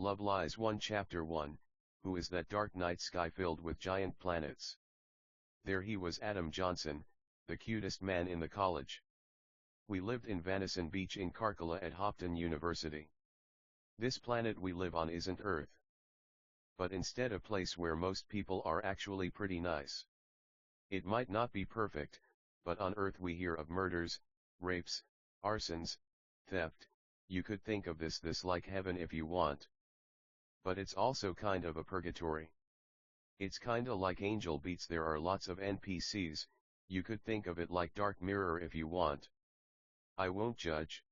Love Lies 1 Chapter 1, Who is that dark night sky filled with giant planets? There he was, Adam Johnson, the cutest man in the college. We lived in Vanison Beach in Karkala at Hopton University. This planet we live on isn't Earth, but instead a place where most people are actually pretty nice. It might not be perfect, but on Earth we hear of murders, rapes, arsons, theft. You could think of this like heaven if you want. But it's also kind of a purgatory. It's kinda like Angel Beats. There are lots of NPCs, you could think of it like Dark Mirror if you want. I won't judge.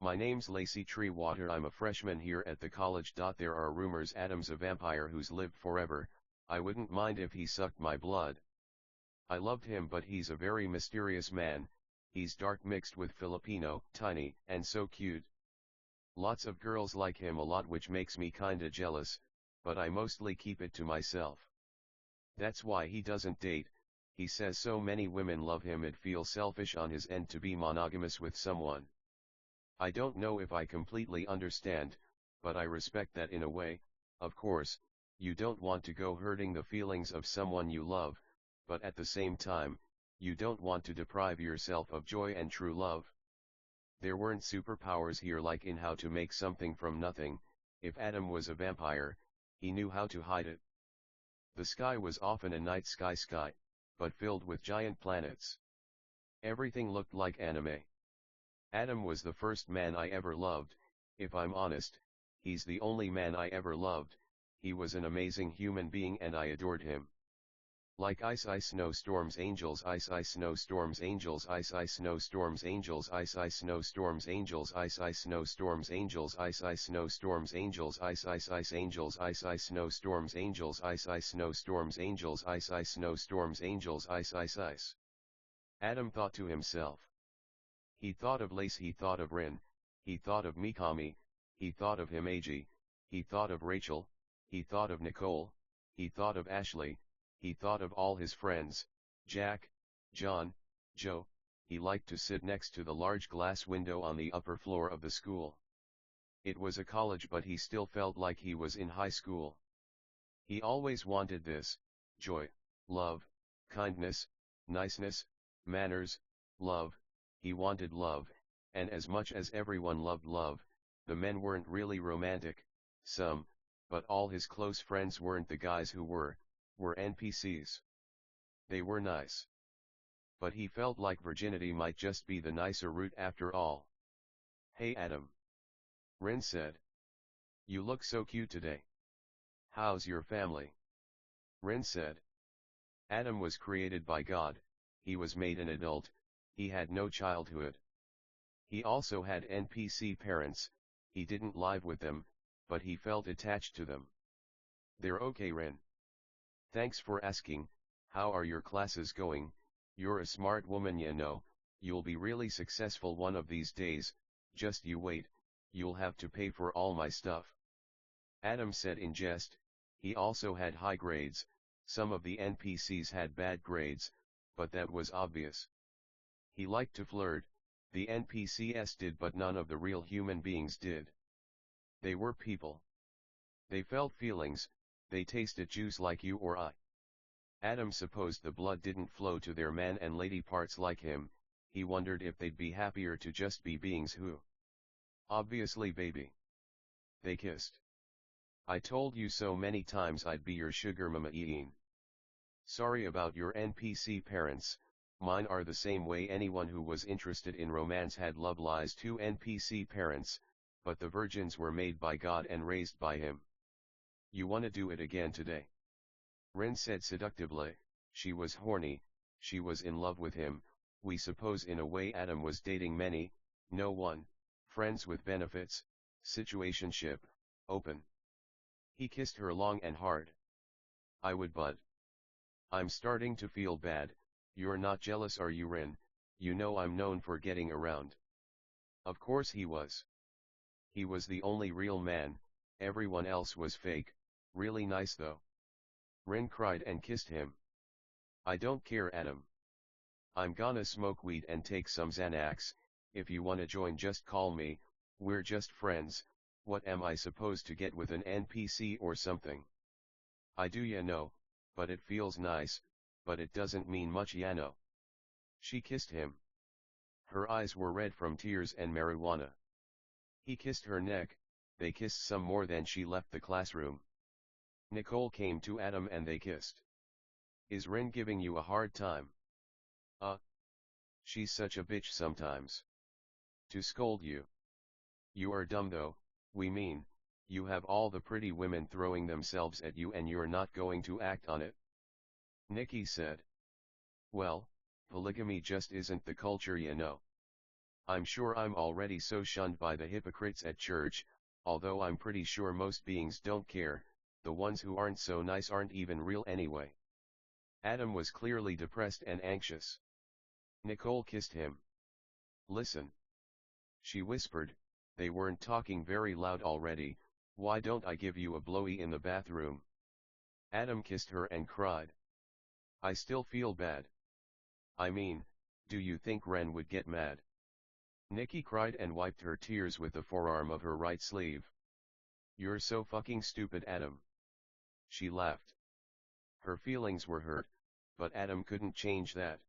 My name's Lacey Treewater, I'm a freshman here at the college. There are rumors Adam's a vampire who's lived forever. I wouldn't mind if he sucked my blood. I loved him, but he's a very mysterious man. He's dark mixed with Filipino, tiny, and so cute. Lots of girls like him a lot, which makes me kinda jealous, but I mostly keep it to myself. That's why he doesn't date. He says so many women love him it feels selfish on his end to be monogamous with someone. I don't know if I completely understand, but I respect that in a way. Of course, you don't want to go hurting the feelings of someone you love, but at the same time, you don't want to deprive yourself of joy and true love. There weren't superpowers here like in How to Make Something from Nothing. If Adam was a vampire, he knew how to hide it. The sky was often a night sky, but filled with giant planets. Everything looked like anime. Adam was the first man I ever loved. If I'm honest, he's the only man I ever loved. He was an amazing human being and I adored him. Like ice snowstorms angels, ice snowstorms angels, ice snowstorms angels, ice snowstorms angels, ice snowstorms angels, ice snowstorms angels, ice angels, ice snowstorms angels, ice snowstorms angels, ice snowstorms angels, ice. Adam thought to himself. He thought of Lace, he thought of Rin, he thought of Mikami, he thought of Himeji, he thought of Rachel, he thought of Nicole, he thought of Ashley. He thought of all his friends, Jack, John, Joe. He liked to sit next to the large glass window on the upper floor of the school. It was a college, but he still felt like he was in high school. He always wanted this: joy, love, kindness, niceness, manners, love. He wanted love, and as much as everyone loved love, the men weren't really romantic, some, but all his close friends weren't. The guys who were NPCs. They were nice. But he felt like virginity might just be the nicer route after all. Hey Adam. Rin said. You look so cute today. How's your family? Rin said. Adam was created by God, he was made an adult, he had no childhood. He also had NPC parents, he didn't live with them, but he felt attached to them. They're okay, Rin. Thanks for asking. How are your classes going? You're a smart woman, you know. You'll be really successful one of these days. Just you wait, you'll have to pay for all my stuff. Adam said in jest. He also had high grades. Some of the NPCs had bad grades, but that was obvious. He liked to flirt. The NPCs did, but none of the real human beings did. They were people. They felt feelings. They tasted juice like you or I. Adam supposed the blood didn't flow to their man and lady parts like him. He wondered if they'd be happier to just be beings who. Obviously, baby. They kissed. I told you so many times I'd be your sugar mama. Ian. Sorry about your NPC parents, mine are the same way. Anyone who was interested in romance had Love Lies 2 NPC parents, but the virgins were made by God and raised by him. You wanna do it again today? Rin said seductively. She was horny, she was in love with him. We suppose in a way Adam was dating many, no one, friends with benefits, situationship, open. He kissed her long and hard. I would, but I'm starting to feel bad. You're not jealous, are you, Rin? You know I'm known for getting around. Of course he was. He was the only real man, everyone else was fake. Really nice though. Rin cried and kissed him. I don't care, Adam. I'm gonna smoke weed and take some Xanax. If you wanna join, just call me. We're just friends. What am I supposed to get with an NPC or something? I do ya know, but it feels nice, but it doesn't mean much ya know. She kissed him. Her eyes were red from tears and marijuana. He kissed her neck, they kissed some more than she left the classroom. Nicole came to Adam and they kissed. Is Ren giving you a hard time? She's such a bitch sometimes. To scold you. You are dumb though, we mean, you have all the pretty women throwing themselves at you and you're not going to act on it. Nikki said. Well, polygamy just isn't the culture you know. I'm sure I'm already so shunned by the hypocrites at church, although I'm pretty sure most beings don't care, the ones who aren't so nice aren't even real anyway. Adam was clearly depressed and anxious. Nicole kissed him. Listen. She whispered, they weren't talking very loud already, why don't I give you a blowy in the bathroom? Adam kissed her and cried. I still feel bad. I mean, do you think Ren would get mad? Nikki cried and wiped her tears with the forearm of her right sleeve. You're so fucking stupid, Adam. She laughed. Her feelings were hurt, but Adam couldn't change that.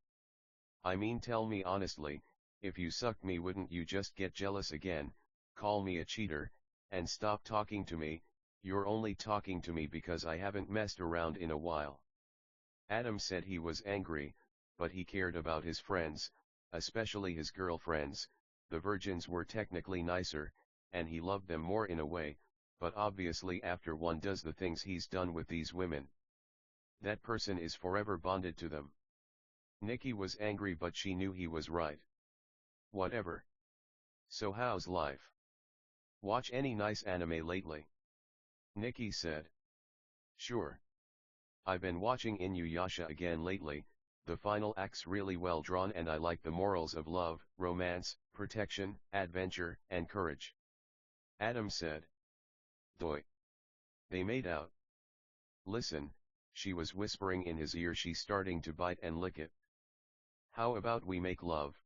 I mean, tell me honestly, if you sucked me wouldn't you just get jealous again, call me a cheater, and stop talking to me? You're only talking to me because I haven't messed around in a while. Adam said he was angry, but he cared about his friends, especially his girlfriends. The virgins were technically nicer, and he loved them more in a way, but obviously after one does the things he's done with these women, that person is forever bonded to them. Nikki was angry but she knew he was right. Whatever. So how's life? Watch any nice anime lately? Nikki said. Sure. I've been watching Inuyasha again lately, the final act's really well drawn and I like the morals of love, romance, protection, adventure, and courage. Adam said. Doi. They made out. Listen, she was whispering in his ear, she's starting to bite and lick it. How about we make love?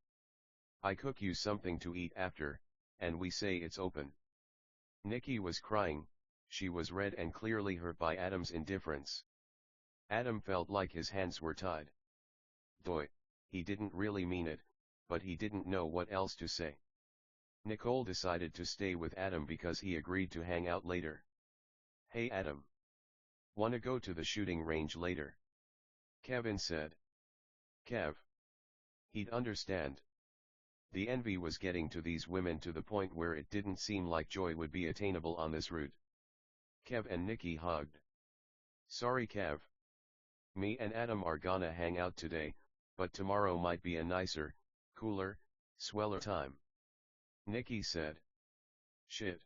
I cook you something to eat after, and we say it's open. Nikki was crying, she was red and clearly hurt by Adam's indifference. Adam felt like his hands were tied. Doi, he didn't really mean it, but he didn't know what else to say. Nicole decided to stay with Adam because he agreed to hang out later. Hey Adam. Wanna go to the shooting range later? Kevin said. Kev. He'd understand. The envy was getting to these women to the point where it didn't seem like joy would be attainable on this route. Kev and Nikki hugged. Sorry Kev. Me and Adam are gonna hang out today, but tomorrow might be a nicer, cooler, sweller time. Nikki said. Shit.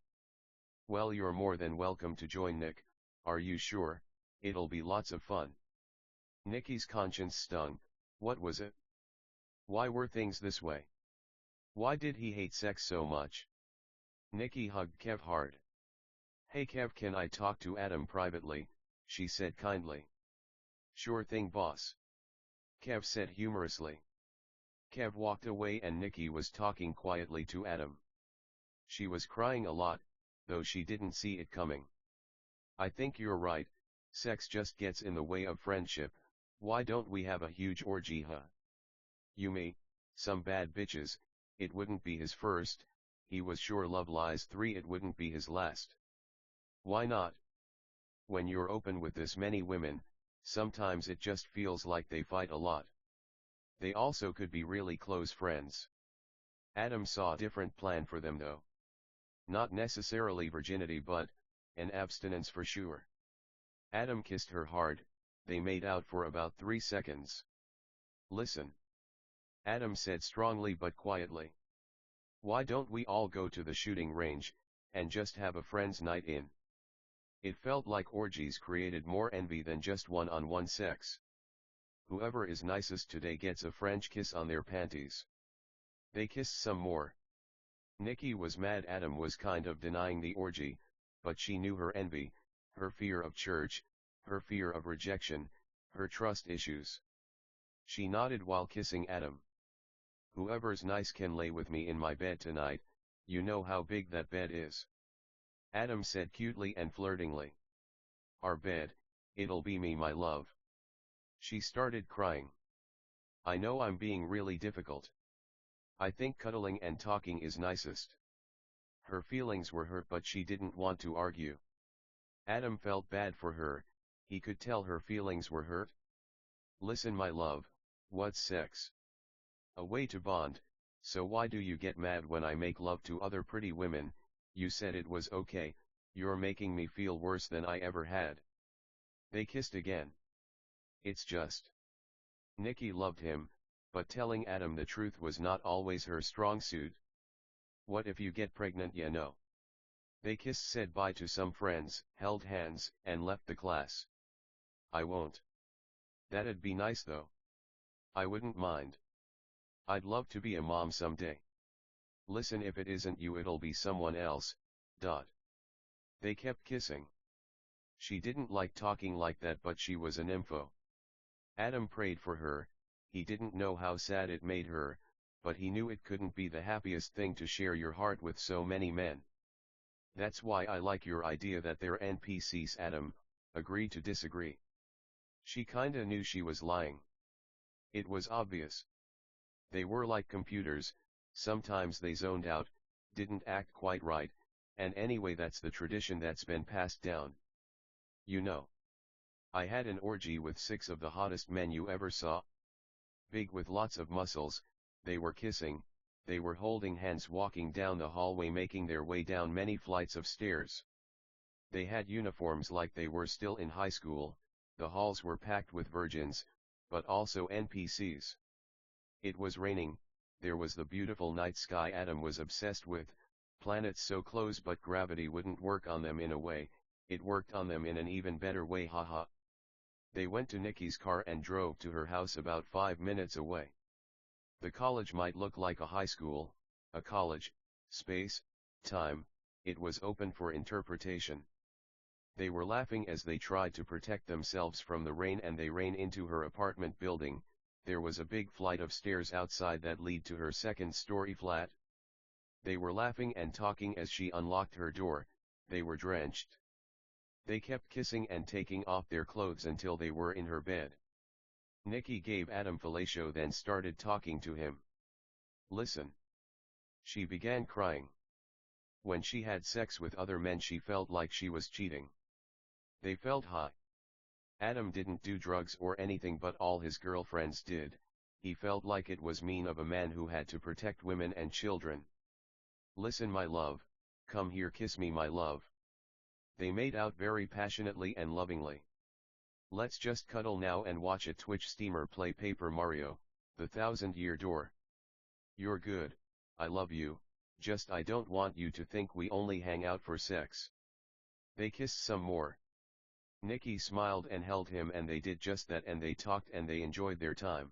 Well, you're more than welcome to join Nick, are you sure? It'll be lots of fun. Nikki's conscience stung. What was it? Why were things this way? Why did he hate sex so much? Nikki hugged Kev hard. Hey Kev, can I talk to Adam privately? She said kindly. Sure thing boss. Kev said humorously. Kev walked away and Nikki was talking quietly to Adam. She was crying a lot, though she didn't see it coming. I think you're right, sex just gets in the way of friendship, why don't we have a huge orgy huh? You me, some bad bitches, it wouldn't be his first, he was sure Love Lies 3 it wouldn't be his last. Why not? When you're open with this many women, sometimes it just feels like they fight a lot. They also could be really close friends. Adam saw a different plan for them though. Not necessarily virginity but, an abstinence for sure. Adam kissed her hard, they made out for about 3 seconds. Listen. Adam said strongly but quietly. Why don't we all go to the shooting range, and just have a friend's night in? It felt like orgies created more envy than just one-on-one sex. Whoever is nicest today gets a French kiss on their panties. They kissed some more. Nikki was mad Adam was kind of denying the orgy, but she knew her envy, her fear of church, her fear of rejection, her trust issues. She nodded while kissing Adam. Whoever's nice can lay with me in my bed tonight, you know how big that bed is. Adam said cutely and flirtingly. Our bed, it'll be me my love. She started crying. I know I'm being really difficult. I think cuddling and talking is nicest. Her feelings were hurt but she didn't want to argue. Adam felt bad for her, he could tell her feelings were hurt. Listen my love, what's sex? A way to bond, so why do you get mad when I make love to other pretty women? You said it was okay, you're making me feel worse than I ever had. They kissed again. It's just. Nikki loved him, but telling Adam the truth was not always her strong suit. What if you get pregnant, you know? They kissed, said bye to some friends, held hands, and left the class. I won't. That'd be nice though. I wouldn't mind. I'd love to be a mom someday. Listen, if it isn't you it'll be someone else. They kept kissing. She didn't like talking like that but she was an info. Adam prayed for her, he didn't know how sad it made her, but he knew it couldn't be the happiest thing to share your heart with so many men. That's why I like your idea that they're NPCs. Adam agreed to disagree. She kinda knew she was lying. It was obvious. They were like computers, sometimes they zoned out, didn't act quite right, and anyway that's the tradition that's been passed down. You know. I had an orgy with 6 of the hottest men you ever saw. Big with lots of muscles, they were kissing, they were holding hands walking down the hallway making their way down many flights of stairs. They had uniforms like they were still in high school, the halls were packed with virgins, but also NPCs. It was raining, there was the beautiful night sky Adam was obsessed with, planets so close but gravity wouldn't work on them in a way, it worked on them in an even better way, haha. They went to Nikki's car and drove to her house about 5 minutes away. The college might look like a high school, a college, space, time, it was open for interpretation. They were laughing as they tried to protect themselves from the rain and they ran into her apartment building. There was a big flight of stairs outside that lead to her second-story flat. They were laughing and talking as she unlocked her door, they were drenched. They kept kissing and taking off their clothes until they were in her bed. Nikki gave Adam fellatio then started talking to him. Listen. She began crying. When she had sex with other men she felt like she was cheating. They felt high. Adam didn't do drugs or anything but all his girlfriends did, he felt like it was mean of a man who had to protect women and children. Listen my love, come here kiss me my love. They made out very passionately and lovingly. Let's just cuddle now and watch a Twitch steamer play Paper Mario, the 1000-Year Door. You're good, I love you, just I don't want you to think we only hang out for sex. They kissed some more. Nikki smiled and held him and they did just that and they talked and they enjoyed their time.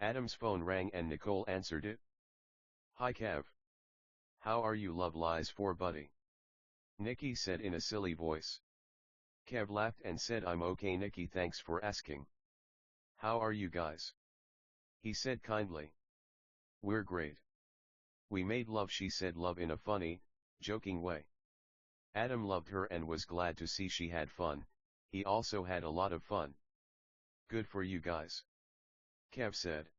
Adam's phone rang and Nicole answered it. Hi Kev. How are you love lies for buddy? Nikki said in a silly voice. Kev laughed and said I'm okay Nikki thanks for asking. How are you guys? He said kindly. We're great. We made love she said love in a funny, joking way. Adam loved her and was glad to see she had fun, he also had a lot of fun. Good for you guys. Kev said.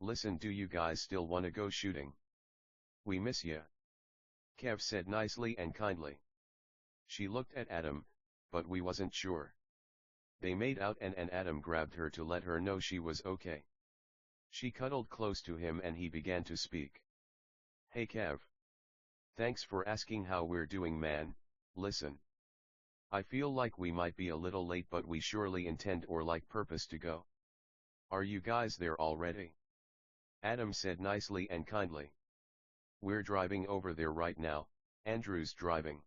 Listen do you guys still wanna go shooting? We miss ya. Kev said nicely and kindly. She looked at Adam, but we wasn't sure. They made out and Adam grabbed her to let her know she was okay. She cuddled close to him and he began to speak. Hey Kev. Thanks for asking how we're doing man, listen. I feel like we might be a little late but we surely intend or like purpose to go. Are you guys there already? Adam said nicely and kindly. We're driving over there right now, Andrew's driving.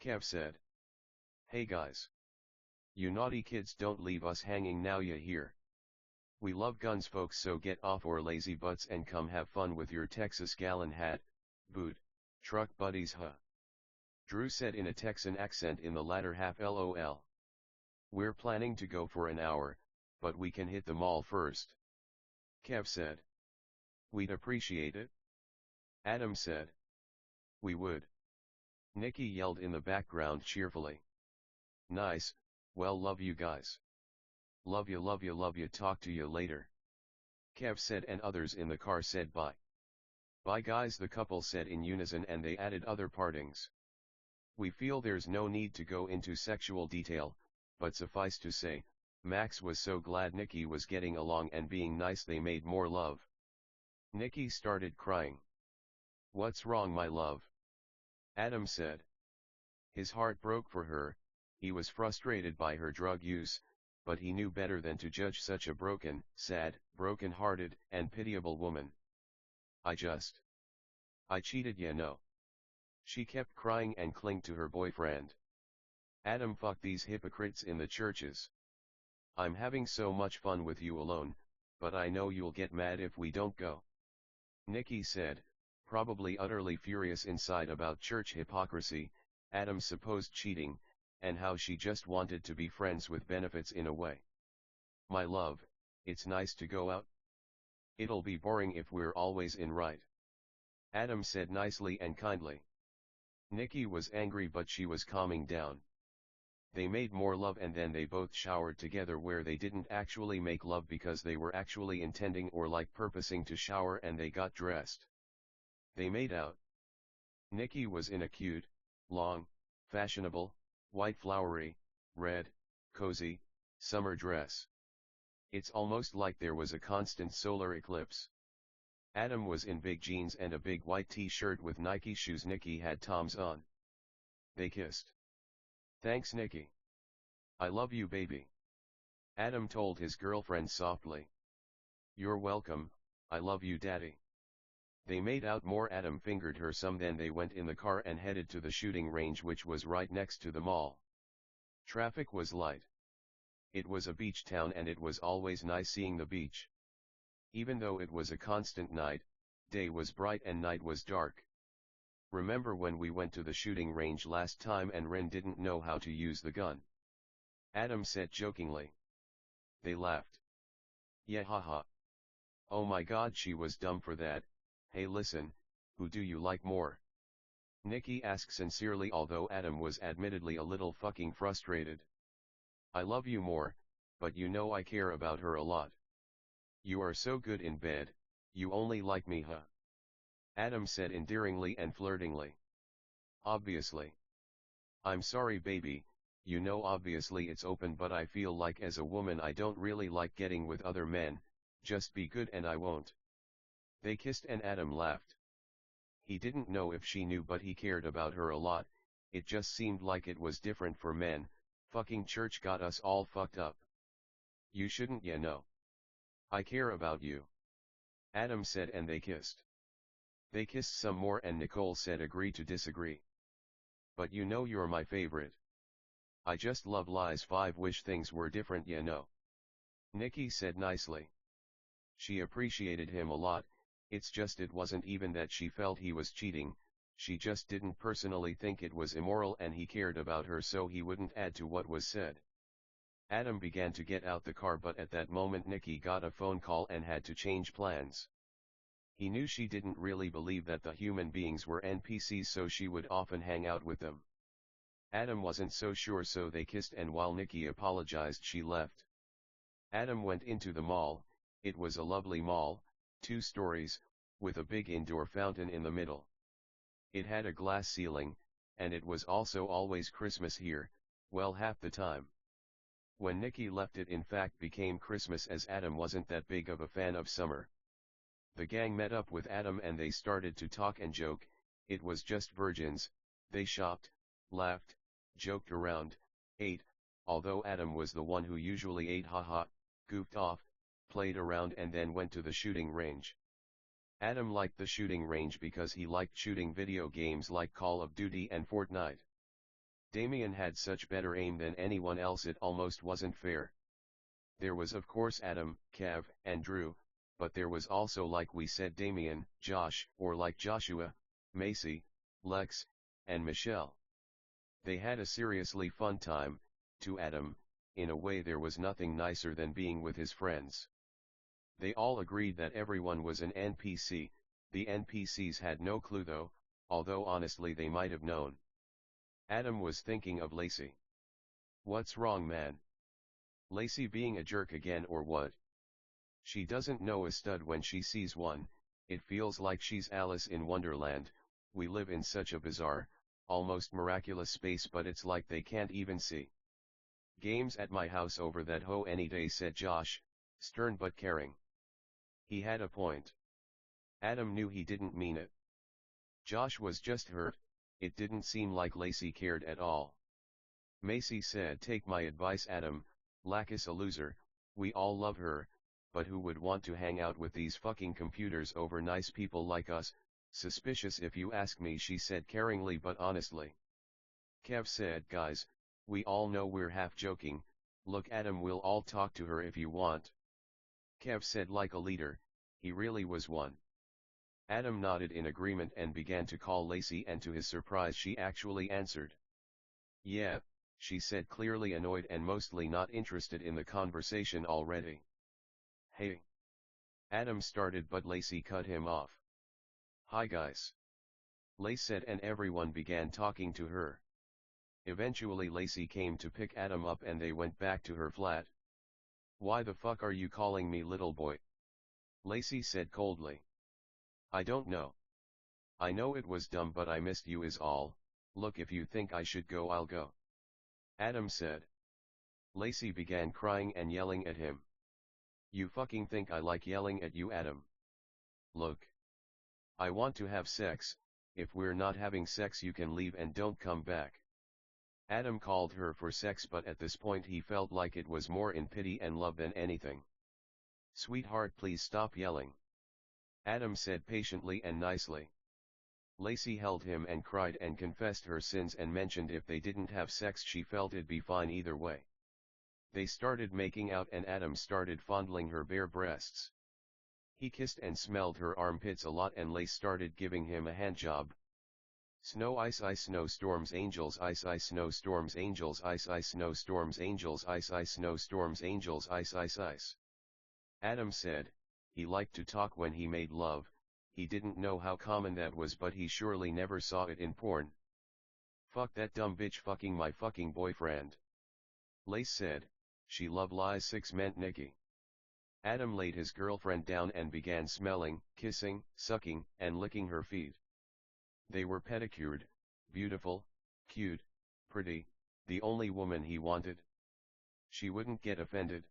Kev said. Hey guys. You naughty kids don't leave us hanging now ya hear. We love guns folks so get off our lazy butts and come have fun with your Texas gallon hat, boot, truck buddies huh. Drew said in a Texan accent in the latter half LOL. We're planning to go for an hour, but we can hit the mall first. Kev said. We'd appreciate it. Adam said. We would. Nikki yelled in the background cheerfully. Nice, well love you guys. Love you, talk to you later. Kev said and others in the car said bye. Bye guys, the couple said in unison, and they added other partings. We feel there's no need to go into sexual detail, but suffice to say, Max was so glad Nikki was getting along and being nice they made more love. Nikki started crying. What's wrong, my love? Adam said. His heart broke for her. He was frustrated by her drug use, but he knew better than to judge such a broken, sad, broken-hearted, and pitiable woman. I cheated, you know. She kept crying and clung to her boyfriend. Adam, fuck these hypocrites in the churches. I'm having so much fun with you alone, but I know you'll get mad if we don't go. Nikki said, probably utterly furious inside about church hypocrisy, Adam's supposed cheating, and how she just wanted to be friends with benefits in a way. My love, it's nice to go out. It'll be boring if we're always in, right? Adam said nicely and kindly. Nikki was angry, but she was calming down. They made more love and then they both showered together, where they didn't actually make love because they were actually intending or like purposing to shower, and they got dressed. They made out. Nikki was in a cute, long, fashionable, white flowery, red, cozy, summer dress. It's almost like there was a constant solar eclipse. Adam was in big jeans and a big white t-shirt with Nike shoes. Nikki had Toms on. They kissed. Thanks, Nikki. I love you, baby. Adam told his girlfriend softly. You're welcome, I love you, daddy. They made out more. Adam fingered her some, then they went in the car and headed to the shooting range, which was right next to the mall. Traffic was light. It was a beach town and it was always nice seeing the beach. Even though it was a constant night, day was bright and night was dark. Remember when we went to the shooting range last time and Ren didn't know how to use the gun? Adam said jokingly. They laughed. Yeah, haha. Oh my god, she was dumb for that. Hey listen, who do you like more? Nikki asked sincerely, although Adam was admittedly a little fucking frustrated. I love you more, but you know I care about her a lot. You are so good in bed, you only like me, huh? Adam said endearingly and flirtingly. Obviously. I'm sorry, baby, you know obviously it's open, but I feel like as a woman I don't really like getting with other men, just be good and I won't. They kissed and Adam laughed. He didn't know if she knew, but he cared about her a lot. It just seemed like it was different for men. Fucking church got us all fucked up. You shouldn't, you know. I care about you. Adam said, and they kissed. They kissed some more and Nicole said agree to disagree. But you know you're my favorite. I just love lies. 5 wish things were different, you know. Nikki said nicely. She appreciated him a lot. It's just it wasn't even that she felt he was cheating, she just didn't personally think it was immoral, and he cared about her so he wouldn't add to what was said. Adam began to get out the car, but at that moment Nikki got a phone call and had to change plans. He knew she didn't really believe that the human beings were NPCs, so she would often hang out with them. Adam wasn't so sure, so they kissed, and while Nikki apologized she left. Adam went into the mall. It was a lovely mall, 2 stories, with a big indoor fountain in the middle. It had a glass ceiling, and it was also always Christmas here, well, half the time. When Nikki left, it in fact became Christmas, as Adam wasn't that big of a fan of summer. The gang met up with Adam and they started to talk and joke. It was just virgins. They shopped, laughed, joked around, ate, although Adam was the one who usually ate, haha, goofed off, played around and then went to the shooting range. Adam liked the shooting range because he liked shooting video games like Call of Duty and Fortnite. Damien had such better aim than anyone else, it almost wasn't fair. There was of course Adam, Kev, and Drew, but there was also, like we said, Damien, Josh, or like Joshua, Macy, Lex, and Michelle. They had a seriously fun time. To Adam, in a way, there was nothing nicer than being with his friends. They all agreed that everyone was an NPC. The NPCs had no clue though, although honestly they might have known. Adam was thinking of Lacey. What's wrong, man? Lacey being a jerk again or what? She doesn't know a stud when she sees one. It feels like she's Alice in Wonderland. We live in such a bizarre, almost miraculous space, but it's like they can't even see. Games at my house over that hoe any day, said Josh, stern but caring. He had a point. Adam knew he didn't mean it. Josh was just hurt. It didn't seem like Lacey cared at all. Macy said, take my advice, Adam, Lacus a loser, we all love her, but who would want to hang out with these fucking computers over nice people like us? Suspicious if you ask me, she said caringly but honestly. Kev said, guys, we all know we're half joking, look Adam, we'll all talk to her if you want. Kev said like a leader, he really was one. Adam nodded in agreement and began to call Lacey, and to his surprise she actually answered. Yeah, she said, clearly annoyed and mostly not interested in the conversation already. Hey. Adam started, but Lacey cut him off. Hi guys. Lace said, and everyone began talking to her. Eventually Lacey came to pick Adam up and they went back to her flat. Why the fuck are you calling me little boy? Lacey said coldly. I don't know. I know it was dumb, but I missed you is all. Look, if you think I should go, I'll go. Adam said. Lacey began crying and yelling at him. You fucking think I like yelling at you, Adam? Look. I want to have sex. If we're not having sex, you can leave and don't come back. Adam called her for sex, but at this point he felt like it was more in pity and love than anything. Sweetheart, please stop yelling. Adam said patiently and nicely. Lacey held him and cried and confessed her sins and mentioned if they didn't have sex she felt it'd be fine either way. They started making out and Adam started fondling her bare breasts. He kissed and smelled her armpits a lot and Lace started giving him a handjob. Snow ice ice snowstorms angels ice ice snowstorms angels ice ice snowstorms angels ice ice snowstorms angels ice ice ice. Adam said, he liked to talk when he made love. He didn't know how common that was, but he surely never saw it in porn. Fuck that dumb bitch fucking my fucking boyfriend. Lace said, she love lies 6 meant Nikki. Adam laid his girlfriend down and began smelling, kissing, sucking, and licking her feet. They were pedicured, beautiful, cute, pretty, the only woman he wanted. She wouldn't get offended.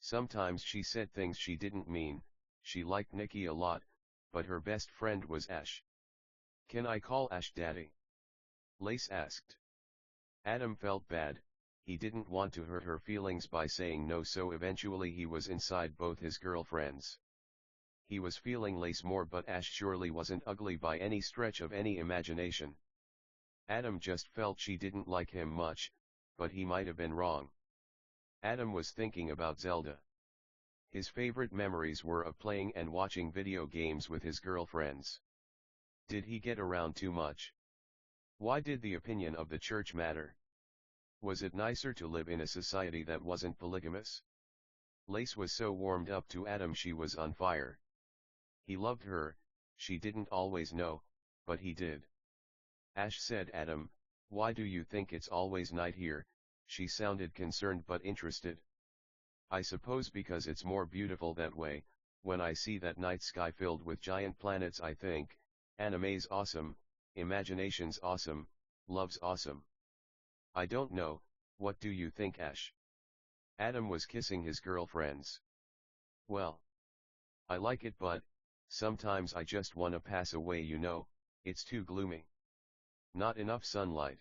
Sometimes she said things she didn't mean. She liked Nikki a lot, but her best friend was Ash. Can I call Ash daddy? Lace asked. Adam felt bad. He didn't want to hurt her feelings by saying no, so eventually he was inside both his girlfriends. He was feeling Lace more, but Ash surely wasn't ugly by any stretch of any imagination. Adam just felt she didn't like him much, but he might have been wrong. Adam was thinking about Zelda. His favorite memories were of playing and watching video games with his girlfriends. Did he get around too much? Why did the opinion of the church matter? Was it nicer to live in a society that wasn't polygamous? Lace was so warmed up to Adam she was on fire. He loved her, she didn't always know, but he did. Ash said, Adam, why do you think it's always night here? She sounded concerned but interested. I suppose because it's more beautiful that way. When I see that night sky filled with giant planets I think, anime's awesome, imagination's awesome, love's awesome. I don't know, what do you think, Ash? Adam was kissing his girlfriends. Well, I like it, but sometimes I just wanna pass away, you know, it's too gloomy. Not enough sunlight.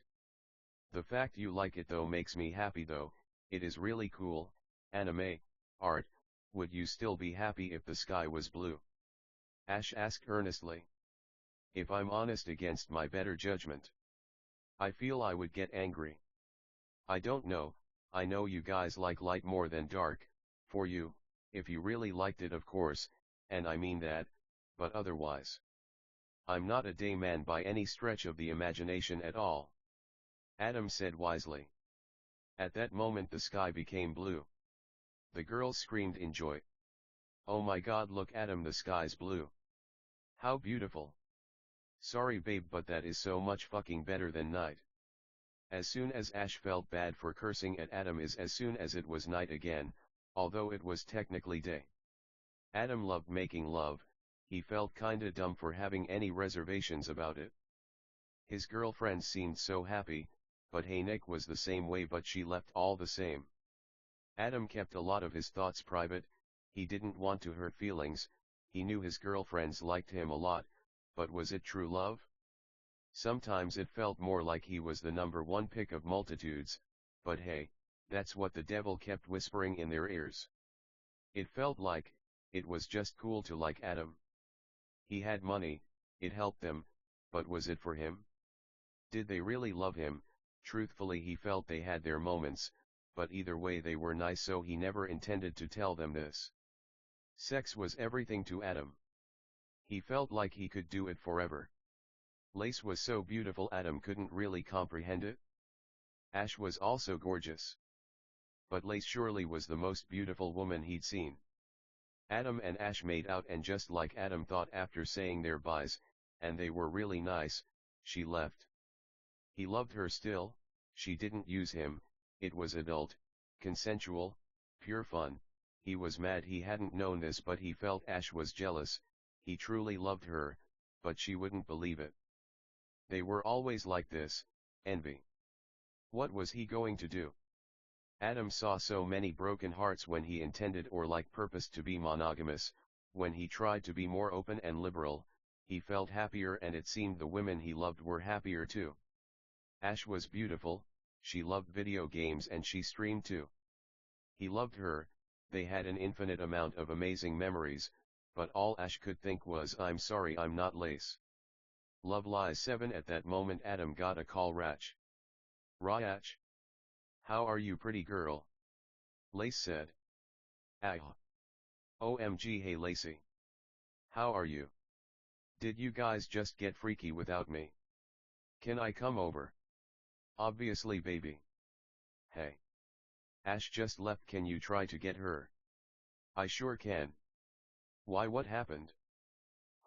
The fact you like it though makes me happy though, it is really cool. Anime, art, would you still be happy if the sky was blue? Ash asked earnestly. If I'm honest against my better judgment, I feel I would get angry. I don't know, I know you guys like light more than dark, for you, if you really liked it of course, and I mean that, but otherwise. I'm not a day man by any stretch of the imagination at all. Adam said wisely. At that moment the sky became blue. The girls screamed in joy. Oh my god, look Adam, the sky's blue. How beautiful. Sorry babe, but that is so much fucking better than night. As soon as Ash felt bad for cursing at Adam is as soon as it was night again, although it was technically day. Adam loved making love, he felt kinda dumb for having any reservations about it. His girlfriend seemed so happy, but hey, Nick was the same way, but she left all the same. Adam kept a lot of his thoughts private, he didn't want to hurt feelings, he knew his girlfriends liked him a lot, but was it true love? Sometimes it felt more like he was the number one pick of multitudes, but hey, that's what the devil kept whispering in their ears. It felt like, it was just cool to like Adam. He had money, it helped them, but was it for him? Did they really love him? Truthfully, he felt they had their moments, but either way they were nice, so he never intended to tell them this. Sex was everything to Adam. He felt like he could do it forever. Lace was so beautiful Adam couldn't really comprehend it. Ash was also gorgeous. But Lace surely was the most beautiful woman he'd seen. Adam and Ash made out, and just like Adam thought, after saying their byes, and they were really nice, she left. He loved her still, she didn't use him, it was adult, consensual, pure fun. He was mad he hadn't known this, but he felt Ash was jealous, he truly loved her, but she wouldn't believe it. They were always like this, envy. What was he going to do? Adam saw so many broken hearts when he intended or like purposed to be monogamous. When he tried to be more open and liberal, he felt happier, and it seemed the women he loved were happier too. Ash was beautiful, she loved video games and she streamed too. He loved her, they had an infinite amount of amazing memories, but all Ash could think was, I'm sorry I'm not Lace. Love Lies 7. At that moment Adam got a call. Rach. Rach? How are you, pretty girl? Lace said. Ah. OMG, hey Lacey. How are you? Did you guys just get freaky without me? Can I come over? Obviously, baby. Hey. Ash just left, can you try to get her? I sure can. Why, what happened?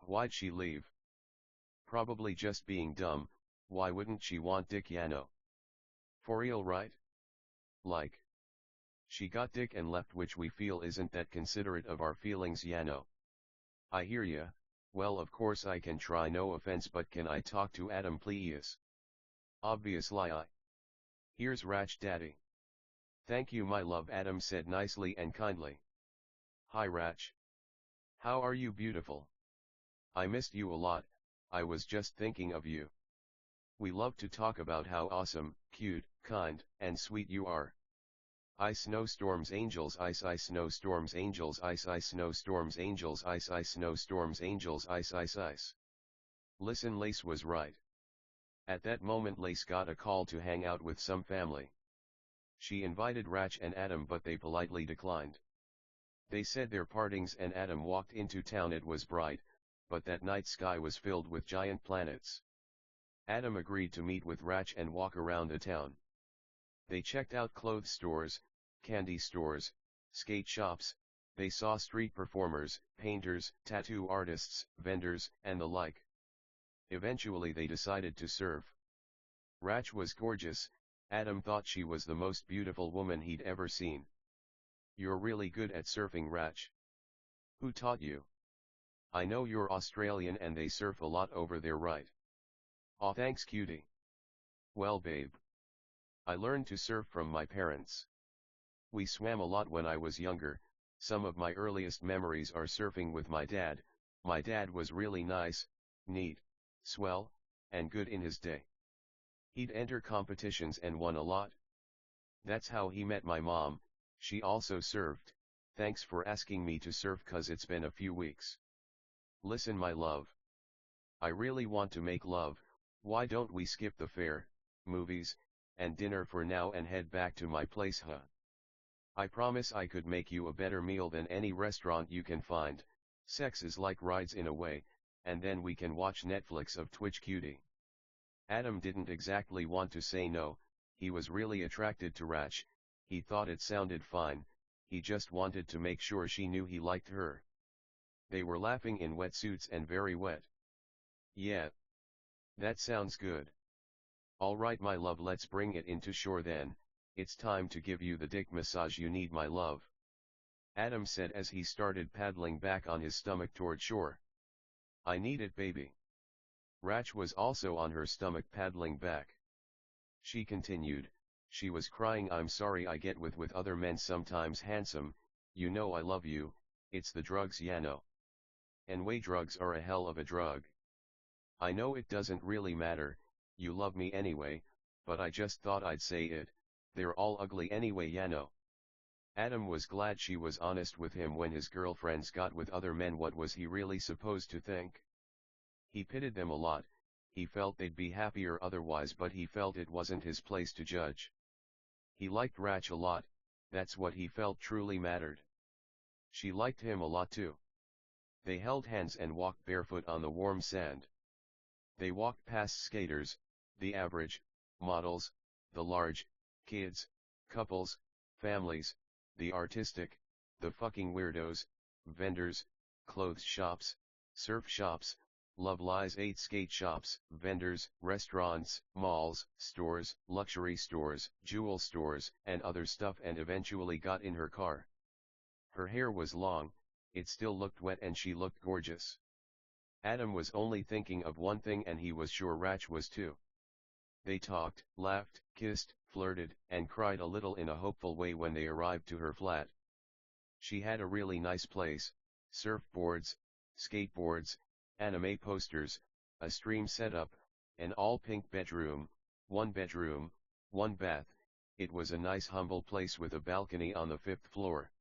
Why'd she leave? Probably just being dumb, why wouldn't she want dick, Yano? For real, right? Like. She got dick and left, which we feel isn't that considerate of our feelings, Yano. I hear ya, well of course I can try, no offense, but can I talk to Adam please? Obviously Here's Rach, daddy. Thank you my love, Adam said nicely and kindly. Hi Rach. How are you, beautiful? I missed you a lot, I was just thinking of you. We love to talk about how awesome, cute, kind, and sweet you are. Ice snowstorms angels, ice ice snowstorms angels, ice ice snowstorms angels, ice ice snowstorms angels, ice ice ice. Listen, Lace was right. At that moment Lace got a call to hang out with some family. She invited Rach and Adam, but they politely declined. They said their partings, and Adam walked into town. It was bright, but that night sky was filled with giant planets. Adam agreed to meet with Rach and walk around the town. They checked out clothes stores, candy stores, skate shops, they saw street performers, painters, tattoo artists, vendors, and the like. Eventually they decided to surf. Rach was gorgeous, Adam thought she was the most beautiful woman he'd ever seen. You're really good at surfing, Rach. Who taught you? I know you're Australian and they surf a lot over there, right? Aw, thanks cutie. Well babe. I learned to surf from my parents. We swam a lot when I was younger, some of my earliest memories are surfing with my dad. My dad was really nice, neat, swell, and good in his day. He'd enter competitions and won a lot. That's how he met my mom, she also surfed. Thanks for asking me to surf, cause it's been a few weeks. Listen my love. I really want to make love, why don't we skip the fair, movies, and dinner for now and head back to my place, huh? I promise I could make you a better meal than any restaurant you can find. Sex is like rides in a way, and then we can watch Netflix of Twitch, cutie. Adam didn't exactly want to say no, he was really attracted to Rach, he thought it sounded fine, he just wanted to make sure she knew he liked her. They were laughing in wetsuits and very wet. Yeah. That sounds good. Alright my love, let's bring it into shore then, it's time to give you the dick massage you need my love. Adam said as he started paddling back on his stomach toward shore. I need it baby. Rach was also on her stomach paddling back. She continued, she was crying, I'm sorry I get with other men sometimes handsome, you know I love you, it's the drugs ya know. Anyway drugs are a hell of a drug. I know it doesn't really matter, you love me anyway, but I just thought I'd say it, they're all ugly anyway ya know. Adam was glad she was honest with him when his girlfriends got with other men. What was he really supposed to think? He pitied them a lot, he felt they'd be happier otherwise, but he felt it wasn't his place to judge. He liked Rach a lot, that's what he felt truly mattered. She liked him a lot too. They held hands and walked barefoot on the warm sand. They walked past skaters, the average, models, the large, kids, couples, families, the artistic, the fucking weirdos, vendors, clothes shops, surf shops, Love Lies 8 skate shops, vendors, restaurants, malls, stores, luxury stores, jewel stores, and other stuff, and eventually got in her car. Her hair was long, it still looked wet, and she looked gorgeous. Adam was only thinking of one thing, and he was sure Rach was too. They talked, laughed, kissed, flirted, and cried a little in a hopeful way when they arrived to her flat. She had a really nice place, surfboards, skateboards, anime posters, a stream setup, an all-pink bedroom, one bath, it was a nice humble place with a balcony on the 5th floor.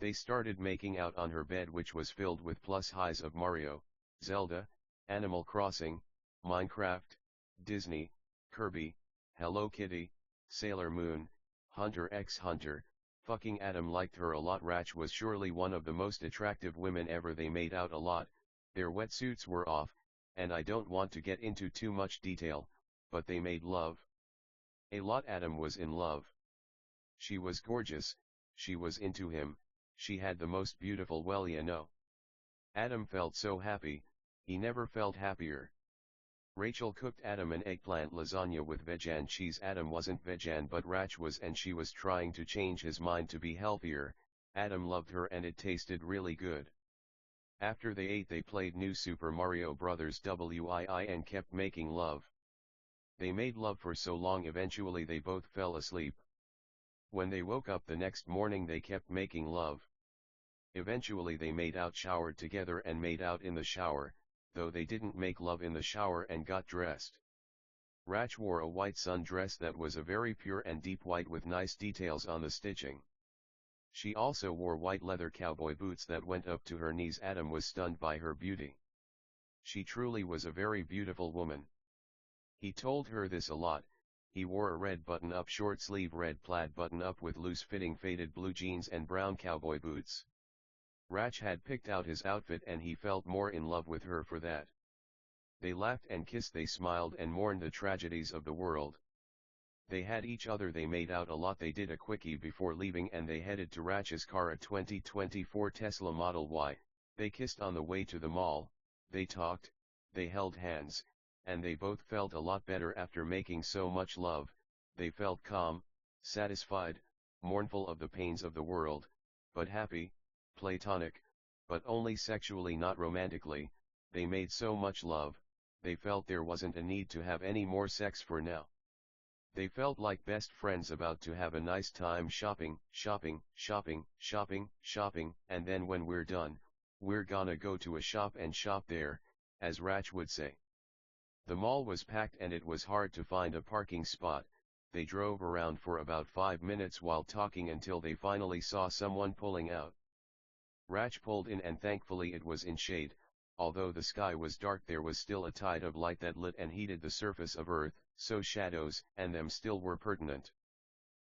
They started making out on her bed, which was filled with plus highs of Mario, Zelda, Animal Crossing, Minecraft, Disney, Kirby, Hello Kitty, Sailor Moon, Hunter x Hunter. Fucking Adam liked her a lot. Rach was surely one of the most attractive women ever. They made out a lot, their wetsuits were off, and I don't want to get into too much detail, but they made love. A lot. Adam was in love. She was gorgeous, she was into him, she had the most beautiful, well you know. Adam felt so happy, he never felt happier. Rachel cooked Adam an eggplant lasagna with vegan cheese. Adam wasn't vegan, but Rach was, and she was trying to change his mind to be healthier. Adam loved her and it tasted really good. After they ate, they played New Super Mario Bros. Wii and kept making love. They made love for so long, eventually they both fell asleep. When they woke up the next morning, they kept making love. Eventually they made out, showered together, and made out in the shower, though they didn't make love in the shower, and got dressed. Rach wore a white sundress that was a very pure and deep white with nice details on the stitching. She also wore white leather cowboy boots that went up to her knees. Adam was stunned by her beauty. She truly was a very beautiful woman. He told her this a lot. He wore a red button-up short-sleeve red plaid button-up with loose-fitting faded blue jeans and brown cowboy boots. Rach had picked out his outfit, and he felt more in love with her for that. They laughed and kissed, they smiled and mourned the tragedies of the world. They had each other, they made out a lot. They did a quickie before leaving, and they headed to Rach's car, a 2024 Tesla Model Y. They kissed on the way to the mall, they talked, they held hands, and they both felt a lot better after making so much love. They felt calm, satisfied, mournful of the pains of the world, but happy, platonic, but only sexually, not romantically. They made so much love, they felt there wasn't a need to have any more sex for now. They felt like best friends about to have a nice time shopping, and then when we're done, we're gonna go to a shop and shop there, as Rach would say. The mall was packed and it was hard to find a parking spot. They drove around for about 5 minutes while talking until they finally saw someone pulling out. Rach pulled in, and thankfully it was in shade. Although the sky was dark, there was still a tide of light that lit and heated the surface of Earth, so shadows and them still were pertinent.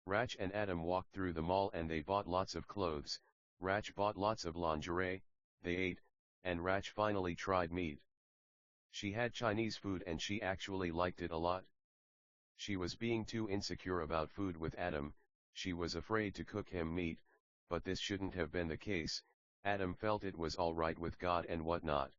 Rach and Adam walked through the mall and they bought lots of clothes. Rach bought lots of lingerie, they ate, and Rach finally tried meat. She had Chinese food and she actually liked it a lot. She was being too insecure about food with Adam, she was afraid to cook him meat, but this shouldn't have been the case. Adam felt it was alright with God and whatnot.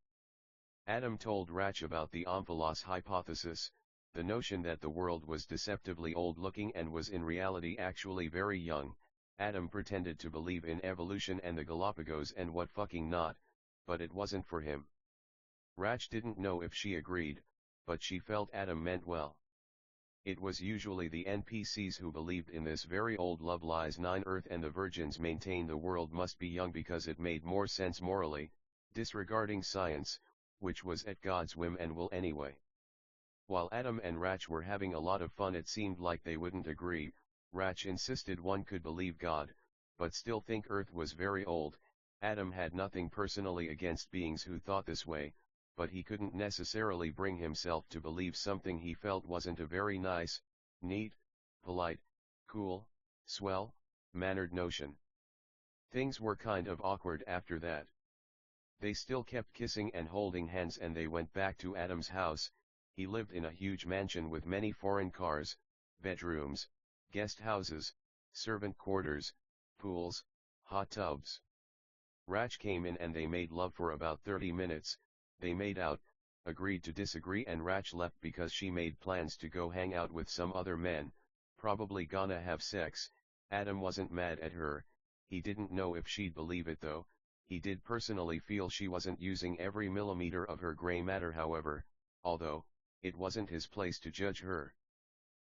Adam told Rach about the omphalos hypothesis, The notion that the world was deceptively old-looking and was in reality actually very young. Adam pretended to believe in evolution and the Galapagos and what fucking not, but it wasn't for him. Rach didn't know if she agreed, but she felt Adam meant well. It was usually the NPCs who believed in this very old love lies 9 Earth and the virgins maintained the world must be young because it made more sense morally, disregarding science, which was at God's whim and will anyway. While Adam and Rach were having a lot of fun, it seemed like they wouldn't agree. Rach insisted one could believe God, but still think Earth was very old. Adam had nothing personally against beings who thought this way, but he couldn't necessarily bring himself to believe something he felt wasn't a very nice, neat, polite, cool, swell, mannered notion. Things were kind of awkward after that. They still kept kissing and holding hands and they went back to Adam's house. He lived in a huge mansion with many foreign cars, bedrooms, guest houses, servant quarters, pools, hot tubs. Rach came in and they made love for about 30 minutes, they made out, agreed to disagree and Rach left because she made plans to go hang out with some other men, probably gonna have sex. Adam wasn't mad at her, he didn't know if she'd believe it though, he did personally feel she wasn't using every millimeter of her gray matter however, although, it wasn't his place to judge her.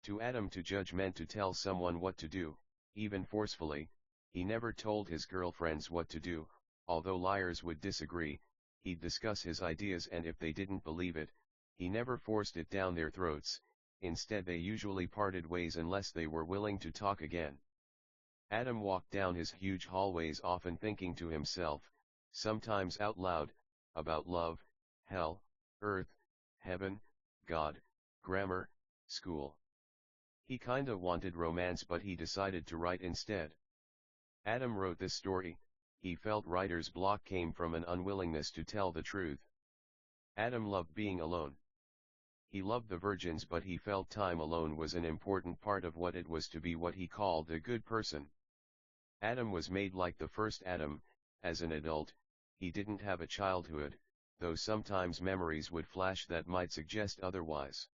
To Adam to judge meant to tell someone what to do, even forcefully. He never told his girlfriends what to do, although liars would disagree, he'd discuss his ideas and if they didn't believe it, he never forced it down their throats, instead they usually parted ways unless they were willing to talk again. Adam walked down his huge hallways often thinking to himself, sometimes out loud, about love, hell, earth, heaven, God, grammar, school. He kinda wanted romance but he decided to write instead. Adam wrote this story, he felt writer's block came from an unwillingness to tell the truth. Adam loved being alone. He loved the virgins but he felt time alone was an important part of what it was to be what he called a good person. Adam was made like the first Adam, as an adult, he didn't have a childhood, though sometimes memories would flash that might suggest otherwise.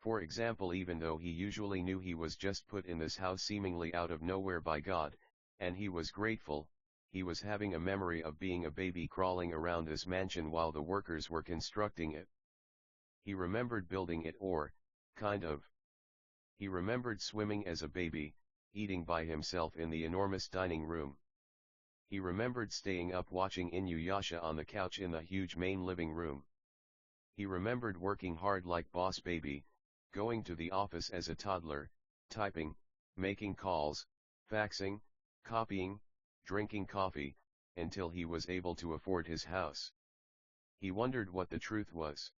For example, even though he usually knew he was just put in this house seemingly out of nowhere by God, and he was grateful, he was having a memory of being a baby crawling around this mansion while the workers were constructing it. He remembered building it or, kind of. He remembered swimming as a baby, eating by himself in the enormous dining room. He remembered staying up watching Inuyasha on the couch in the huge main living room. He remembered working hard like Boss Baby, going to the office as a toddler, typing, making calls, faxing, copying, drinking coffee, until he was able to afford his house. He wondered what the truth was.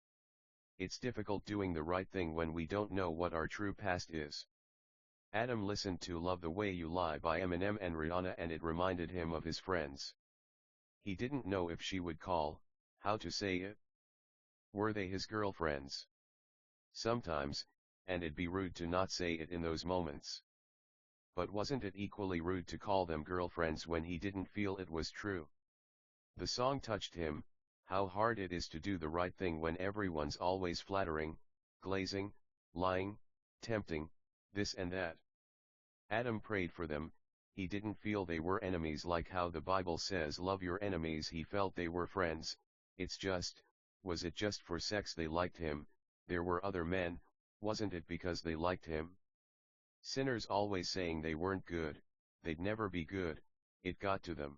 It's difficult doing the right thing when we don't know what our true past is. Adam listened to Love the Way You Lie by Eminem and Rihanna and it reminded him of his friends. He didn't know if she would call, how to say it. Were they his girlfriends? Sometimes, and it'd be rude to not say it in those moments. But wasn't it equally rude to call them girlfriends when he didn't feel it was true? The song touched him, how hard it is to do the right thing when everyone's always flattering, glazing, lying, tempting, this and that. Adam prayed for them, he didn't feel they were enemies like how the Bible says love your enemies, he felt they were friends. It's just, was it just for sex they liked him? There were other men, wasn't it because they liked him? Sinners always saying they weren't good, they'd never be good, it got to them.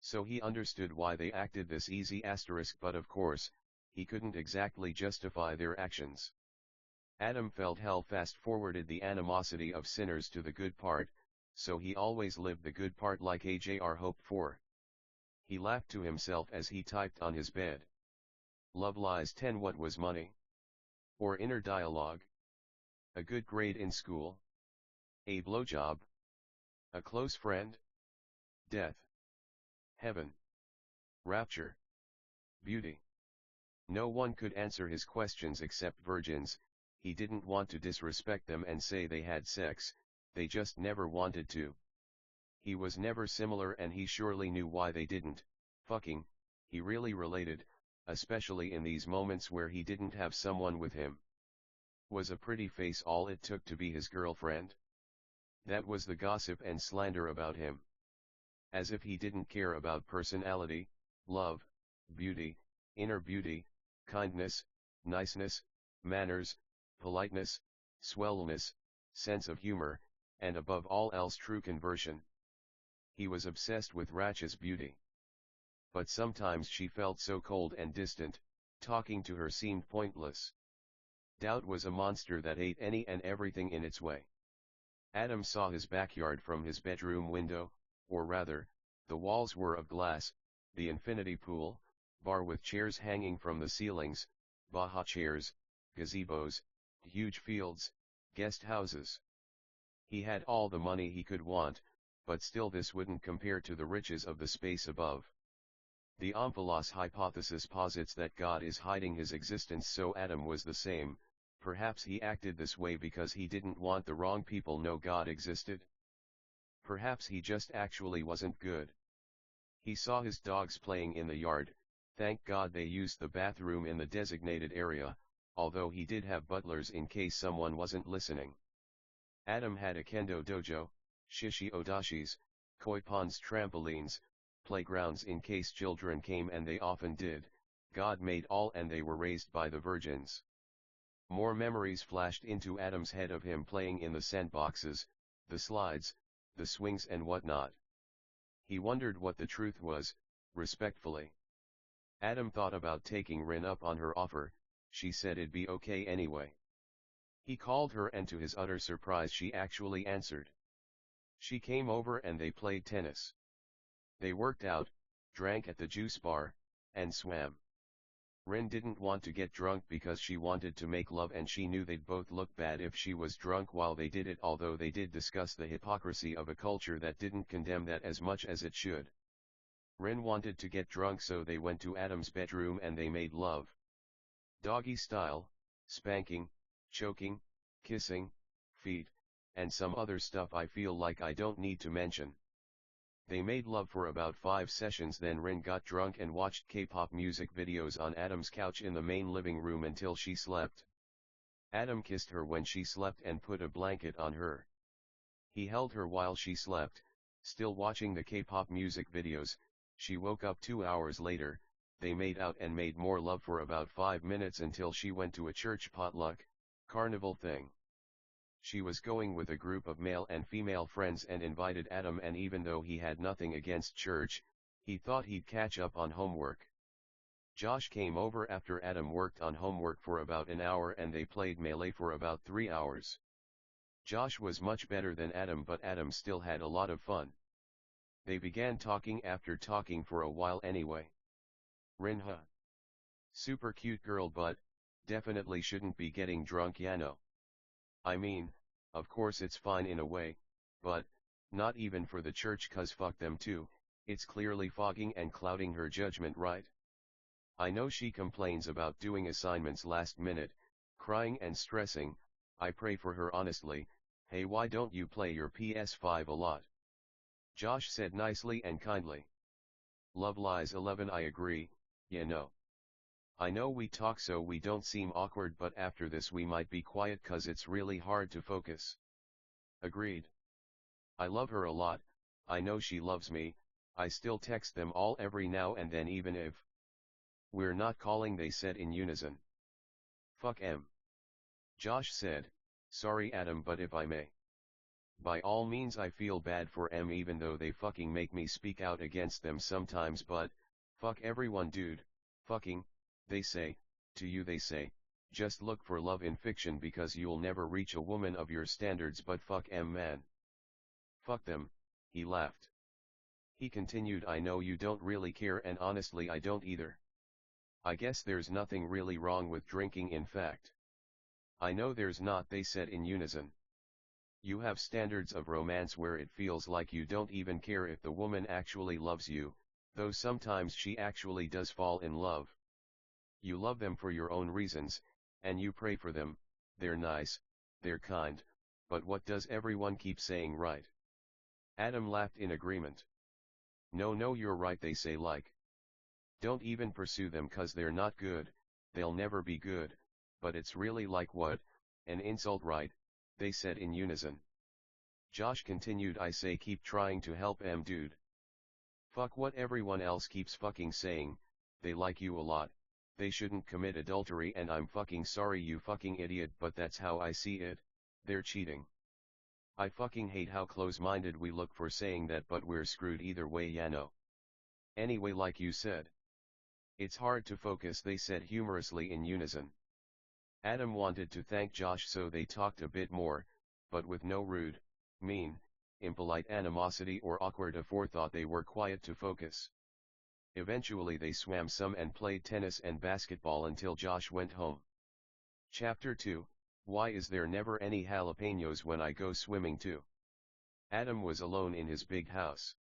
So he understood why they acted this easy asterisk, but of course, he couldn't exactly justify their actions. Adam felt hell fast-forwarded the animosity of sinners to the good part, so he always lived the good part like AJR hoped for. He laughed to himself as he typed on his bed. Love lies 10. What was money? Or inner dialogue? A good grade in school? A blowjob? A close friend? Death? Heaven? Rapture? Beauty? No one could answer his questions except virgins. He didn't want to disrespect them and say they had sex, they just never wanted to. He was never similar and he surely knew why they didn't. Fucking, he really related, especially in these moments where he didn't have someone with him. Was a pretty face all it took to be his girlfriend? That was the gossip and slander about him. As if he didn't care about personality, love, beauty, inner beauty, kindness, niceness, manners, politeness, swellness, sense of humor, and above all else true conversion. He was obsessed with Rach's beauty. But sometimes she felt so cold and distant, talking to her seemed pointless. Doubt was a monster that ate any and everything in its way. Adam saw his backyard from his bedroom window, or rather, the walls were of glass, the infinity pool, bar with chairs hanging from the ceilings, Baja chairs, gazebos, huge fields, guest houses. He had all the money he could want, but still this wouldn't compare to the riches of the space above. The Omphalos hypothesis posits that God is hiding his existence, so Adam was the same. Perhaps he acted this way because he didn't want the wrong people know God existed. Perhaps he just actually wasn't good. He saw his dogs playing in the yard, thank God they used the bathroom in the designated area, although he did have butlers in case someone wasn't listening. Adam had a kendo dojo, shishi odashis, koi ponds, trampolines, playgrounds in case children came, and they often did. God made all and they were raised by the virgins. More memories flashed into Adam's head of him playing in the sandboxes, the slides, the swings and whatnot. He wondered what the truth was, respectfully. Adam thought about taking Rin up on her offer. She said it'd be okay anyway. He called her and to his utter surprise she actually answered. She came over and they played tennis. They worked out, drank at the juice bar, and swam. Rin didn't want to get drunk because she wanted to make love, and she knew they'd both look bad if she was drunk while they did it, although they did discuss the hypocrisy of a culture that didn't condemn that as much as it should. Rin wanted to get drunk, so they went to Adam's bedroom and they made love. Doggy style, spanking, choking, kissing, feet, and some other stuff I feel like I don't need to mention. They made love for about 5 sessions, then Rin got drunk and watched K-pop music videos on Adam's couch in the main living room until she slept. Adam kissed her when she slept and put a blanket on her. He held her while she slept, still watching the K-pop music videos. She woke up 2 hours later. They made out and made more love for about 5 minutes until she went to a church potluck, carnival thing. She was going with a group of male and female friends and invited Adam, and even though he had nothing against church, he thought he'd catch up on homework. Josh came over after Adam worked on homework for about an hour and they played melee for about 3 hours. Josh was much better than Adam, but Adam still had a lot of fun. They began talking after talking for a while anyway. Rin, huh? Super cute girl, but definitely shouldn't be getting drunk, ya know. I mean, of course it's fine in a way, but not even for the church, 'cause fuck them too. It's clearly fogging and clouding her judgment, right? I know she complains about doing assignments last minute, crying and stressing. I pray for her honestly. Hey, why don't you play your PS5 a lot? Josh said nicely and kindly. Love Lies 11, I agree, you know. I know we talk so we don't seem awkward, but after this we might be quiet 'cause it's really hard to focus. Agreed. I love her a lot, I know she loves me. I still text them all every now and then, even if we're not calling, they said in unison. Fuck em. Josh said, sorry Adam, but if I may. By all means, I feel bad for em even though they fucking make me speak out against them sometimes, but fuck everyone, dude. Fucking, they say, to you they say, just look for love in fiction because you'll never reach a woman of your standards, but fuck em, man. Fuck them, he laughed. He continued, I know you don't really care, and honestly I don't either. I guess there's nothing really wrong with drinking, in fact. I know there's not, they said in unison. You have standards of romance where it feels like you don't even care if the woman actually loves you, though sometimes she actually does fall in love. You love them for your own reasons, and you pray for them. They're nice, they're kind, but what does everyone keep saying, right? Adam laughed in agreement. No, you're right, they say, like, don't even pursue them 'cause they're not good, they'll never be good, but it's really like, what, An insult, right? They said in unison. Josh continued, I say keep trying to help dude. Fuck what everyone else keeps fucking saying, they like you a lot, they shouldn't commit adultery and I'm fucking sorry you fucking idiot but that's how I see it, they're cheating. I fucking hate how close-minded we look for saying that but we're screwed either way ya know. Anyway like you said. It's hard to focus they said humorously in unison. Adam wanted to thank Josh so they talked a bit more, but with no rude, mean, impolite animosity or awkward aforethought they were quiet to focus. Eventually they swam some and played tennis and basketball until Josh went home. Chapter 2, Why is there never any jalapenos when I go swimming too? Adam was alone in his big house.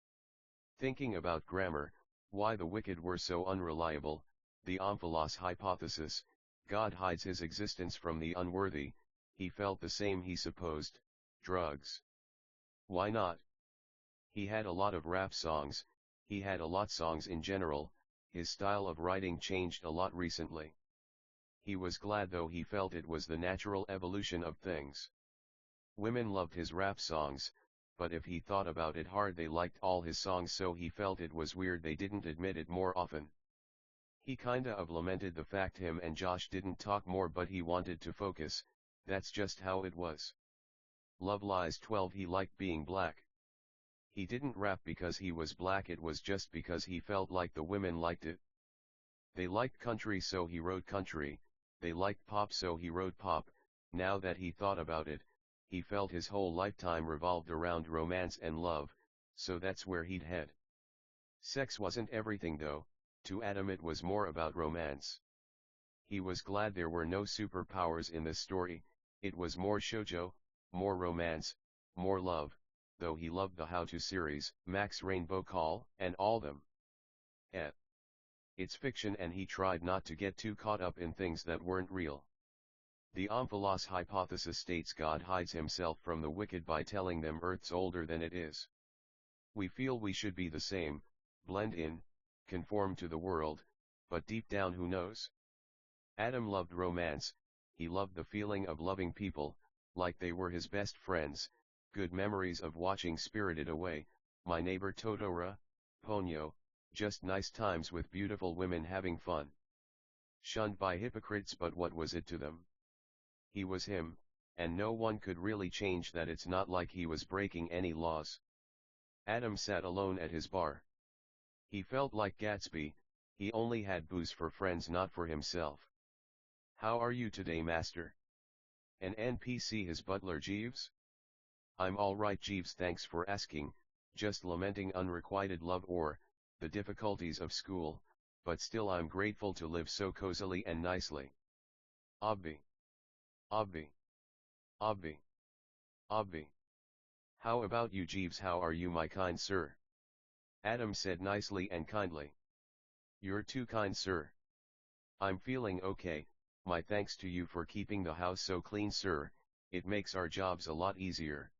Thinking about grammar, why the wicked were so unreliable, the omphalos hypothesis, God hides his existence from the unworthy, he felt the same he supposed, drugs. Why not? He had a lot of rap songs, he had a lot songs in general, his style of writing changed a lot recently. He was glad though he felt it was the natural evolution of things. Women loved his rap songs, but if he thought about it hard they liked all his songs so he felt it was weird they didn't admit it more often. He kinda of lamented the fact him and Josh didn't talk more but he wanted to focus, that's just how it was. Love Lies 12 He liked being black. He didn't rap because he was black, it was just because he felt like the women liked it. They liked country so he wrote country, they liked pop so he wrote pop. Now that he thought about it, he felt his whole lifetime revolved around romance and love, so that's where he'd head. Sex wasn't everything though, to Adam it was more about romance. He was glad there were no superpowers in this story, it was more shoujo, more romance, more love, though he loved the How To series, Max Rainbow Call, and all them. It's fiction and he tried not to get too caught up in things that weren't real. The omphalos hypothesis states God hides himself from the wicked by telling them Earth's older than it is. We feel we should be the same, blend in, conform to the world, but deep down who knows? Adam loved romance, he loved the feeling of loving people, like they were his best friends, good memories of watching Spirited Away, My Neighbor Totoro, Ponyo, just nice times with beautiful women having fun. Shunned by hypocrites but what was it to them? He was him, and no one could really change that. It's not like he was breaking any laws. Adam sat alone at his bar. He felt like Gatsby, he only had booze for friends not for himself. How are you today, master? An NPC, his butler Jeeves? I'm alright Jeeves, thanks for asking, just lamenting unrequited love or, the difficulties of school, but still I'm grateful to live so cozily and nicely. Obvi. Obvi. Obvi. Obvi. How about you Jeeves, how are you my kind sir? Adam said nicely and kindly. You're too kind sir. I'm feeling okay, my thanks to you for keeping the house so clean sir, it makes our jobs a lot easier.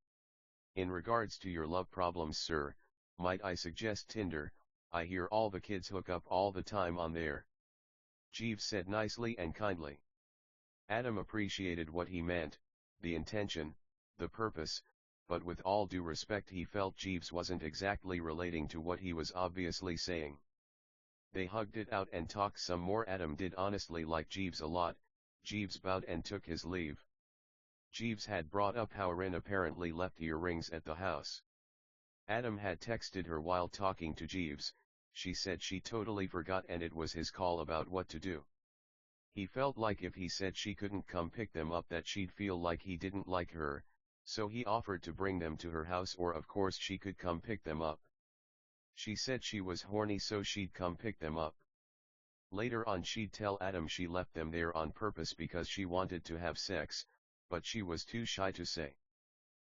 In regards to your love problems sir, might I suggest Tinder, I hear all the kids hook up all the time on there. Jeeves said nicely and kindly. Adam appreciated what he meant, the intention, the purpose, but with all due respect he felt Jeeves wasn't exactly relating to what he was obviously saying. They hugged it out and talked some more. Adam did honestly like Jeeves a lot. Jeeves bowed and took his leave. Jeeves had brought up how Rin apparently left earrings at the house. Adam had texted her while talking to Jeeves, she said she totally forgot and it was his call about what to do. He felt like if he said she couldn't come pick them up that she'd feel like he didn't like her, so he offered to bring them to her house or of course she could come pick them up. She said she was horny so she'd come pick them up. Later on she'd tell Adam she left them there on purpose because she wanted to have sex, but she was too shy to say.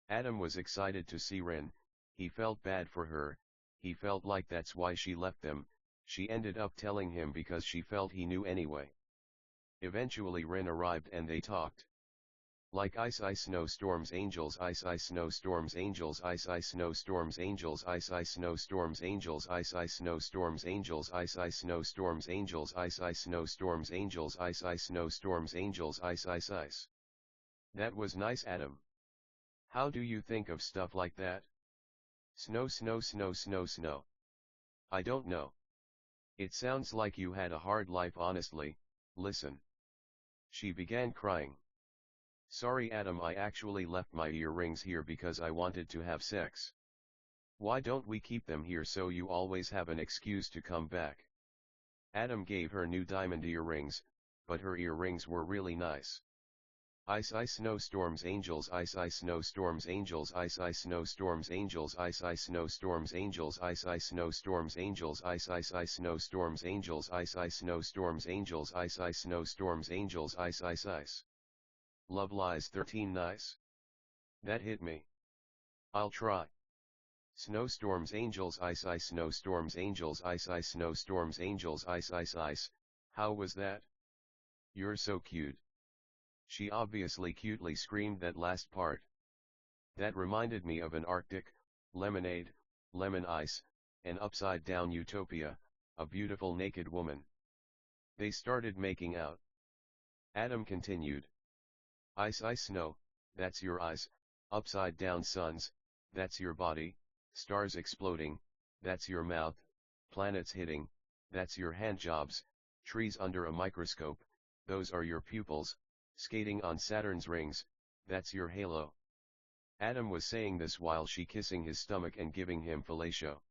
Adam was excited to see Rin, he felt bad for her, he felt like that's why she left them, she ended up telling him because she felt he knew anyway. Eventually Rin arrived and they talked. Like ice ice snowstorms angels ice ice snowstorms angels ice ice snowstorms angels ice ice snowstorms angels ice ice snowstorms angels ice ice snowstorms angels ice ice snowstorms angels ice ice snowstorms angels ice ice ice. That was nice, Adam. How do you think of stuff like that? Snow, snow, snow, snow, snow. I don't know. It sounds like you had a hard life, honestly. Listen. She began crying. Sorry, Adam, I actually left my earrings here because I wanted to have sex. Why don't we keep them here so you always have an excuse to come back? Adam gave her new diamond earrings, but her earrings were really nice. Ice, ice, snowstorms, angels, ice, ice, snowstorms, angels, ice, ice, snowstorms, angels, ice, ice, snowstorms, angels, ice, ice, snowstorms, angels, ice, ice, ice, snowstorms, angels, ice, ice, snowstorms, angels, ice, ice, snowstorms, angels, ice, ice, ice. Love Lies 13 nice. That hit me. I'll try. Snowstorms, angels, ice, ice, snowstorms, angels, ice, ice, snowstorms, angels, ice, ice, ice. How was that? You're so cute. She obviously cutely screamed that last part. That reminded me of an Arctic, lemonade, lemon ice, an upside-down utopia, a beautiful naked woman. They started making out. Adam continued. Ice, ice, snow, that's your eyes, upside-down suns, that's your body, stars exploding, that's your mouth, planets hitting, that's your handjobs, trees under a microscope, those are your pupils, skating on Saturn's rings, that's your halo. Adam was saying this while she kissing his stomach and giving him fellatio.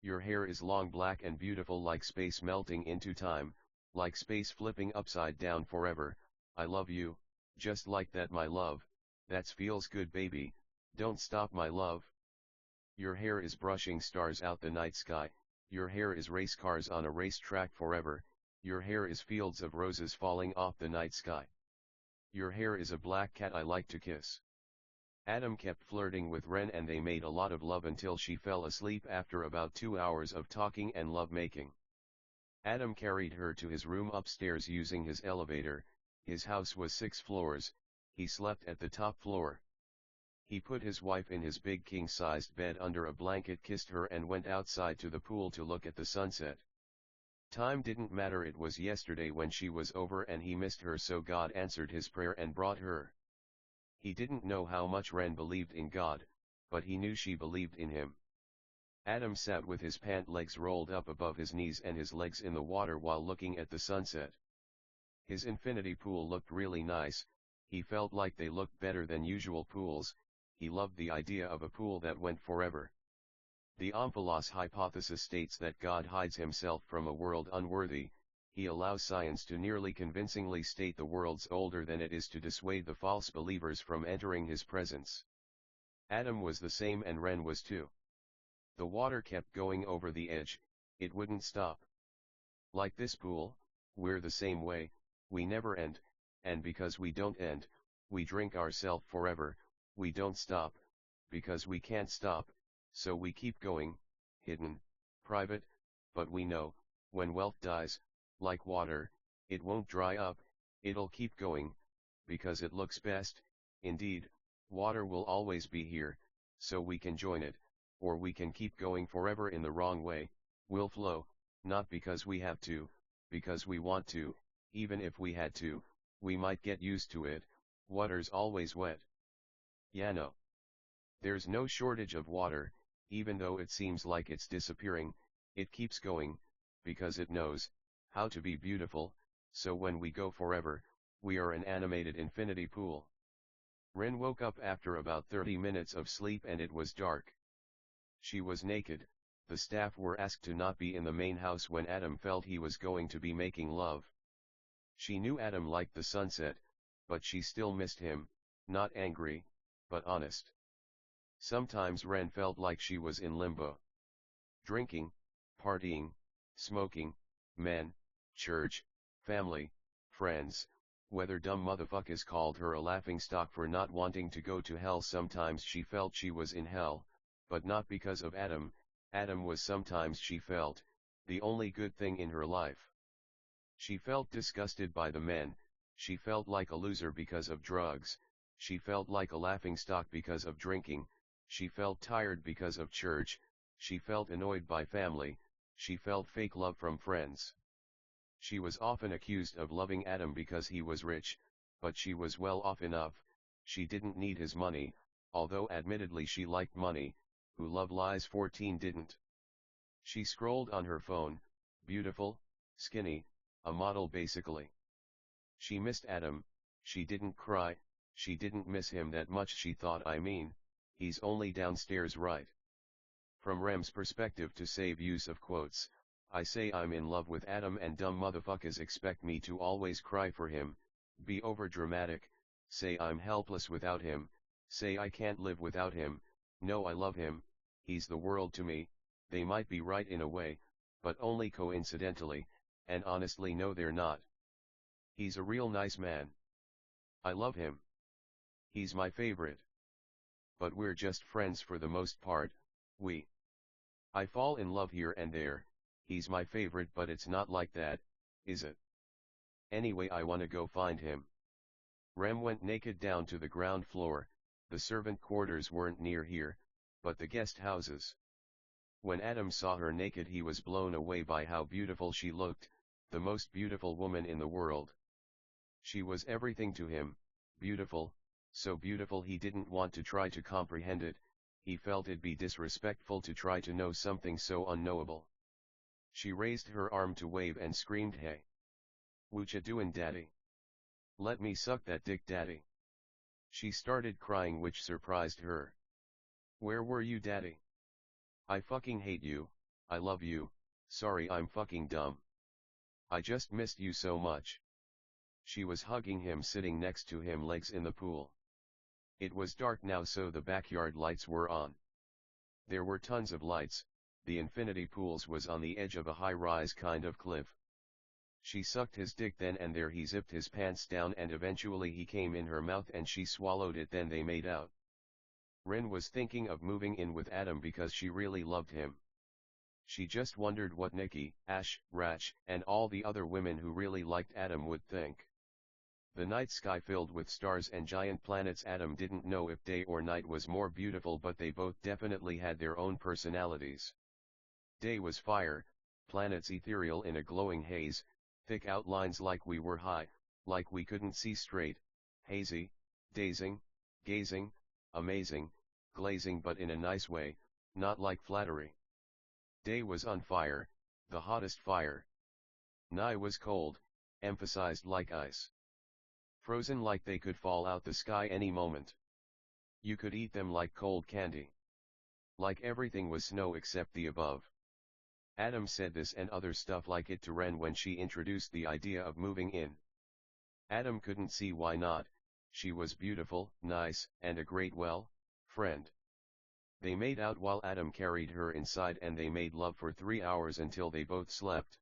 Your hair is long, black and beautiful, like space melting into time, like space flipping upside down forever. I love you, just like that, my love. That's feels good, baby, don't stop, my love. Your hair is brushing stars out the night sky, your hair is race cars on a racetrack forever, your hair is fields of roses falling off the night sky. Your hair is a black cat I like to kiss. Adam kept flirting with Ren and they made a lot of love until she fell asleep after about 2 hours of talking and lovemaking. Adam carried her to his room upstairs using his elevator. His house was 6 floors, he slept at the top floor. He put his wife in his big king-sized bed under a blanket, kissed her and went outside to the pool to look at the sunset. Time didn't matter, it was yesterday when she was over and he missed her, so God answered his prayer and brought her. He didn't know how much Ren believed in God, but he knew she believed in him. Adam sat with his pant legs rolled up above his knees and his legs in the water while looking at the sunset. His infinity pool looked really nice, he felt like they looked better than usual pools, he loved the idea of a pool that went forever. The Omphalos hypothesis states that God hides himself from a world unworthy. He allows science to nearly convincingly state the world's older than it is to dissuade the false believers from entering his presence. Adam was the same and Ren was too. The water kept going over the edge, it wouldn't stop. Like this pool, we're the same way, we never end, and because we don't end, we drink ourselves forever, we don't stop, because we can't stop, so we keep going, hidden, private, but we know, when wealth dies, like water, it won't dry up, it'll keep going, because it looks best. Indeed, water will always be here, so we can join it, or we can keep going forever in the wrong way, we'll flow, not because we have to, because we want to. Even if we had to, we might get used to it, water's always wet. Yeah, no. There's no shortage of water, even though it seems like it's disappearing, it keeps going, because it knows how to be beautiful, so when we go forever, we are an animated infinity pool. Ren woke up after about 30 minutes of sleep and it was dark. She was naked, the staff were asked to not be in the main house when Adam felt he was going to be making love. She knew Adam liked the sunset, but she still missed him, not angry, but honest. Sometimes Ren felt like she was in limbo. Drinking, partying, smoking, men, church, family, friends, whether dumb motherfuckers called her a laughingstock for not wanting to go to hell. Sometimes she felt she was in hell, but not because of Adam. Adam was, sometimes she felt, the only good thing in her life. She felt disgusted by the men, she felt like a loser because of drugs, she felt like a laughingstock because of drinking, she felt tired because of church, she felt annoyed by family, she felt fake love from friends. She was often accused of loving Adam because he was rich, but she was well off enough, she didn't need his money, although admittedly she liked money, who Love Lies 14 didn't. She scrolled on her phone, beautiful, skinny, a model basically. She missed Adam, she didn't cry, she didn't miss him that much she thought I mean, he's only downstairs right. From Rem's perspective to save use of quotes, I say I'm in love with Adam and dumb motherfuckers expect me to always cry for him, be overdramatic, say I'm helpless without him, say I can't live without him, no I love him, he's the world to me, they might be right in a way, but only coincidentally, and honestly no they're not. He's a real nice man. I love him. He's my favorite. But we're just friends for the most part, I fall in love here and there, he's my favorite but it's not like that, is it? Anyway I wanna go find him. Rem went naked down to the ground floor, the servant quarters weren't near here, but the guest houses. When Adam saw her naked he was blown away by how beautiful she looked, the most beautiful woman in the world. She was everything to him, beautiful, so beautiful he didn't want to try to comprehend it, he felt it'd be disrespectful to try to know something so unknowable. She raised her arm to wave and screamed hey. Whatcha doin' daddy? Let me suck that dick daddy. She started crying which surprised her. Where were you daddy? I fucking hate you, I love you, sorry I'm fucking dumb. I just missed you so much. She was hugging him sitting next to him legs in the pool. It was dark now so the backyard lights were on. There were tons of lights, the infinity pools was on the edge of a high-rise kind of cliff. She sucked his dick then and there he zipped his pants down and eventually he came in her mouth and she swallowed it then they made out. Ren was thinking of moving in with Adam because she really loved him. She just wondered what Nikki, Ash, Rach, and all the other women who really liked Adam would think. The night sky filled with stars and giant planets. Adam didn't know if day or night was more beautiful but they both definitely had their own personalities. Day was fire, planets ethereal in a glowing haze, thick outlines like we were high, like we couldn't see straight, hazy, dazing, gazing, amazing, glazing but in a nice way, not like flattery. Day was on fire, the hottest fire. Night was cold, emphasized like ice. Frozen like they could fall out the sky any moment. You could eat them like cold candy. Like everything was snow except the above. Adam said this and other stuff like it to Ren when she introduced the idea of moving in. Adam couldn't see why not, she was beautiful, nice, and a great friend. They made out while Adam carried her inside and they made love for 3 hours until they both slept.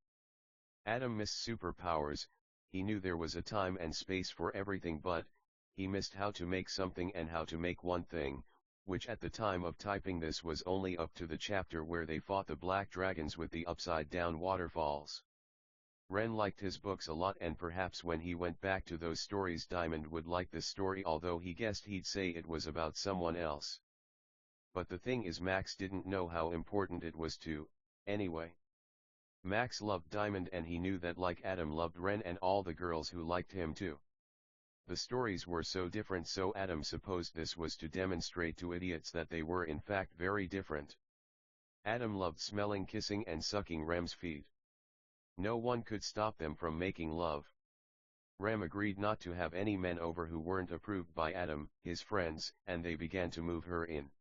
Adam missed superpowers, he knew there was a time and space for everything but, he missed how to make something and how to make one thing, which at the time of typing this was only up to the chapter where they fought the black dragons with the upside-down waterfalls. Ren liked his books a lot and perhaps when he went back to those stories Diamond would like this story although he guessed he'd say it was about someone else. But the thing is Max didn't know how important it was to, anyway. Max loved Diamond and he knew that like Adam loved Ren and all the girls who liked him too. The stories were so different so Adam supposed this was to demonstrate to idiots that they were in fact very different. Adam loved smelling, kissing and sucking Rem's feet. No one could stop them from making love. Rem agreed not to have any men over who weren't approved by Adam, his friends, and they began to move her in.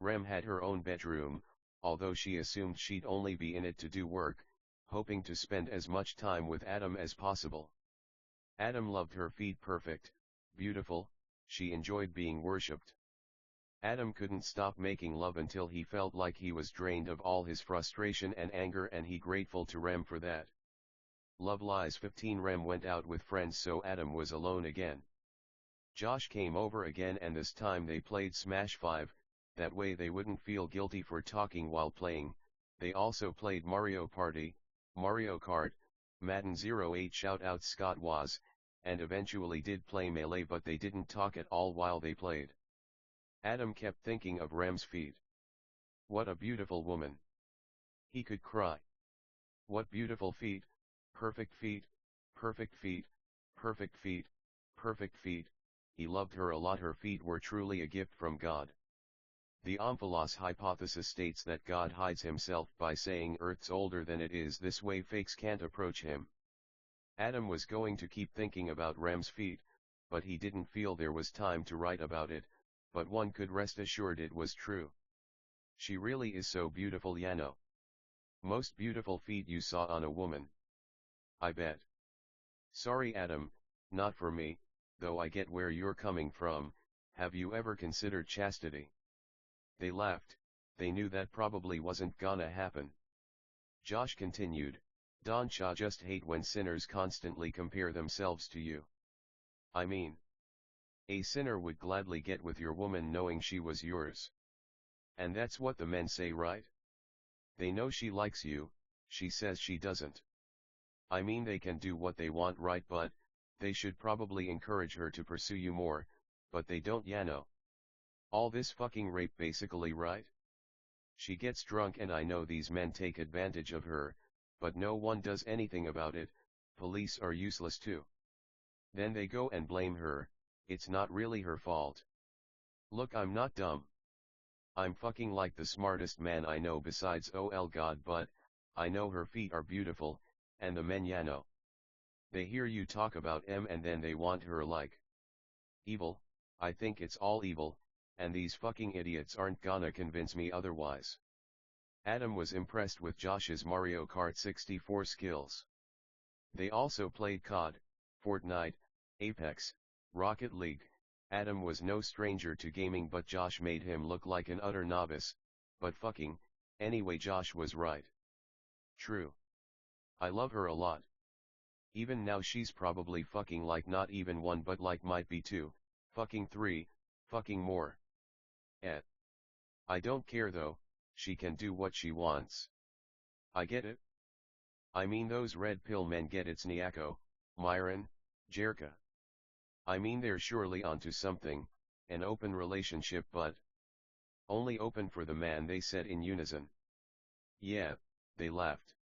Rem had her own bedroom, although she assumed she'd only be in it to do work, hoping to spend as much time with Adam as possible. Adam loved her feet perfect, beautiful, she enjoyed being worshipped. Adam couldn't stop making love until he felt like he was drained of all his frustration and anger and he grateful to Rem for that. Love Lies 15 Rem went out with friends so Adam was alone again. Josh came over again and this time they played Smash 5, that way they wouldn't feel guilty for talking while playing. They also played Mario Party, Mario Kart, Madden 08 shout-out Scott was, and eventually did play Melee but they didn't talk at all while they played. Adam kept thinking of Rem's feet. What a beautiful woman. He could cry. What beautiful feet, perfect feet, perfect feet, perfect feet, perfect feet, he loved her a lot. Her feet were truly a gift from God. The omphalos hypothesis states that God hides himself by saying Earth's older than it is. This way fakes can't approach him. Adam was going to keep thinking about Rem's feet, but he didn't feel there was time to write about it, but one could rest assured it was true. She really is so beautiful, Yano. Most beautiful feet you saw on a woman. I bet. Sorry Adam, not for me, though I get where you're coming from. Have you ever considered chastity? They laughed. They knew that probably wasn't gonna happen. Josh continued, Don't ya just hate when sinners constantly compare themselves to you? I mean, a sinner would gladly get with your woman knowing she was yours. And that's what the men say, right? They know she likes you, she says she doesn't. I mean, they can do what they want, right? But they should probably encourage her to pursue you more, but they don't, Yano. All this fucking rape basically, right? She gets drunk and I know these men take advantage of her, but no one does anything about it. Police are useless too. Then they go and blame her. It's not really her fault. Look, I'm not dumb. I'm fucking like the smartest man I know besides OL God, but I know her feet are beautiful, and the men, Yano. They hear you talk about M and then they want her like. Evil, I think it's all evil, and these fucking idiots aren't gonna convince me otherwise. Adam was impressed with Josh's Mario Kart 64 skills. They also played COD, Fortnite, Apex, Rocket League. Adam was no stranger to gaming, but Josh made him look like an utter novice. But fucking, anyway, Josh was right. True. I love her a lot. Even now she's probably fucking like not even one but like might be two, fucking three, fucking more. I don't care though, she can do what she wants. I get it. I mean those red pill men get it, Sniako, Myron, Jerka. I mean they're surely onto something, an open relationship, but only open for the man, they said in unison. Yeah, they laughed.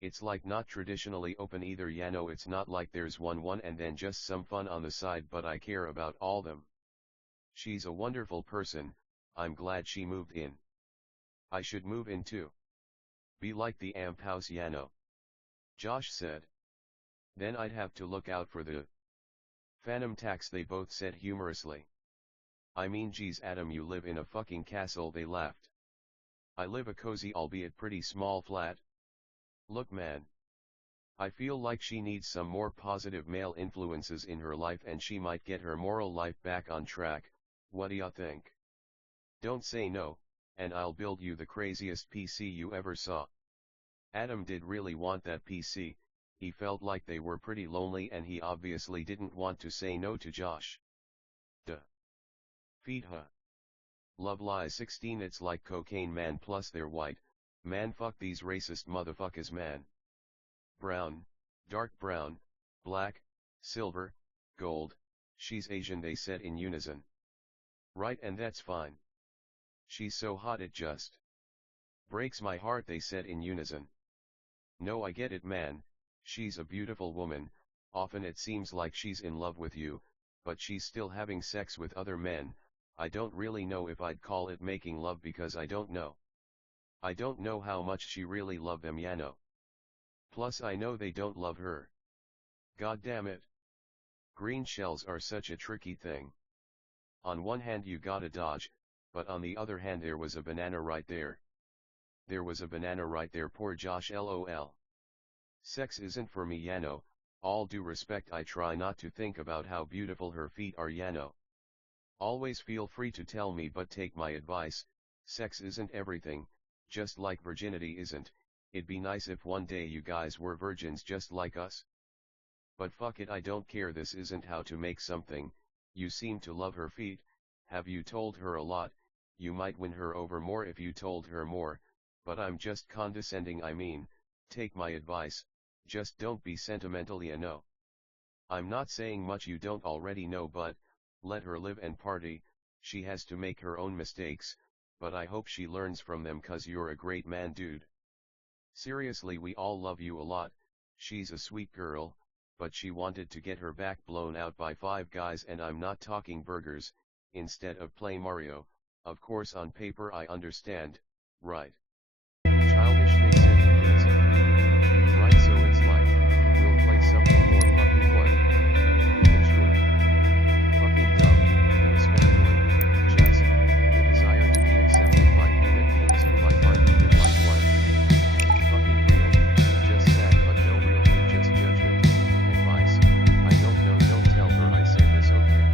It's like not traditionally open either, Yano. It's not like there's one and then just some fun on the side, but I care about all them. She's a wonderful person, I'm glad she moved in. I should move in too. Be like the amp house, Yano. Josh said. Then I'd have to look out for the phantom tax, they both said humorously. I mean geez Adam, you live in a fucking castle, they laughed. I live a cozy albeit pretty small flat. Look man. I feel like she needs some more positive male influences in her life and she might get her moral life back on track. What do ya think? Don't say no, and I'll build you the craziest PC you ever saw. Adam did really want that PC, he felt like they were pretty lonely and he obviously didn't want to say no to Josh. Duh. Feed huh. Love lies 16, it's like cocaine man plus they're white, man fuck these racist motherfuckers man. Brown, dark brown, black, silver, gold, she's Asian, they said in unison. Right, and that's fine. She's so hot it just breaks my heart, they said in unison. No, I get it man, she's a beautiful woman, often it seems like she's in love with you, but she's still having sex with other men. I don't really know if I'd call it making love because I don't know. I don't know how much she really loved them, Yano. Plus I know they don't love her. God damn it. Green shells are such a tricky thing. On one hand you gotta dodge, but on the other hand there was a banana right there. There was a banana right there, poor Josh lol. Sex isn't for me, Yano, all due respect I try not to think about how beautiful her feet are, Yano. Always feel free to tell me, but take my advice, sex isn't everything, just like virginity isn't. It'd be nice if one day you guys were virgins just like us. But fuck it, I don't care, this isn't how to make something. You seem to love her feet, have you told her a lot? You might win her over more if you told her more, but I'm just condescending, I mean, take my advice, just don't be sentimental, you know. I'm not saying much you don't already know, but let her live and party, she has to make her own mistakes, but I hope she learns from them, cause you're a great man, dude. Seriously, we all love you a lot, she's a sweet girl, but she wanted to get her back blown out by 5 guys, and I'm not talking burgers, instead of play Mario. Of course on paper I understand, right? Childish, they said to innocent. Right, so it's like, we'll play something more fucking what? Mature. Fucking dumb, respectfully, just, the desire to be accepted by human beings who like aren't even like one. Fucking real, just sad but no real hate, just judgment. Advice, I don't know, don't tell her I said this, okay?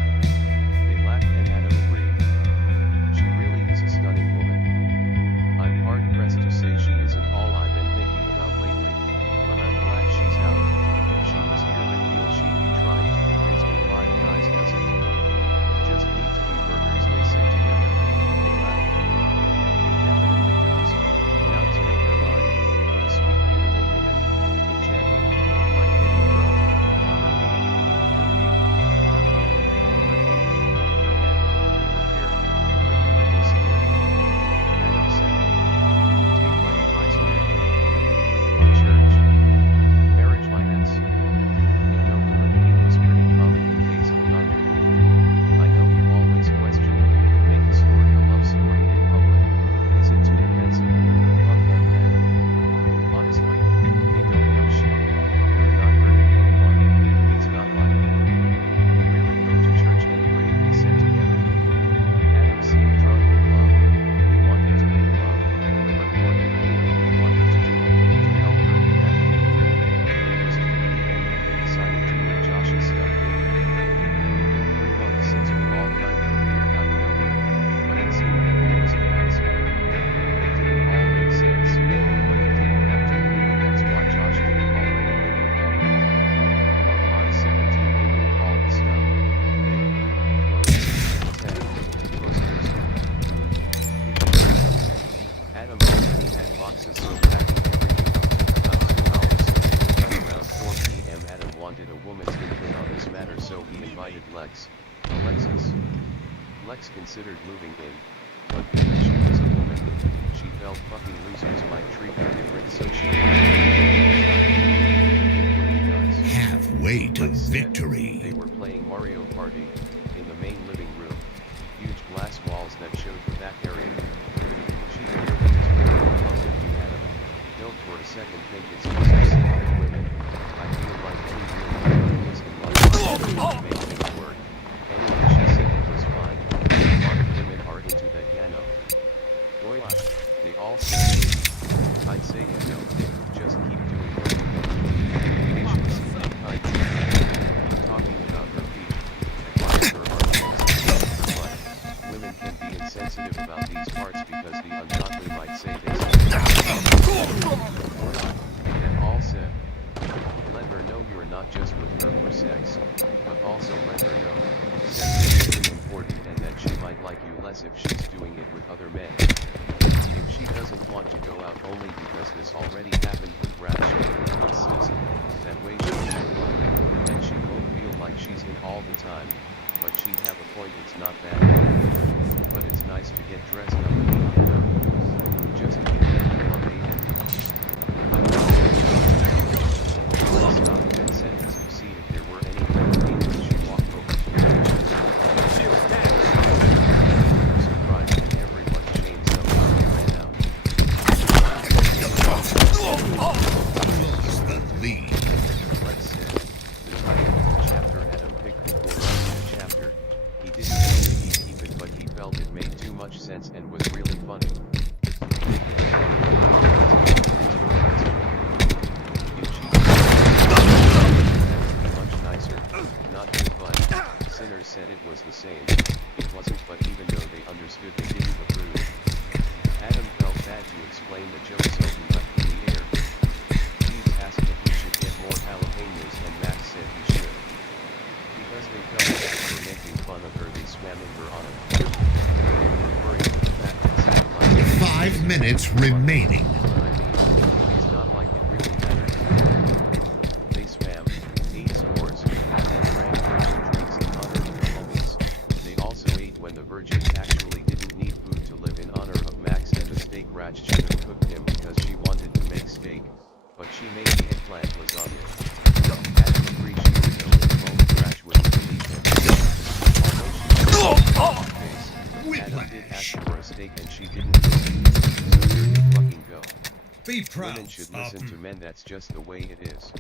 They laughed and Adam agreed. She really is a stunning woman. I'm hard pressed to say she isn't all I've been thinking about lately, but I'm glad she's out. If she was here I feel she'd be trying to convince me 5 guys doesn't just need to be burgers, they said together. They laughed. It definitely does. Doubts fill her mind. A sweet beautiful woman, enchanting, like getting drunk. Her feet, her feet, her feet, her head, her hair, her beautiful skin. Adam said, take my advice, man. Fuck church. Marriage my ass. No, polygamy was pretty common in days of yonder. I know you always question if you could make a story a love story in public. Is it too offensive? Fuck them, man. Honestly, they don't know shit. We're not hurting anyone. It's not like we really go to church anyway, they said together. Adam seemed drunk in love. We wanted to make love, but more than anything we wanted to do anything to help her be happy. It was 2 p.m. and they decided to move Josh's stuff in. It'd been 3 months since we all kinda figured out nowhere, but it seemed that there was a past. It didn't all make sense, but it didn't have to, maybe that's why Josh didn't already live with Adam. On 5/17 they moved all the stuff. Clothes, tech, posters, Adam already had boxes, so packing everything up took about 2 hours, so they were done around 4 p.m. Adam wanted a woman's input on this matter, so he invited Alexis. Lex considered moving in, but because she was a woman, she felt fucking losers might treat her different, so she did what he does. Halfway to Lex said victory. they were playing Mario Party, in the main living room, huge glass walls that showed the back area. She told him to really love you, Adam. Don't for a second think it's just to see other women. I feel like any real woman was in love with you to make things work. Anyway, she said it was fine. A lot of women are into that piano. Boy, they all say. I'd say no. Just keep doing what you do. Patience, kind. Talking about her feet. Admire her arguments. But women can be insensitive about these parts because the ungodly might say this. And all said. Let her know you're not just with her for sex, but also let her know sex is really important and that she might like you less if she's doing it with other men. If she doesn't want to go out only because this already happened with Rash, insist, that way she'll have fun, and she won't feel like she's in all the time, but she'd have a point, it's not bad. But it's nice to get dressed up and you know, just keep them on the end. I would stop mid-sentence to see if there were any red paint when she walked over to her. Surprised and everyone changed somehow he ran out. Lost the lead. Lex said, the title of the chapter Adam picked before writing the chapter, he didn't know if he'd keep it, but he felt it made too much sense and was really funny. Much nicer, not good, but sinners said it was the same. It wasn't, but even though they understood, they didn't approve. Adam felt bad to explain the joke, so he left in the air. Steve asked if he should get more jalapenos, and Max said he should. Because they felt bad for making fun of her, they swam in her honor. They were worried that the fact it seemed like 5 minutes remaining. But I mean, it's not like it really mattered. They swam, ate s'mores, and drank virgin drinks in honor of the homies. They also ate when the virgins actually didn't need food to live, in honor of Max, and the steak Ratch should have cooked him because she wanted to make steak, but she made the eggplant lasagna. Adam agreed she would go in a moment crash with Felicia. Although she Adam did ask for a steak and she didn't listen. So here you fucking go. Be proud. Women should listen to men, that's just the way it is.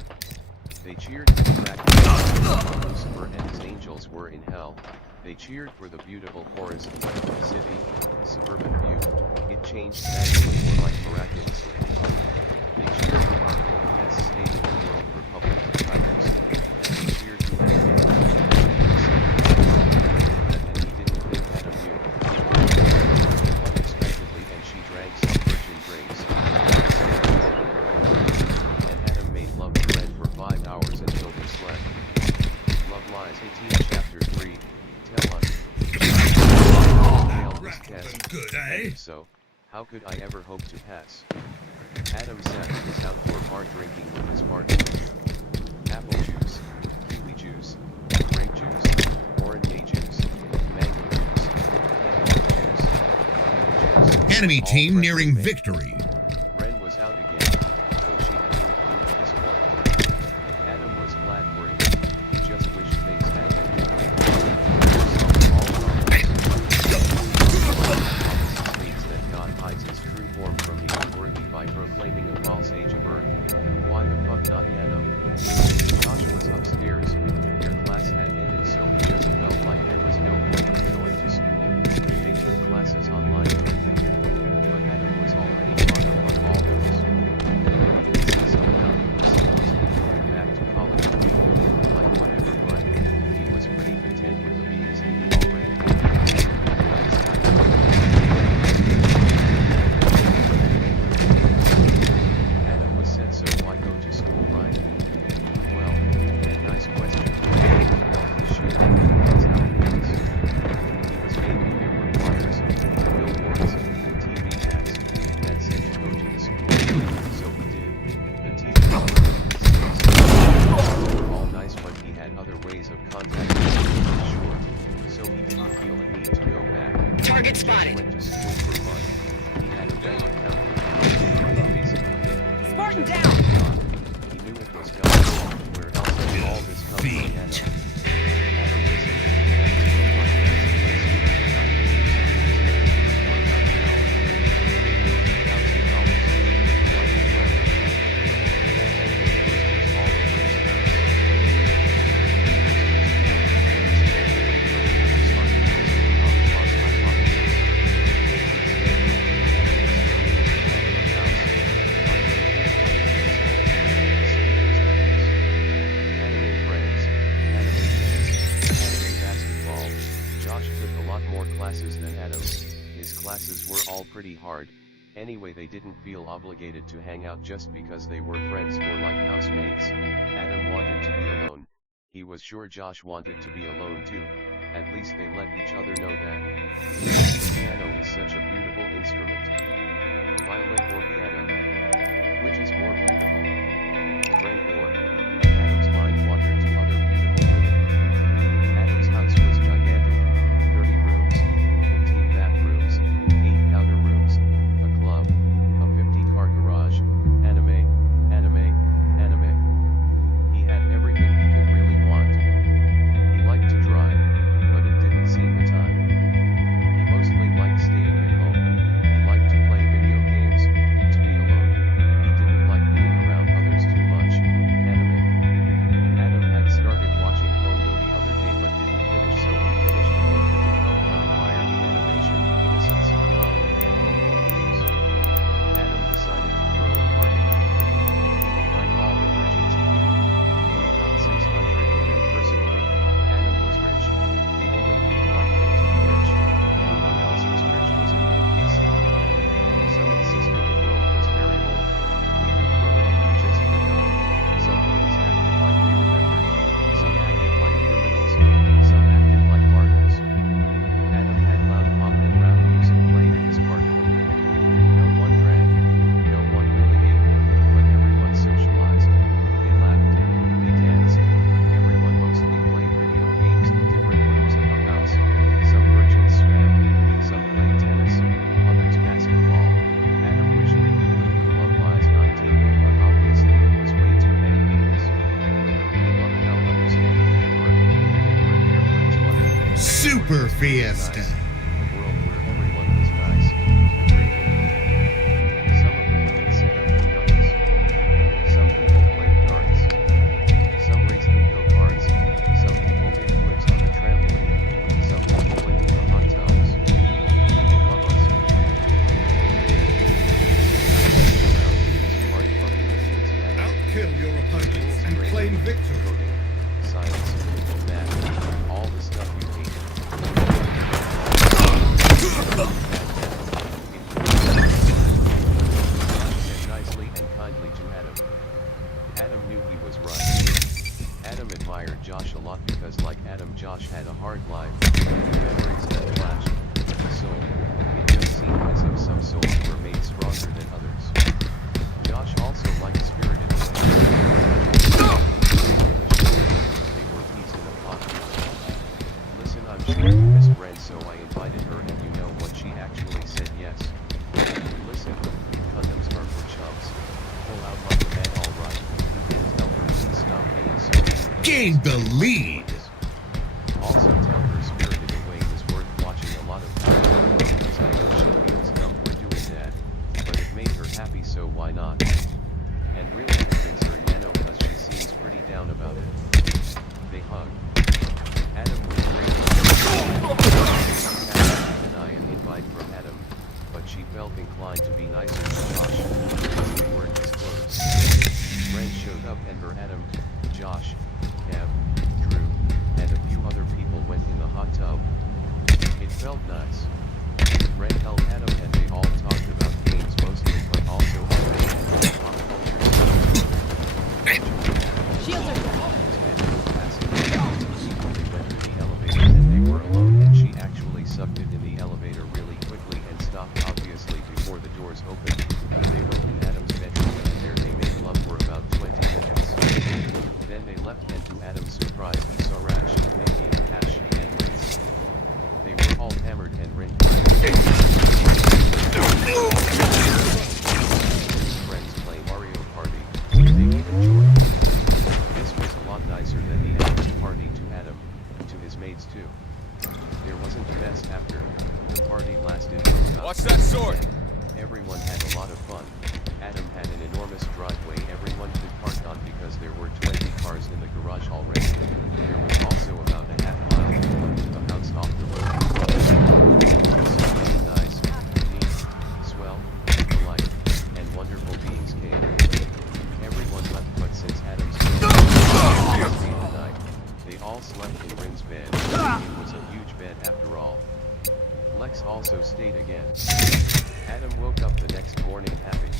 They cheered for the fact that Lucifer and his angels were in hell. They cheered for the beautiful forest, city, suburban view. It changed magically or like miraculously. They cheered for Arthur, the best state in the world, Republic of Tigers. And they cheered to Adam and he didn't think Adam knew. Unexpectedly, and she drank some virgin drinks. And Adam made love to Ren for 5 hours until they slept. Love Lies 18 Chapter 3, tell us. Failed this test, and if so, how could I ever hope to pass? Adam sat at his outdoor bar drinking with his partner. Apple juice, kiwi juice, grape juice, orange juice, mango juice, juice. Enemy team nearing victory. Ren was out again, though she had moved in at this point. Adam was glad for it. He just wished things had been different. States that God hides his true form from the unworthy by proclaiming a false age of earth. Why the fuck not Adam? Josh was upstairs. Their class had ended, so he just felt like there was no point in going to school. They took classes online. But Adam was already caught up on all those. He didn't see some value in supposedly going back to college and living like whatever, but he was pretty content with the beings he knew already. Adam was said, so why go to school, right? Well, and nice question. Well, shit, that's how it is. He was mainly there were flyers, billboards, TV ads, that said to go to the school, so he did. The teachers were all nice, but he had other ways of contacting them, sure, so he didn't feel a need to go back. Target He spotted. went to school for fun. He had a bank account with basically it. Spartan down. He knew it was God. Where else did all this come from? Adam listened to the classes were all pretty hard. Anyway, they didn't feel obligated to hang out just because they were friends or like housemates. Adam wanted to be alone. He was sure Josh wanted to be alone too. At least they let each other know that. Piano is such a beautiful instrument. Violin or piano? Which is more beautiful? Ren or? And Adam's mind wandered to other beautiful women. Adam's house was gigantic. 30 rooms, 15 bathrooms, 8 powder rooms, a club, a 50-car garage, anime. He had everything he could really want. He liked to drive, but it didn't seem the time. He mostly liked staying at home. Fiesta. A world where everyone was nice, and great and neat. Some of the women set up pinatas. Some people played darts. Some raced in go-karts. Some people did flips on the trampoline. Some people went in the hot tubs. They love us. Outkill your opponents and claim victory. Coding, science, math, all the stuff you hate. Said nicely and kindly to Adam. Adam knew he was right. Adam admired Josh a lot because like Adam, Josh had a hard life, memories that flashed, soul. It just seemed as if some souls were made stronger than others. Josh also liked spirited away. They were peas in a pod. Listen, I'm sure you miss Brent, so I invited her, and you know what, she actually said yes. Listen, condoms are for chumps. Pull out like a man, alright. Tell her please stop being so mean. Gain the lead. Also tell her Spirited Away is worth watching a lot of times, because I know she feels dumb for doing that, but it made her happy, so why not? And really convince her, cause she seems pretty down about it. They hugged. Adam was great. Deny an invite from Adam, but she felt inclined to be nicer to Josh, because they weren't disclosed. Brent showed up, and her Adam, Josh, Kev, Drew, and a few other people went in the hot tub. It felt nice. Brent held Adam and they all talked about games mostly, but also other pop culture stuff. Shields are down. They went to the elevator and they were alone, and she actually sucked it in the elevator really quickly and stopped obviously before the doors opened. They went in Adam's bedroom and there they made love for about 20 minutes. Then they left, and to Adam's surprise he saw Rash, Mickey, Ash, and Reese. They were all hammered and rinsed by friends play Mario Party. They even joined. This was a lot nicer than the average party to Adam, to his mates too. There wasn't a mess after. The party lasted for about Watch that sword! 10. Everyone had a lot of fun. Adam had an enormous driveway everyone could park on because there were 20 cars in the garage already. There was also about a half mile, a house off the road. So many nice, neat, swell, polite, and wonderful beings came. Everyone left, but since Adam's stayed the night, they all slept in Rin's bed. It was a huge bed after all. Lex also stayed again. Adam woke up the next morning happy.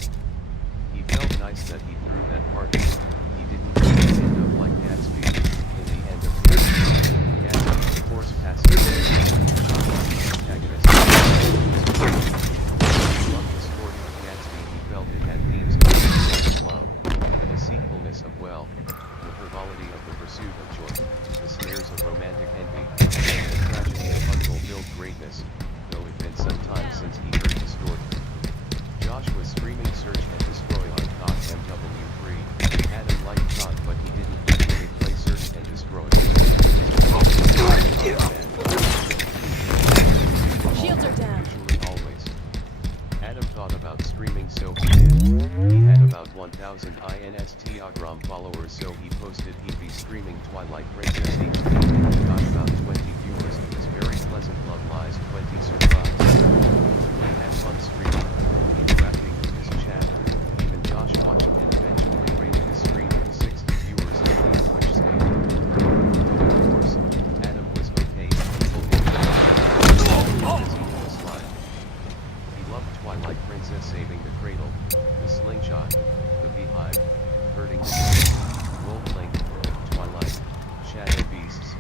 He felt nice that he threw that party. He didn't end up like Gatsby in the end of Gatsby, of course, passed away. Antagonist. He loved the sport of Gatsby. He felt it had themes of love, the deceitfulness of wealth, the frivolity of the pursuit of joy, the snares of romantic envy, and the tragedy of unfulfilled greatness, though it been some time since he heard the story. Josh was screaming search and destroy on COD MW3. Adam liked COD, but he didn't really play search and destroy. Shields are down. Usually always. Adam thought about streaming, so he did. He had about 1,000 Instagram followers, so he posted he'd be streaming Twilight Princess HD. Got about 20 viewers. It was very pleasant. Love lies 20 surprise. He had fun streaming, interacting with his chat. Even Josh watched and eventually rated his stream with 60 viewers in the Twitch state. Of course, Adam was okay. People didn't slide. He loved Twilight Princess saving the cradle, the slingshot, the beehive, hurting the wolf link, Twilight, shadow beasts,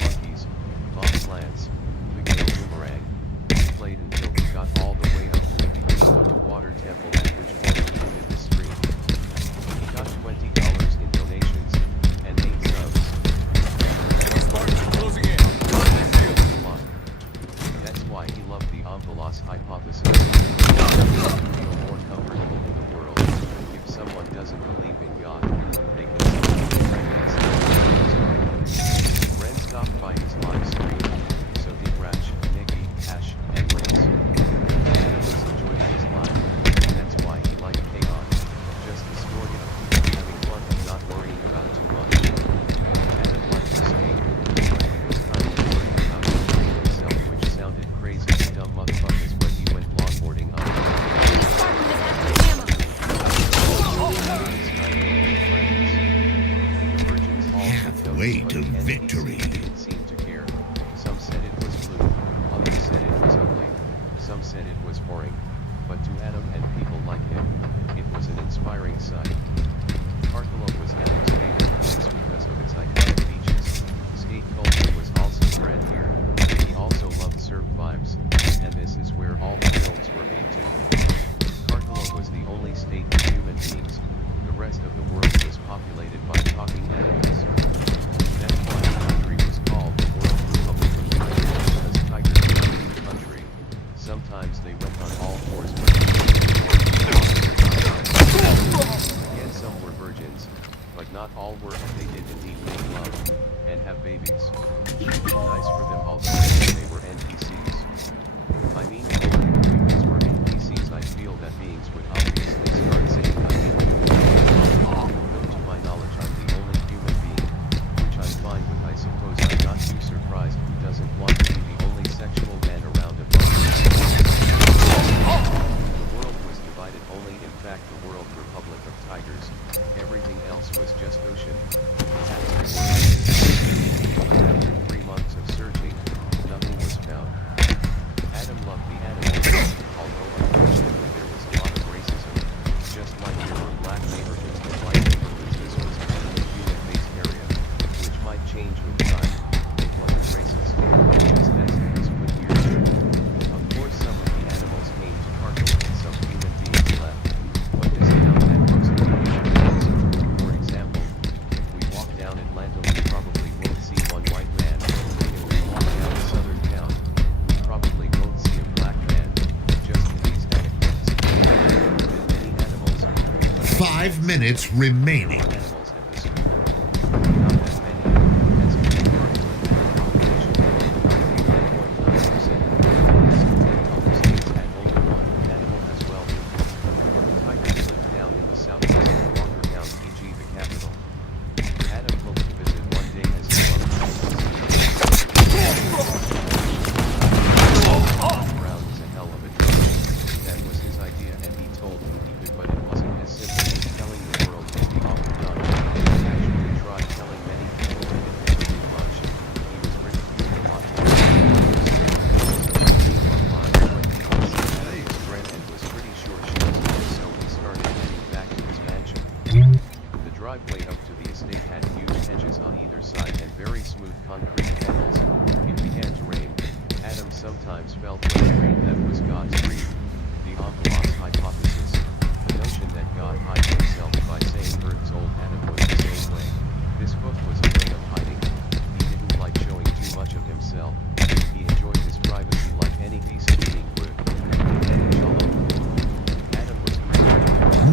monkeys, bomb plants, the gale boomerang. He played until he got all the way up to the beginning of the water temple, at which point he ended the stream. He got $20 in donations, and 8 subs. Spartans are closing in. That's why he loved the Omphalos hypothesis. Feel more comfortable in the world. If someone doesn't believe in God, they can Ren stopped by his live stream, so but to Adam and people like him, it was an inspiring sight. Karkalov was Adam's favorite place because of its iconic beaches. Skate culture was also bred here. He also loved surf vibes, and this is where all the films were made to. Karkalov was the only state with human beings. The rest of the world was populated by talking animals. That's why the country was called the World Republic of Tigers, because tigers dominated the country. Sometimes they went on all fours, but again, some were virgins, but not all were, and they did indeed make love and have babies. Nice for them, although they were NPCs. I mean, if only the humans were NPCs, I feel that beings would obviously start saying I hate you. Though to my knowledge I'm the only human being, which I'm fine with. I suppose I'm not too surprised. Who doesn't want to be the only sexual man around a bunch of The world was divided only, in fact, the World Republic of Tigers. Everything else was just ocean. Perhaps there were but after 3 months of searching, nothing was found. Adam loved the animals, although unfortunately there was a lot of racism. Just like there were black neighborhoods and white neighborhoods, this was kind of a human-based area, which might change with time. It wasn't racist, just as it was put here. Of course some of the animals came to Karkalov and some human beings left, but this town had most of the humans. For example, if we walk down Atlanta we probably won't see one white man. If we walk down a southern town, we probably won't see a black man. Just in these anecdotes, there have been many animals, but 5 minutes remaining. animals have disappeared. Not that many, as in the population of 99.9%. Other states had only one animal as well. The tigers lived down in the southwest of Walkertown, PG, the capital. Adam hoped to visit one day as he loved Brown was a hell of a drug. That was his idea and he told me he could, but it wasn't as simple as telling the world what the offer done. He actually tried telling many people and it never did much. He was ridiculed a lot more. And was pretty sure she was good, so he started heading back to his mansion. The driveway up to the estate had huge hedges on either side and very smooth concrete panels. It began to rain. Adam sometimes felt when it rained that was God's breath. The envelope hypothesis, the notion that God hides himself by saying Earth's old Adam was the same way. This book was a way of hiding. He didn't like showing too much of himself. He enjoyed his privacy like any decent being would. Adam was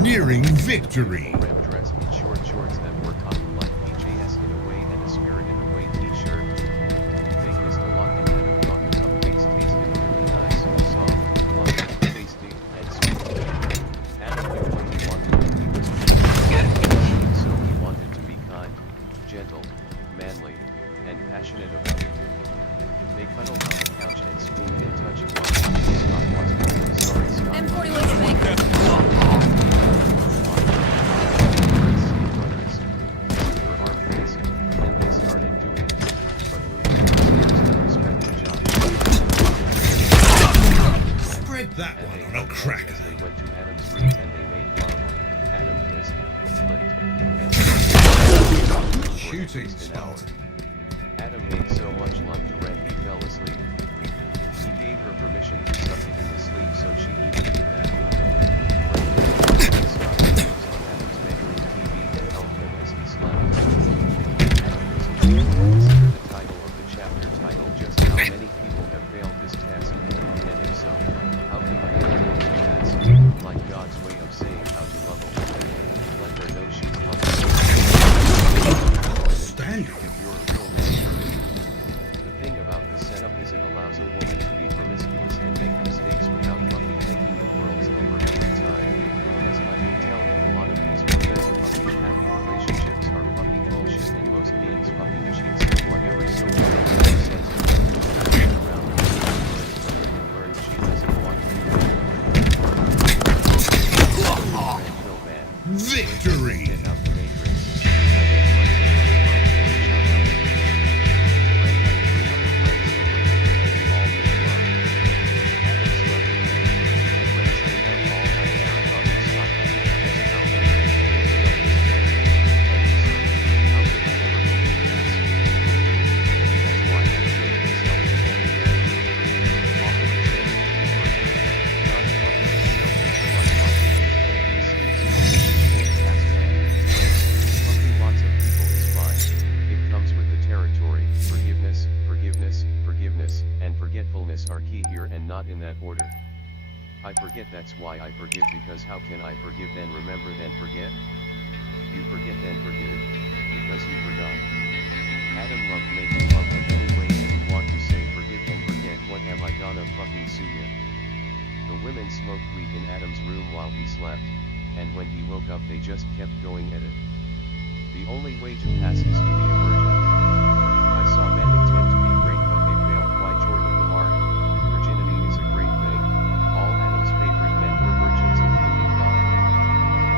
Nearing victory. ram dressed in short shorts that were cotton like PJs in a way and a spirit in a way t-shirt. They kissed a lot and Adam thought the cupcakes tasted really nice, soft, plump, tasty, and sweet. Adam knew what he wanted and he was so he wanted to be kind, gentle, manly, and passionate about it. They cuddled on the couch and spooned and touched while Scott was sorry Scott. M40 West Bank. Spread that one on a cracker. As they went to Adam's room and they made love. Adam kissed, licked, and Shooting an hour. Spartan. Adam made so much love to Ren he fell asleep. He gave her permission to suck it in his sleep, so she even did that. Ren stopped the news on Adam's bedroom TV and held him as he slept. Adam was consider the title of the chapter title just how many people have failed this test, and if so, how can I help you to ask, like God's way of saying how to love a woman, let her know she's loved. Standard. If you're a real man for me. The thing about this setup is it allows a woman to be promiscuous and make mistakes without fucking thinking the world's over every time, because I can tell you a lot of these professed fucking happy relationships are fucking bullshit and most beings fucking cheats and whatever, so she says around and learn she doesn't want to do it. Victory. Get out the matrix. I get right down to my boy shout out. Ren had 3 other friends over there and all this love. Adam slept with them, and Ren stayed forget, that's why I forgive, because how can I forgive then remember then forget? You forget then forgive, because you forgot. Adam loved making love, and anyway if you want to say forgive and forget, what am I gonna fucking sue ya? The women smoked weed in Adam's room while he slept, and when he woke up they just kept going at it. The only way to pass is to be a virgin. I saw men intend to be great but they failed quite short of the mark. Virginity is a great thing. All Adam's favorite men were virgins including God.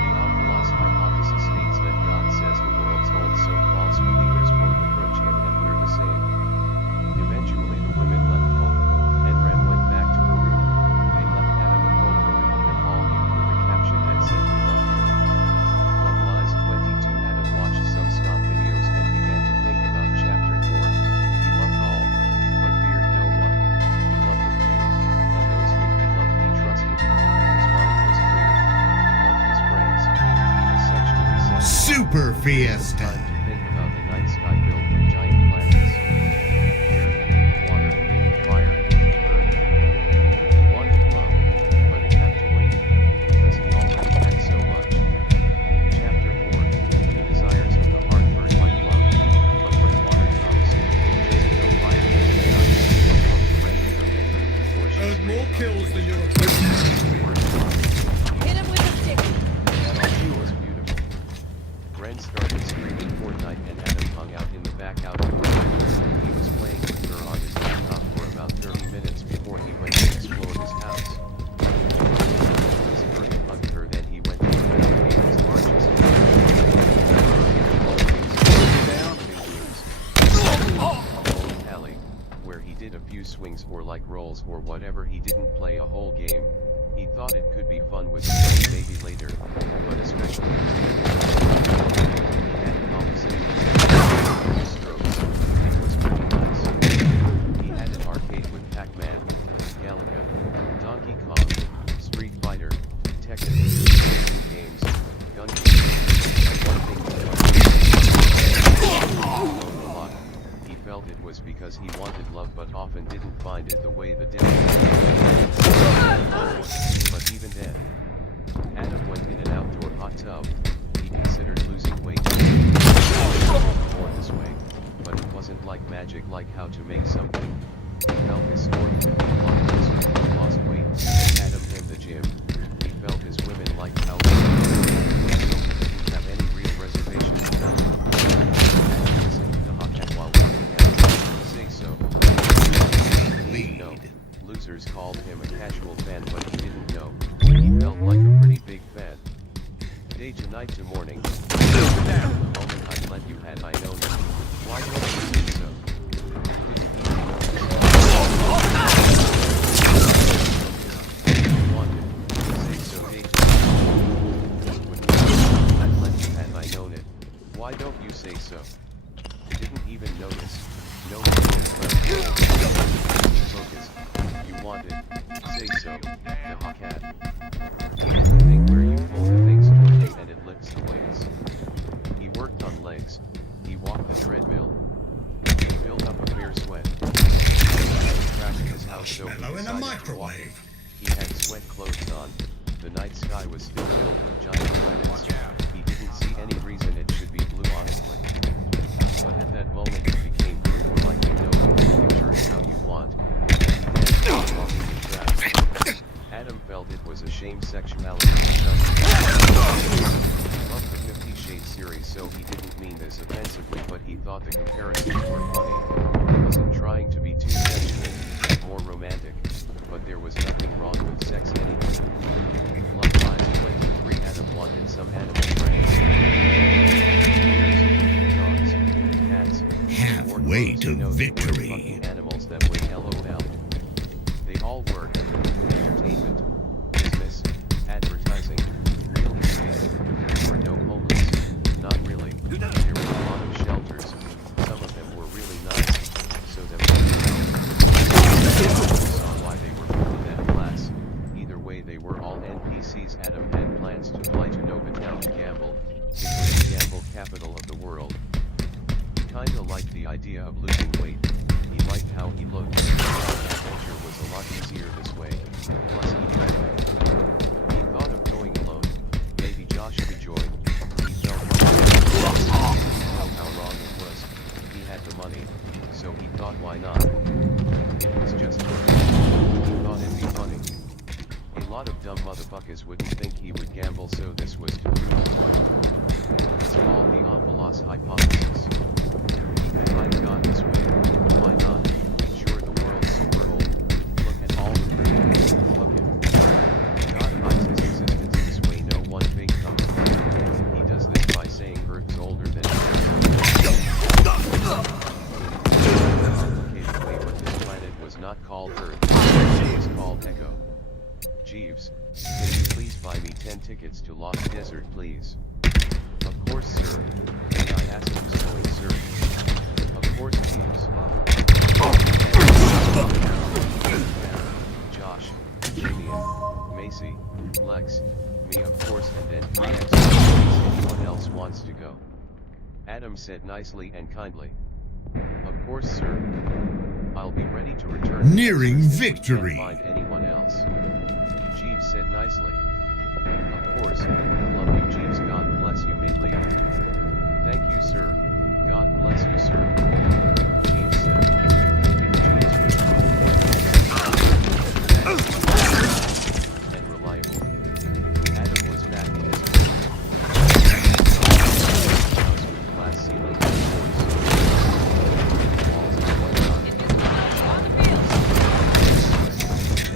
The Omphalos hypothesis states that God says the world's old, so false believers won't approach him and we're the same. Eventually the women left home, and Rem went back to her room. They left Adam a Polaroid of them all nude with a caption that said we love you. Love Lies 22. Adam watched some Scott videos and began to think about chapter 4. He loved all, but feared no one. He loved the few, and those whom he loved he trusted. His mind was clear. He loved his friends. He was sexually satisfied. Super Fiesta. Time to think about the night sky filled with giant planets. Air, water, fire, earth. He wanted love, but he had to wait, because he already had so much. Chapter 4, the desires of the heart burn like love, but when water comes, just no fire does it not have to go on to rent her bedroom before she Earned more screamed kills out than your the opponent. worst part. Hit him with a stick. That all was beautiful. Ren started streaming Fortnite and Adam hung out in the back out of the room. He was playing with her on his laptop for about 30 minutes before he went to explore his house. He hugged her, then he went to the his largest bowling alley, where he did a few swings or like rolls or whatever. He didn't play a whole game. He thought it could be fun with a friend maybe later, but especially he had conversations, strokes. It was pretty nice. He had an arcade with Pac-Man, Galaga, Donkey Kong, Street Fighter, Tekken, racing games, gun games, and one thing he loved a lot. He felt it was because he wanted love but often didn't find it the way the devil did. But even then, Adam went in an outdoor hot tub. He considered losing weight more this way, but it wasn't like magic, like how to make something. He felt his story could be loved as he lost weight. Adam in the gym. He felt his women liked how he didn't have any real reservations about him. Adam listened to the hot cat while looking at him. Say so. No, losers called him a casual fan, but he didn't know. He felt like a pretty big fan. Day to night to morning. The moment I'd let you had I known it. Why don't you say so? Say so day to night. I'd let you had I known it. Why don't you say so? Didn't even notice. No focus. You wanted. Say so. The hot cat. The thing where you pull the things toward you and it lifts the weights. He worked on legs. He walked the treadmill. He built up a fair sweat. He crashed his house so he Marshmallow in a decided to walk it. microwave. He had sweat clothes on. The night sky was still filled with giant planets. Watch out. He didn't see any reason it should be blue, honestly. But at that moment it became blue, or like you know you can picture it how you want. Walking in traffic. Adam felt it was a shame sexuality was something. He loved the 50 Shades series, so he didn't mean this offensively, but he thought the comparisons were funny. He wasn't trying to be too sexual, more romantic, but there was nothing wrong with sex anyway. Love Lies 23. Adam wanted some animal friends. Bears, dogs, cats. Halfway to victory. Fucking animals that would LOL. They all work. Entertainment, business, advertising, real estate. There were no homeless. Not really. There were a lot of shelters. Some of them were really nice. So that saw why they were put in that class. Either way, they were all NPCs. Adam had plans to fly to Nova Town to gamble. It was the gamble capital of the world. He kinda liked the idea of losing weight. He liked how he looked. Adventure was a lot easier this way. Plus he read some motherfuckers wouldn't think he would gamble, so this was to prove the point. It's called the envelope hypothesis. He could hide God this way, why not? Sure, the world's super old. Look at all the proof. Fuck it. God hides his existence this way, no one fake comes. He does this by saying Earth's older than was not called Earth, it was called Echo. Jeeves, can you please buy me 10 tickets to Lost Desert, please? Of course, sir. May I ask who's going, sir? Of course, Jeeves. Josh, Jimian, Macy, Lex, me of course, and then next anyone else wants to go. Adam said nicely and kindly. Of course, sir. I'll be ready to return. Nearing victory. If we can't find anyone else. Jeeves said nicely. Of course. Love you, Jeeves. God bless you. May leave. Thank you, sir. God bless you, sir. Jeeves said. Jeeves was and reliable. Adam was back in his house with glass ceiling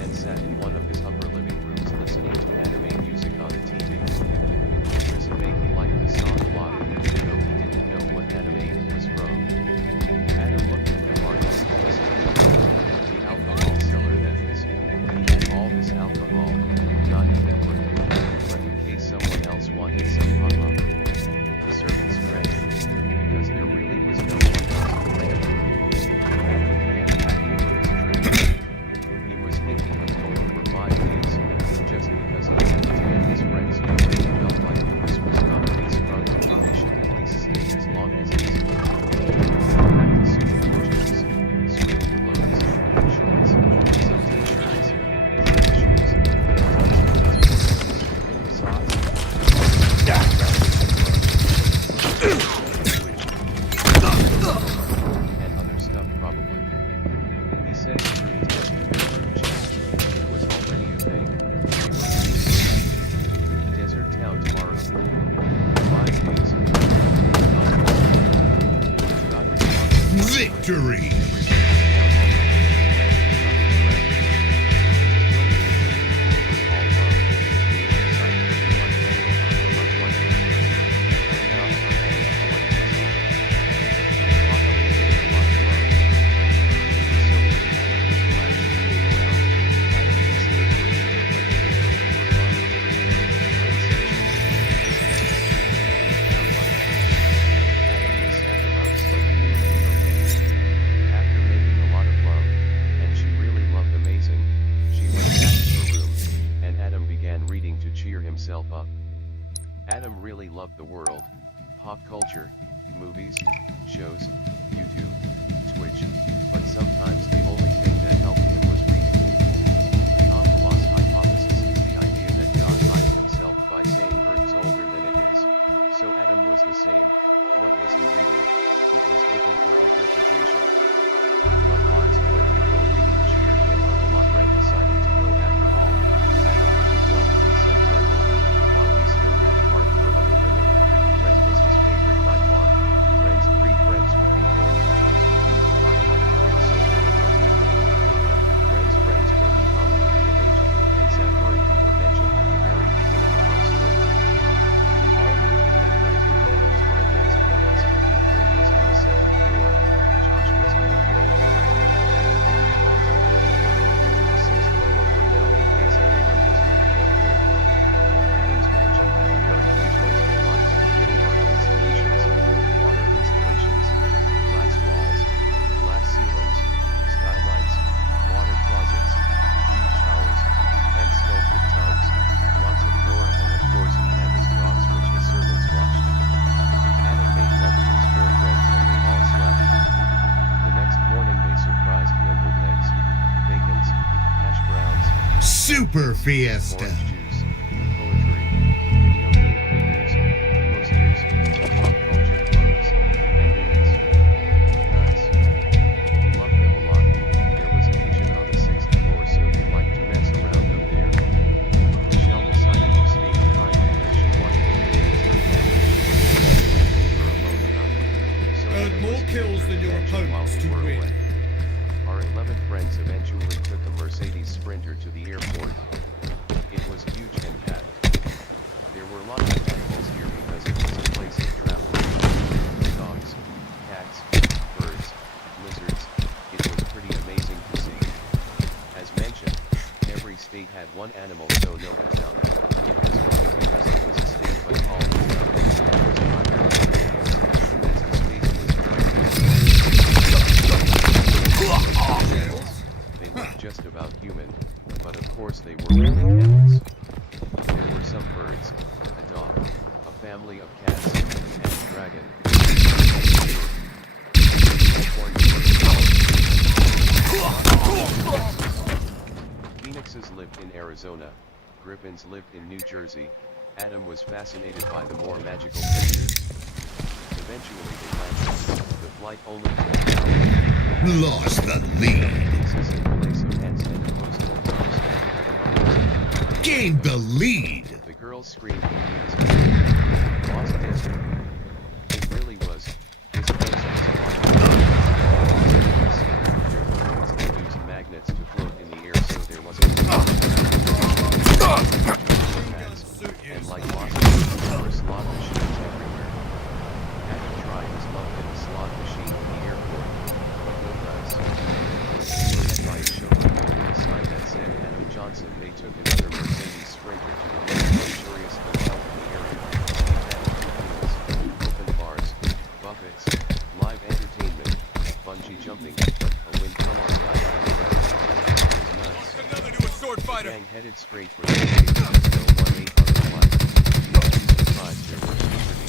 and sat in one of his upper living rooms listening to anime music on a TV. Participate, he liked the song a lot, though he didn't know what anime it was from. Adam looked at the bar next to us. The alcohol cellar, that is. He had all this alcohol, not even for him, but in case someone else wanted some hot. The servants drank, because there really was no one else to drink. Adam began packing for his trip. He was thinking of going for 5 days, just because he had to tell his friends he felt like this was not a sprung and they should at least stay as long as possible. Packed his suit, swimming clothes, shorts, some t-shirts, shoes, socks, and other stuff probably. He said he threw it was already a thing. Desert town tomorrow. 5 days. Victory! Up. Adam really loved the world, pop culture, movies, shows, YouTube, Twitch, but sometimes the only thing that helped him was reading. The envelope hypothesis is the idea that God hides himself by saying Earth's older than it is, so Adam was the same. What was he reading? It was open for interpretation. Love Lies 24 reading cheered him up a lot. Ren decided to go after all. Adam didn't want to be sentimental. While he still had a heart for other women, Ren was his favorite by far. Ren's 3 friends would be going to Jeeves would need to buy another drink, so Adam let them go. Ren's friends were Mihami, Imaji, and Zachary, who were mentioned at the very beginning of our story. They all moved in that night in Daniels right next plans. Ren was on the 2nd floor, Josh was on the 5th floor. Adam didn't plan to have anyone move into the 6th floor for now in case anyone was making up here. Adam's mansion had a very few choice supplies with many art installations, water installations, glass walls, glass ceilings, skylights, water closets, huge showers, and sculpted tubs, lots of flora, and of course he had his dogs which his servants watched. Adam made love to his 4 friends and they all slept. The next morning they surprised him with eggs, bacons, hash browns, Super Fiesta! orange juice, poetry, video game figures, posters, pop culture clothes, and news. Nice. He loved them a lot. There was a kitchen on the 6th floor, so they liked to mess around up there. The one animal so Novatown. It was funny because it was a state but called it was primarily mammals, as the state was they looked just about human, but of course they were really camels. There were some birds, a dog, a family of cats, and a dragon. Phoenixes lived in Arizona, griffins lived in New Jersey. Adam was fascinated by the more magical creatures. Eventually they landed. The flight only took an hour. Lost the lead. Gained the lead. The girls screamed lost answer. It really was. This place was used magnets to float in the air so there wasn't and like lost there were slot machines everywhere. Adam tried his luck in a slot machine in the airport, but no dice. They were led by a chauffeur holding a sign that said Adam Johnson. They took another Mercedes Sprinter to the most luxurious hotel in the area. Open bars, buffets, live entertainment, bungee jumping, a wind tunnel skydiving. It was nuts. Another to a sword fighter. The gang headed straight for the station as no 1-8 on the flight. You'd be surprised there were security.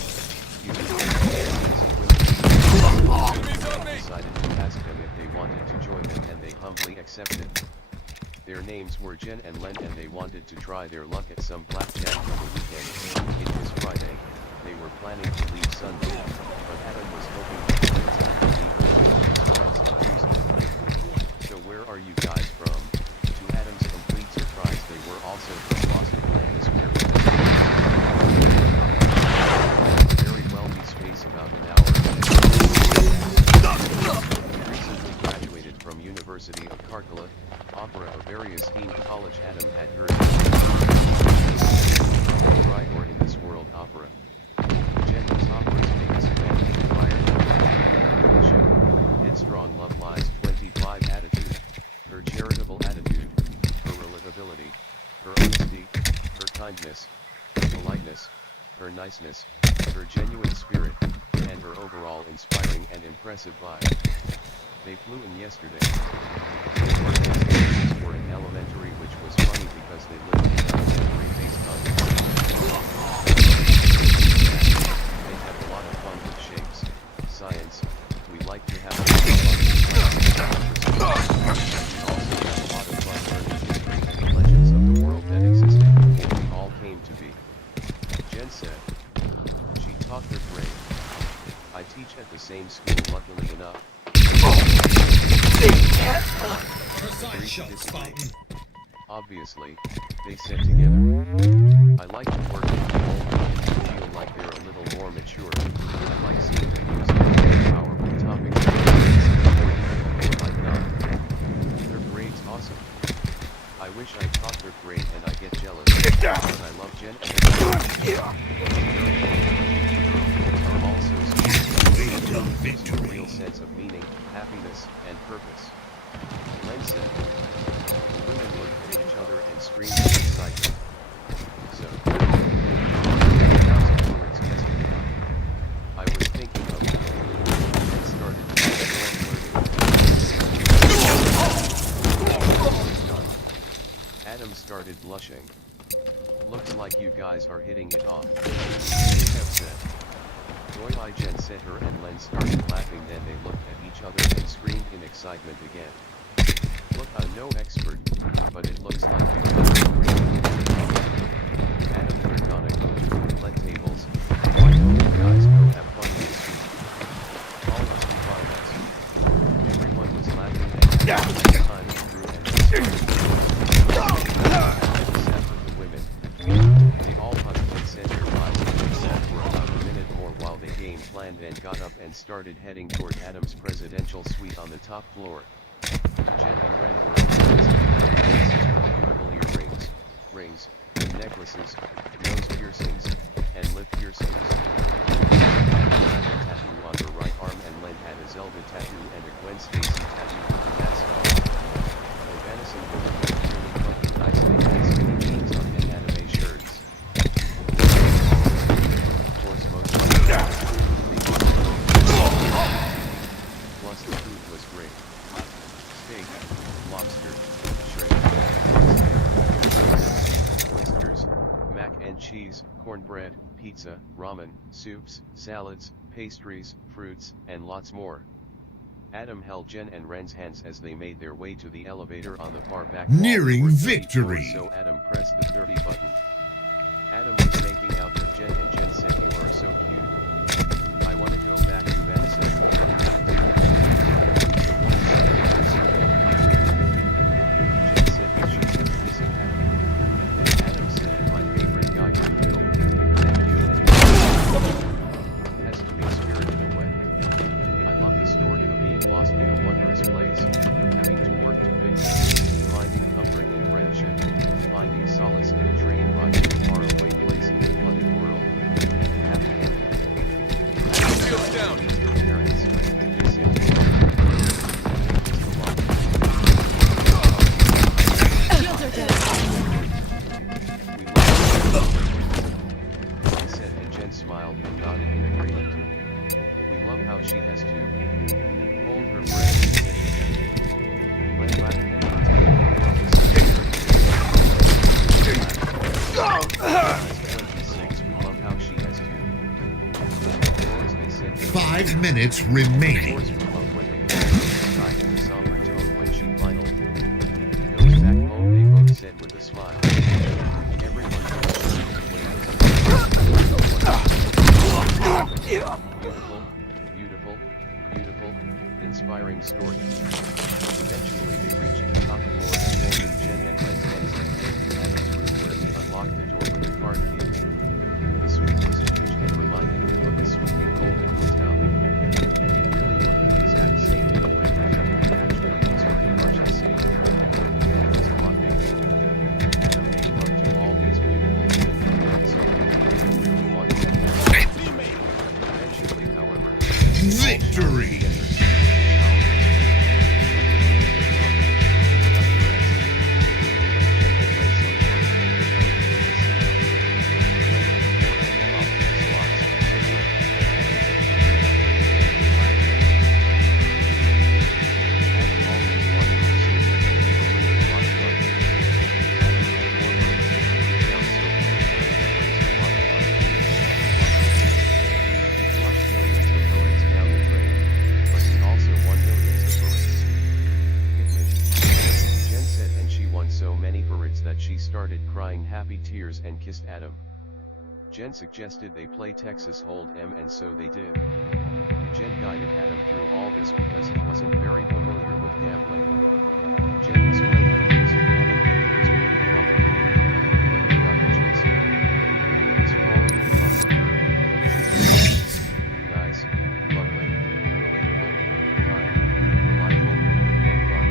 Decided to ask them if they wanted to join them and they humbly accepted. Their names were Jen and Len and they wanted to try their luck at some blackjack for the weekend. It was Friday, they were planning to leave Sunday, but Adam was hoping to spend some leave with his friends on Tuesday. So where are you guys from? To Adam's complete surprise they were also from Boston Landis where very wealthy space about an hour. Recently graduated from University of Karkala, opera a very esteemed college Adam had heard right or in this world opera. Jen was opera's biggest fan and admired her headstrong love lies 25 attitude, her charitable attitude, her relatability, her honesty, her kindness, her politeness, her niceness, her genuine spirit, and her overall inspiring and impressive vibe. They flew in yesterday. They were in elementary, which was funny because they lived in elementary based on they had a lot of fun with shapes, science. We like to have a lot of fun. We also had a lot of fun learning history and the legends of the world that existed before we all came to be. Jen said. She taught her grade. I teach at the same school luckily enough. Obviously, they said together. I like to work with people who feel like they're a little more mature. I like seeing them use their powerful topics like not. Their grade's awesome. I wish I taught their grade and I get jealous, but I love Jen and are also a real sense of meaning, happiness, and purpose. Len said. The women looked at each other and screamed in excitement. So, 1,000 words yesterday. I was thinking of that. And started to Adam started blushing. Looks like you guys are hitting it off. Kev said. Roy I Jen said her and Len started laughing then they looked at each other and screamed in excitement again. Look, I'm no expert, but it looks like you Adam, we're gonna go to roulette tables. Why don't you guys go have fun this week? Call us to find us. Everyone was laughing and having a good time through and except for the women. They all hugged and said their lives and sat for about a minute more while they game planned and got up and started heading toward Adam's presidential suite on the top floor. Jen and Ren were beautiful earrings, rings, necklaces, nose piercings, and lip piercings. Jen had a dragon tattoo on her right arm and Len had a Zelda tattoo and a Gwen Stacy tattoo with a mask on. The venison woman looked really fucking nice. and cheese, cornbread, pizza, ramen, soups, salads, pastries, fruits, and lots more. Adam held Jen and Ren's hands as they made their way to the elevator on the far back wall. Nearing There were 30 victory. floors, so Adam pressed the 30 button. Adam was making out with Jen and Jen said, "You are so cute. I want to go back to Madison." Jen said that she's been kissing Adam. Adam said, "My favorite guy to kill. Thank you." Has to be spirited away. I love the story of being lost in a wondrous place, having to work to fix it, finding comfort in friendship, finding solace in a train ride to a faraway place in a flooded world, and a happy ending. Shields down. Your parents, miss him. Shields are dead. We love you. I said, and Jen smiled and nodded in agreement. We love how she has to hold her breath and said together. Len laughed and continued. We love how she has to. Boys, they said. 5 minutes remaining. Boys, we love when they fall in the sky and the somber tone when she finally goes back home, they both said with a smile. Everyone knows beautiful, beautiful, inspiring story. Eventually they reached the top floor and landed Jen and Len's hands in Adam's room where he unlocked the door with a card key. The suite was huge and reminded him of the sweeping Golden Hotel. It really looked the exact same in a way that actually was pretty much the same, but the bed was a lot bigger. Adam made love to all these beautiful women and so many wanted to eventually, however, Victory! that she started crying happy tears and kissed Adam. Jen suggested they play Texas Hold'em, and so they did. Jen guided Adam through all this because he wasn't very familiar with gambling. Jen explained her rules to Adam and it was really complicated, but he got the gist. He was falling in love with her. She was nice, lovely, relatable, kind, reliable, and fun.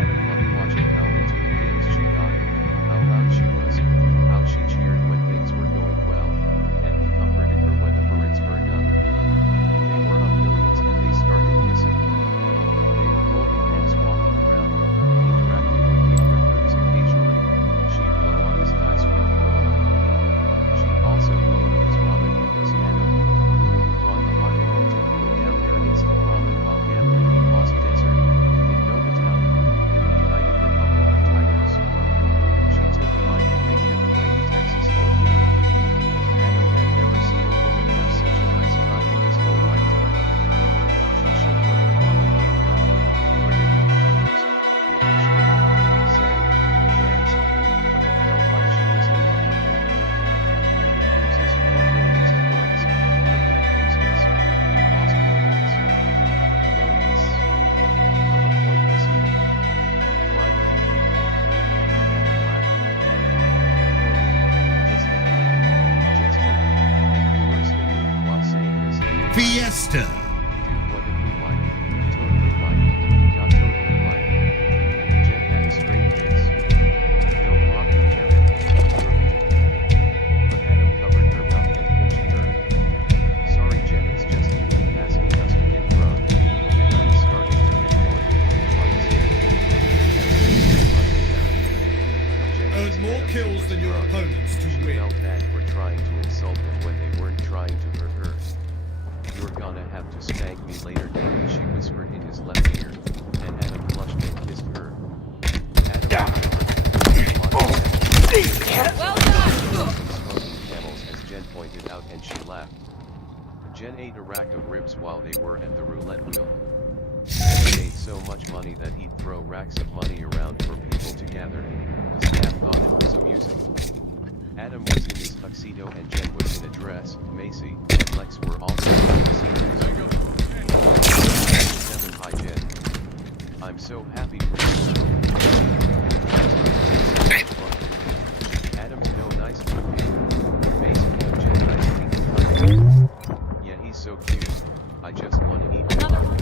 Adam loved watching how into the games she got, how loud she was, how she cheered when things were going well, and he comforted her when the birds burned up. They were up millions and they started kissing. They were holding hands walking around, interacting with the other birds occasionally. She'd blow on his dice when he rolled. She'd also blow in his ramen because Nano, who wouldn't want a hot woman to cool down their instant ramen while gambling in Lost Desert, in Novatown, in the United Republic of Tigers. She took a bite and they kept playing Texas Hold'em. Adam had never seen a woman have such a nice time in his whole lifetime. She shook what her mama gave her, ordered the clothes, negotiated, sang, danced, but it felt like she was in love with him. The good news is you won millions of words, the bad news is, you lost millions. Millions. Of a pointless evening. Right then. And then Adam laughed. Hair pointed, gesticulated, gestured, and humorously moved while saying this. Fiesta. What did we like? Totally like. Not totally like. Jen had a straight face. Don't mock me, Kevin. You're mean. But Adam covered her mouth and pinched her. Sorry, Jen, it's just you keep asking us to get drunk, and I was starting to get bored. Earn more kills than your opponents to She win. felt bad for trying to insult them when they weren't trying to hurt her. You're gonna have to spank me later, Daddy, she whispered in his left ear, and Adam blushed and kissed her. Adam Well done! Jen ate a rack of ribs while they were at the roulette wheel. Adam made so much money that he'd throw racks of money around for people to gather. The staff thought it was amusing. Adam was in his tuxedo and Jen was in a dress. Macy and Lex were also in tuxedos. 7 Hi Jen. I'm so happy for you. Adam's no nice to me. Macy told Jen nice people. Yeah, he's so cute. I just want to eat him up.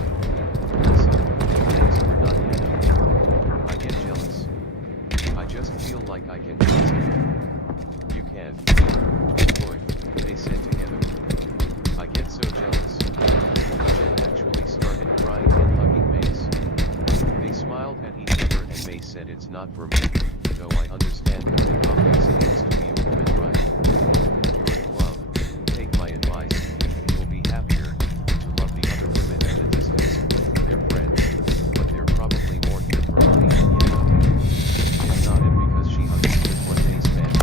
Thanks for not Adam. I get jealous. I just feel like I can trust him. You can. Boy, they said together. I get so jealous. Jen actually started crying and hugging Mace. They smiled at each other and Mace said it's not for me, though I understand it obviously needs to be a woman, right? You're in love. Take my advice. You'll be happier to love the other women at a distance. They're friends, but they're probably more here for money than Yana. Jen nodded because she understood what Mace meant.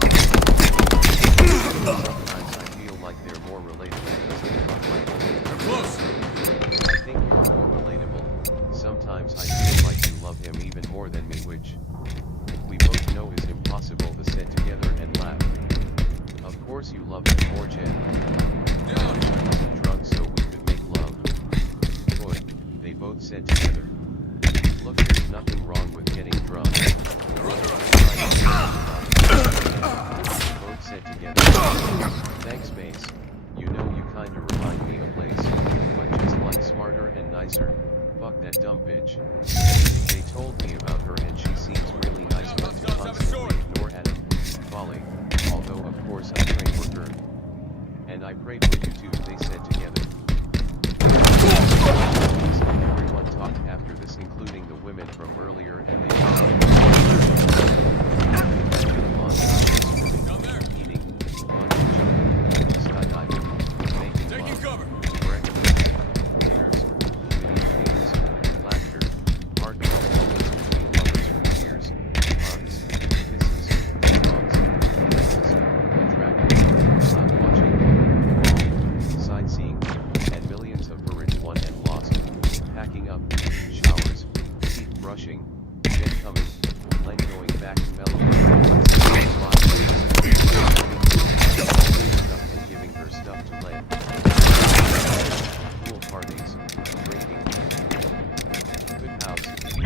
Sometimes I feel like they're more relatable because they love my woman. They're close. I think you're more relatable. Sometimes I feel like you love him even more than me, which we both know is impossible. They said together and laughed. Of course you love him more, Jen. Down. Drunk so we could make love. Boy, they both said together. Look, there's nothing wrong with getting drunk. They're under us. Both said together. Thanks, Mace. You know you kinda remind me of Lace, but just like smarter and nicer. Fuck that dumb bitch. They told me about her and she seems really nice, but to constantly ignore Adam. Folly. Although of course I pray for her. And I prayed for you too, they said together. Everyone talked after this, including the women from earlier, and they Down there. eating, bungee jumping, skydiving, making Taking love, cover. breakfast, dinners, video games, laughter, heartfelt moments between lovers for tears, hugs, kisses, songs, dances, attracting, sound watching, sightseeing, and millions of rich won and lost, packing up, showers, teeth brushing, Jen coming, Len going back to elevator, and giving her stuff to Len. Pool parties, drinking, good house,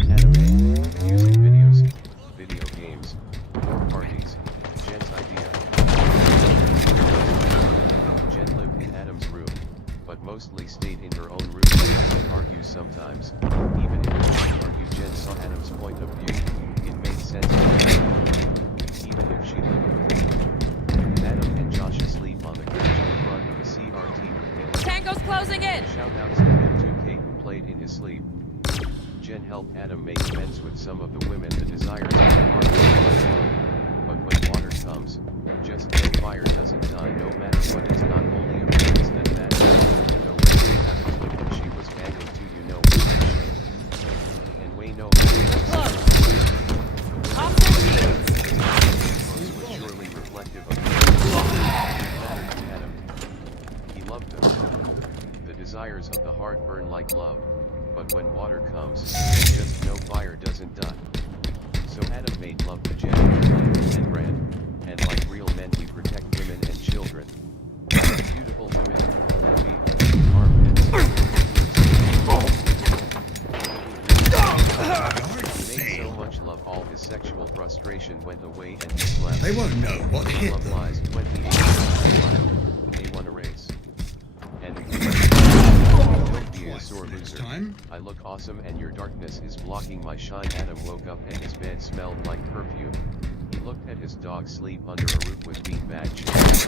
anime, music videos, video games, more parties, Jen's idea. Jen lived in Adam's room, but mostly stayed in her own room because they argue sometimes. Even if they argue, Jen saw Adam's point of view. It made sense to her. Even if she lived with him. Adam and Josh sleep on the couch in front of a CRT. Tango's closing in. Shoutouts to M2K who played in his sleep. Jen helped Adam make amends with some of the women the desires of the heart to let go. But when water comes, just no fire doesn't die no matter what. It's not only appearance that matters. No way you have it when she was banging to you know without shame. And we know Close. Off their shields. was surely reflective of mattered to Adam. He loved them. The desires of the heart burn like love, but when water comes, just no fire doesn't die. So Adam made love to Jen, and ran, and like real men we protect women and children. Beautiful women, feet, armpits. He made so much love all his sexual frustration went away and he slept. They won't know what hit Love them. lies 28 alive. They won a race. And don't be a sore Next loser. time. I look awesome and your darkness is blocking my shine. Adam woke up and his bed smelled like perfume. He looked at his dog sleep under a roof with beanbag chairs,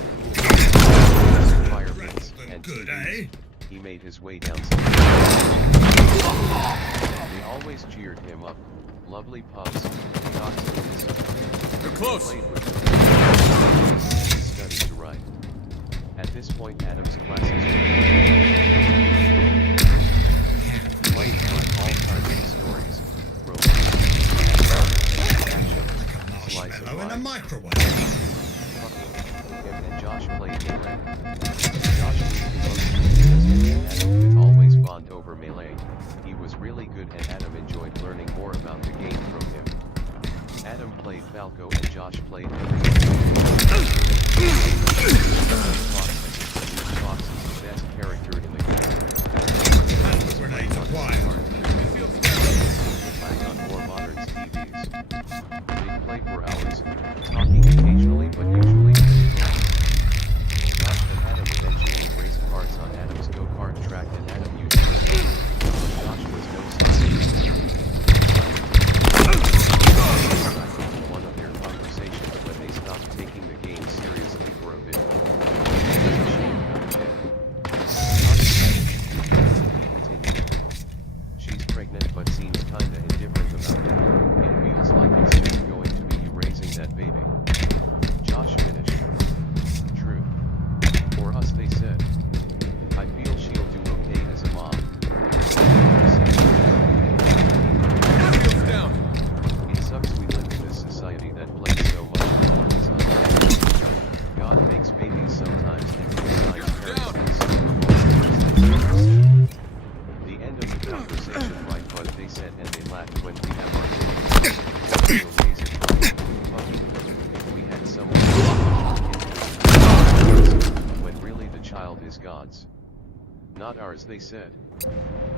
fire pits, and Good, TVs. eh? He made his way downstairs. They always cheered him up. Lovely pups, dogs and his. They're close. Played with them. He studied to write. At this point Adam's classes were like all kinds of stories, romance, action, slice of Marshmallow in a life, microwave. fucking. Him and Josh played in Ren. Josh was the most was really good and Adam enjoyed learning more about the game from him. Adam played Falco and Josh played Fox is the best character in the game. Hand grenades acquired. On more modern TVs. They play for hours, talking occasionally but usually pretty close. Josh and Adam eventually race karts on Adam's go-kart track and Adam usually won. Josh was no one of their conversations when they stopped taking the game seriously for a bit. She's pregnant but seems kinda indifferent about it. It feels like it's just going to be you raising that baby. Josh finished. True. For us they said. I feel she'll do okay as a mom. Shields down. It sucks we live in this society that plays so much importance on life. God makes babies sometimes and sometimes parents. The end of the conversation, right? But they said and they laughed when we have our kids. If we had someone when really the child is God's. Not ours, they said.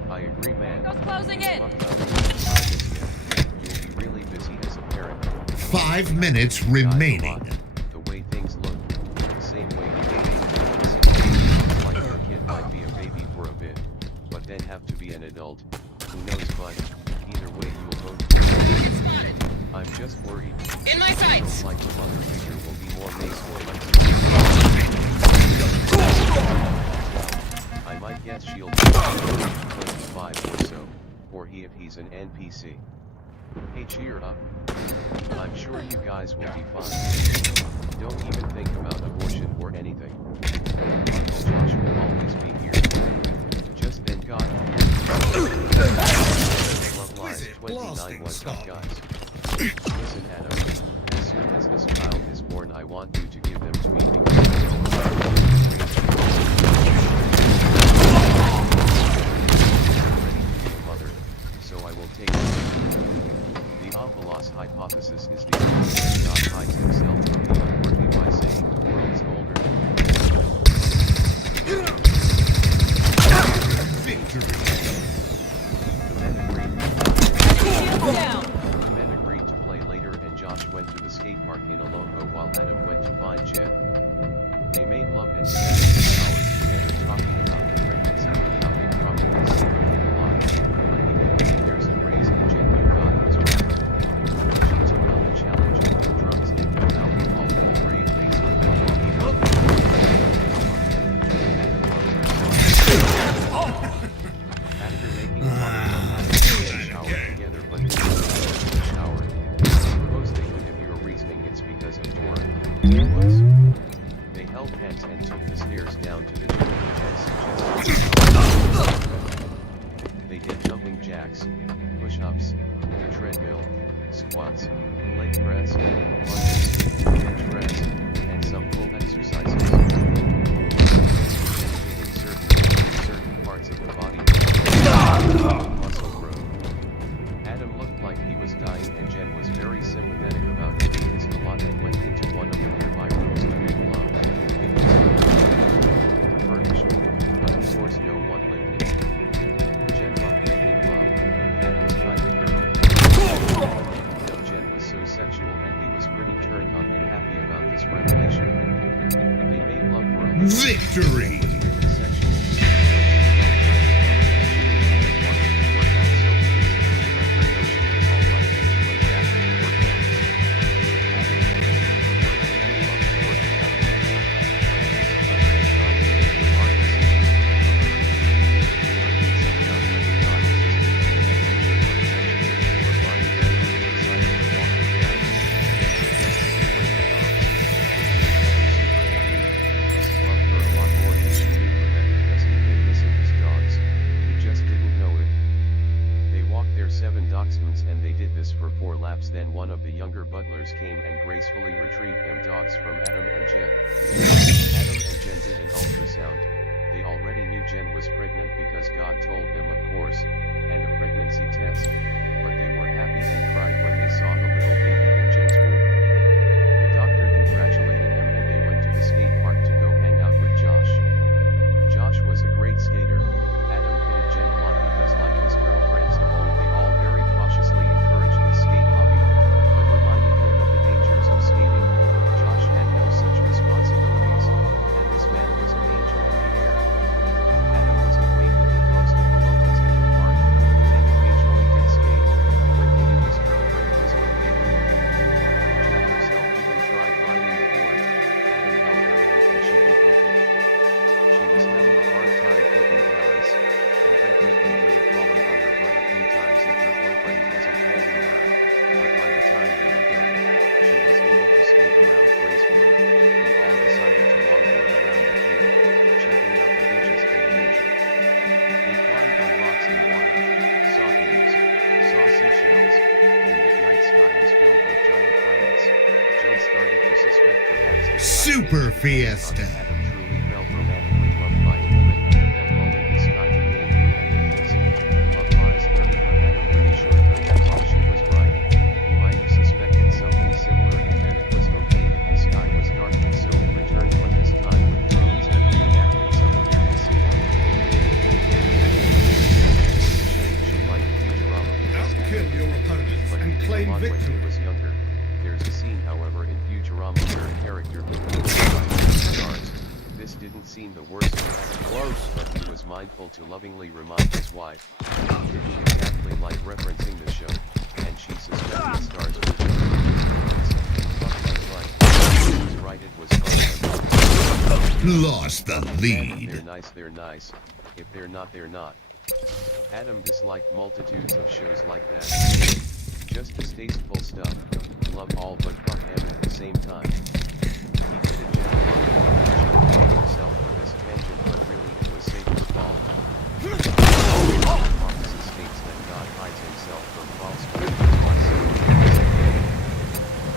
I agree, man. Goes closing in. Fucked up. You'll be really busy as a parent. 5 minutes remaining. The way things look, the same way the baby like your kid might be a baby for a bit, but then have to be an adult. Who knows, but either way you'll both. I'm just worried. In my sights. Like the mother figure will be more made for I might guess she'll be 25 or so, or he if he's an NPC. Hey, cheer up. I'm sure you guys will be fine. Don't even think about abortion or anything. Uncle Josh will always be here. Just thank God Love Live 29 what's up, guys? Listen, Adam, as soon as this child is born I want you to give them to me because I don't want to mother, so I will take them. The Omphalos hypothesis is the only that God hides himself from the unworthy by saying the world's older than Victory. the men agreed. Shields down. The men agreed to play later and Josh went to the skate park in Aloha while Adam went to find Jen. They made love and spent 2 hours together talking about the pregnancy and how they probably saved a kid alive, but even there's a raise and Jen knew God was right. She took on the challenge of no drugs and no alcohol with a brave face on After making fun of them, they showered together but didn't go to the shower. I suppose they could if your reasoning it's because of Torah. It was. They held hands and took the stairs down to the gym. They did jumping jacks, push-ups, the treadmill, squats, leg press, lunges, bench press, and some pull exercises. Dedicating certain parts of the body muscle growth. Adam looked like he was dying and Jen was very sympathetic about it. He kissed a lot and went into one of the nearby rooms to make love. It was furnished, but of course no one lived in it. Jen loved making love, Adam's kind of girl. No, Jen was so sexual and he was pretty turned on and happy about this revelation. They made love for a little. Victory. It was really sexual. Then one of the younger butlers came and gracefully retrieved them dogs from Adam and Jen. Adam and Jen did an ultrasound. They They already knew Jen was pregnant because God told them, of course, and a pregnancy test, but they were happy and cried when they saw the little baby in Jen's womb. The doctor congratulated them and they went to the skate park to go hang out with Josh. Josh was a great skater. Adam pitted Jen a lot because, like his girlfriends of old, they all very cautiously encouraged his skate hobby, but reminded him of the dangers of skating. Josh had no such responsibilities, and this man was an angel in the air. Adam was acquainted with most of the locals at the park, and occasionally did skate, when he knew his girlfriend was okay with it. Jen herself even tried riding the board. Adam held her hand and she did okay. She was having a hard time keeping balance, and definitely would have fallen on her butt a few times if her boyfriend wasn't holding her, but by the time they were done, she was able to skate around gracefully. We all decided to longboard around the pier, checking out the beaches and the nature. They climbed on rocks and water, saw caves, saw seashells, and that night sky was filled with giant planets. Jen started to suspect perhaps the sky Super changed depending on Fiesta. if Adam truly felt romantically loved by a woman, and at that moment the sky became blue and endless. Love lies 30, but Adam reassured her that while she was right, he might have suspected something similar and that it was okay if the sky was dark, and so in return for this time with drones that reenacted some of their casino. She liked Futurama because Outkill Adam your did, opponents but and he did claim a lot when victory. he was younger. There's a scene, however, in Futurama where a character becomes the stars. This didn't seem the worst for Adam close, but he was mindful to lovingly remind his wife. He didn't exactly like referencing the show, and she suspected stars were He was right, it was fun. Lost the lead. They're nice. If they're not, they're not. Adam disliked multitudes of shows like that. Just distasteful stuff. Love all but fuck them at the same time. He did a gentle himself for this tangent, but really it was Satan's fault. Prophecy states that God hides himself from false believers by saying,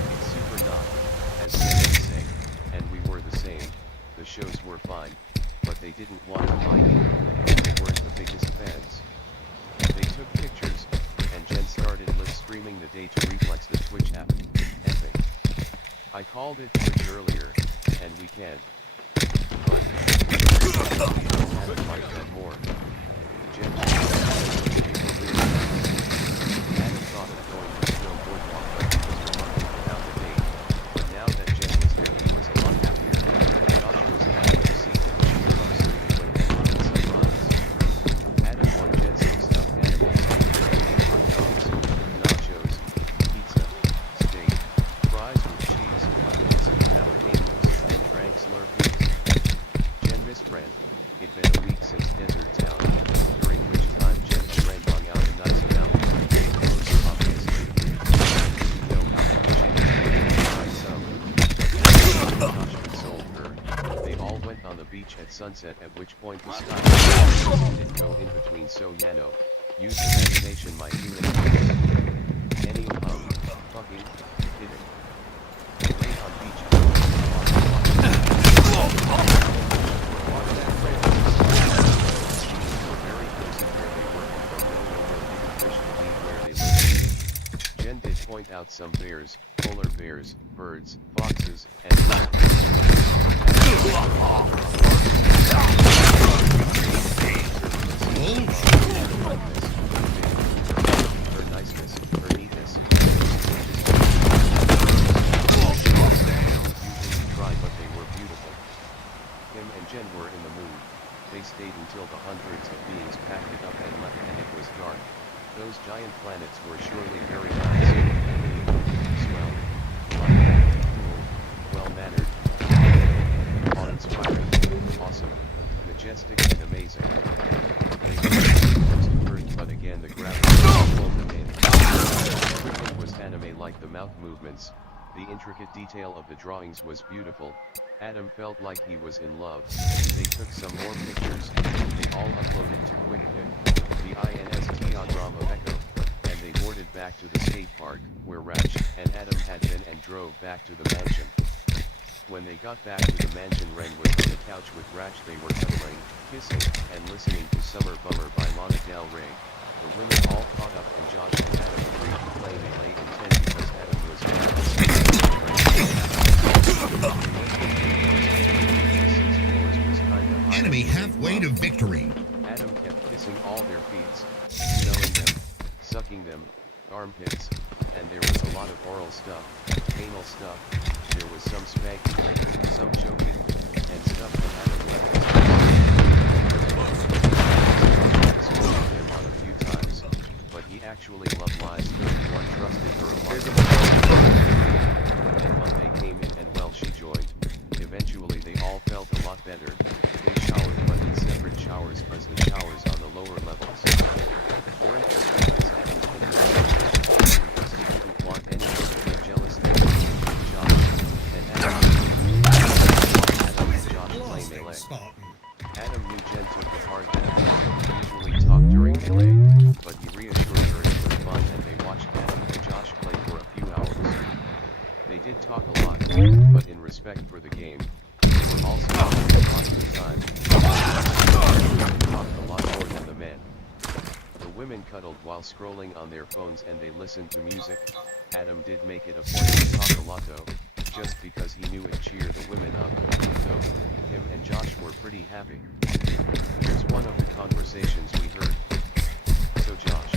it's super not, as Jen would say, and we were the same. The shows were fine, but they didn't want to buy in. They weren't the biggest fans. They took pictures, and Jen started live streaming the day to reflex the Twitch app. Epic. I called it Twitch earlier, and we can. But Adam liked that more. Jen Adam thought of going to Snow Boardwalk, but he was reluctant about the date. But now that Jen was there, he was a lot happier. Josh was happy to see him cheer up, so they went and did some runs. Adam won Jen some stuffed animals, hot dogs, nachos, pizza, steak, fries with cheese, onions, jalapenos, and drank Slurpees. Jen missed Brand. It'd been a week since Desert Town, during which time Jen and Brand hung out a nice amount and became closer, obviously. She didn't know how much she was by some. Josh consoled her. They all went on the beach at sunset, at which point the sky didn't go in between, so Yano, use imagination, my human beings. Any fucking, did it. They laid on beach and Jen did point out some bears, polar bears, birds, foxes, and her niceness, her neatness. Tried, but they were beautiful. Him and Jen were in the mood. They stayed until the hundreds of beings packed it up and left, and it was dark. Those giant planets were surely very nice. Swell. Cool. Well-mannered. Awe-inspiring. Awesome. Majestic and amazing. They were supposed to hurt, but again the gravity pulled them in. Everything was anime, like the mouth movements. The intricate detail of the drawings was beautiful. Adam felt like he was in love. They took some more pictures. They all uploaded to QuickPic, the Instagram of Echo, and they boarded back to the skate park, where Raj and Adam had been, and drove back to the mansion. When they got back to the mansion, Ren was on the couch couch with Ratch. They were cuddling, kissing, and listening to Summer Bummer by Lana Del Rey. The women all caught up and Josh and Adam agreed to play Melee in 10 because Adam was bad. Enemy halfway to victory. Adam kept kissing all their feet, smelling them, sucking them, armpits, and there was a lot of oral stuff, anal stuff, there was some spanking, some choking, and stuff that Adam left scolded him on a few times, but he actually loved lies. 31 trusted her a lot. And Monday came in and well she joined. Eventually they all felt a lot better. They showered but in separate showers because the showers on the lower levels weren't as good as Adam's been because he didn't want anyone to get jealous of Josh. And Adam and Josh play Melee. Adam knew Jen took it hard that he usually talk during Melee, but he reassured her it was fun and they watched Adam and Josh play for a few hours. They did talk a lot, but in respect for the game, they were also talking a lot of the time. They talked a lot more than the men. The women cuddled while scrolling on their phones and they listened to music. Adam did make it a point to talk a lot though, just because he knew it cheered the women up, so him and Josh were pretty happy. Here's one of the conversations we heard. So Josh,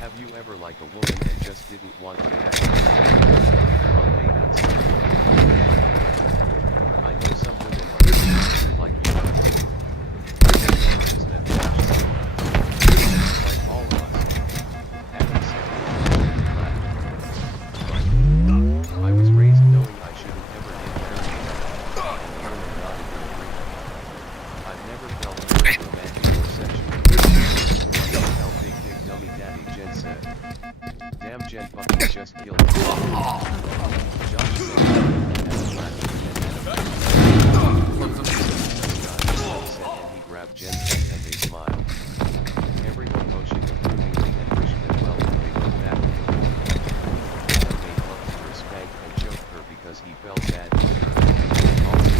have you ever liked a woman and just didn't want to act? Monday asked. I know some women are really like you. Is that Josh said? Like all of us. Adam said, I was raised knowing I shouldn't ever get married. And the woman nodded her agreement. I've never felt very romantic or sexual. How big dummy daddy Jen said. Damn Jen fucking just killed me. Josh said, Adam laughed and he grabbed Jen's hand and they smiled. Everyone motioned approvingly and wished them well when they went back to the room. Adam made love to her, spanked and choked her because he felt bad for her. Also,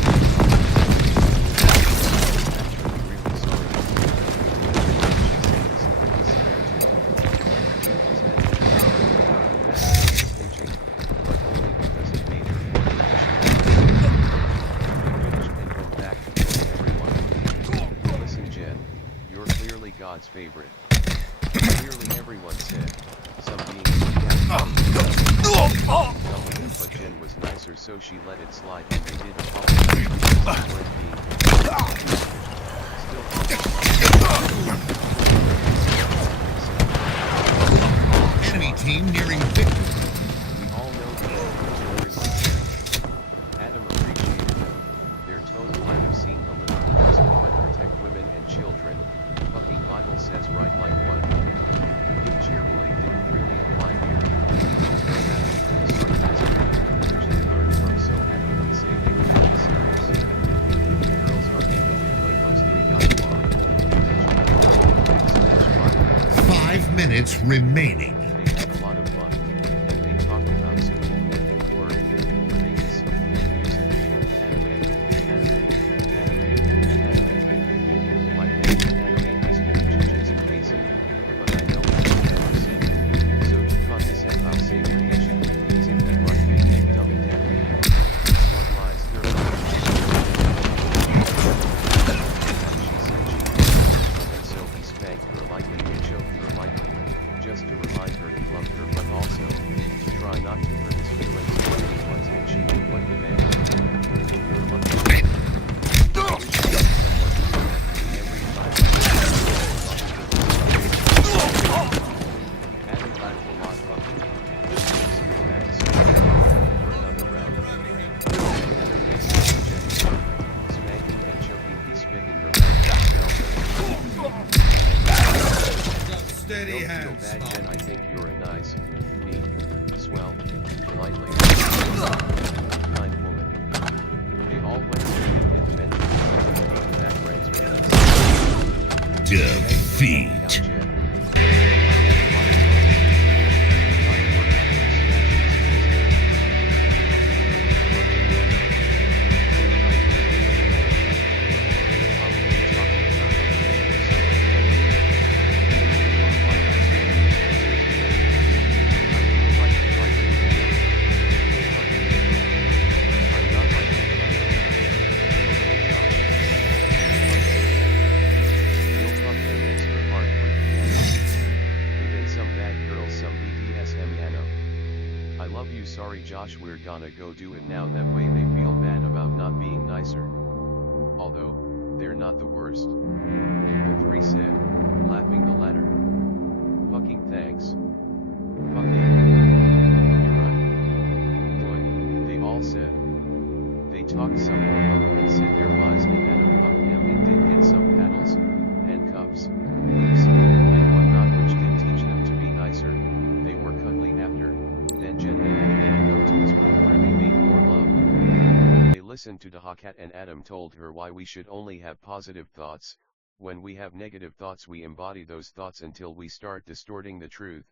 actually really sorry. But only because it made her more Listen Jen, you're clearly God's favorite. Clearly everyone said, some being but Jen was nicer so she let it slide and they did apologize because they weren't being Enemy team nearing victory. We all know the everyone said. Adam appreciated them. Their tones might have seemed a little aggressive, but protect women and children. Fucking Bible says right like one. Give cheerfully didn't really apply here. Sarcasm, which they learned from so Adam would say they were really serious. Girls are into it, but mostly got along. Eventually they all played Smash Bible. 5 minutes remaining. They had a lot of fun, and they talked about school, work, Vegas, music, anime. My favorite anime has to be Jujutsu Kaisen, but I know I've never seen it, so you can't say how say creation, isn't that right big dummy daddy? What lies there? And so he spanked her lightly and choked her lightly, just to remind her he loved her but also, to try not to hurt his feelings for anyone and she did what he meant. Your lucky. I wish I had someone who said that to me every time Adam laughed a lot fucking. Still mad so for another round. Adam makes spanking and choking he spit in her mouth and smelled her. Steady Don't feel hands. bad, Jen. I think you're a nice, neat, swell, politely, kind woman. They all went swimming and eventually came back ranks with us. Defeat. we're gonna go do it now, that way they feel bad about not being nicer. Although, they're not the worst. The three said, laughing the latter. Fucking thanks. Fucking. Oh, you're right. Boy, they all said. They talked some more and said their buys, and Adam fucked them and did get some paddles, handcuffs, whips, and whatnot, which did teach them to be nicer. They were cuddly after. Then Jen and Adam would go to his room where they made more love. They listened to Dahakat, and Adam told her why we should only have positive thoughts. When we have negative thoughts, we embody those thoughts until we start distorting the truth,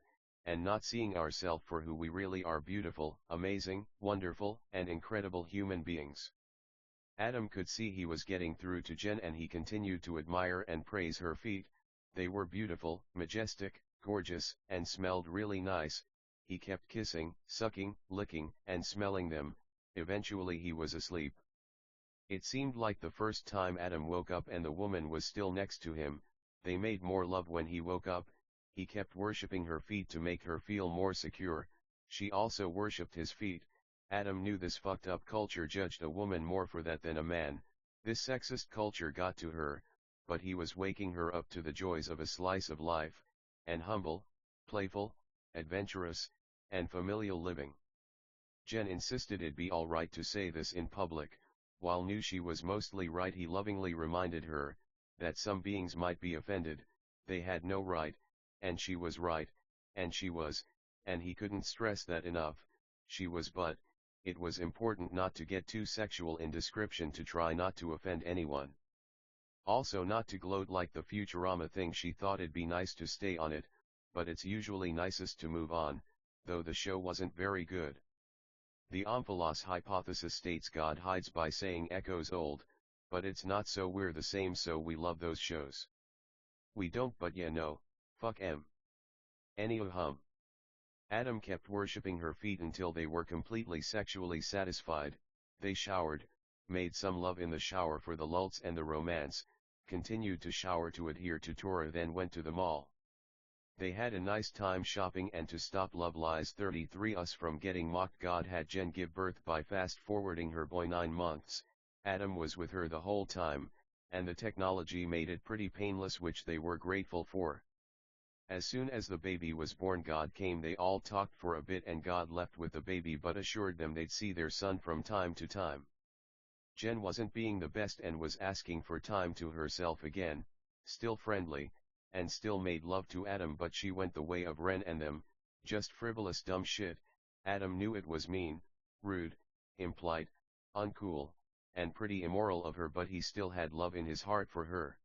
and not seeing ourselves for who we really are: beautiful, amazing, wonderful, and incredible human beings. Adam could see he was getting through to Jen, and he continued to admire and praise her feet. They were beautiful, majestic, gorgeous, and smelled really nice. He kept kissing, sucking, licking, and smelling them. Eventually he was asleep. It seemed like the first time Adam woke up and the woman was still next to him. They made more love when he woke up. He kept worshipping her feet to make her feel more secure. She also worshipped his feet. Adam knew this fucked up culture judged a woman more for that than a man. This sexist culture got to her, but he was waking her up to the joys of a slice of life, and humble, playful, adventurous, and familial living. Jen insisted it'd be alright to say this in public. While knew she was mostly right, he lovingly reminded her that some beings might be offended. They had no right, and she was right, and she was, and he couldn't stress that enough. She was, but it was important not to get too sexual in description, to try not to offend anyone. Also not to gloat like the Futurama thing. She thought it'd be nice to stay on it, but it's usually nicest to move on, though the show wasn't very good. The Omphalos hypothesis states God hides by saying echoes old, but it's not, so we're the same, so we love those shows. We don't, but yeah, no, fuck em. Anyhow. Adam kept worshipping her feet until they were completely sexually satisfied. They showered, made some love in the shower for the lulz and the romance, continued to shower to adhere to Torah, then went to the mall. They had a nice time shopping, and to stop Love Lies 33 us from getting mocked, God had Jen give birth by fast forwarding her boy 9 months. Adam was with her the whole time, and the technology made it pretty painless, which they were grateful for. As soon as the baby was born, God came. They all talked for a bit and God left with the baby, but assured them they'd see their son from time to time. Jen wasn't being the best and was asking for time to herself again, still friendly, and still made love to Adam, but she went the way of Ren and them, just frivolous dumb shit. Adam knew it was mean, rude, impolite, uncool, and pretty immoral of her, but he still had love in his heart for her.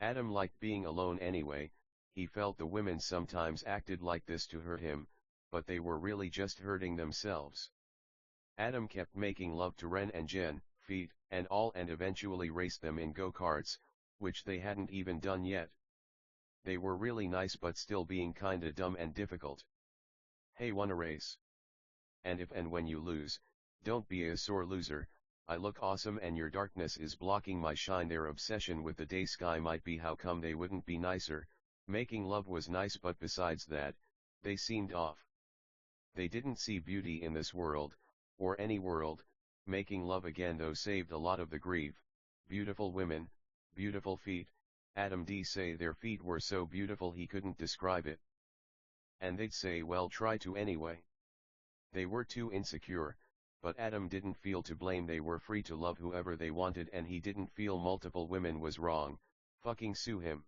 Adam liked being alone anyway. He felt the women sometimes acted like this to hurt him, but they were really just hurting themselves. Adam kept making love to Ren and Jen, feet and all, and eventually raced them in go-karts, which they hadn't even done yet. They were really nice, but still being kinda dumb and difficult. Hey, wanna race? And if and when you lose, don't be a sore loser. I look awesome and your darkness is blocking my shine. Their obsession with the day sky might be how come they wouldn't be nicer. Making love was nice, but besides that, they seemed off. They didn't see beauty in this world, or any world. Making love again though saved a lot of the grief. Beautiful women, beautiful feet. Adam D say their feet were so beautiful he couldn't describe it. And they'd say, well, try to anyway. They were too insecure, but Adam didn't feel to blame. They were free to love whoever they wanted, and he didn't feel multiple women was wrong. Fucking sue him.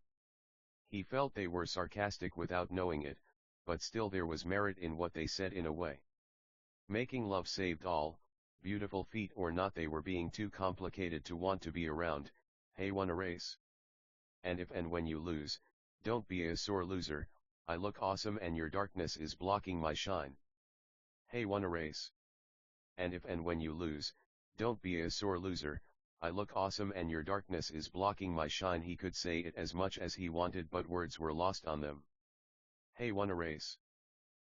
He felt they were sarcastic without knowing it, but still there was merit in what they said in a way. Making love saved all, beautiful feet or not. They were being too complicated to want to be around. Hey, wanna race? And if and when you lose, don't be a sore loser. I look awesome and your darkness is blocking my shine. Hey, wanna race? And if and when you lose, don't be a sore loser. I look awesome and your darkness is blocking my shine. He could say it as much as he wanted, but words were lost on them. Hey, wanna race?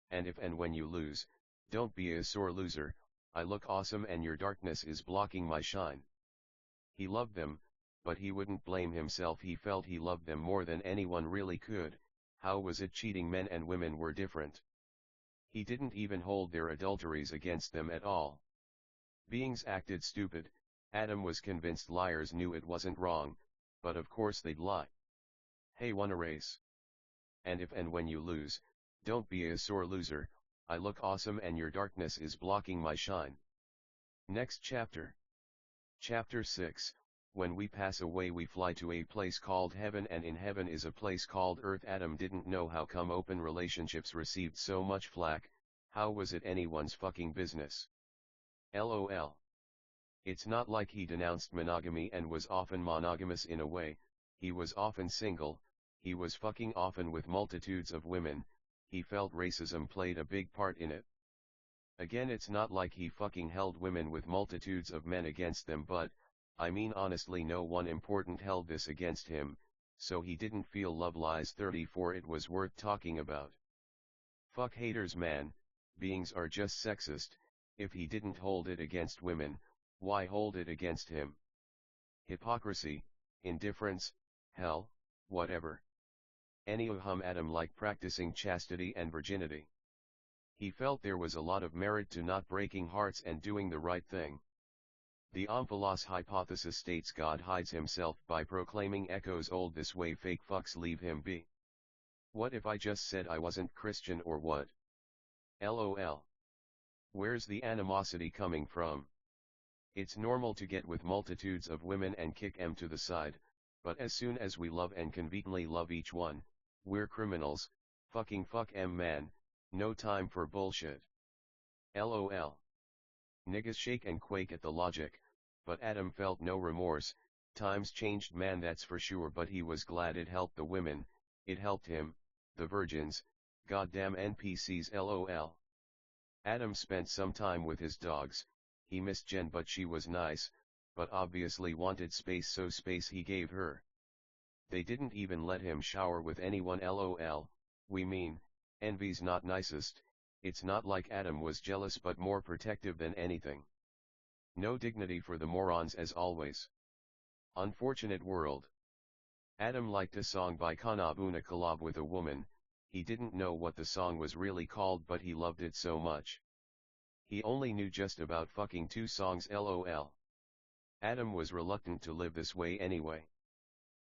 And if and when you lose, don't be a sore loser. I look awesome and your darkness is blocking my shine. He loved them, but he wouldn't blame himself. He felt he loved them more than anyone really could. How was it cheating? Men and women were different. He didn't even hold their adulteries against them at all. Beings acted stupid. Adam was convinced liars knew it wasn't wrong, but of course they'd lie. Hey, wanna race? And if and when you lose, don't be a sore loser. I look awesome and your darkness is blocking my shine. Next chapter. Chapter 6, when we pass away we fly to a place called heaven, and in heaven is a place called earth. Adam didn't know how come open relationships received so much flack. How was it anyone's fucking business? LOL. It's not like he denounced monogamy and was often monogamous in a way. He was often single, he was fucking often with multitudes of women. He felt racism played a big part in it. Again, it's not like he fucking held women with multitudes of men against them, but, I mean honestly no one important held this against him, so he didn't feel Love Lies 34 it was worth talking about. Fuck haters man, beings are just sexist. If he didn't hold it against women, why hold it against him? Hypocrisy, indifference, hell, whatever. Anyhow, Adam liked practicing chastity and virginity. He felt there was a lot of merit to not breaking hearts and doing the right thing. The omphalos hypothesis states God hides himself by proclaiming echoes old this way fake fucks leave him be. What if I just said I wasn't Christian or what? LOL. Where's the animosity coming from? It's normal to get with multitudes of women and kick em to the side, but as soon as we love and conveniently love each one, we're criminals. Fucking fuck em man, no time for bullshit. LOL. Niggas shake and quake at the logic, but Adam felt no remorse. Times changed man, that's for sure, but he was glad it helped the women, it helped him, the virgins, goddamn NPCs LOL. Adam spent some time with his dogs. He missed Jen but she was nice, but obviously wanted space, so space he gave her. They didn't even let him shower with anyone LOL, we mean, envy's not nicest. It's not like Adam was jealous but more protective than anything. No dignity for the morons as always. Unfortunate world. Adam liked a song by Kanabuna collab with a woman. He didn't know what the song was really called but he loved it so much. He only knew just about fucking 2 songs LOL. Adam was reluctant to live this way anyway.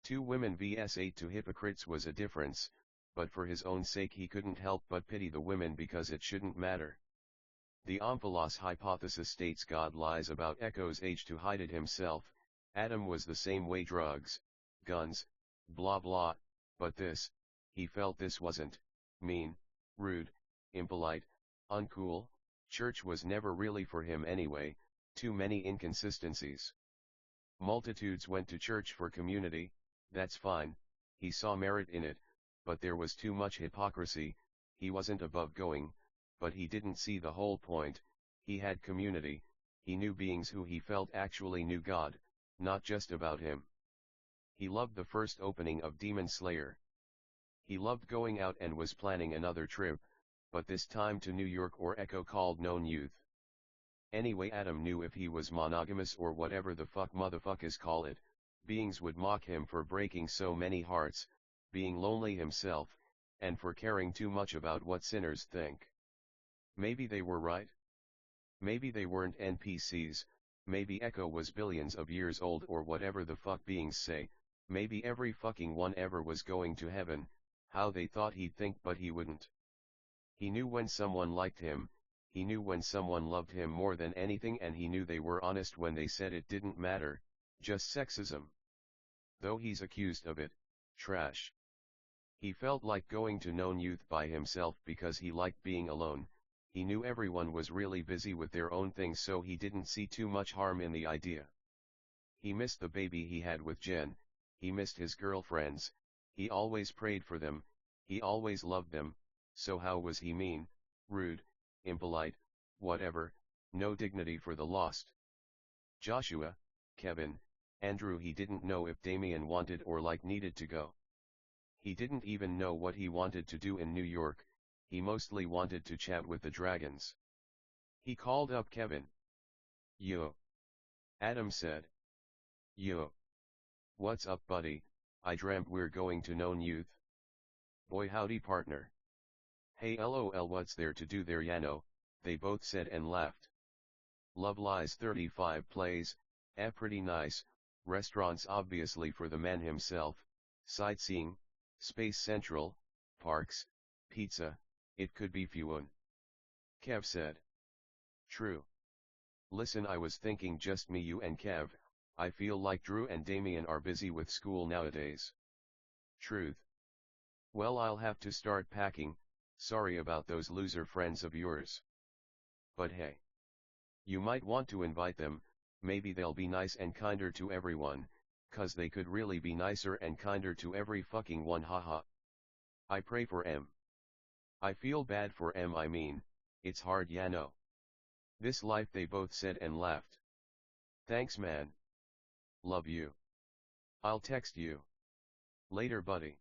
2 women vs 8 to hypocrites was a difference, but for his own sake he couldn't help but pity the women because it shouldn't matter. The omphalos hypothesis states God lies about echoes age to hide it himself. Adam was the same way, drugs, guns, blah blah, but this, he felt this wasn't mean, rude, impolite, uncool. Church was never really for him anyway, too many inconsistencies. Multitudes went to church for community, that's fine, he saw merit in it, but there was too much hypocrisy. He wasn't above going, but he didn't see the whole point. He had community, he knew beings who he felt actually knew God, not just about him. He loved the first opening of Demon Slayer. He loved going out and was planning another trip, but this time to New York or Echo called Known Youth. Anyway, Adam knew if he was monogamous or whatever the fuck motherfuckers call it, beings would mock him for breaking so many hearts, being lonely himself, and for caring too much about what sinners think. Maybe they were right. Maybe they weren't NPCs, maybe Echo was billions of years old or whatever the fuck beings say, maybe every fucking one ever was going to heaven. How they thought he'd think but he wouldn't. He knew when someone liked him, he knew when someone loved him more than anything, and he knew they were honest when they said it didn't matter, just sexism. Though he's accused of it, trash. He felt like going to Known Youth by himself because he liked being alone. He knew everyone was really busy with their own things, so he didn't see too much harm in the idea. He missed the baby he had with Jen, he missed his girlfriends, he always prayed for them, he always loved them, so how was he mean, rude, impolite, whatever, no dignity for the lost? Joshua, Kevin, Andrew, he didn't know if Damien wanted or needed to go. He didn't even know what he wanted to do in New York, he mostly wanted to chat with the dragons. He called up Kevin. Yo. Adam said. Yo. What's up buddy, I dreamt we're going to Known Youth. Boy howdy partner. Hey lol, what's there to do there Yano, they both said and laughed. Love Lies 35 plays, pretty nice, restaurants obviously for the man himself, sightseeing, Space Central, parks, pizza, it could be fun. Kev said. True. Listen, I was thinking just me, you and Kev, I feel like Drew and Damien are busy with school nowadays. Truth. Well, I'll have to start packing, sorry about those loser friends of yours. But hey. You might want to invite them, maybe they'll be nice and kinder to everyone, 'cause they could really be nicer and kinder to every fucking one, haha. I pray for M. I feel bad for M, I mean, it's hard, ya know. This life, they both said and laughed. Thanks man. Love you. I'll text you. Later buddy.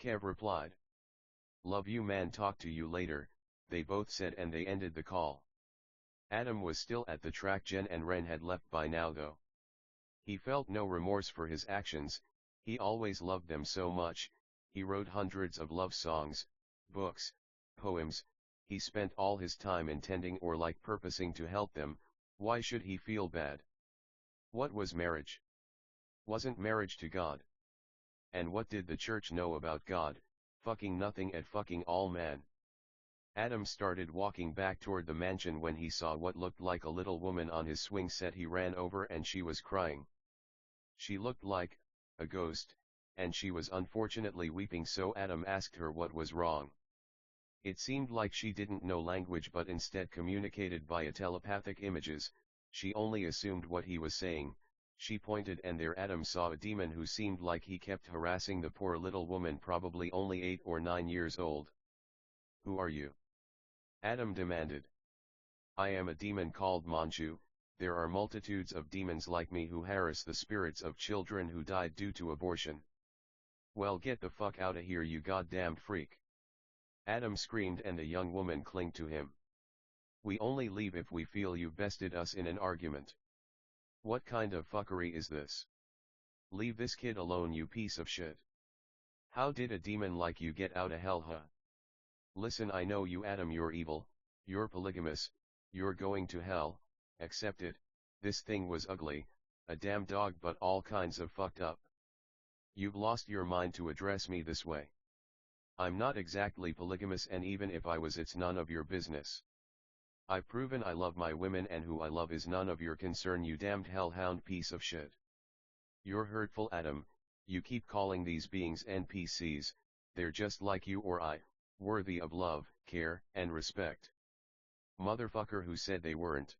Kev replied. Love you man, talk to you later, they both said and they ended the call. Adam was still at the track. Jen and Ren had left by now though. He felt no remorse for his actions, he always loved them so much, he wrote hundreds of love songs, books, poems, he spent all his time intending or like purposing to help them, why should he feel bad? What was marriage? Wasn't marriage to God? And what did the church know about God? Fucking nothing at fucking all man. Adam started walking back toward the mansion when he saw what looked like a little woman on his swing set. He ran over and she was crying. She looked like a ghost, and she was unfortunately weeping, so Adam asked her what was wrong. It seemed like she didn't know language but instead communicated via telepathic images. She only assumed what he was saying. She pointed and there Adam saw a demon who seemed like he kept harassing the poor little woman, probably only 8 or 9 years old. Who are you? Adam demanded. I am a demon called Manchu. There are multitudes of demons like me who harass the spirits of children who died due to abortion. Well, get the fuck outta here, you goddamn freak. Adam screamed and the young woman clung to him. We only leave if we feel you bested us in an argument. What kind of fuckery is this? Leave this kid alone, you piece of shit. How did a demon like you get outta hell, huh? Listen, I know you Adam, you're evil, you're polygamous, you're going to hell, accept it, this thing was ugly, a damn dog but all kinds of fucked up. You've lost your mind to address me this way. I'm not exactly polygamous, and even if I was, it's none of your business. I've proven I love my women, and who I love is none of your concern, you damned hellhound piece of shit. You're hurtful Adam, you keep calling these beings NPCs, they're just like you or I. Worthy of love, care, and respect. Motherfucker, who said they weren't?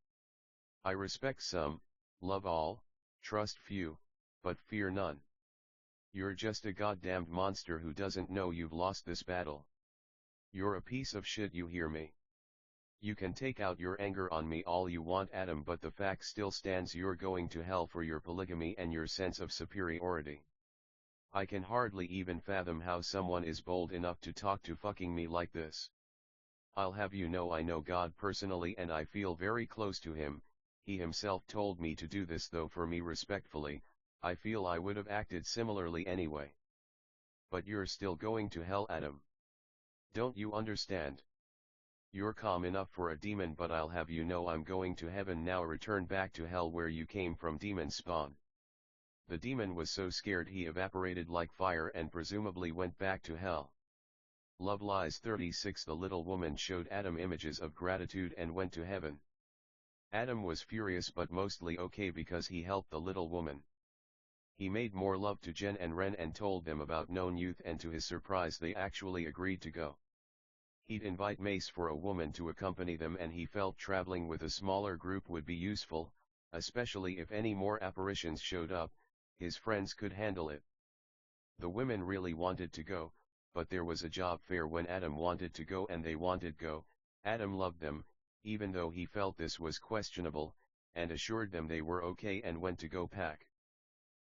I respect some, love all, trust few, but fear none. You're just a goddamned monster who doesn't know you've lost this battle. You're a piece of shit, you hear me? You can take out your anger on me all you want Adam, but the fact still stands, you're going to hell for your polygamy and your sense of superiority. I can hardly even fathom how someone is bold enough to talk to fucking me like this. I'll have you know I know God personally and I feel very close to him. He himself told me to do this, though for me respectfully, I feel I would have acted similarly anyway. But you're still going to hell Adam. Don't you understand? You're calm enough for a demon, but I'll have you know I'm going to heaven now. Return back to hell where you came from, demon spawn. The demon was so scared he evaporated like fire and presumably went back to hell. Love Lies 36. The little woman showed Adam images of gratitude and went to heaven. Adam was furious but mostly okay because he helped the little woman. He made more love to Jen and Ren and told them about known youth, and to his surprise they actually agreed to go. He'd invite Mace for a woman to accompany them, and he felt traveling with a smaller group would be useful, especially if any more apparitions showed up. His friends could handle it. The women really wanted to go, but there was a job fair when Adam wanted to go and they wanted go. Adam loved them, even though he felt this was questionable, and assured them they were okay and went to go pack.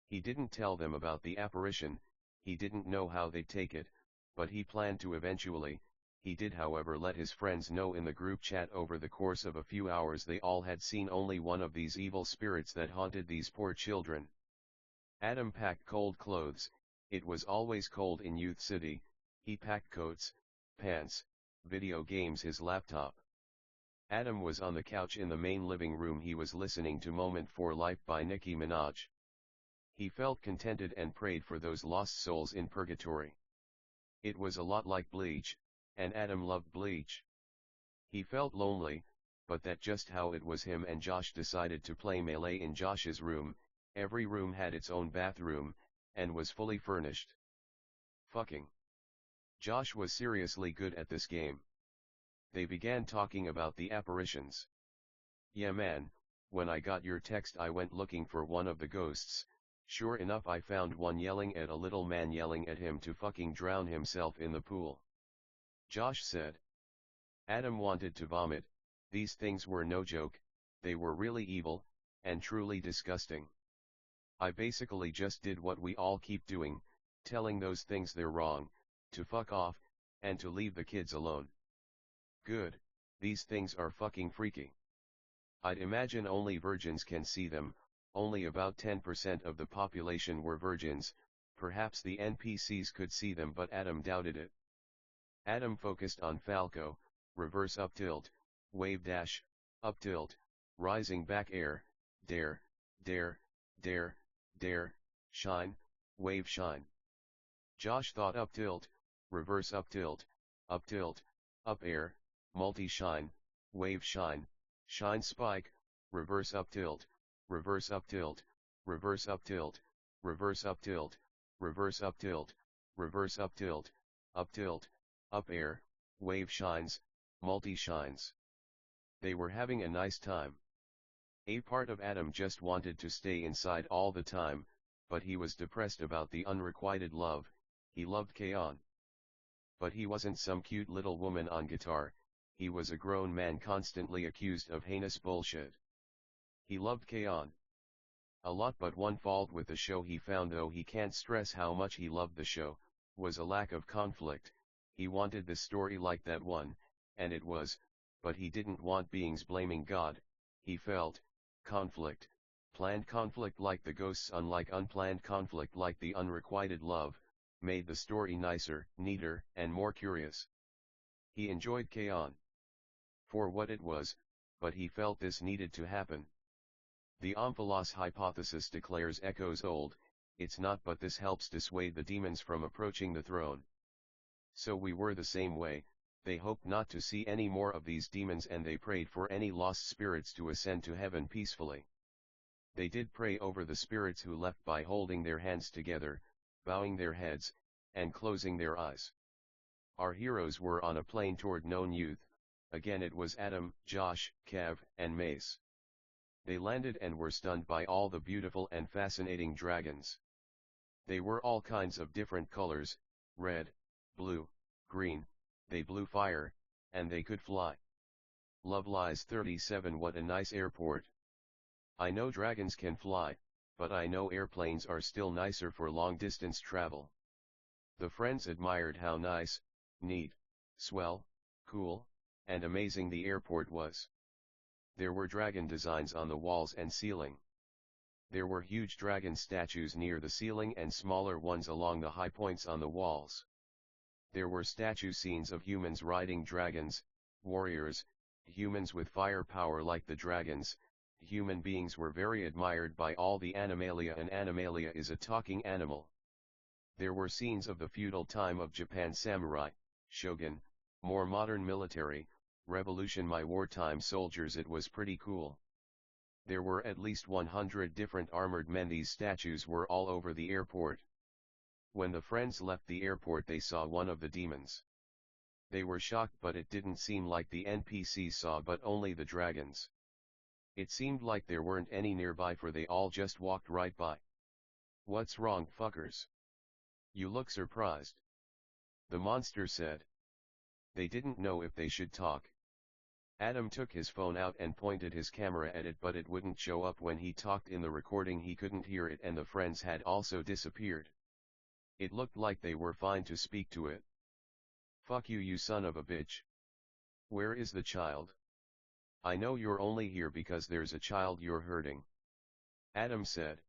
He didn't tell them about the apparition, he didn't know how they'd take it, but he planned to eventually. He did however let his friends know in the group chat. Over the course of a few hours they all had seen only one of these evil spirits that haunted these poor children. Adam packed cold clothes. It was always cold in Youth City. He packed coats, pants, video games, his laptop. Adam was on the couch in the main living room. He was listening to Moment for Life by Nicki Minaj. He felt contented and prayed for those lost souls in purgatory. It was a lot like Bleach, and Adam loved Bleach. He felt lonely, but that's just how it was. Him and Josh decided to play Melee in Josh's room. Every room had its own bathroom, and was fully furnished. Fucking. Josh was seriously good at this game. They began talking about the apparitions. Yeah man, when I got your text I went looking for one of the ghosts. Sure enough I found one yelling at a little man, yelling at him to fucking drown himself in the pool. Josh said. Adam wanted to vomit. These things were no joke, they were really evil, and truly disgusting. I basically just did what we all keep doing, telling those things they're wrong, to fuck off, and to leave the kids alone. Good, these things are fucking freaky. I'd imagine only virgins can see them, only about 10% of the population were virgins, perhaps the NPCs could see them but Adam doubted it. Adam focused on Falco, reverse up tilt, wave dash, up tilt, rising back air, dare, dare, dare, dare, shine, wave shine. Josh thought up tilt, reverse up tilt, up air, multi-shine, wave shine, shine spike, reverse up tilt, reverse up tilt, reverse up tilt, reverse up tilt, reverse up tilt, reverse up tilt, up air, wave shines, multi-shines. They were having a nice time. A part of Adam just wanted to stay inside all the time, but he was depressed about the unrequited love. He loved Kaon. But he wasn't some cute little woman on guitar, he was a grown man constantly accused of heinous bullshit. He loved Kaon a lot, but one fault with the show he found, though he can't stress how much he loved the show, was a lack of conflict. He wanted the story like that one, and it was, but he didn't want beings blaming God. He felt conflict, planned conflict like the ghosts, unlike unplanned conflict like the unrequited love, made the story nicer, neater, and more curious. He enjoyed Kaon for what it was, but he felt this needed to happen. The Omphalos hypothesis declares echoes old, it's not, but this helps dissuade the demons from approaching the throne. So we were the same way. They hoped not to see any more of these demons, and they prayed for any lost spirits to ascend to heaven peacefully. They did pray over the spirits who left by holding their hands together, bowing their heads, and closing their eyes. Our heroes were on a plane toward known youth. Again it was Adam, Josh, Kev, and Mace. They landed and were stunned by all the beautiful and fascinating dragons. They were all kinds of different colors, red, blue, green, they blew fire, and they could fly. Love Lies 37. What a nice airport. I know dragons can fly, but I know airplanes are still nicer for long distance travel. The friends admired how nice, neat, swell, cool, and amazing the airport was. There were dragon designs on the walls and ceiling. There were huge dragon statues near the ceiling and smaller ones along the high points on the walls. There were statue scenes of humans riding dragons, warriors, humans with fire power like the dragons. Human beings were very admired by all the Animalia. An Animalia is a talking animal. There were scenes of the feudal time of Japan, samurai, shogun, more modern military, revolution, my wartime soldiers. It was pretty cool. There were at least 100 different armored men. These statues were all over the airport. When the friends left the airport they saw one of the demons. They were shocked, but it didn't seem like the NPCs saw, but only the dragons. It seemed like there weren't any nearby, for they all just walked right by. What's wrong, fuckers? You look surprised. The monster said. They didn't know if they should talk. Adam took his phone out and pointed his camera at it, but it wouldn't show up when he talked in the recording. He couldn't hear it, and the friends had also disappeared. It looked like they were fine to speak to it. Fuck you, you son of a bitch. Where is the child? I know you're only here because there's a child you're hurting. Adam said.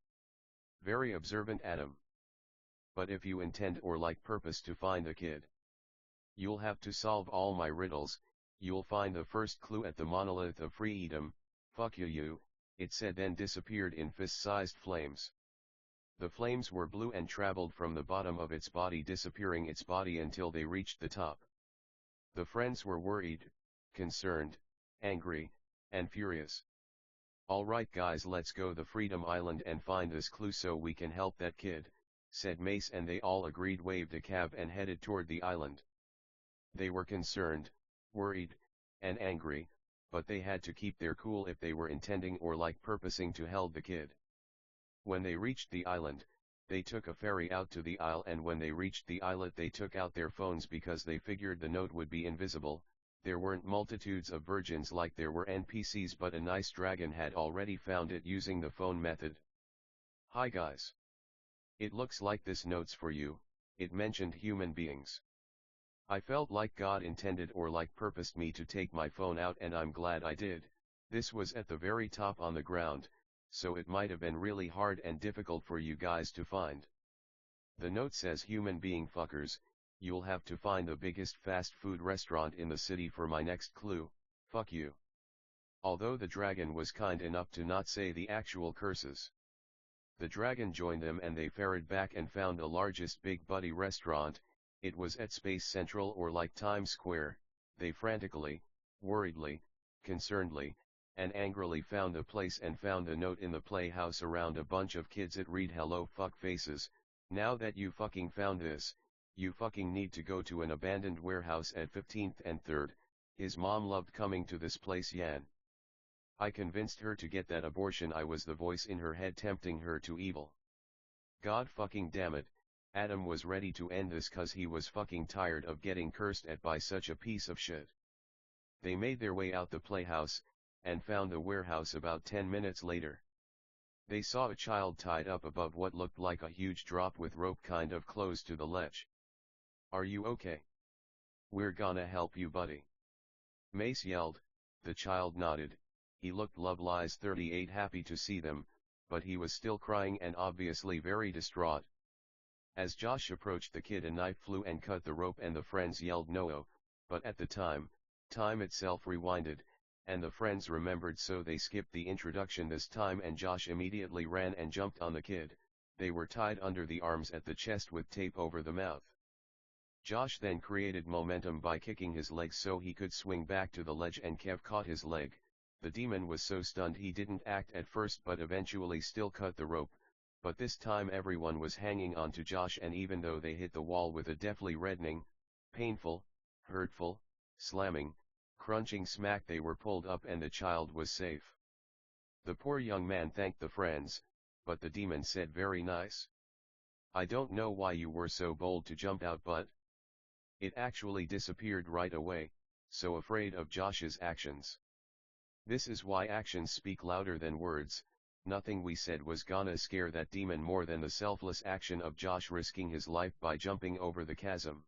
Very observant Adam. But if you intend or like purpose to find a kid, You'll have to solve all my riddles, you'll find the first clue at the monolith of freedom, fuck you, it said, then disappeared in fist-sized flames. The flames were blue and traveled from the bottom of its body, disappearing its body until they reached the top. The friends were worried, concerned, angry, and furious. "Alright guys, let's go the Freedom Island and find this clue so we can help that kid," said Mace, and they all agreed, waved a cab and headed toward the island. They were concerned, worried, and angry, but they had to keep their cool if they were intending or purposing to help the kid. When they reached the island, they took a ferry out to the isle, and when they reached the islet they took out their phones because they figured the note would be invisible. There weren't multitudes of virgins like there were NPCs, but a nice dragon had already found it using the phone method. "Hi guys. It looks like this note's for you," it mentioned human beings. "I felt like God intended or purposed me to take my phone out, and I'm glad I did. This was at the very top on the ground, so it might have been really hard and difficult for you guys to find. The note says, human being fuckers, you'll have to find the biggest fast food restaurant in the city for my next clue, fuck you." Although the dragon was kind enough to not say the actual curses. The dragon joined them and they ferried back and found the largest Big Buddy restaurant. It was at Space Central or Times Square. They frantically, worriedly, concernedly, and angrily found the place and found a note in the playhouse around a bunch of kids. It read, "Hello fuck faces, now that you fucking found this, you fucking need to go to an abandoned warehouse at 15th and 3rd, his mom loved coming to this place Yan. I convinced her to get that abortion, I was the voice in her head tempting her to evil." God fucking damn it, Adam was ready to end this cause he was fucking tired of getting cursed at by such a piece of shit. They made their way out the playhouse, and found the warehouse about 10 minutes later. They saw a child tied up above what looked like a huge drop with rope kind of close to the ledge. "Are you okay? We're gonna help you buddy," Mace yelled. The child nodded. He looked Lovelies 38 happy to see them, but he was still crying and obviously very distraught. As Josh approached the kid, a knife flew and cut the rope and the friends yelled no, but at the time itself rewinded, and the friends remembered, so they skipped the introduction this time, and Josh immediately ran and jumped on the kid. They were tied under the arms at the chest with tape over the mouth. Josh then created momentum by kicking his legs so he could swing back to the ledge, and Kev caught his leg. The demon was so stunned he didn't act at first but eventually still cut the rope, but this time everyone was hanging on to Josh, and even though they hit the wall with a deathly reddening, painful, hurtful, slamming, crunching smack, they were pulled up and the child was safe. The poor young man thanked the friends, but the demon said, "Very nice. I don't know why you were so bold to jump out, but..." It actually disappeared right away, so afraid of Josh's actions. This is why actions speak louder than words. Nothing we said was gonna scare that demon more than the selfless action of Josh risking his life by jumping over the chasm.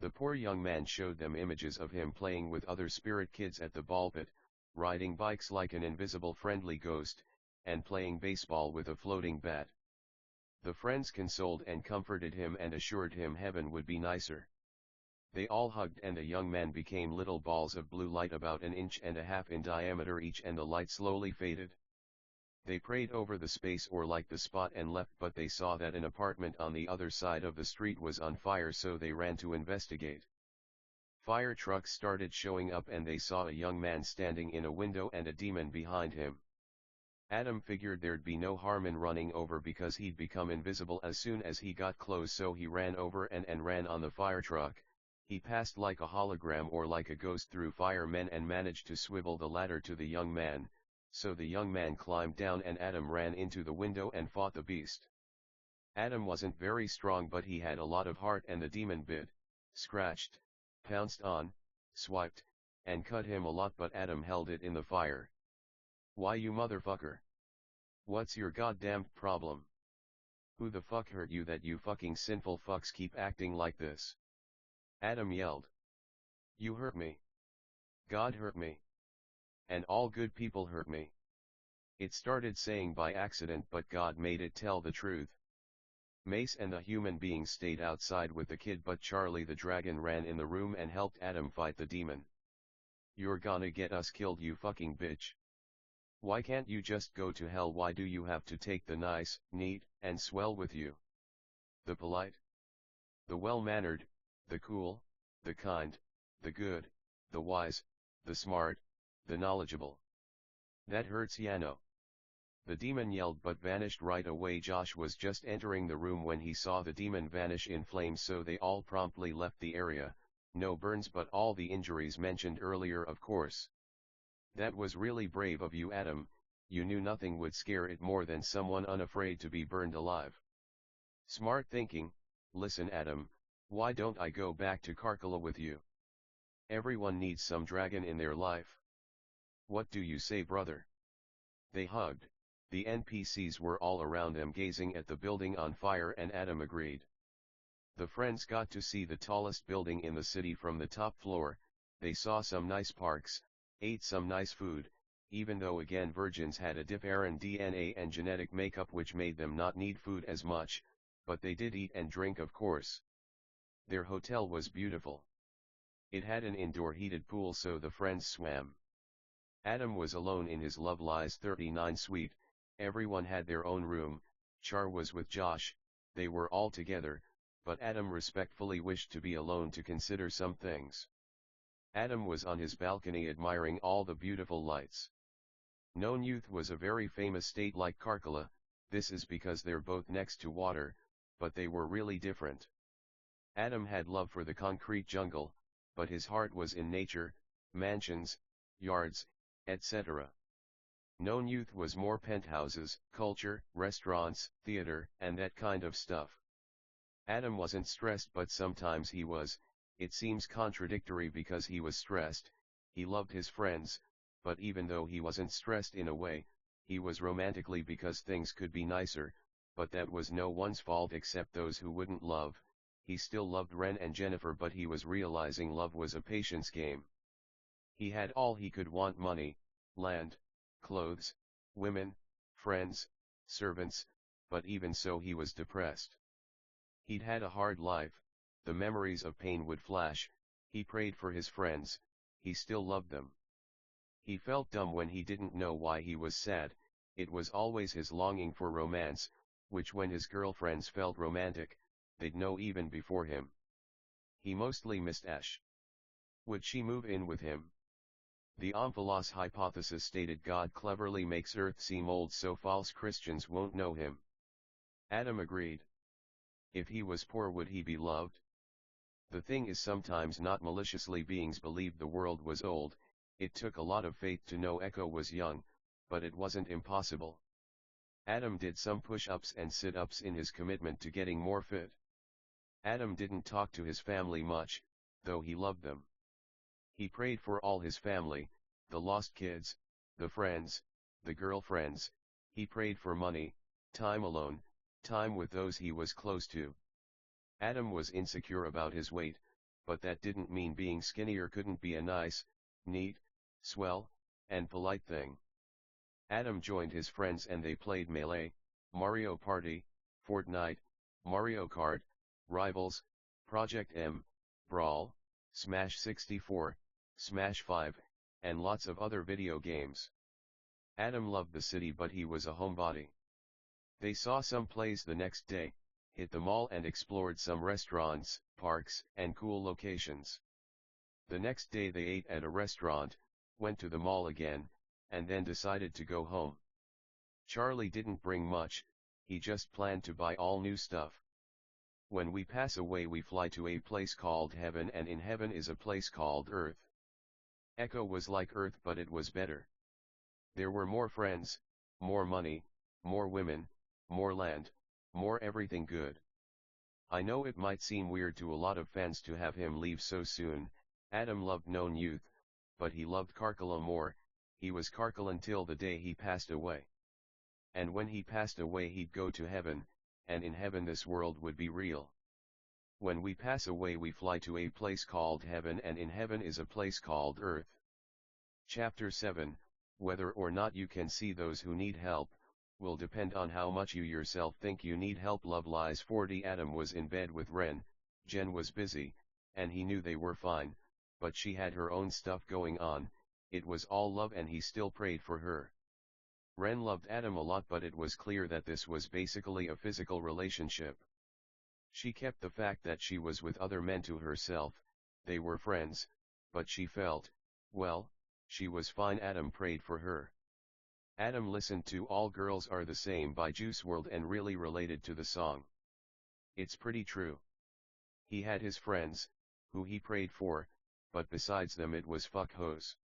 The poor young man showed them images of him playing with other spirit kids at the ball pit, riding bikes like an invisible friendly ghost, and playing baseball with a floating bat. The friends consoled and comforted him and assured him heaven would be nicer. They all hugged, and the young man became little balls of blue light about 1.5 inches in diameter each, and the light slowly faded. They prayed over the space or the spot and left, but they saw that an apartment on the other side of the street was on fire, so they ran to investigate. Fire trucks started showing up and they saw a young man standing in a window and a demon behind him. Adam figured there'd be no harm in running over because he'd become invisible as soon as he got close, so he ran over and ran on the fire truck. He passed like a hologram or like a ghost through firemen and managed to swivel the ladder to the young man, so the young man climbed down and Adam ran into the window and fought the beast. Adam wasn't very strong, but he had a lot of heart, and the demon bit, scratched, pounced on, swiped, and cut him a lot, but Adam held it in the fire. "Why, you motherfucker? What's your goddamn problem? Who the fuck hurt you that you fucking sinful fucks keep acting like this?" Adam yelled. "You hurt me. God hurt me. And all good people hurt me." It started saying by accident, but God made it tell the truth. Mace and the human being stayed outside with the kid, but Charlie the dragon ran in the room and helped Adam fight the demon. "You're gonna get us killed, you fucking bitch. Why can't you just go to hell? Why do you have to take the nice, neat, and swell with you? The polite, the well-mannered, the cool, the kind, the good, the wise, the smart, the knowledgeable. That hurts, Yano." The demon yelled but vanished right away. Josh was just entering the room when he saw the demon vanish in flames, so they all promptly left the area. No burns but all the injuries mentioned earlier, of course. "That was really brave of you, Adam. You knew nothing would scare it more than someone unafraid to be burned alive." "Smart thinking. Listen, Adam, why don't I go back to Karkala with you? Everyone needs some dragon in their life. What do you say, brother?" They hugged. The NPCs were all around them gazing at the building on fire, and Adam agreed. The friends got to see the tallest building in the city from the top floor. They saw some nice parks, ate some nice food, even though again virgins had a different DNA and genetic makeup which made them not need food as much, but they did eat and drink, of course. Their hotel was beautiful. It had an indoor heated pool, so the friends swam. Adam was alone in his Love Lies 39 suite. Everyone had their own room. Char was with Josh. They were all together, but Adam respectfully wished to be alone to consider some things. Adam was on his balcony admiring all the beautiful lights. Known Youth was a very famous state like Karkala. This is because they're both next to water, but they were really different. Adam had love for the concrete jungle, but his heart was in nature, mansions, yards, etc. Known Youth was more penthouses, culture, restaurants, theater, and that kind of stuff. Adam wasn't stressed, but sometimes he was. It seems contradictory because he was stressed. He loved his friends, but even though he wasn't stressed in a way, he was romantically because things could be nicer, but that was no one's fault except those who wouldn't love. He still loved Ren and Jennifer, but he was realizing love was a patience game. He had all he could want: money, land, clothes, women, friends, servants, but even so he was depressed. He'd had a hard life, the memories of pain would flash. He prayed for his friends, he still loved them. He felt dumb when he didn't know why he was sad. It was always his longing for romance, which when his girlfriends felt romantic, they'd know even before him. He mostly missed Ash. Would she move in with him? The Omphalos hypothesis stated God cleverly makes Earth seem old so false Christians won't know him. Adam agreed. If he was poor, would he be loved? The thing is, sometimes not maliciously beings believed the world was old. It took a lot of faith to know Echo was young, but it wasn't impossible. Adam did some push-ups and sit-ups in his commitment to getting more fit. Adam didn't talk to his family much, though he loved them. He prayed for all his family, the lost kids, the friends, the girlfriends. He prayed for money, time alone, time with those he was close to. Adam was insecure about his weight, but that didn't mean being skinnier couldn't be a nice, neat, swell, and polite thing. Adam joined his friends and they played Melee, Mario Party, Fortnite, Mario Kart, Rivals, Project M, Brawl, Smash 64, Smash 5, and lots of other video games. Adam loved the city, but he was a homebody. They saw some plays the next day, hit the mall and explored some restaurants, parks, and cool locations. The next day they ate at a restaurant, went to the mall again, and then decided to go home. Charlie didn't bring much, he just planned to buy all new stuff. When we pass away we fly to a place called heaven, and in heaven is a place called earth. Echo was like earth, but it was better. There were more friends, more money, more women, more land, more everything good. I know it might seem weird to a lot of fans to have him leave so soon. Adam loved Known Youth, but he loved Karkala more. He was Karkala until the day he passed away. And when he passed away he'd go to heaven, and in heaven this world would be real. When we pass away we fly to a place called heaven, and in heaven is a place called earth. Chapter 7, Whether or not you can see those who need help. will depend on how much you yourself think you need help. Love Lies 40. Adam was in bed with Ren, Jen was busy, and he knew they were fine, but she had her own stuff going on. It was all love and he still prayed for her. Ren loved Adam a lot, but it was clear that this was basically a physical relationship. She kept the fact that she was with other men to herself. They were friends, but she felt, well, she was fine. Adam prayed for her. Adam listened to All Girls Are the Same by Juice WRLD and really related to the song. It's pretty true. He had his friends, who he prayed for, but besides them it was fuck hoes.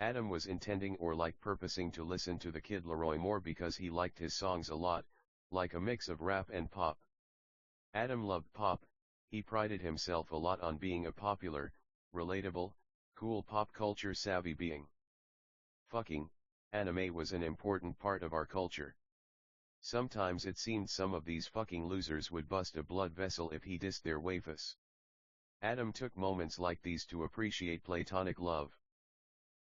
Adam was intending or like purposing to listen to the Kid Laroi more because he liked his songs a lot, like a mix of rap and pop. Adam loved pop, he prided himself a lot on being a popular, relatable, cool pop culture savvy being. Fucking, anime was an important part of our culture. Sometimes it seemed some of these fucking losers would bust a blood vessel if he dissed their waifus. Adam took moments like these to appreciate platonic love.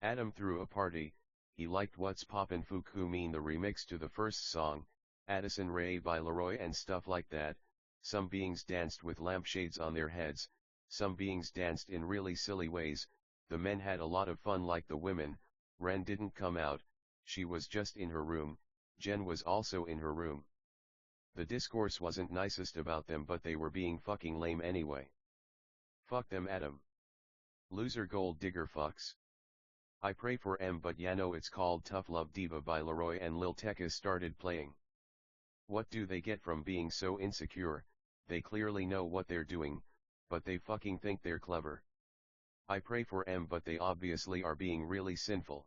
Adam threw a party, he liked What's Poppin' Fuck Who Mean, the remix to the first song, Addison Rae by Laroi, and stuff like that. Some beings danced with lampshades on their heads, some beings danced in really silly ways. The men had a lot of fun like the women. Ren didn't come out, she was just in her room, Jen was also in her room. The discourse wasn't nicest about them, but they were being fucking lame anyway. Fuck them, Adam. Loser gold digger fucks. I pray for M, but ya know it's called Tough Love Diva by Laroi and Lil Tecca started playing. What do they get from being so insecure? They clearly know what they're doing, but they fucking think they're clever. I pray for M, but they obviously are being really sinful.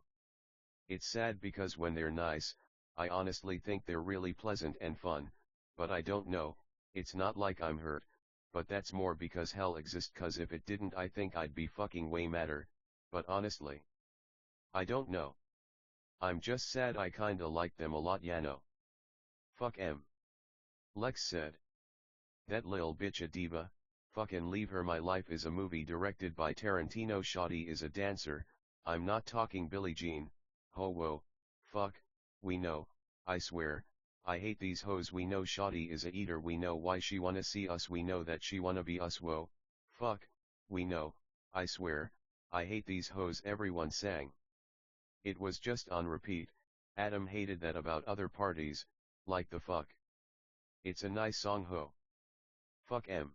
It's sad because when they're nice, I honestly think they're really pleasant and fun, but I don't know, it's not like I'm hurt, but that's more because hell exists, cause if it didn't I think I'd be fucking way madder, but honestly, I don't know. I'm just sad, I kinda like them a lot, ya know. Fuck M. Lex said. That lil bitch a diva, fucking leave her. My Life is a movie directed by Tarantino. Shawty is a dancer, I'm not talking Billie Jean, ho whoa, fuck, we know, I swear, I hate these hoes. We know Shawty is a eater, we know why she wanna see us, we know that she wanna be us, whoa, fuck, we know, I swear, I hate these hoes, everyone sang. It was just on repeat. Adam hated that about other parties, like the fuck. It's a nice song, ho. Fuck M.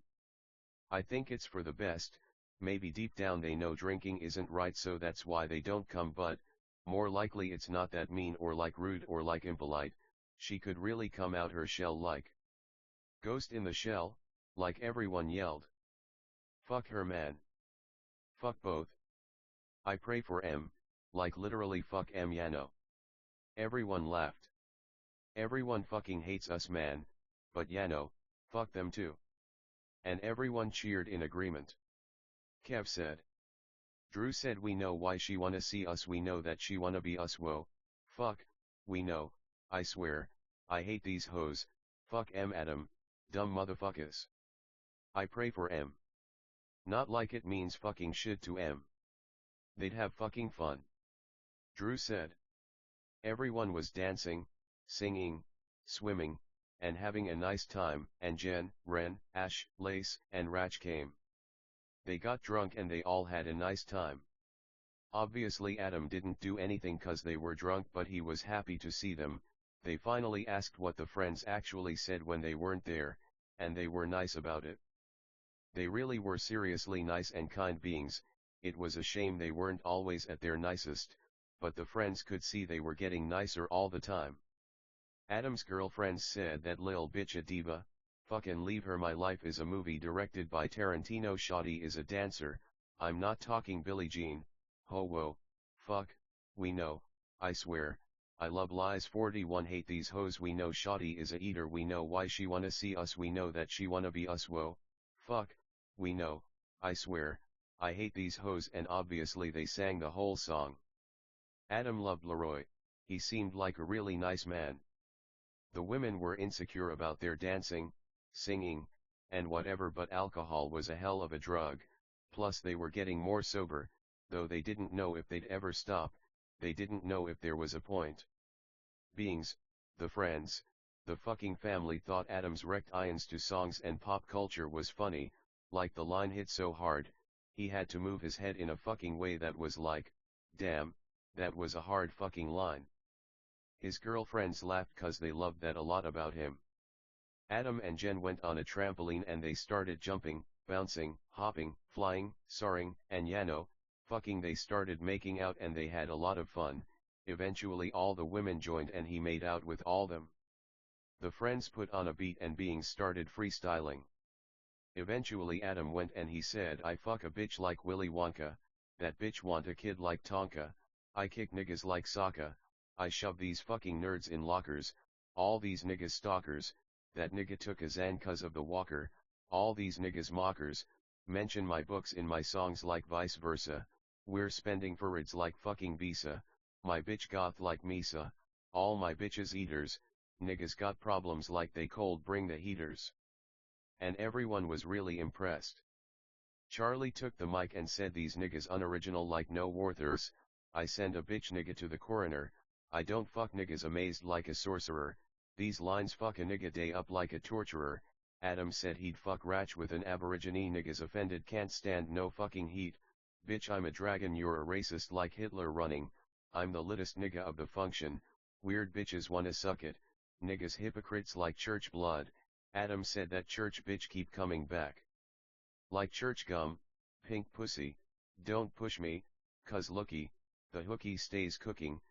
I think it's for the best. Maybe deep down they know drinking isn't right, so that's why they don't come, but more likely it's not that mean or like rude or like impolite. She could really come out her shell like Ghost in the Shell, like everyone yelled. Fuck her, man. Fuck both. I pray for M, like literally fuck M, Yano. Everyone laughed. Everyone fucking hates us, man, but Yano, fuck them too. And everyone cheered in agreement. Kev said. Drew said, we know why she wanna see us, we know that she wanna be us, whoa, fuck, we know, I swear, I hate these hoes, fuck M. Adam, dumb motherfuckers. I pray for M. Not like it means fucking shit to M. They'd have fucking fun. Drew said. Everyone was dancing, singing, swimming, and having a nice time, and Jen, Ren, Ash, Lace, and Rach came. They got drunk and they all had a nice time. Obviously Adam didn't do anything cause they were drunk, but he was happy to see them. They finally asked what the friends actually said when they weren't there, and they were nice about it. They really were seriously nice and kind beings. It was a shame they weren't always at their nicest, but the friends could see they were getting nicer all the time. Adam's girlfriends said that lil bitch a diva, fucking leave her. My Life is a movie directed by Tarantino. Shawty is a dancer, I'm not talking Billie Jean, ho whoa, fuck, we know, I swear, I love Lies 41. Hate these hoes. We know Shawty is a eater, we know why she wanna see us, we know that she wanna be us, whoa, fuck, we know, I swear, I hate these hoes. And obviously they sang the whole song. Adam loved Laroi, he seemed like a really nice man. The women were insecure about their dancing, singing, and whatever, but alcohol was a hell of a drug, plus they were getting more sober, though they didn't know if they'd ever stop, they didn't know if there was a point. Beings, The friends, the fucking family thought Adam's reactions to songs and pop culture was funny, like the line hit so hard, he had to move his head in a fucking way that was like, damn, that was a hard fucking line. His girlfriends laughed cause they loved that a lot about him. Adam and Jen went on a trampoline and they started jumping, bouncing, hopping, flying, soaring, and fucking they started making out and they had a lot of fun. Eventually all the women joined and he made out with all them. The friends put on a beat and beings started freestyling. Eventually Adam went and he said, I fuck a bitch like Willy Wonka, that bitch want a kid like Tonka, I kick niggas like Sokka, I shove these fucking nerds in lockers, all these niggas stalkers, that nigga took a Xan cause of the walker, all these niggas mockers, mention my books in my songs like vice versa, we're spending furids like fucking Visa, my bitch goth like Misa, all my bitches eaters, niggas got problems like they cold bring the heaters. And everyone was really impressed. Charlie took the mic and said these niggas unoriginal like no worthers, I send a bitch nigga to the coroner, I don't fuck niggas amazed like a sorcerer, these lines fuck a nigga day up like a torturer. Adam said he'd fuck ratch with an aborigine niggas offended can't stand no fucking heat, bitch I'm a dragon you're a racist like Hitler running, I'm the littest nigga of the function, weird bitches wanna suck it, niggas hypocrites like church blood, Adam said that church bitch keep coming back. Like church gum, pink pussy, don't push me, cause looky, the hooky stays cooking,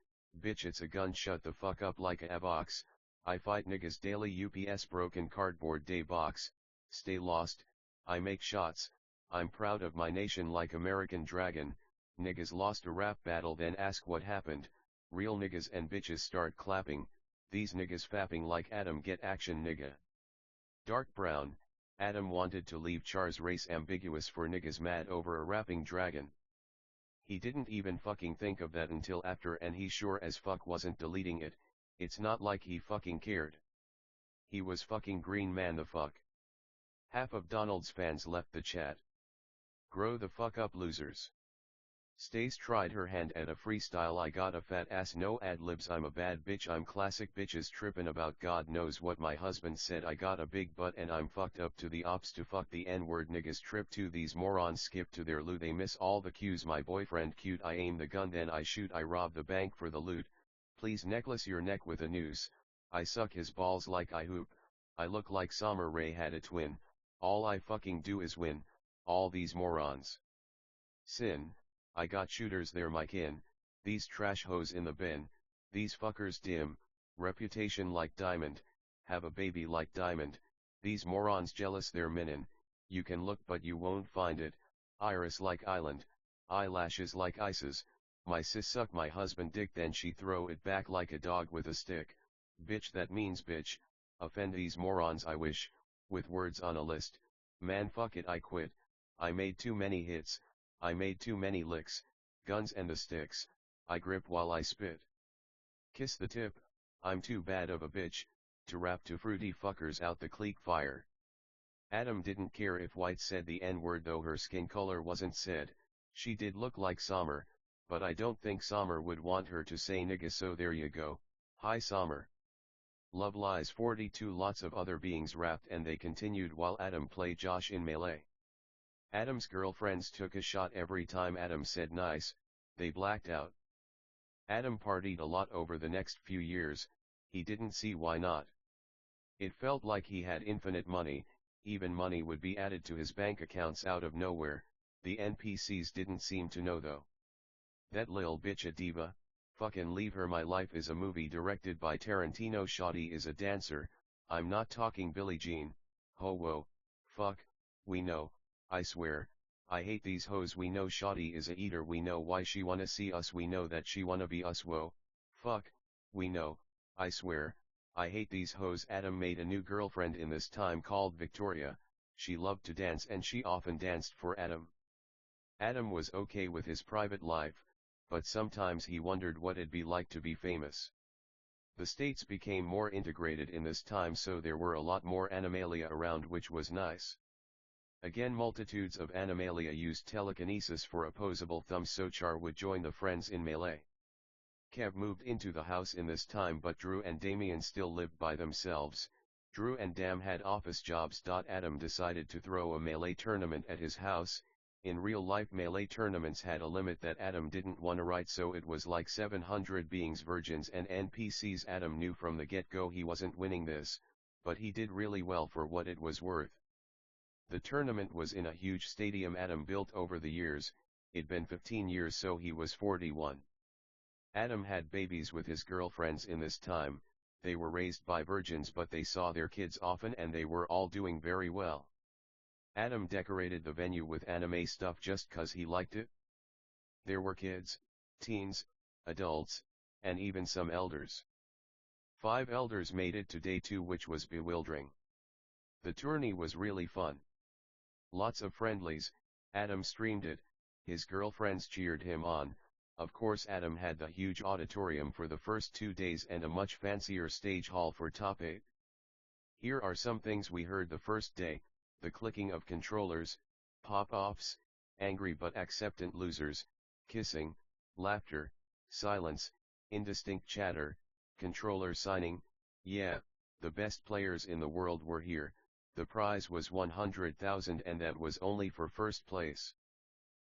bitch it's a gun shut the fuck up like a Avox, I fight niggas daily UPS broken cardboard day box, stay lost, I make shots, I'm proud of my nation like American Dragon, niggas lost a rap battle then ask what happened, real niggas and bitches start clapping, these niggas fapping like Adam get action nigga. Dark brown, Adam wanted to leave Char's race ambiguous for niggas mad over a rapping dragon. He didn't even fucking think of that until after and he sure as fuck wasn't deleting it, it's not like he fucking cared. He was fucking green man the fuck. Half of Donald's fans left the chat. Grow the fuck up losers. Stace tried her hand at a freestyle I got a fat ass no ad-libs I'm a bad bitch I'm classic bitches trippin' about God knows what my husband said I got a big butt and I'm fucked up to the ops to fuck the n-word niggas trip to these morons skip to their loot they miss all the cues my boyfriend cute I aim the gun then I shoot I rob the bank for the loot, please necklace your neck with a noose, I suck his balls like I hoop, I look like Summer Rae had a twin, all I fucking do is win, all these morons. Sin. I got shooters they're my kin, these trash hoes in the bin, these fuckers dim, reputation like diamond, have a baby like diamond, these morons jealous they're minin, you can look but you won't find it, iris like island, eyelashes like ices, my sis suck my husband dick then she throw it back like a dog with a stick, bitch that means bitch, offend these morons I wish, with words on a list, man fuck it I quit, I made too many hits, I made too many licks, guns and the sticks, I grip while I spit. Kiss the tip, I'm too bad of a bitch, to rap to fruity fuckers out the clique fire. Adam didn't care if White said the n-word though her skin color wasn't said, she did look like Summer, but I don't think Summer would want her to say nigga so there you go, hi Summer. Love Lies 42 lots of other beings rapped and they continued while Adam played Josh in Melee. Adam's girlfriends took a shot every time Adam said nice, they blacked out. Adam partied a lot over the next few years, he didn't see why not. It felt like he had infinite money, even money would be added to his bank accounts out of nowhere, the NPCs didn't seem to know though. That lil bitch a diva, fucking leave her my life is a movie directed by Tarantino Shawty is a dancer, I'm not talking Billie Jean, ho whoa, fuck, we know. I swear, I hate these hoes we know Shawty is a eater we know why she wanna see us we know that she wanna be us whoa, fuck, we know, I swear, I hate these hoes Adam made a new girlfriend in this time called Victoria, she loved to dance and she often danced for Adam. Adam was okay with his private life, but sometimes he wondered what it'd be like to be famous. The states became more integrated in this time so there were a lot more animalia around which was nice. Again multitudes of animalia used telekinesis for opposable thumbs so Char would join the friends in Melee. Kev moved into the house in this time, but Drew and Damien still lived by themselves. Drew and Dam had office jobs. Adam decided to throw a melee tournament at his house. In real life, melee tournaments had a limit that Adam didn't wanna write, so it was like 700 beings, virgins and NPCs. Adam knew from the get-go he wasn't winning this, but he did really well for what it was worth. The tournament was in a huge stadium Adam built over the years. It'd been 15 years, so he was 41. Adam had babies with his girlfriends in this time. They were raised by virgins, but they saw their kids often and they were all doing very well. Adam decorated the venue with anime stuff just 'cause he liked it. There were kids, teens, adults, and even some elders. 5 elders made it to day 2, which was bewildering. The tourney was really fun. Lots of friendlies. Adam streamed it, his girlfriends cheered him on. Of course, Adam had the huge auditorium for the first 2 days and a much fancier stage hall for top 8. Here are some things we heard the first day: the clicking of controllers, pop-offs, angry but acceptant losers, kissing, laughter, silence, indistinct chatter, controller signing. Yeah, the best players in the world were here. The prize was 100,000 and that was only for first place.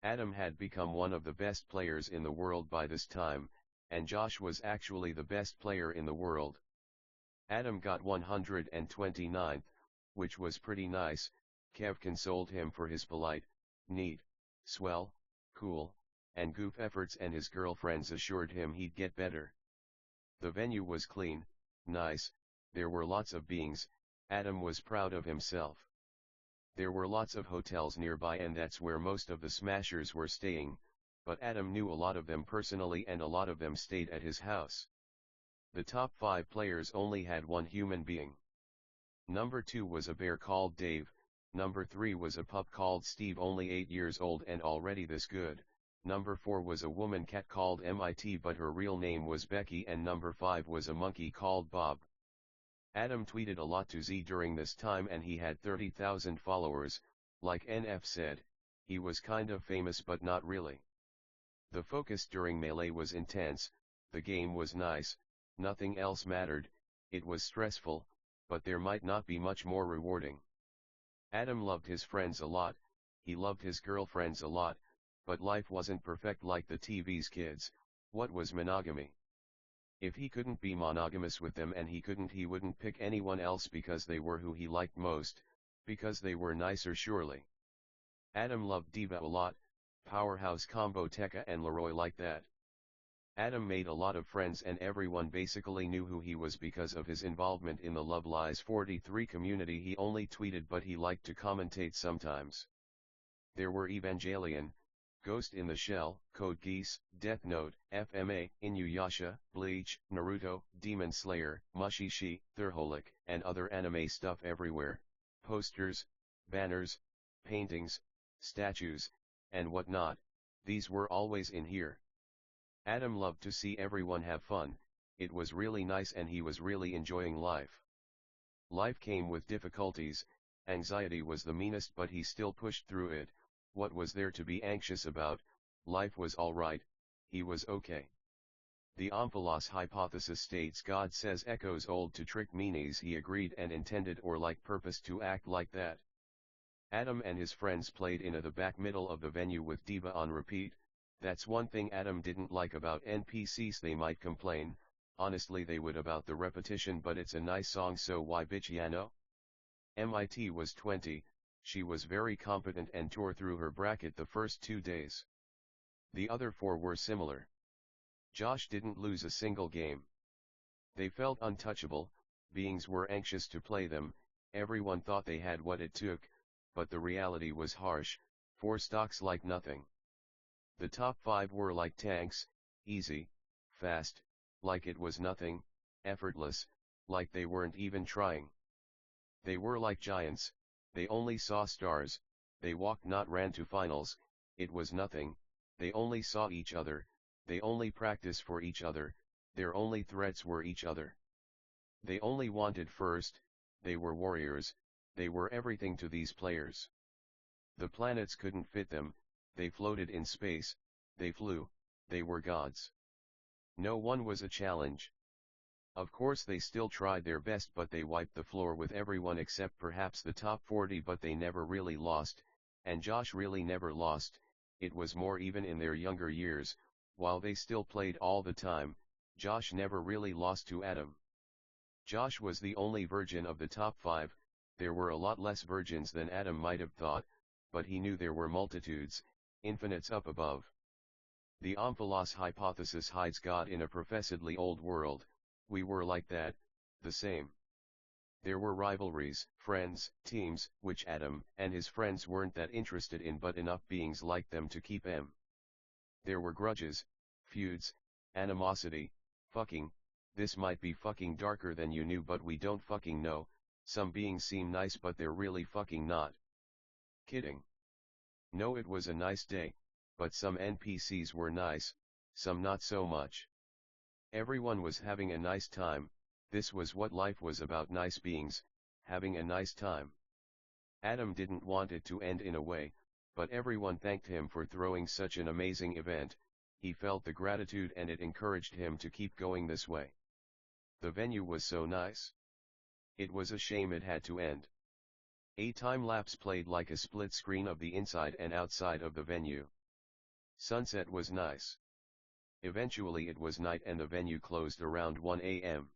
Adam had become one of the best players in the world by this time, and Josh was actually the best player in the world. Adam got 129th, which was pretty nice. Kev consoled him for his polite, neat, swell, cool, and goof efforts, and his girlfriends assured him he'd get better. The venue was clean, nice, there were lots of beings. Adam was proud of himself. There were lots of hotels nearby and that's where most of the smashers were staying, but Adam knew a lot of them personally and a lot of them stayed at his house. The top 5 players only had one human being. Number 2 was a bear called Dave, number 3 was a pup called Steve, only 8 years old and already this good, number 4 was a woman cat called MIT but her real name was Becky, and number 5 was a monkey called Bob. Adam tweeted a lot to Z during this time and he had 30,000 followers. Like NF said, he was kind of famous but not really. The focus during Melee was intense, the game was nice, nothing else mattered. It was stressful, but there might not be much more rewarding. Adam loved his friends a lot, he loved his girlfriends a lot, but life wasn't perfect like the TV's kids. What was monogamy? If he couldn't be monogamous with them, and he wouldn't pick anyone else because they were who he liked most, because they were nicer surely. Adam loved Diva a lot, Powerhouse Combo Tekka and Leroy like that. Adam made a lot of friends and everyone basically knew who he was because of his involvement in the Love Lies 43 community. He only tweeted but he liked to commentate sometimes. There were Evangelion, Ghost in the Shell, Code Geass, Death Note, FMA, Inuyasha, Bleach, Naruto, Demon Slayer, Mushishi, Thurholic, and other anime stuff everywhere. Posters, banners, paintings, statues, and whatnot, these were always in here. Adam loved to see everyone have fun, it was really nice and he was really enjoying life. Life came with difficulties, anxiety was the meanest but he still pushed through it. What was there to be anxious about? Life was alright, he was okay. The Omphalos hypothesis states God says echoes old to trick meanies. He agreed and intended or like purpose to act like that. Adam and his friends played in the back middle of the venue with Diva on repeat. That's one thing Adam didn't like about NPCs. They might complain, honestly they would, about the repetition, but it's a nice song, so why bitch, ya know? MIT was 20. She was very competent and tore through her bracket the first 2 days. The other 4 were similar. Josh didn't lose a single game. They felt untouchable, beings were anxious to play them, everyone thought they had what it took, but the reality was harsh, 4 stocks like nothing. The top 5 were like tanks, easy, fast, like it was nothing, effortless, like they weren't even trying. They were like giants. They only saw stars, they walked not ran to finals, it was nothing, they only saw each other, they only practiced for each other, their only threats were each other. They only wanted first, they were warriors, they were everything to these players. The planets couldn't fit them, they floated in space, they flew, they were gods. No one was a challenge. Of course they still tried their best, but they wiped the floor with everyone except perhaps the top 40, but they never really lost, and Josh really never lost. It was more even in their younger years, while they still played all the time. Josh never really lost to Adam. Josh was the only virgin of the top 5, there were a lot less virgins than Adam might have thought, but he knew there were multitudes, infinites up above. The omphalos hypothesis hides God in a professedly old world. We were like that, the same. There were rivalries, friends, teams, which Adam and his friends weren't that interested in, but enough beings like them to keep them. There were grudges, feuds, animosity, fucking. This might be fucking darker than you knew, but we don't fucking know. Some beings seem nice but they're really fucking not. Kidding. No, it was a nice day, but some NPCs were nice, some not so much. Everyone was having a nice time. This was what life was about, nice beings, having a nice time. Adam didn't want it to end in a way, but everyone thanked him for throwing such an amazing event. He felt the gratitude and it encouraged him to keep going this way. The venue was so nice. It was a shame it had to end. A time-lapse played like a split screen of the inside and outside of the venue. Sunset was nice. Eventually it was night and the venue closed around 1 a.m.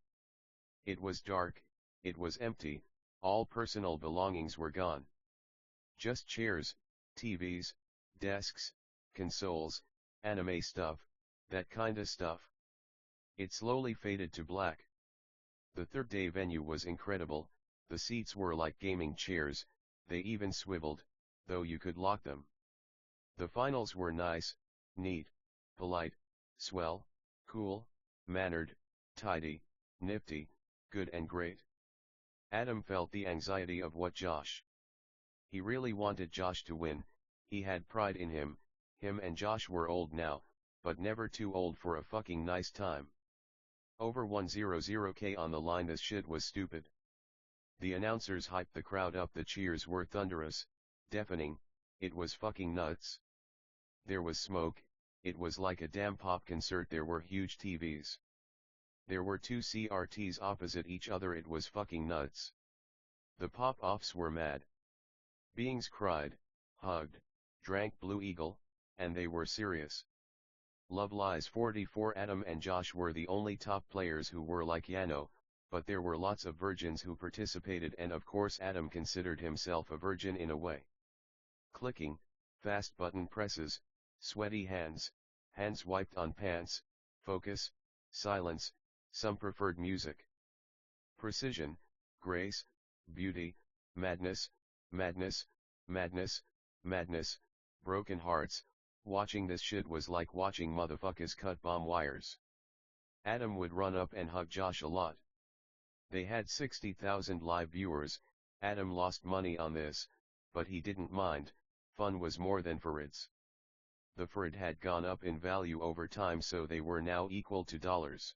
It was dark, it was empty, all personal belongings were gone. Just chairs, TVs, desks, consoles, anime stuff, that kinda stuff. It slowly faded to black. The third day venue was incredible, the seats were like gaming chairs, they even swiveled, though you could lock them. The finals were nice, neat, polite, swell, cool, mannered, tidy, nifty, good and great. Adam felt the anxiety of what Josh. He really wanted Josh to win, he had pride in him and Josh were old now, but never too old for a fucking nice time. Over 100k on the line, this shit was stupid. The announcers hyped the crowd up, the cheers were thunderous, deafening, it was fucking nuts. There was smoke, it was like a damn pop concert, there were huge TVs. There were 2 CRTs opposite each other, it was fucking nuts. The pop-offs were mad. Beings cried, hugged, drank Blue Eagle, and they were serious. Love Lies 44 Adam and Josh were the only top players who were like Yano, but there were lots of virgins who participated, and of course Adam considered himself a virgin in a way. Clicking, fast button presses, sweaty hands, hands wiped on pants, focus, silence, some preferred music. Precision, grace, beauty, madness, madness, madness, madness, broken hearts. Watching this shit was like watching motherfuckers cut bomb wires. Adam would run up and hug Josh a lot. They had 60,000 live viewers. Adam lost money on this, but he didn't mind, fun was more than farids. The farid had gone up in value over time, so they were now equal to dollars.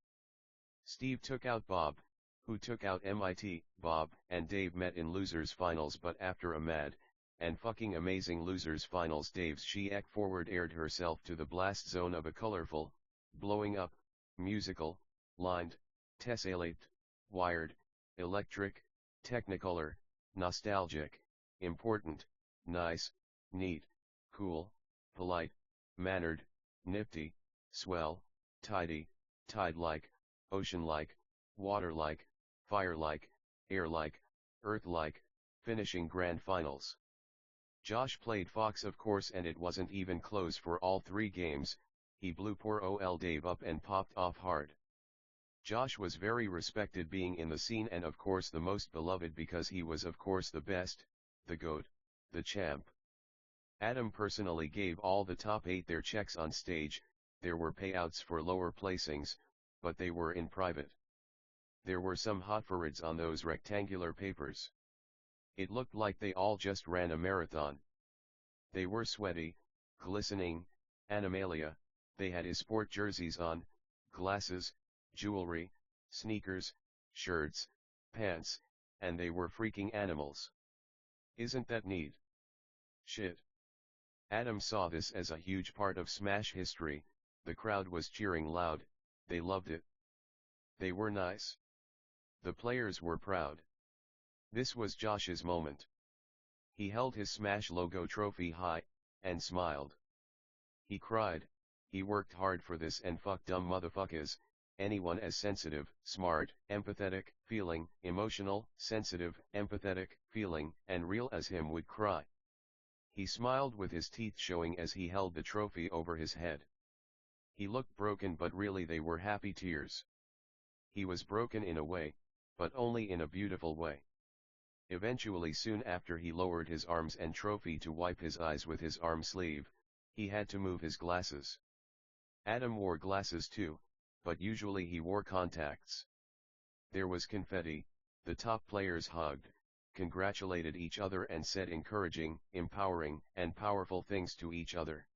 Steve took out Bob, who took out MIT. Bob and Dave met in losers finals, but after a mad and fucking amazing losers finals, Dave's she-ek forward aired herself to the blast zone of a colorful, blowing up, musical, lined, tessellate, wired, electric, technicolor, nostalgic, important, nice, neat, cool, polite, mannered, nifty, swell, tidy, tide-like, ocean-like, water-like, fire-like, air-like, earth-like, finishing grand finals. Josh played Fox of course, and it wasn't even close for all 3 games, he blew poor ol' Dave up and popped off hard. Josh was very respected being in the scene, and of course the most beloved because he was of course the best, the GOAT, the champ. Adam personally gave all the top 8 their checks on stage. There were payouts for lower placings, but they were in private. There were some hot farids on those rectangular papers. It looked like they all just ran a marathon. They were sweaty, glistening, animalia, they had sport jerseys on, glasses, jewelry, sneakers, shirts, pants, and they were freaking animals. Isn't that neat? Shit. Adam saw this as a huge part of Smash history. The crowd was cheering loud, they loved it. They were nice. The players were proud. This was Josh's moment. He held his Smash logo trophy high, and smiled. He cried, he worked hard for this and fuck dumb motherfuckers. Anyone as sensitive, smart, empathetic, feeling, emotional, sensitive, empathetic, feeling, and real as him would cry. He smiled with his teeth showing as he held the trophy over his head. He looked broken, but really they were happy tears. He was broken in a way, but only in a beautiful way. Eventually, soon after he lowered his arms and trophy to wipe his eyes with his arm sleeve, he had to move his glasses. Adam wore glasses too, but usually he wore contacts. There was confetti, the top players hugged, congratulated each other and said encouraging, empowering, and powerful things to each other.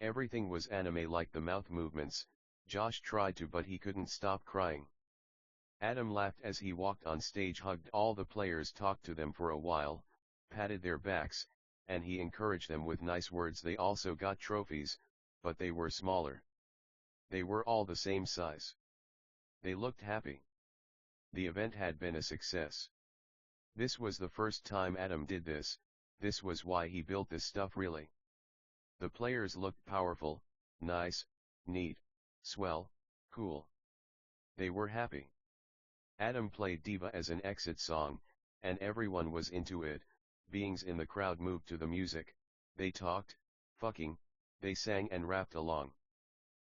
Everything was anime like the mouth movements. Josh tried to, but he couldn't stop crying. Adam laughed as he walked on stage, hugged all the players, talked to them for a while, patted their backs, and he encouraged them with nice words. They also got trophies, but they were smaller. They were all the same size. They looked happy. The event had been a success. This was the first time Adam did this. This was why he built this stuff really. The players looked powerful, nice, neat, swell, cool. They were happy. Adam played Diva as an exit song, and everyone was into it. Beings in the crowd moved to the music. They talked, fucking, they sang and rapped along.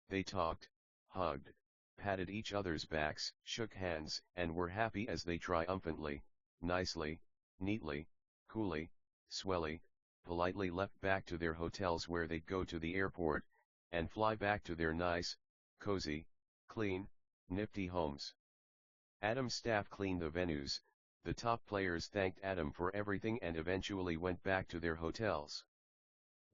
They talked, hugged, patted each other's backs, shook hands, and were happy as they triumphantly, nicely, neatly, coolly, swelly, politely left back to their hotels where they'd go to the airport, and fly back to their nice, cozy, clean, nifty homes. Adam's staff cleaned the venues. The top players thanked Adam for everything and eventually went back to their hotels.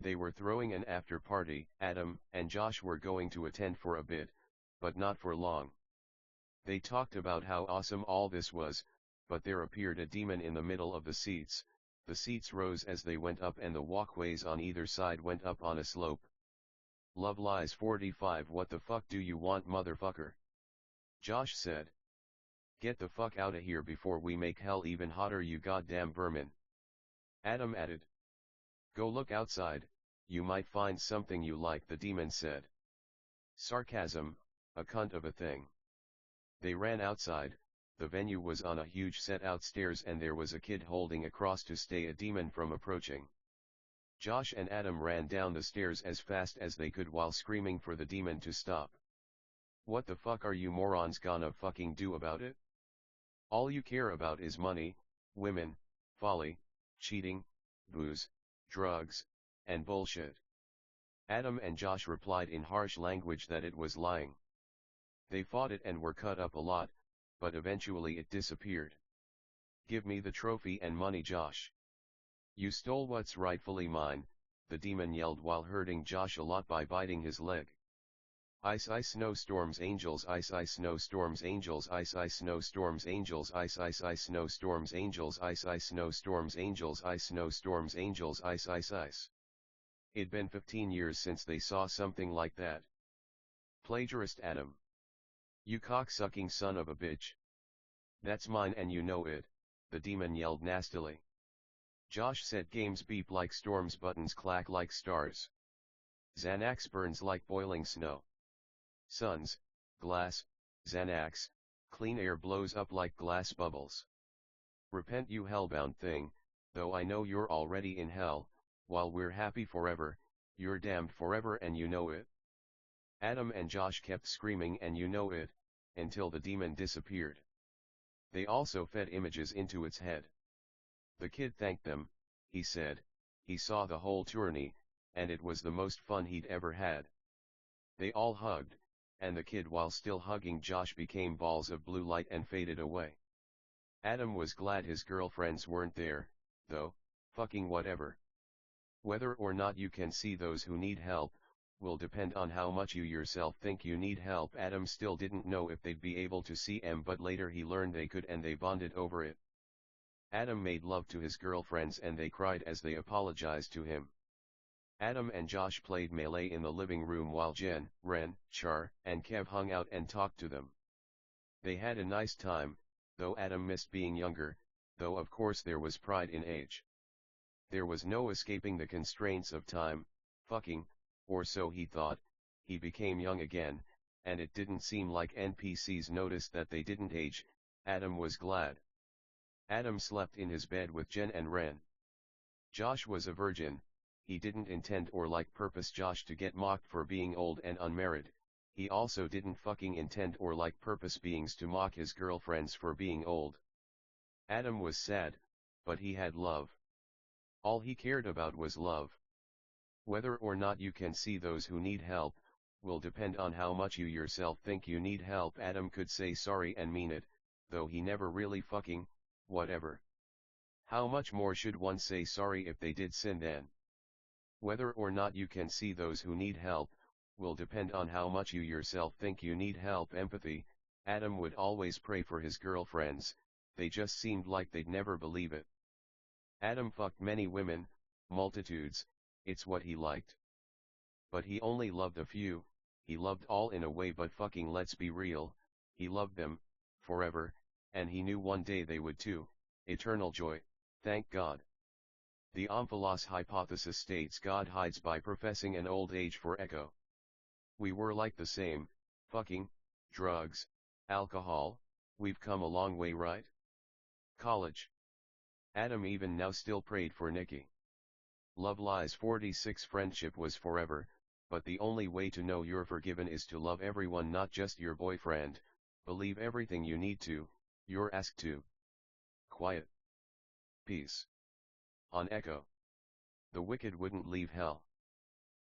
They were throwing an after party. Adam and Josh were going to attend for a bit, but not for long. They talked about how awesome all this was, but there appeared a demon in the middle of the seats. The seats rose as they went up and the walkways on either side went up on a slope. Love Lies 45. What the fuck do you want, motherfucker? Josh said. Get the fuck outta here before we make hell even hotter, you goddamn vermin. Adam added. Go look outside, you might find something you like, the demon said. Sarcasm, a cunt of a thing. They ran outside. The venue was on a huge set outstairs and there was a kid holding a cross to stay a demon from approaching. Josh and Adam ran down the stairs as fast as they could while screaming for the demon to stop. What the fuck are you morons gonna fucking do about it? All you care about is money, women, folly, cheating, booze, drugs, and bullshit. Adam and Josh replied in harsh language that it was lying. They fought it and were cut up a lot, but eventually it disappeared. Give me the trophy and money, Josh. You stole what's rightfully mine, the demon yelled while hurting Josh a lot by biting his leg. Ice ice snowstorms angels, ice ice snowstorms angels, ice ice snowstorms angels, ice ice ice snowstorms angels, ice ice snowstorms angels, ice snowstorms angels, ice ice ice. It'd been 15 years since they saw something like that. Plagiarist Adam. You cocksucking son of a bitch. That's mine and you know it, the demon yelled nastily. Josh said games beep like storms, buttons clack like stars. Xanax burns like boiling snow. Suns, glass, Xanax, clean air blows up like glass bubbles. Repent you hellbound thing, though I know you're already in hell, while we're happy forever, you're damned forever and you know it. Adam and Josh kept screaming and you know it, until the demon disappeared. They also fed images into its head. The kid thanked them, he said, he saw the whole tourney, and it was the most fun he'd ever had. They all hugged, and the kid while still hugging Josh became balls of blue light and faded away. Adam was glad his girlfriends weren't there, though, fucking whatever. Whether or not you can see those who need help, will depend on how much you yourself think you need help. Adam still didn't know if they'd be able to see him, but later he learned they could and they bonded over it. Adam made love to his girlfriends and they cried as they apologized to him. Adam and Josh played Melee in the living room while Jen, Ren, Char, and Kev hung out and talked to them. They had a nice time, though Adam missed being younger, though of course there was pride in age. There was no escaping the constraints of time, fucking, or so he thought. He became young again, and it didn't seem like NPCs noticed that they didn't age. Adam was glad. Adam slept in his bed with Jen and Ren. Josh was a virgin. He didn't intend or like purpose Josh to get mocked for being old and unmarried. He also didn't fucking intend or like purpose beings to mock his girlfriends for being old. Adam was sad, but he had love. All he cared about was love. Whether or not you can see those who need help, will depend on how much you yourself think you need help. Adam could say sorry and mean it, though he never really fucking, whatever. How much more should one say sorry if they did sin then? Whether or not you can see those who need help, will depend on how much you yourself think you need help. Empathy. Adam would always pray for his girlfriends, they just seemed like they'd never believe it. Adam fucked many women, multitudes, it's what he liked. But he only loved a few, he loved all in a way, but fucking let's be real, he loved them, forever, and he knew one day they would too. Eternal joy, thank God. The omphalos hypothesis states God hides by professing an old age for echo. We were like the same, fucking, drugs, alcohol, we've come a long way, right? College. Adam even now still prayed for Nikki. Love Lies 46. Friendship was forever, but the only way to know you're forgiven is to love everyone, not just your boyfriend. Believe everything you need to, you're asked to. Quiet. Peace. On Echo. The wicked wouldn't leave hell.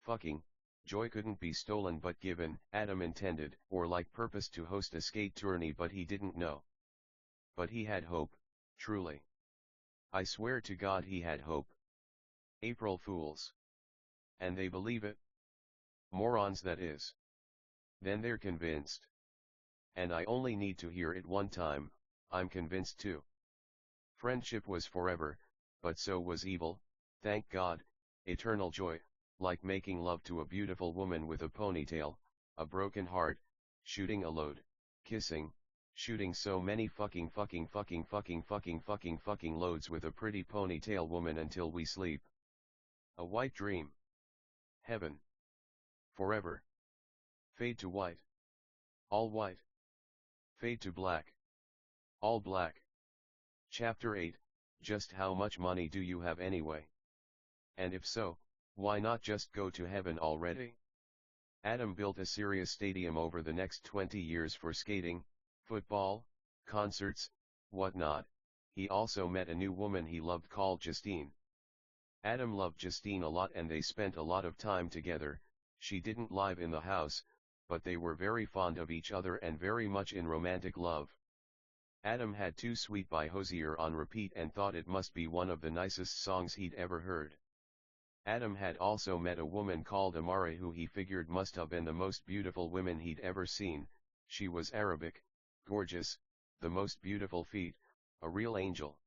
Fucking, joy couldn't be stolen but given. Adam intended, or like purpose, to host a skate tourney, but he didn't know. But he had hope, truly. I swear to God he had hope. April Fools. And they believe it? Morons, that is. Then they're convinced. And I only need to hear it one time, I'm convinced too. Friendship was forever, but so was evil, thank God. Eternal joy, like making love to a beautiful woman with a ponytail, a broken heart, shooting a load, kissing, shooting so many fucking loads with a pretty ponytail woman until we sleep. A white dream. Heaven. Forever. Fade to white. All white. Fade to black. All black. Chapter 8, just how much money do you have anyway? And if so, why not just go to heaven already? Adam built a serious stadium over the next 20 years for skating, football, concerts, whatnot. He also met a new woman he loved called Justine. Adam loved Justine a lot and they spent a lot of time together. She didn't live in the house, but they were very fond of each other and very much in romantic love. Adam had Too Sweet by Hozier on repeat and thought it must be one of the nicest songs he'd ever heard. Adam had also met a woman called Amara who he figured must have been the most beautiful woman he'd ever seen. She was Arabic, gorgeous, the most beautiful feet, a real angel.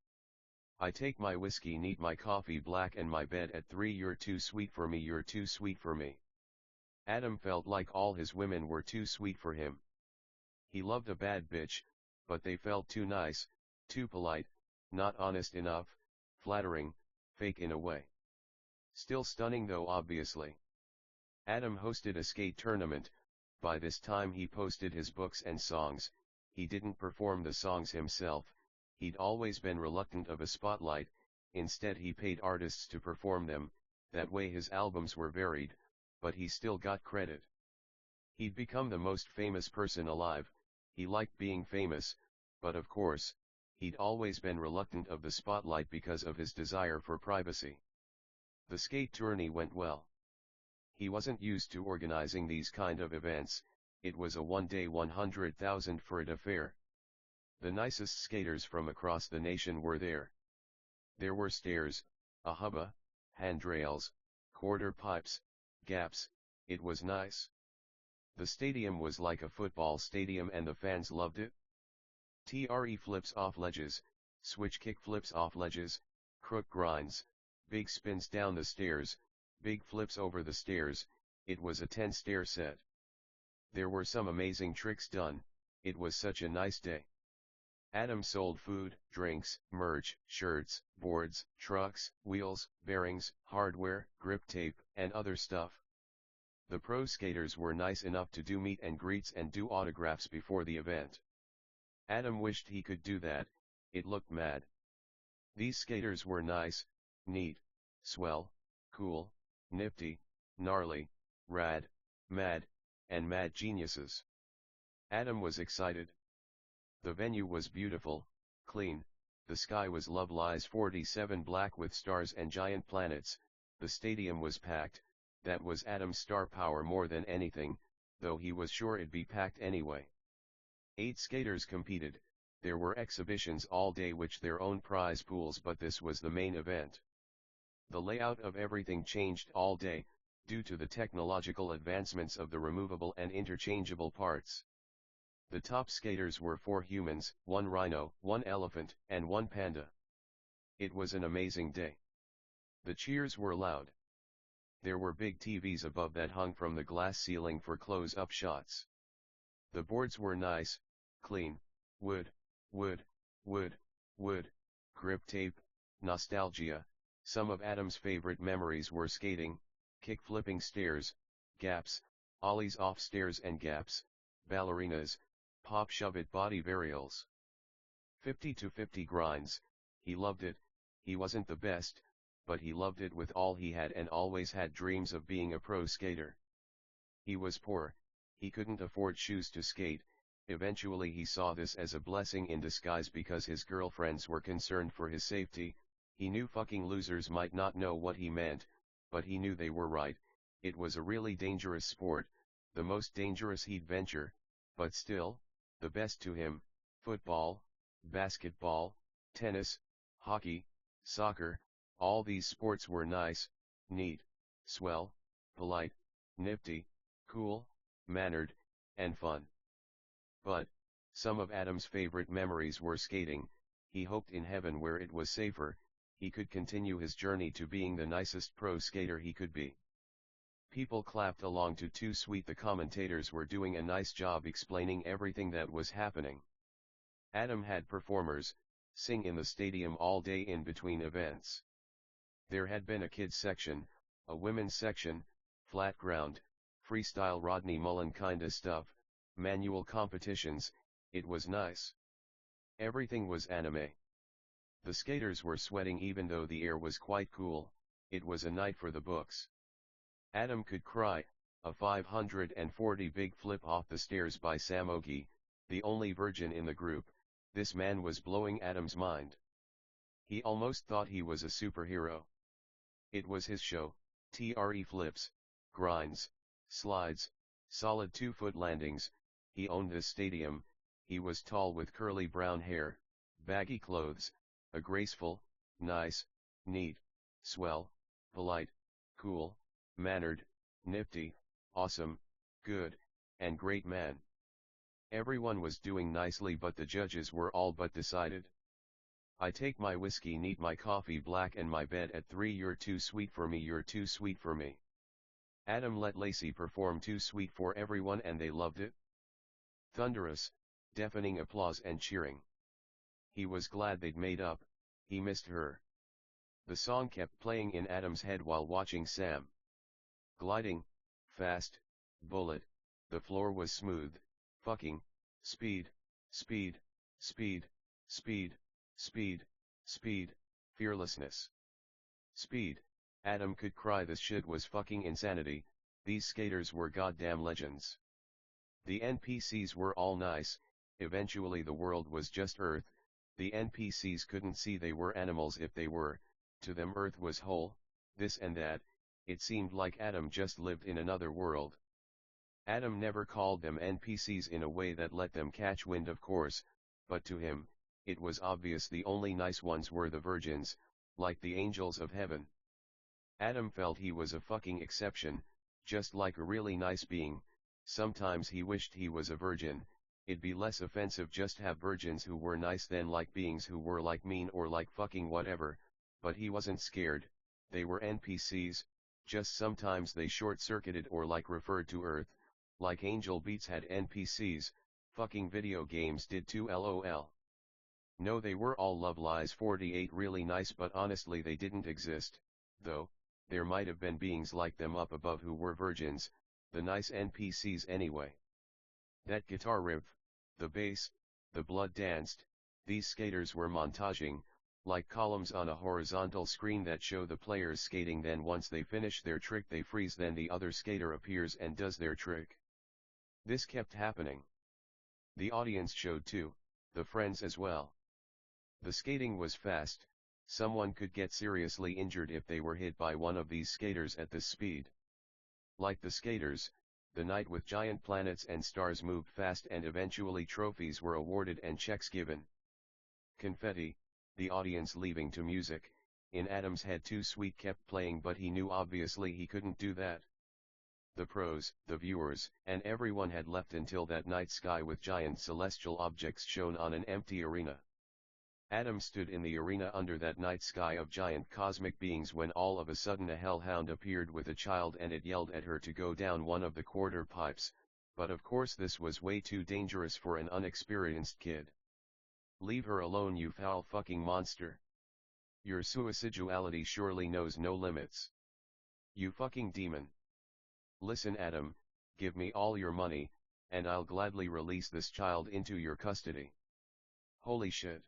I take my whiskey neat, my coffee black and my bed at 3. You're too sweet for me, you're too sweet for me. Adam felt like all his women were too sweet for him. He loved a bad bitch, but they felt too nice, too polite, not honest enough, flattering, fake in a way. Still stunning though, obviously. Adam hosted a skate tournament. By this time he posted his books and songs. He didn't perform the songs himself. He'd always been reluctant of a spotlight. Instead he paid artists to perform them. That way his albums were varied, but he still got credit. He'd become the most famous person alive. He liked being famous, but of course, he'd always been reluctant of the spotlight because of his desire for privacy. The skate tourney went well. He wasn't used to organizing these kind of events. It was a one-day 100,000 for it affair. The nicest skaters from across the nation were there. There were stairs, a hubba, handrails, quarter pipes, gaps. It was nice. The stadium was like a football stadium and the fans loved it. TRE flips off ledges, switch kick flips off ledges, crook grinds, big spins down the stairs, big flips over the stairs, it was a 10-stair set. There were some amazing tricks done, it was such a nice day. Adam sold food, drinks, merch, shirts, boards, trucks, wheels, bearings, hardware, grip tape, and other stuff. The pro skaters were nice enough to do meet and greets and do autographs before the event. Adam wished he could do that, it looked mad. These skaters were nice, neat, swell, cool, nifty, gnarly, rad, mad, and mad geniuses. Adam was excited. The venue was beautiful, clean, the sky was Love Lies 47 black with stars and giant planets, the stadium was packed, that was Adam's star power more than anything, though he was sure it'd be packed anyway. 8 skaters competed, there were exhibitions all day which their own prize pools, but this was the main event. The layout of everything changed all day, due to the technological advancements of the removable and interchangeable parts. The top skaters were 4 humans, 1 rhino, 1 elephant, and 1 panda. It was an amazing day. The cheers were loud. There were big TVs above that hung from the glass ceiling for close-up shots. The boards were nice, clean, wood, grip tape, nostalgia. Some of Adam's favorite memories were skating, kick-flipping stairs, gaps, ollies off stairs and gaps, ballerinas, pop shove-it body varials. 50-50 grinds, he loved it, he wasn't the best, but he loved it with all he had and always had dreams of being a pro skater. He was poor, he couldn't afford shoes to skate, eventually he saw this as a blessing in disguise because his girlfriends were concerned for his safety. He knew fucking losers might not know what he meant, but he knew they were right, it was a really dangerous sport, the most dangerous he'd venture, but still, the best to him, football, basketball, tennis, hockey, soccer, all these sports were nice, neat, swell, polite, nifty, cool, mannered, and fun. But, some of Adam's favorite memories were skating. He hoped in heaven where it was safer, he could continue his journey to being the nicest pro skater he could be. People clapped along to Too Sweet. The commentators were doing a nice job explaining everything that was happening. Adam had performers sing in the stadium all day in between events. There had been a kids section, a women's section, flat ground, freestyle Rodney Mullen kinda stuff, manual competitions, it was nice. Everything was anime. The skaters were sweating even though the air was quite cool, it was a night for the books. Adam could cry, a 540 big flip off the stairs by Samogi, the only virgin in the group, this man was blowing Adam's mind. He almost thought he was a superhero. It was his show, TRE flips, grinds, slides, solid 2-foot landings, he owned this stadium, he was tall with curly brown hair, baggy clothes, a graceful, nice, neat, swell, polite, cool, mannered, nifty, awesome, good, and great man. Everyone was doing nicely but the judges were all but decided. I take my whiskey neat, my coffee black and my bed at 3, you're too sweet for me, you're too sweet for me. Adam let Lacey perform Too Sweet for everyone and they loved it. Thunderous, deafening applause and cheering. He was glad they'd made up, he missed her. The song kept playing in Adam's head while watching Sam. Gliding, fast, bullet, the floor was smooth, fucking, speed, speed, speed, speed, speed, speed, fearlessness. Speed, Adam could cry, this shit was fucking insanity, these skaters were goddamn legends. The NPCs were all nice, eventually the world was just Earth, the NPCs couldn't see they were animals if they were, to them Earth was whole, this and that, it seemed like Adam just lived in another world. Adam never called them NPCs in a way that let them catch wind, of course, but to him, it was obvious the only nice ones were the virgins, like the angels of heaven. Adam felt he was a fucking exception, just like a really nice being. Sometimes he wished he was a virgin, it'd be less offensive just have virgins who were nice than like beings who were like mean or like fucking whatever, but he wasn't scared, they were NPCs, just sometimes they short-circuited or like referred to Earth, like Angel Beats had NPCs, fucking video games did too lol. No, they were all Love Lies 48 really nice, but honestly they didn't exist, though, there might have been beings like them up above who were virgins, the nice NPCs anyway. That guitar riff, the bass, the blood danced, these skaters were montaging, like columns on a horizontal screen that show the players skating, then once they finish their trick they freeze, then the other skater appears and does their trick. This kept happening. The audience showed too, the friends as well. The skating was fast, someone could get seriously injured if they were hit by one of these skaters at this speed. Like the skaters, the night with giant planets and stars moved fast, and eventually trophies were awarded and checks given. Confetti, the audience leaving to music, in Adam's head Too Sweet kept playing, but he knew obviously he couldn't do that. The pros, the viewers, and everyone had left until that night sky with giant celestial objects shone on an empty arena. Adam stood in the arena under that night sky of giant cosmic beings when all of a sudden a hellhound appeared with a child, and it yelled at her to go down one of the quarter pipes, but of course this was way too dangerous for an unexperienced kid. Leave her alone, you foul fucking monster. Your suicidality surely knows no limits. You fucking demon. Listen Adam, give me all your money, and I'll gladly release this child into your custody. Holy shit.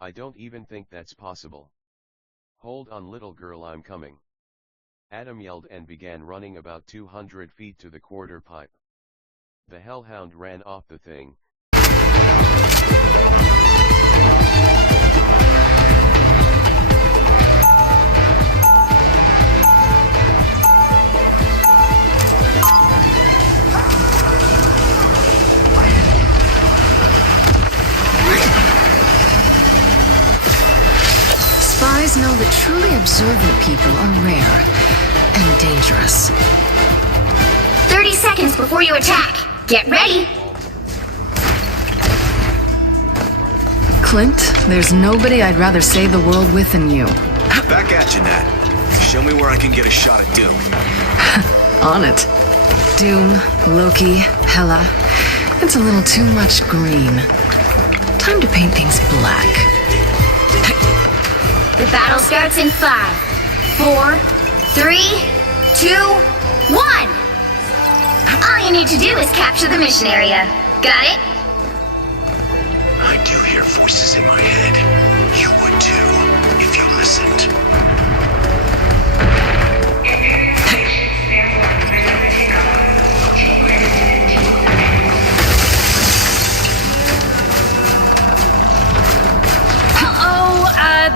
I don't even think that's possible. Hold on little girl, I'm coming. Adam yelled and began running about 200 feet to the quarter pipe. The hellhound ran off the thing. Spies know that truly observant people are rare and dangerous. 30 seconds before you attack. Get ready. Clint, there's nobody I'd rather save the world with than you. Back at you, Nat. Show me where I can get a shot at Doom. On it. Doom, Loki, Hela. It's a little too much green. Time to paint things black. The battle starts in 5, 4, 3, 2, 1. All you need to do is capture the mission area. Got it? I do hear voices in my head. You would too, if you listened.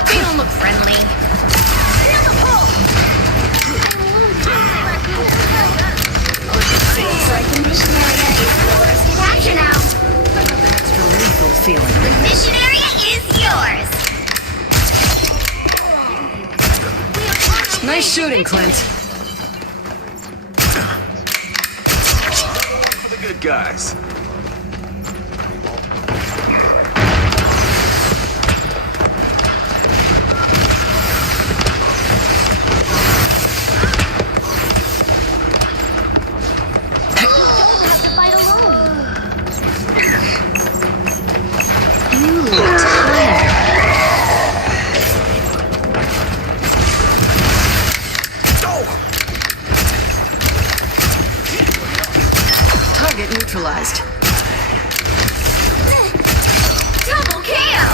They don't look friendly. Seems like the mission area is yours to capture now. Extra lethal feeling. The mission area is yours. Nice shooting, Clint. For the good guys. Target neutralized. Double KO.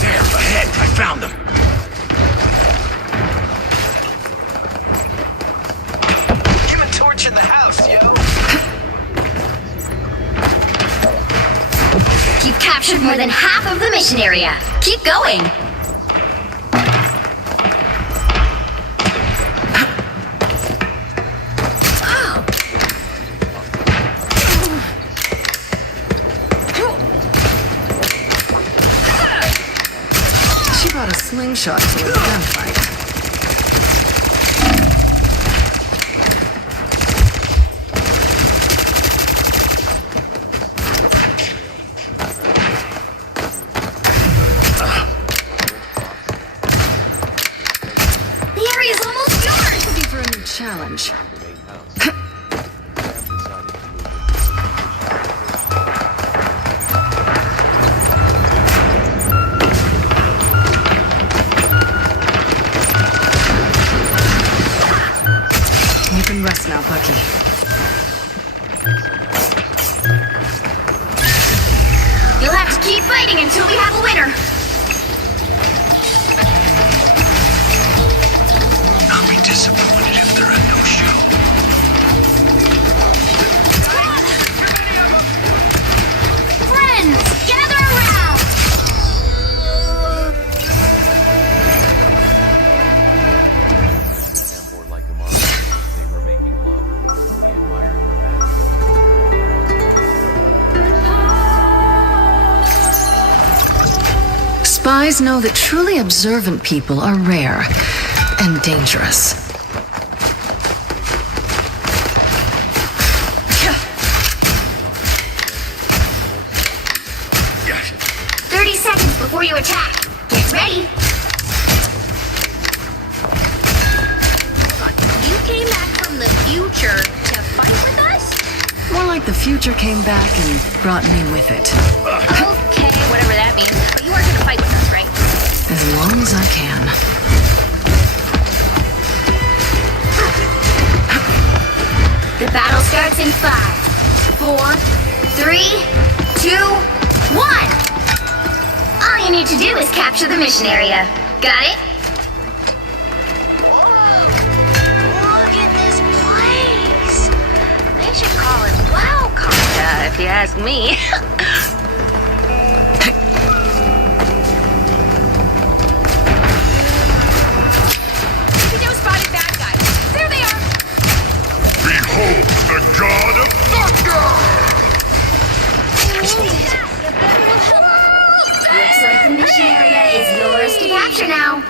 There, ahead, I found them. Human Torch in the house, yo. You've captured more than half of the mission area. Keep going. She brought a slingshot to a gunfight. The area's almost challenge. The main house. Sam decided to move in because You can rest now, Bucky. You'll have to keep fighting until we have a winner. I'll be disappointed if they're a no-show. Friends, gather around. Sam more like a mom. They were making love. He admired her Spies know that truly observant people are rare and dangerous. 30 seconds before you attack. Get ready. Hold on. You came back from the future to fight with us? More like the future came back and brought me with it. Okay, whatever that means. But you are gonna fight with us, right? As long as I can. The battle starts in 5, 4, 3, 2, 1. All you need to do is capture the mission area. Got it? Whoa! Look at this place. They should call it Wowconda, if you ask me. We just spotted bad guys. There they are. Behold the god of thunder! Looks like the mission area is yours to capture now.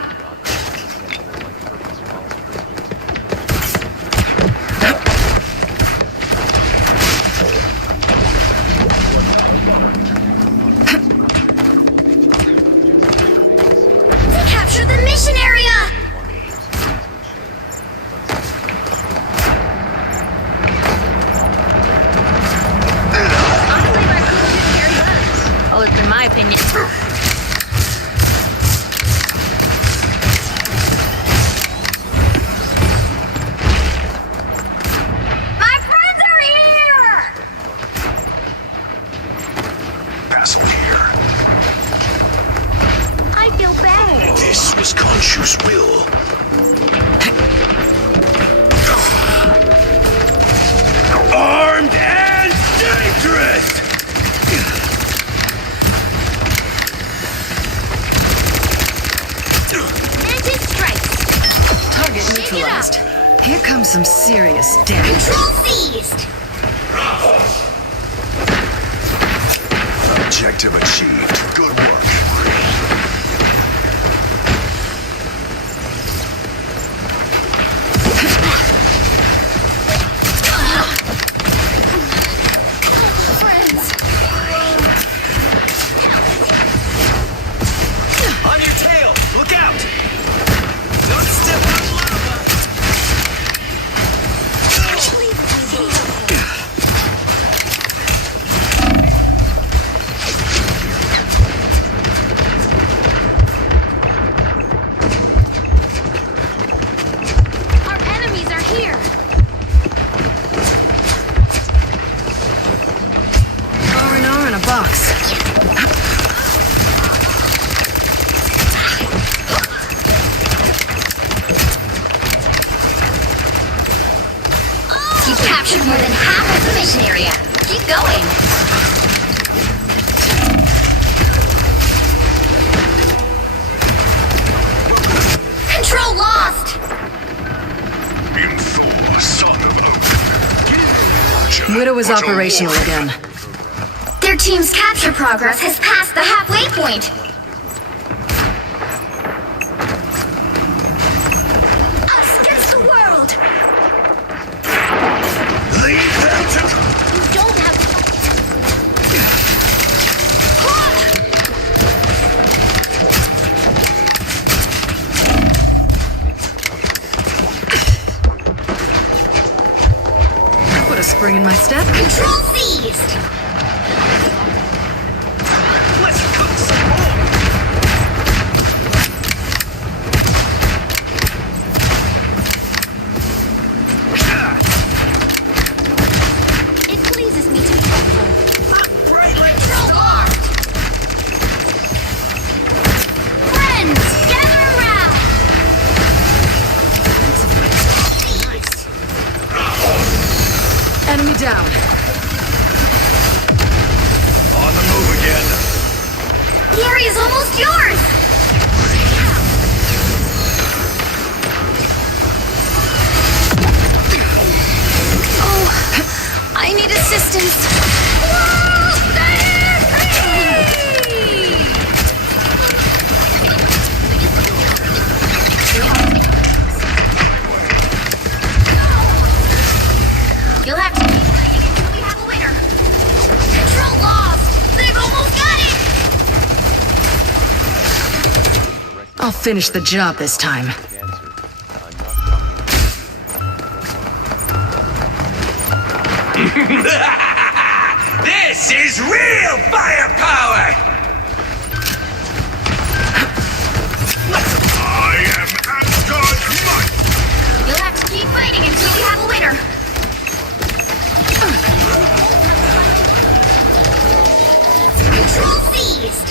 To capture the mission area! Honestly, Raccoon did very well. Oh, it's in my opinion. My friends are here! Castle here. I feel bad. This was Khonshu's will. Armed and dangerous! Mantis strikes. Target Shake it neutralized. up. Here comes some serious damage. Control seized. Objective achieved. Good work. Friends. On your tail! Look out! Don't step on lava! Our enemies are here. R&R in a box. You've captured more than half of the mission area. Keep going. Control lost. Info, son of a... Widow is operational again. Their team's capture progress has passed the halfway point. Us against the world. Leave them to... You don't have to. spring in my step. Control seized! Let's cook some more! It pleases me to be helpful. Right, let's Control lost! Friends, gather around! Seized! Enemy down. on the move again. The area's almost yours! Oh, I need assistance. Whoa, You'll have to keep fighting until we have a winner. Control lost! They've almost got it! I'll finish the job this time. Cancer. I'm not talking about This is real firepower! I am Asgard's might! You'll have to keep fighting until we have a winner. Control seized!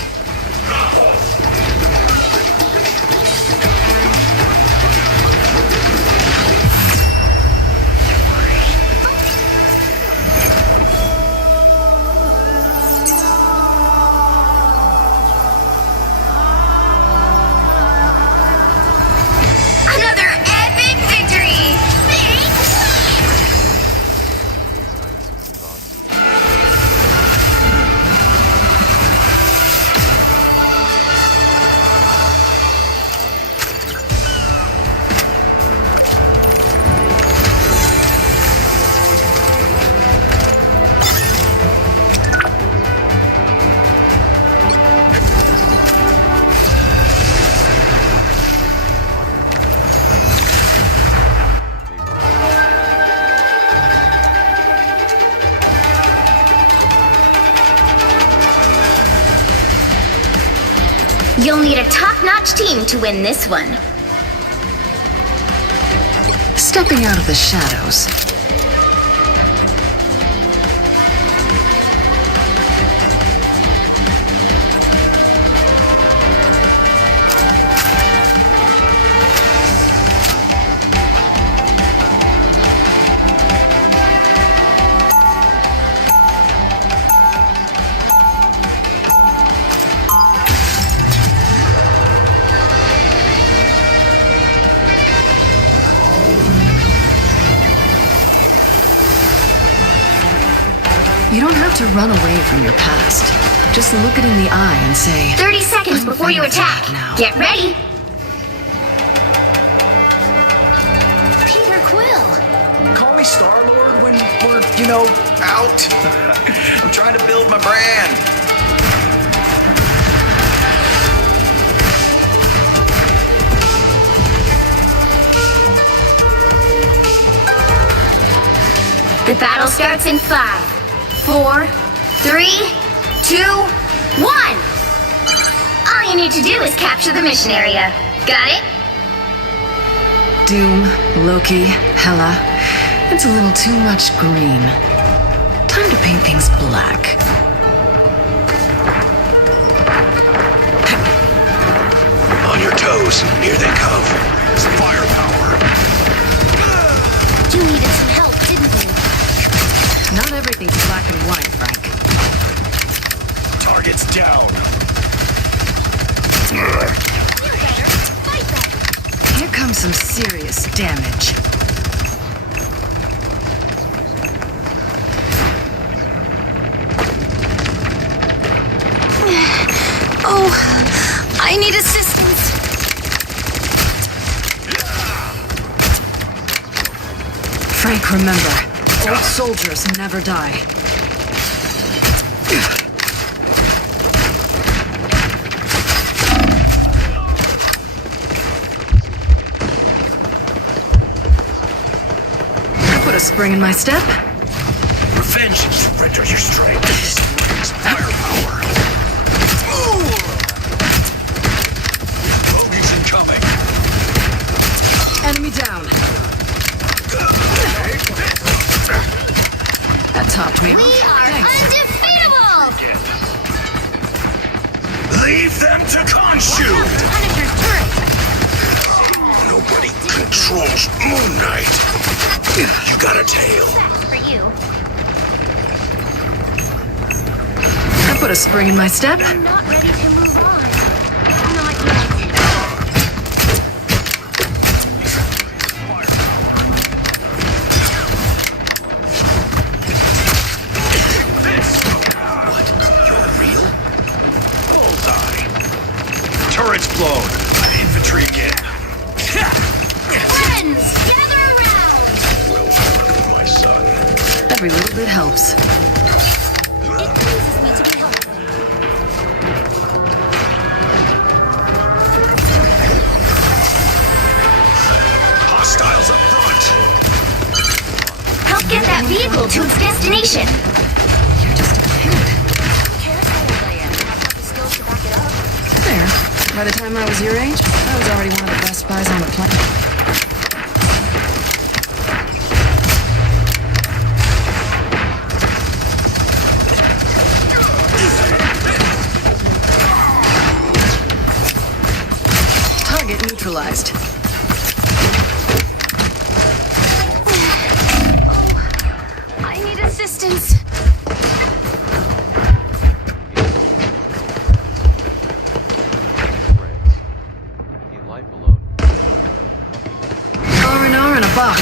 Another epic victory! Thanks! thoughts. You'll need a top-notch team to win this one. Stepping out of the shadows. You don't have to run away from your past. Just look it in the eye and say, 30 seconds I'm before you finished attack. now. Get ready. Peter Quill. Call me Star-Lord when we're, out. I'm trying to build my brand. The battle starts in 5, 4, 3, 2, 1. All you need to do is capture the mission area. Got it? Doom, Loki, Hela. It's a little too much green. Time to paint things black. On your toes, here they come. It's firepower. You needed some help, didn't you? Not everything's black and white, Frank. Target's down. Feel better. Fight better. Here comes some serious damage. Oh, I need assistance. Frank, remember, old soldiers never die. I put a spring in my step. Vengeance, surrender your strength. This brings firepower. Bogey's incoming. Enemy down. That topped me. We are undefeatable! Leave them to Khonshu! Punisher's turret! Nobody controls Moon Knight. You got a tail. For you. That put a spring in my step. I'm not ready to move on. Not yet. What? You're real? Bullseye. Turret's blown. Infantry again. Friends, gather around! Well, my son. Every little bit helps. It pleases me to be helpful. Hostiles up front. Help get that vehicle to its destination. There. By the time I was your age, I was already one of the best spies on the planet. Target neutralized. I need assistance. Friends. A life alone. R&R in a box.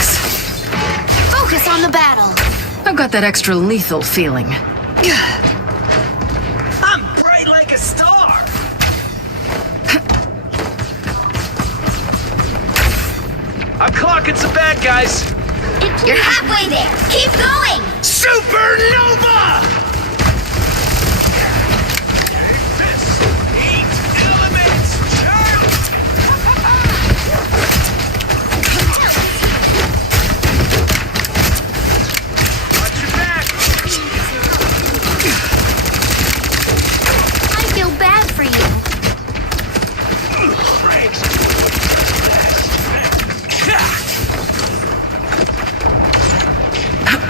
Focus on the battle. I've got that extra lethal feeling. I'm bright like a star. I'm clocking some bad guys. You're halfway there. Keep going. Supernova! Watch your back. I feel bad for you.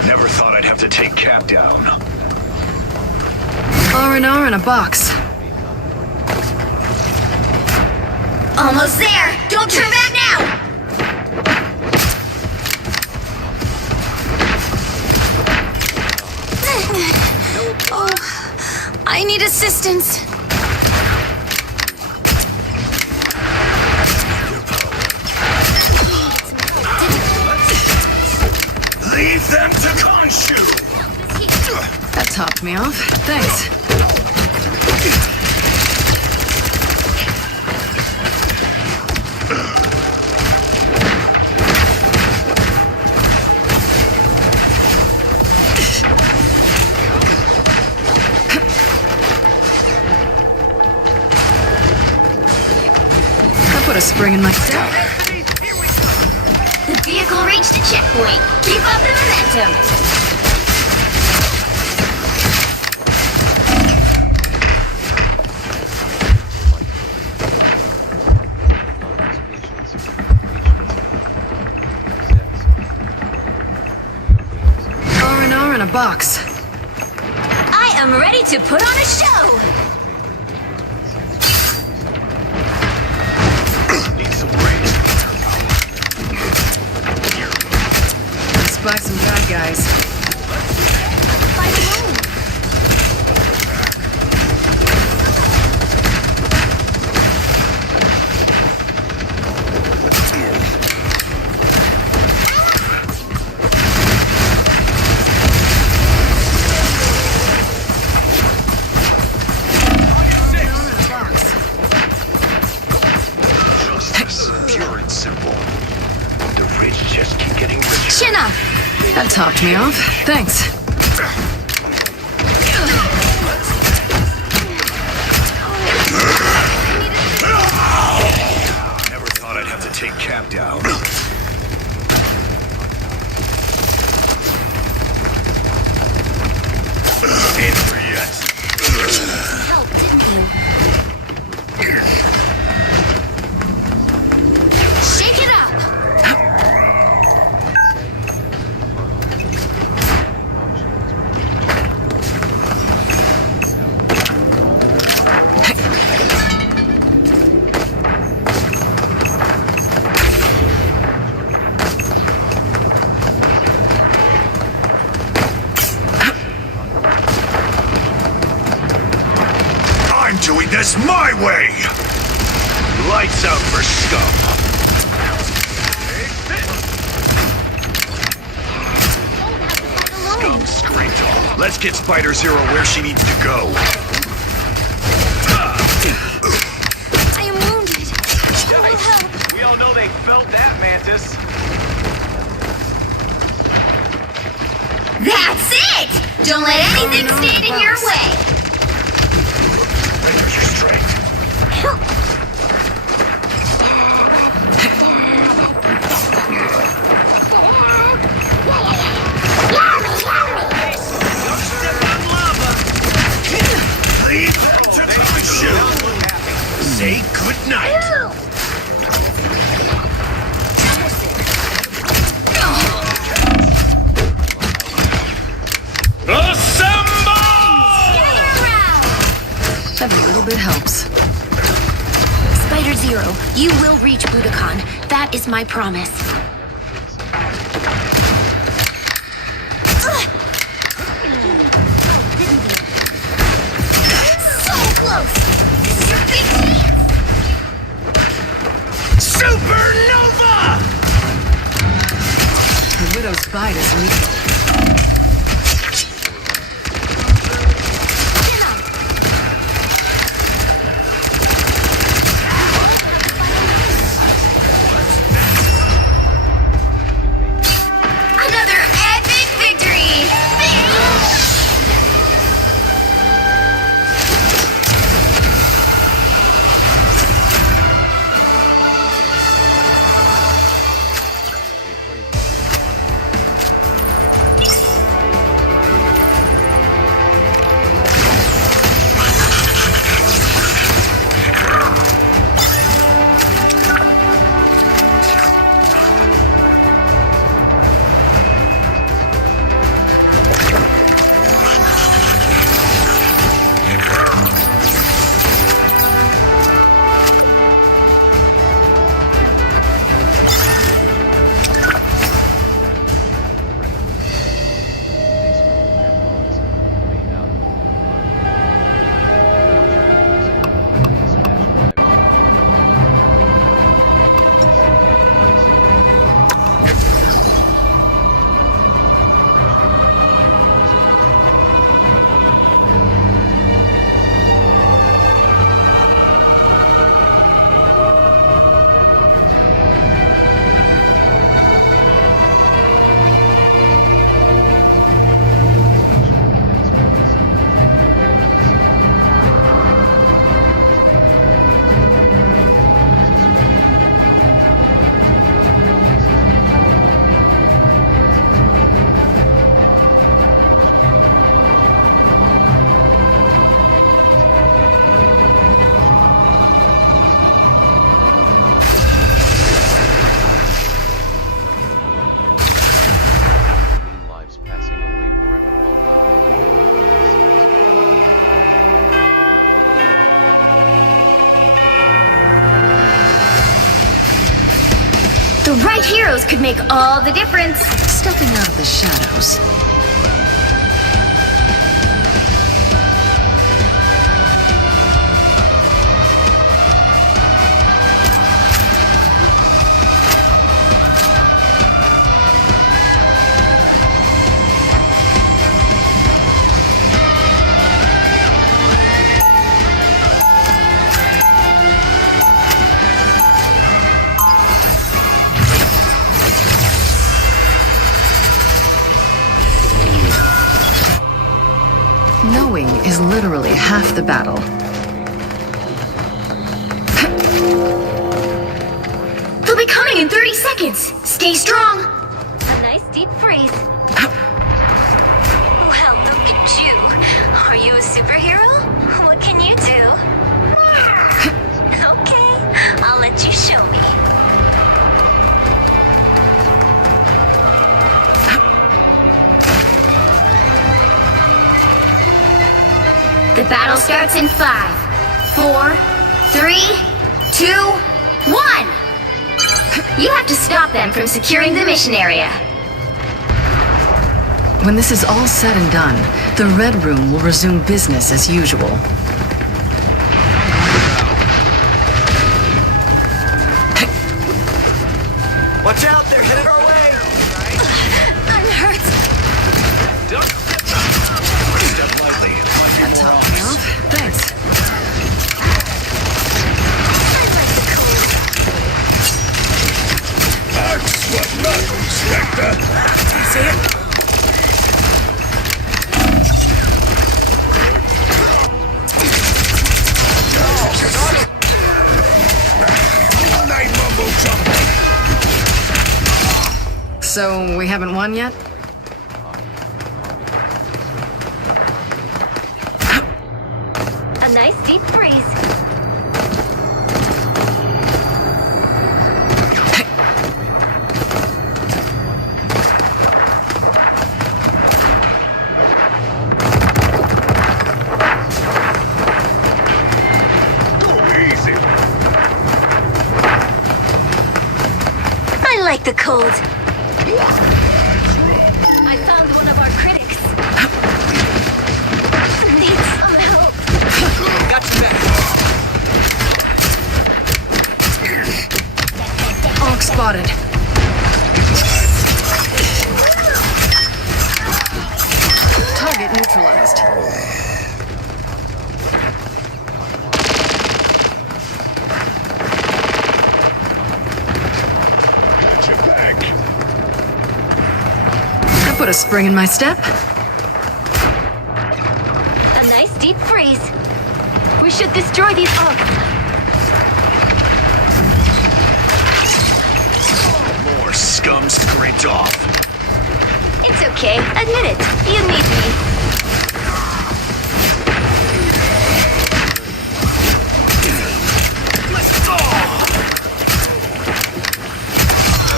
Never thought I'd have to take Cap down. R&R in a box. Almost there. Don't turn back now. Oh, I need assistance. Leave them to Khonshu! That topped me off. Thanks. That put a spring in my step. The vehicle reached a checkpoint. Keep up the momentum. R&R in a box. I am ready to put on a show. Need some brains. Spy some bad guys. Fight alone. Justice, pure and simple. The rich just keep getting richer. Chin up. That topped me off. Thanks. Never thought I'd have to take Cap down. Answer yet. Help, didn't you? Shake it up! I'm doing this my way! Lights out for scum. Scum screamed. Let's get Spider Zero where she needs to go. I am wounded. Who will help? We all know they felt that, Mantis. That's it! Don't let anything stand in your way! Where's your strength? Leave them to the show. Say goodnight. Every little bit helps. Spider Zero, you will reach Budokan. That is my promise. So close! This is your big chance! Supernova! The widow's bite is lethal. Another epic victory! The right heroes could make all the difference. Stepping out of the shadows. Knowing is literally half the battle. They'll be coming in 30 seconds. Stay strong. A nice deep freeze. Well, look at you. Are you a superhero? What can you do? Okay, I'll let you show me. The battle starts in 5, 4, 3, 2, 1! You have to stop them from securing the mission area. When this is all said and done, the Red Room will resume business as usual. Watch out, they're headed our way! I'm hurt. Step lightly. That topped me off. Thanks. I like the cold. That's what matters, Spectre. See it? Night mumbo jumbo. So, we haven't won yet? A nice deep freeze. Easy. I like the cold. I found one of our critics. Need some help. Got you back. Onk spotted. Target neutralized. Got your back. I put a spring in my step. A nice deep freeze. We should destroy these Onks. More scum scraped off. It's okay. Admit it. You need me.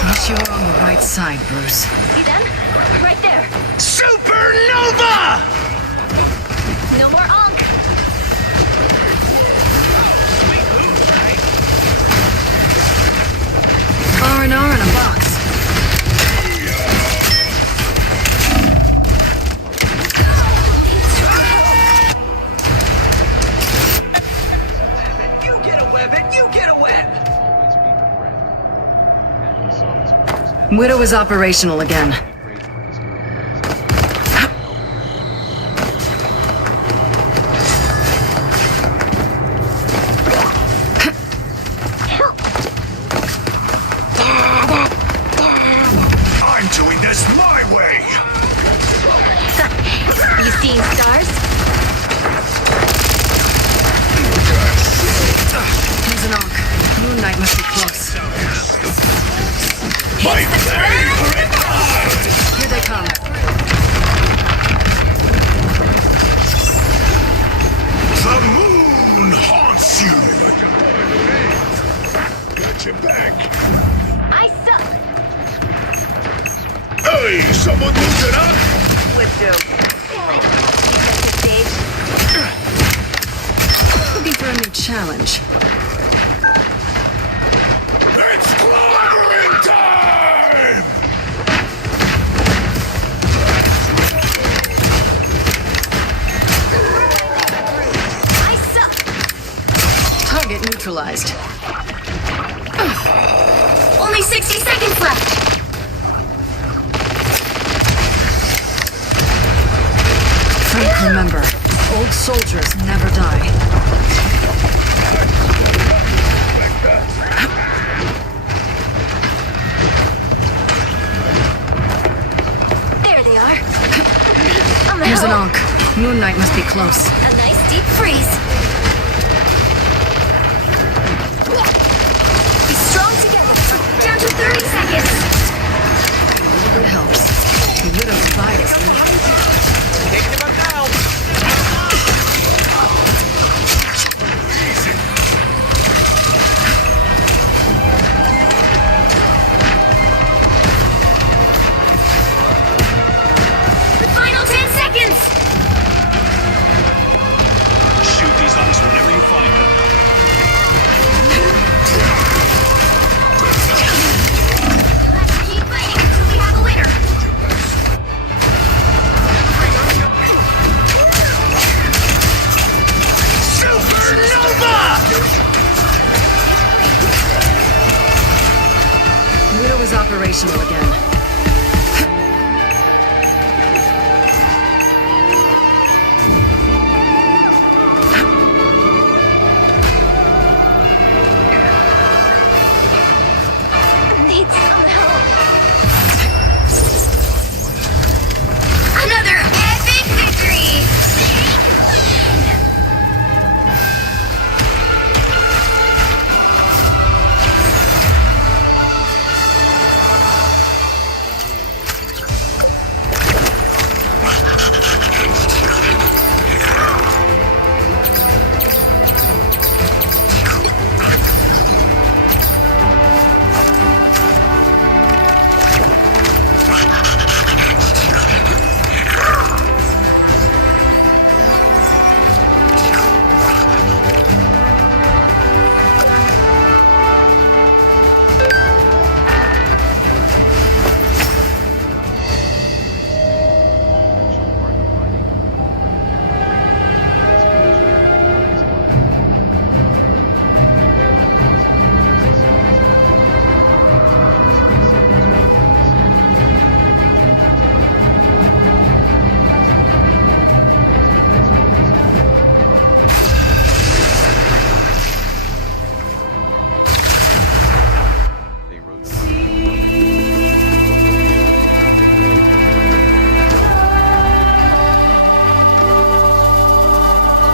Wish you were on the right side, Bruce. See them? Right there. Supernova! No more Onk. R&R in a box. You get a web, you get a web! Always be her friend. And he saw his orders and Widow is operational again. prayed for his girlfriends. I'm doing this my way. You seeing stars? Here's an Onk. Moon Knight must be close. My blade! Here they come. The moon haunts you. Got your back. I suck. Hey, someone lose it up. With you. I don't have to be stage. Looking for a new challenge. It's climbing time! I suck. Target neutralized. Only 60 seconds left. Frank, remember, old soldiers never die. There they are. I'm Here's an out. Onk. Moon Knight must be close. A nice deep freeze. Be strong together. Down to 30 seconds. A little bit helps. The Widow's bite is weak. Taking him up now! is operational again. Need some help. Another epic victory!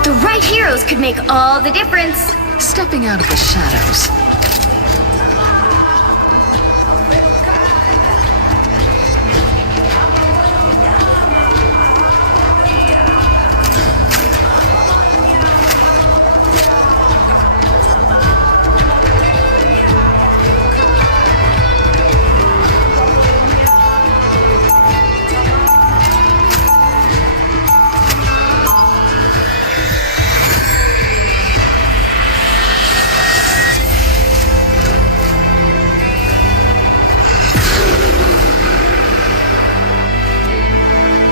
The right heroes could make all the difference. Stepping out of the shadows.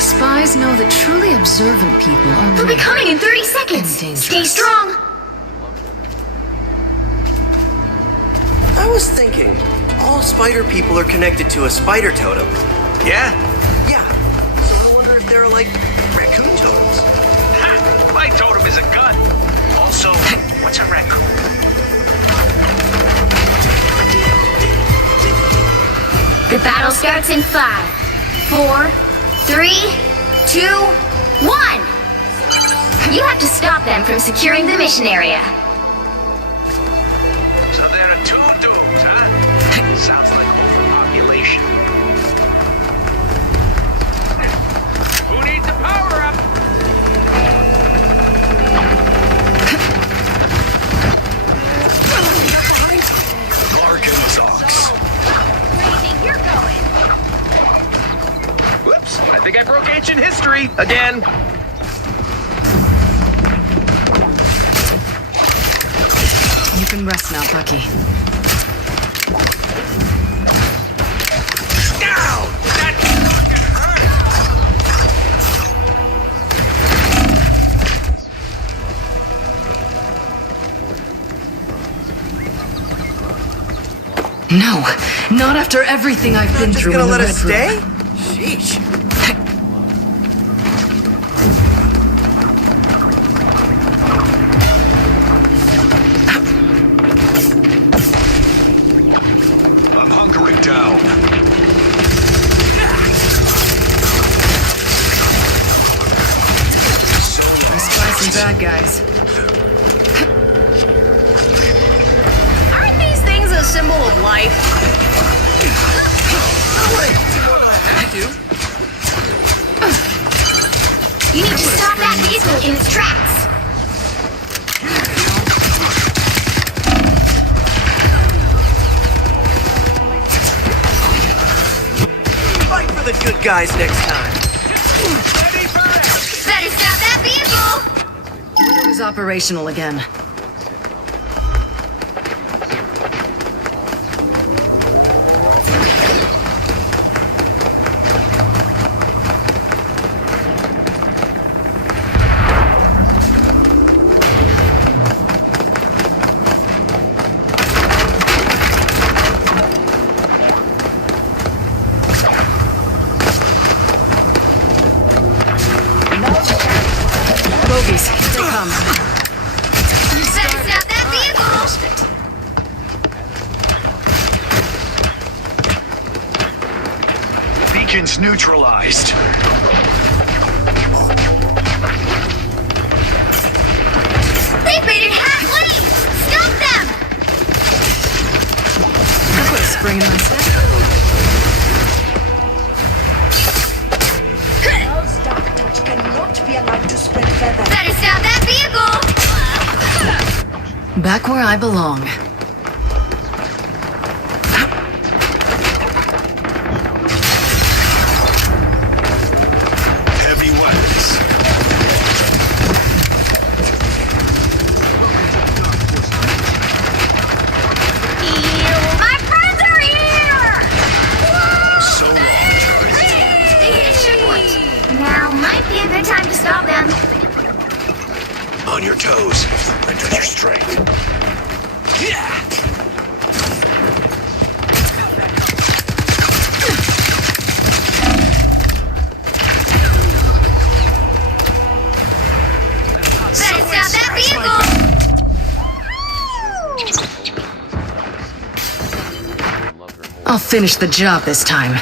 Spies know that truly observant people are They'll be coming in 30 seconds. Stay strong. I was thinking, all spider people are connected to a spider totem. Yeah? Yeah. So I wonder if they're like raccoon totems. Ha! My totem is a gun. Also, what's a raccoon? The battle starts in 5, 4, 3, 2, 1! You have to stop them from securing the mission area. So there are 2 dudes, huh? Sounds like overpopulation. Who needs a power-up? Arkansas. Where do you think you're going? Whoops, I think I broke ancient history again. You can rest now, Bucky. Ow! That fucking No, not after everything I've been Just through gonna in the let Red us Room. stay? Sheesh. I'm hunkering down. I spy some bad guys. Aren't these things a symbol of life? You need to stop that vehicle in its tracks. Fight for the good guys next time. Better stop that vehicle! It was operational again. Beacons neutralized. They've made it halfway! Stop them! I put a spring in my step. Those dark touch cannot be allowed to spread further. Better stop that vehicle! Back where I belong. Heavy weapons. My friends are here! So long, Charlie. They hit a checkpoint. Now might be a good time to stop them. On your toes. Render your strength. Yeah! Better stop that vehicle! I'll finish the job this time.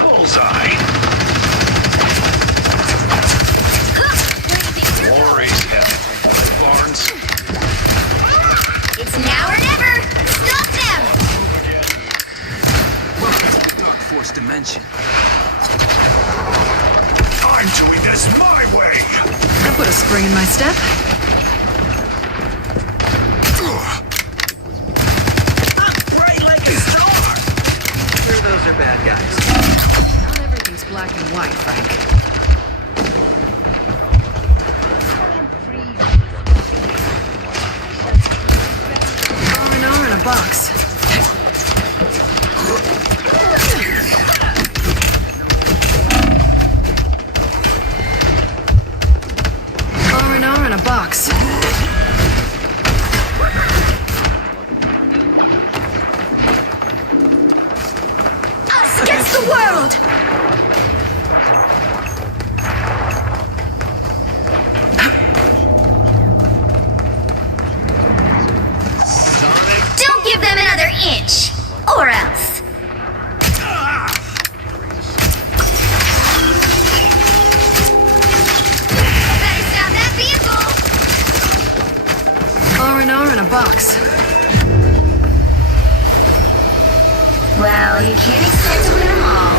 Bullseye. War is hell. Barnes. It's now or never! Stop them! Welcome to the Dark Force dimension. I'm doing this my way! I put a spring in my step. I'm bright like a star! Sure, those are bad guys. Not everything's black and white, Frank. R&R in a box. R&R in a box. Us against the world! Don't give them another inch! Or else! Better stop that vehicle! R&R in a box. Well, you can't expect to win them all.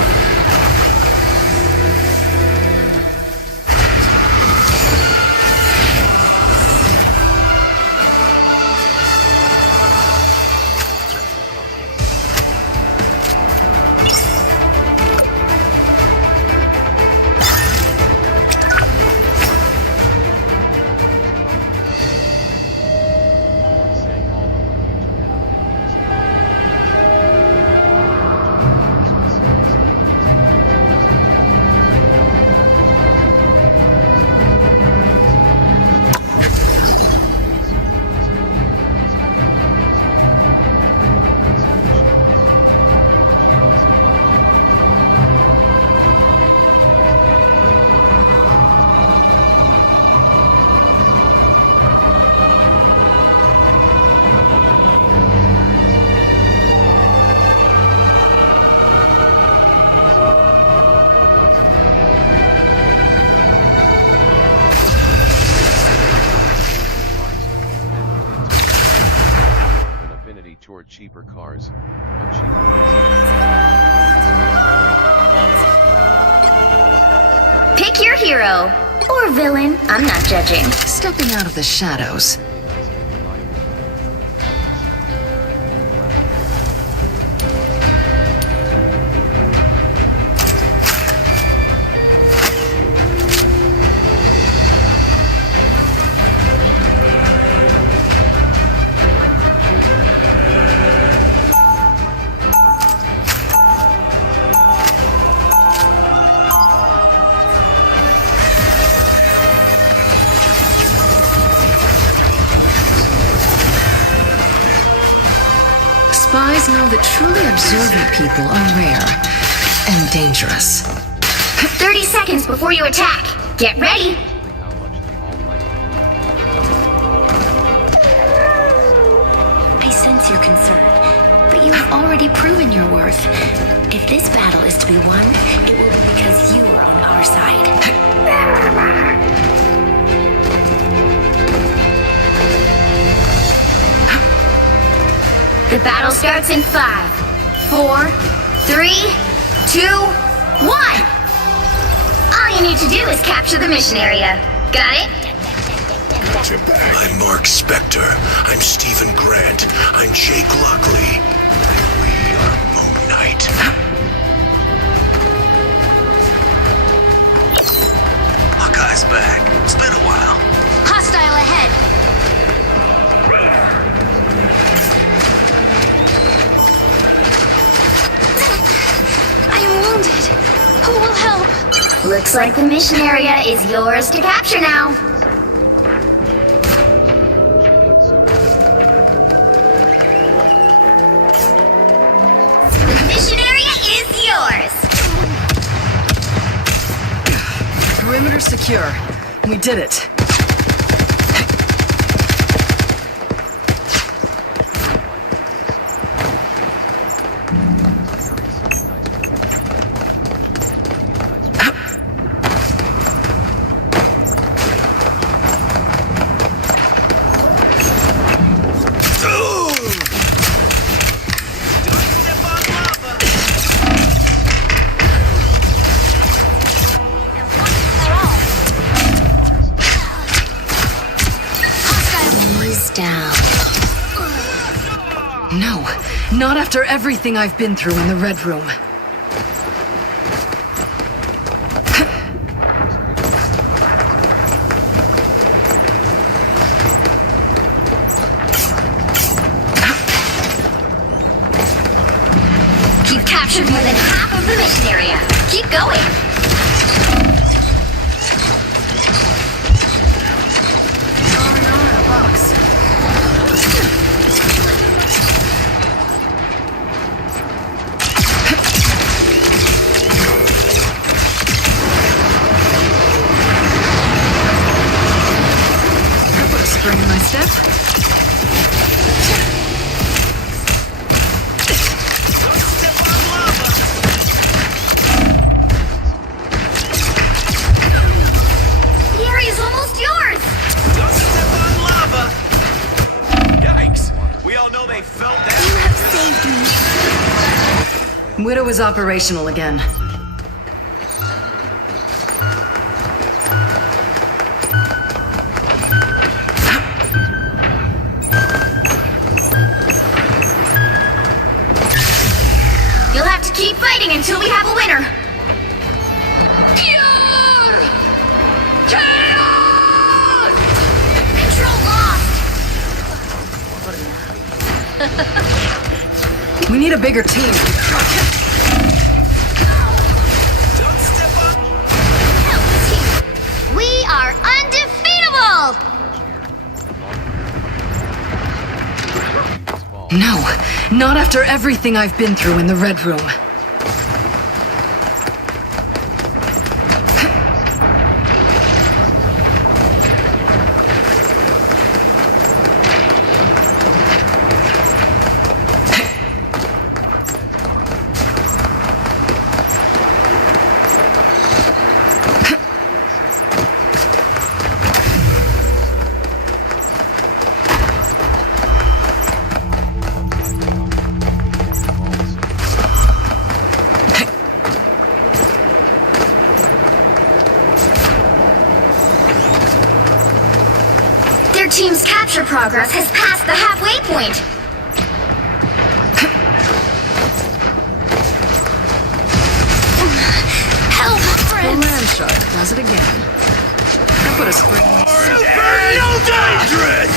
Toward cheaper cars, but cheaper. Pick your hero. Or villain. I'm not judging. Stepping out of the shadows. Spies know that truly observant people are rare and dangerous. 30 seconds before you attack. Get ready. How much they all like. already proven your worth. If this battle is to be won, it will be because you are on our side. The battle starts in 5, 4, 3, 2, 1! All you need to do is capture the mission area. Got it? I'm Mark Spector. I'm Stephen Grant. I'm Jake Lockley. And we are Moon Knight. Hawkeye's back. It's been a while. Hostile ahead. I am wounded. Who will help? Looks like the mission area is yours to capture now. The mission area is yours. Perimeter secure. We did it. No, not after everything I've been through in the Red Room. You've captured more than half of the mission area. Keep going. Spring in my step. The area is almost yours. Don't step on lava! Yikes! We all know they felt that. You have saved me. Widow is operational again. You'll have to keep fighting until we have a winner. Chaos! Control lost. We need a bigger team. We are undefeatable. No, not after everything I've been through in the Red Room. Their team's capture progress has passed the halfway point. Help, The friends! land shark does it again. I put a spring. Dangerous!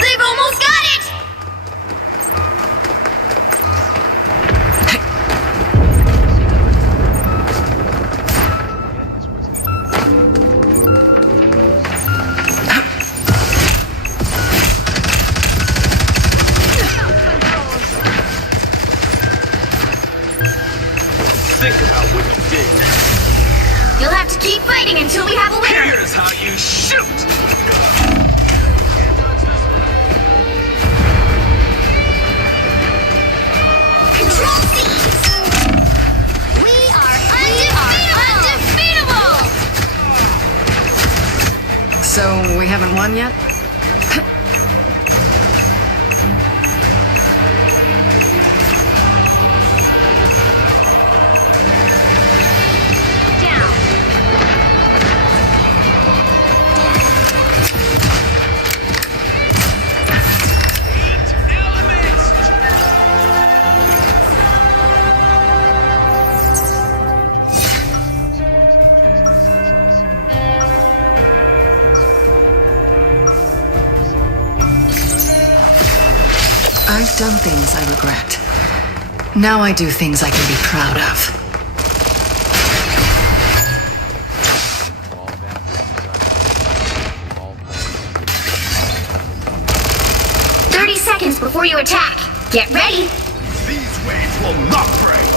They've almost got it! Think about what you did. You'll have to keep fighting until we have a winner. Here's how you shoot! Control C's! We are undefeatable! So, we haven't won yet? Down. I've done things I regret. Now I do things I can be proud of. All back all 30 seconds before you attack. Get ready. These waves will not break!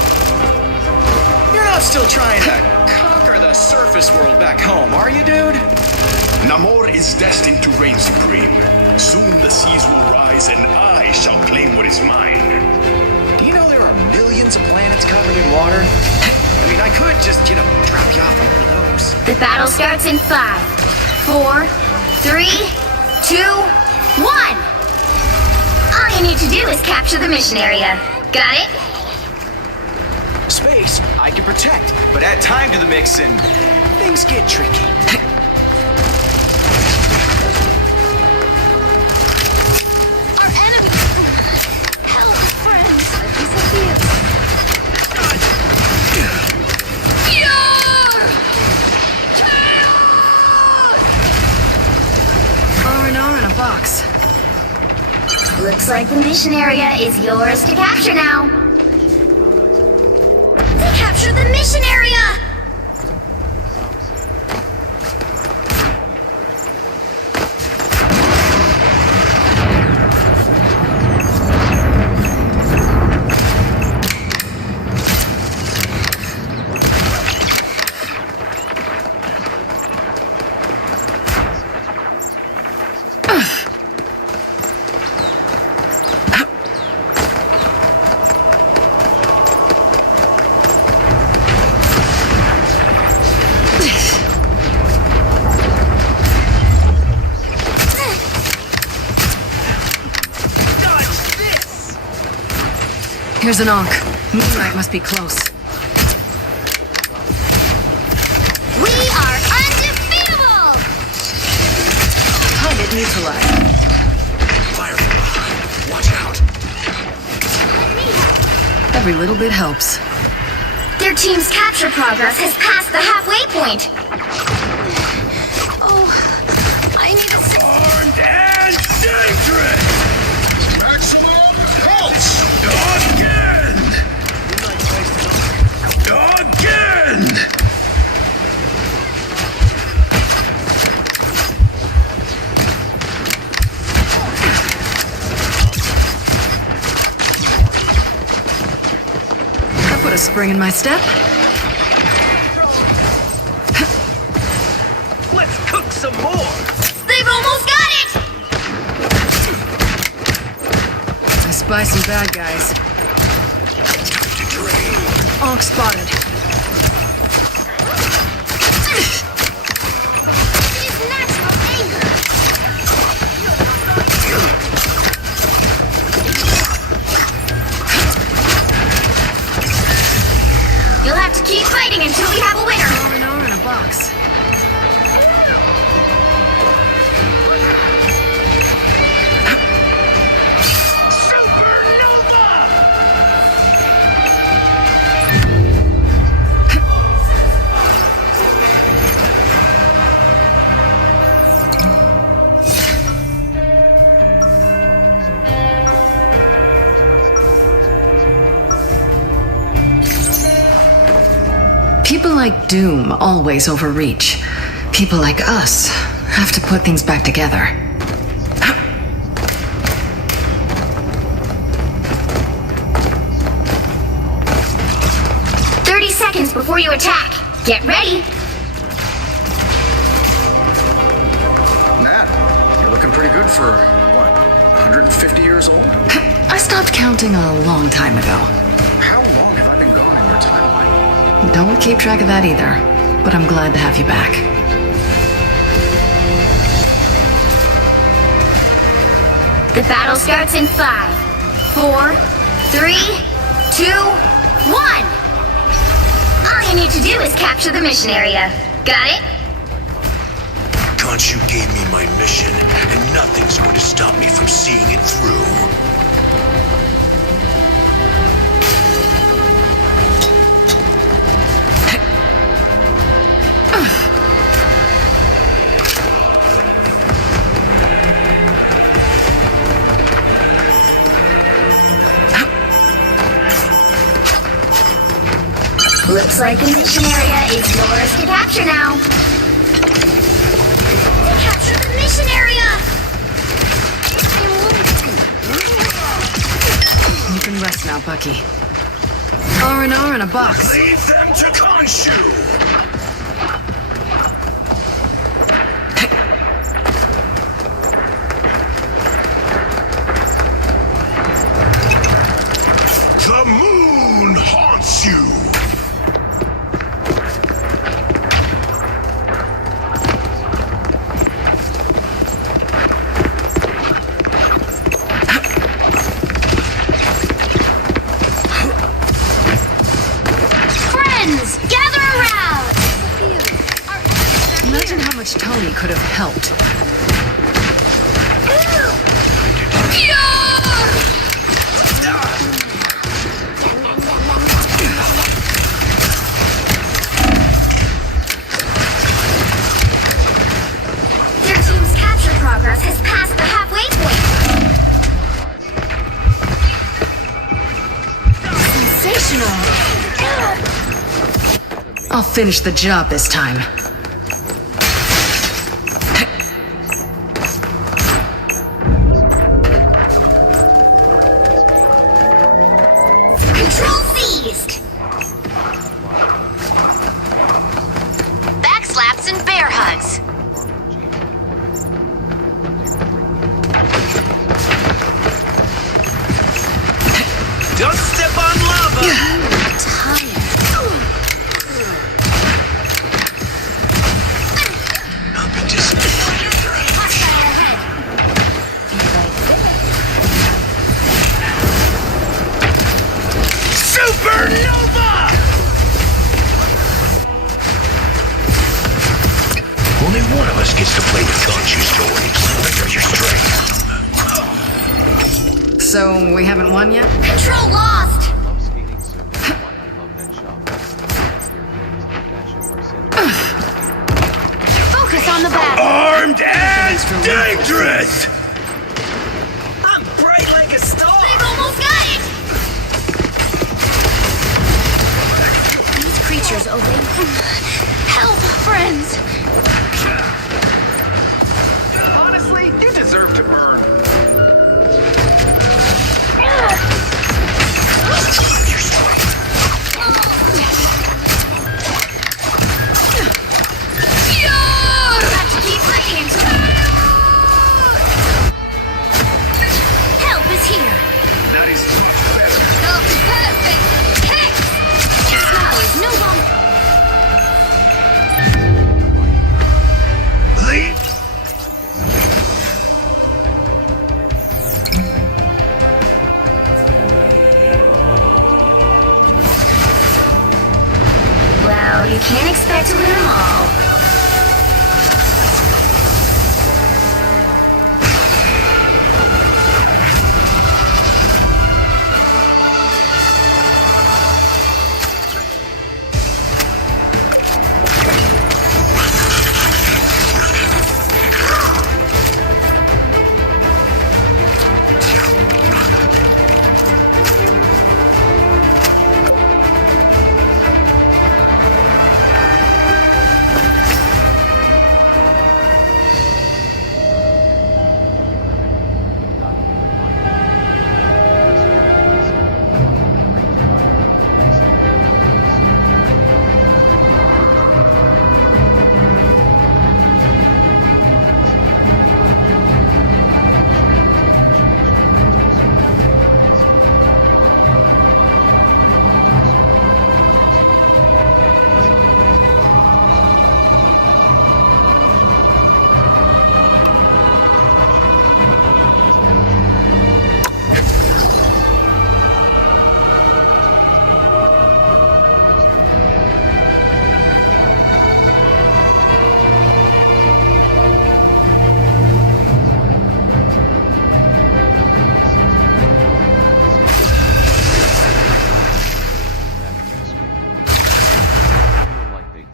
You're not still trying to conquer the surface world back home, are you, dude? Namor is destined to reign supreme. Soon the seas will rise and I shall claim what is mine. Do you know there are millions of planets covered in water? I mean, I could just, drop you off on one of those. The battle starts in 5, 4, 3, 2, 1. All you need to do is capture the mission area. Got it? Space, I can protect, but add time to the mix and things get tricky. Our enemy. Help, friends. A piece of you. R&R in a box. Looks like the mission area is yours to capture now. To capture the mission area! Here's an Ankh. Moonlight must be close. We are undefeatable! Target neutralized. Fire from behind. Watch out. Every little bit helps. Their team's capture progress has passed the halfway point. Oh, I need assistance. Armed and dangerous! Maximum pulse! Again! Again! That put a spring in my step. Let's cook some more! They've almost got it! I spy some bad guys. Ankh spotted. It is natural anger. You'll have to keep fighting until we have a winner. R&R in a box. People like Doom always overreach. People like us have to put things back together. 30 seconds before you attack. Get ready. Nat, you're looking pretty good for, what, 150 years old? I stopped counting a long time ago. How long have I been gone in your timeline? Don't keep track of that either, but I'm glad to have you back. The battle starts in 5, 4, 3, 2, 1. All you need to do is capture the mission area. Got it? Khonshu gave me my mission, and nothing's going to stop me from seeing it through. Looks like the mission area is yours to capture now. To capture the mission area! You can rest now, Bucky. R&R in a box. Leave them to Khonshu! The moon haunts you! Friends, gather around! Imagine how much Tony could have helped. Your team's capture progress has passed the halfway point. Sensational! I'll finish the job this time. Control seized! Backslaps and bear hugs. Don't step on lava! I'll be disappointed. Hostile ahead. Supernova! Only one of us gets to play the Khonshu story. Measure your strength. So, we haven't won yet? Control lost! I love skating so that's why I love that shop. Their clothes and fashion are centered. Focus on the battle. Armed and dangerous! I'm bright like a star! They've almost got it! These creatures obey. Help, friends! Honestly, you deserve to burn. Got to keep pushing. Help is here. That is much better. The perfect kick! Now is no longer. Leave. Well, you can't expect to win them all.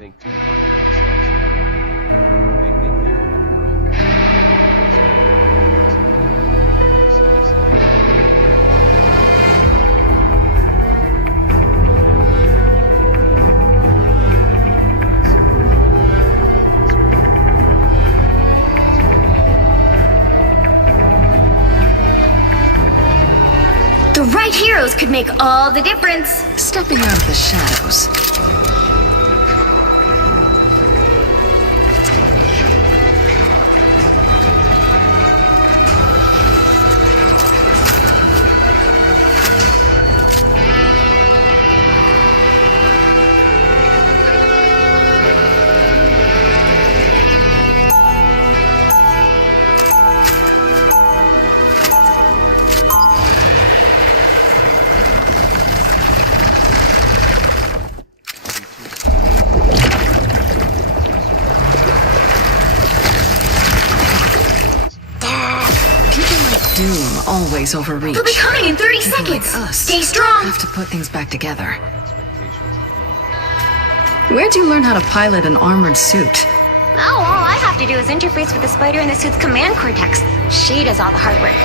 think too highly of themselves, Nana. They think they own the world. The right heroes could make all the difference. Stepping out of the shadows. Doom always overreach. They'll be coming in 30 People seconds. like us Stay strong. have to put things back together. Where'd you learn how to pilot an armored suit? Oh, all I have to do is interface with the spider in the suit's command cortex. She does all the hard work.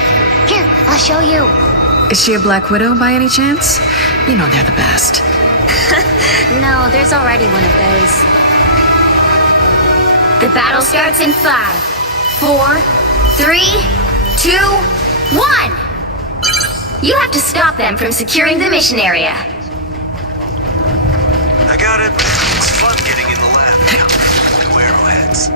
Here, I'll show you. Is she a Black Widow by any chance? You know they're the best. No, there's already one of those. The battle starts in 5, 4, 3, 2, 1! You have to stop them from securing the mission area. I got it. It's fun getting in the lab now. Two arrowheads.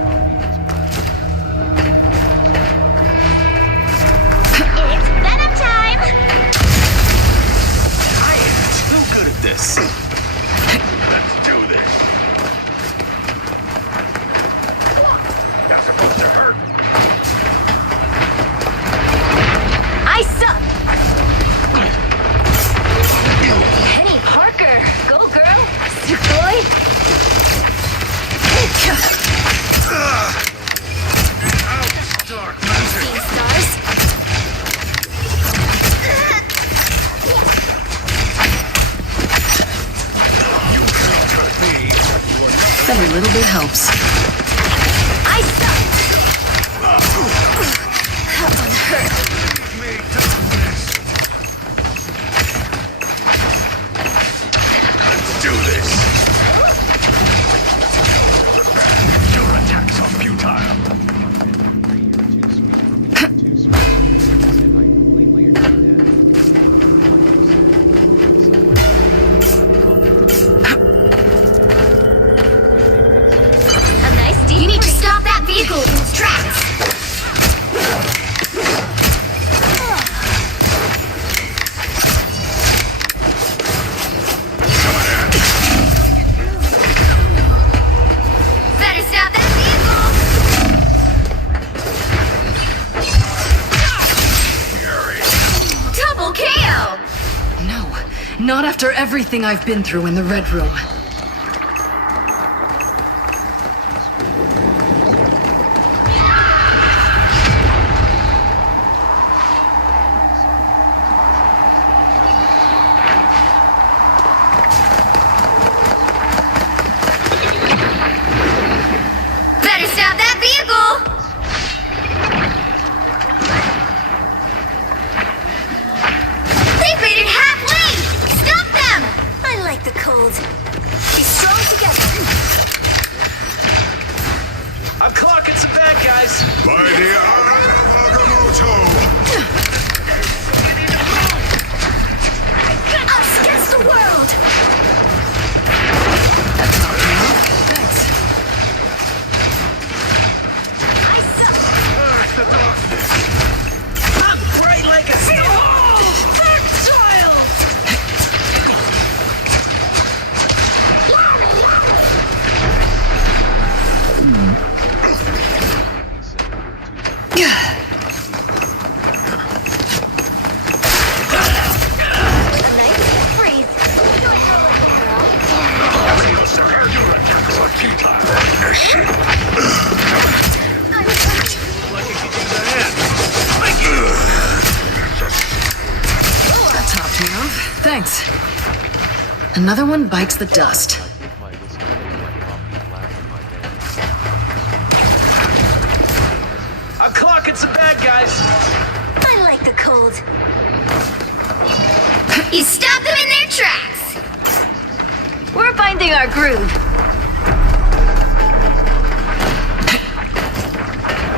It's Venom time! I am too good at this. Let's do this. That's supposed to hurt. I suck! Penny Parker! Go, girl! Sick boy! Dark Seeing stars? You can't hurt me. Every little bit helps. I suck! That one hurt. Let's do this. Your attacks are futile. A nice deep. You need to stop that vehicle in its tracks! Better stop that vehicle! Double KO! No, not after everything I've been through in the Red Room. Better stop that vehicle! They've made it halfway! Stop them! I like the cold. Be strong together. I'm clocking some bad guys. By the eye of Agamotto! Us against the world! Thanks. I suck! The darkness. I'm bright like a star. That child! A nice freeze. Go ahead, little girl. That topped me off. Thanks. Another one bites the dust. I think my list of my copy. knocking some bad guys. I like the cold. You stop them in their tracks. We're finding our groove.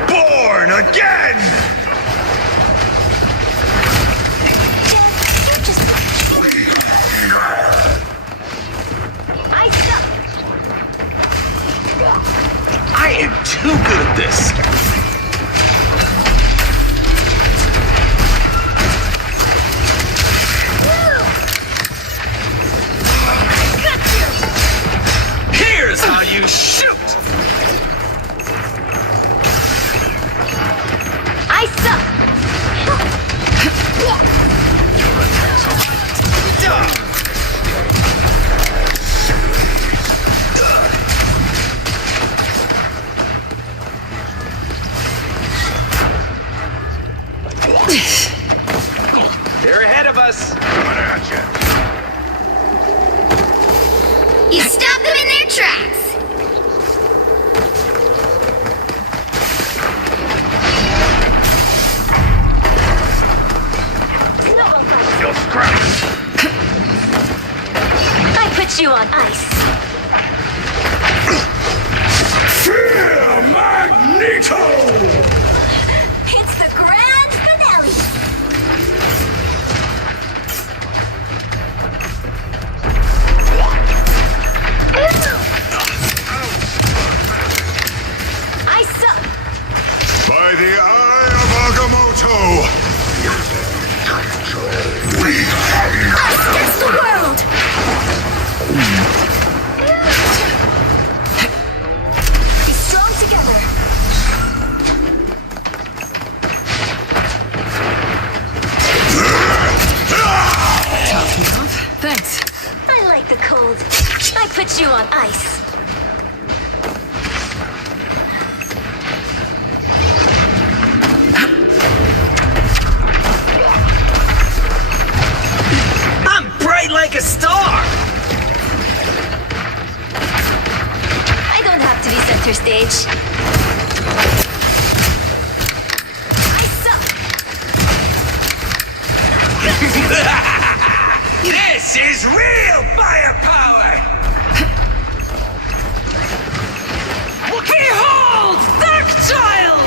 Born again! I am too good at this. Here's how you shoot. I suck. They're ahead of us. Coming at you. You stop them in their tracks. You'll scrap. I put you on ice. Fear Magneto! It's the grand finale. I suck. By the eye of Agamotto! Ice against the world. Be strong together. Tough enough. Thanks. I like the cold. I put you on ice. I'm bright like a star. I don't have to be center stage. I suck. This is real firepower. Behold, Dark Child.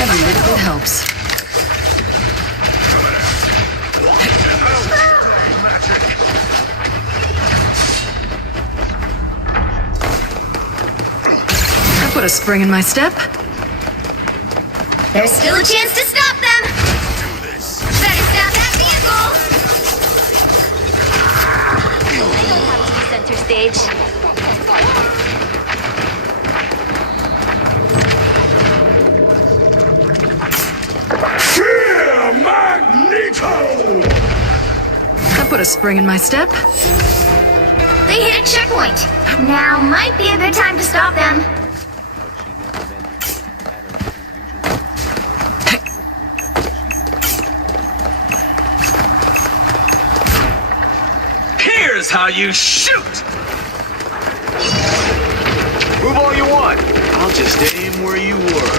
Every little bit helps. I put a spring in my step. There's still a chance to stop them. Better stop that vehicle. I don't have to be center stage. Fear Magneto! I put a spring in my step. They hit a checkpoint. Now might be a good time to stop them. Here's how you shoot. Move all you want. I'll just aim where you were.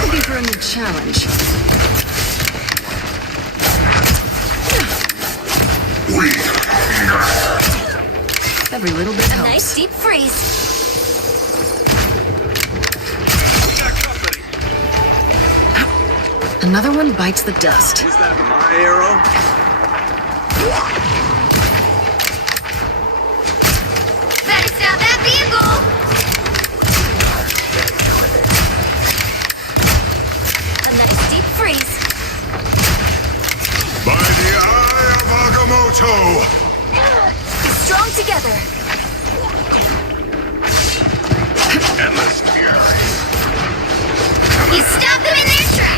Looking for a new challenge. Every little bit A helps. nice deep freeze. We got company. Another one bites the dust. Is that my arrow? Better stop that vehicle. A nice deep freeze. By the eye of Agamotto! Be strong together. Endless fury. You stop them in their tracks.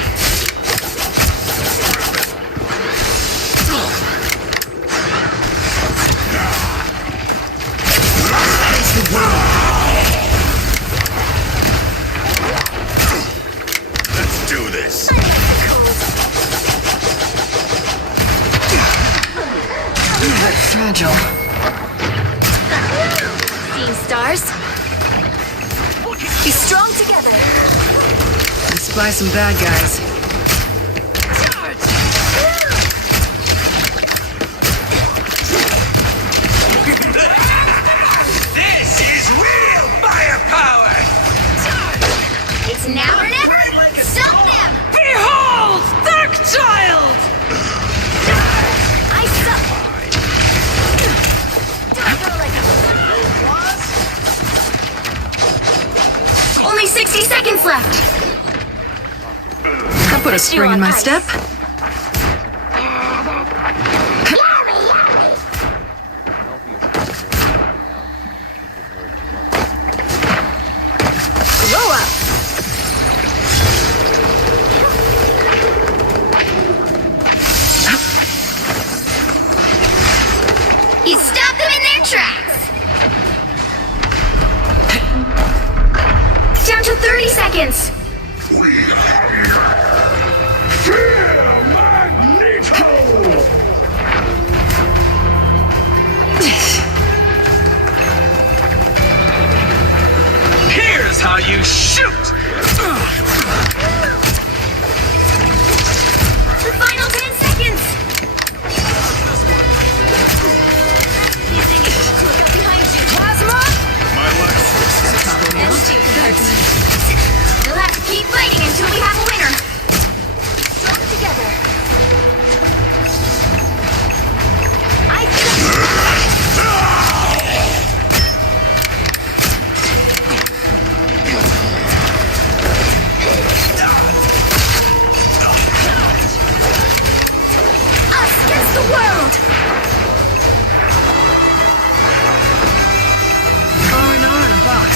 Let's do this. You're fragile. shooting stars. Be strong together. I spy some bad guys. This is real firepower! It's now or never. Stop them! Behold, Dark Child! I suck. Do I feel like a... Only 60 seconds left. I put a spring in my step. Grow up. You stop them in their tracks. Down to 30 seconds. Here's how you shoot! The final 10 seconds. Look up behind you. Plasma. My life force is exposed. And shoot first. You'll have to keep fighting until we have a winner. Strong together. Us against the world. R&R in a box.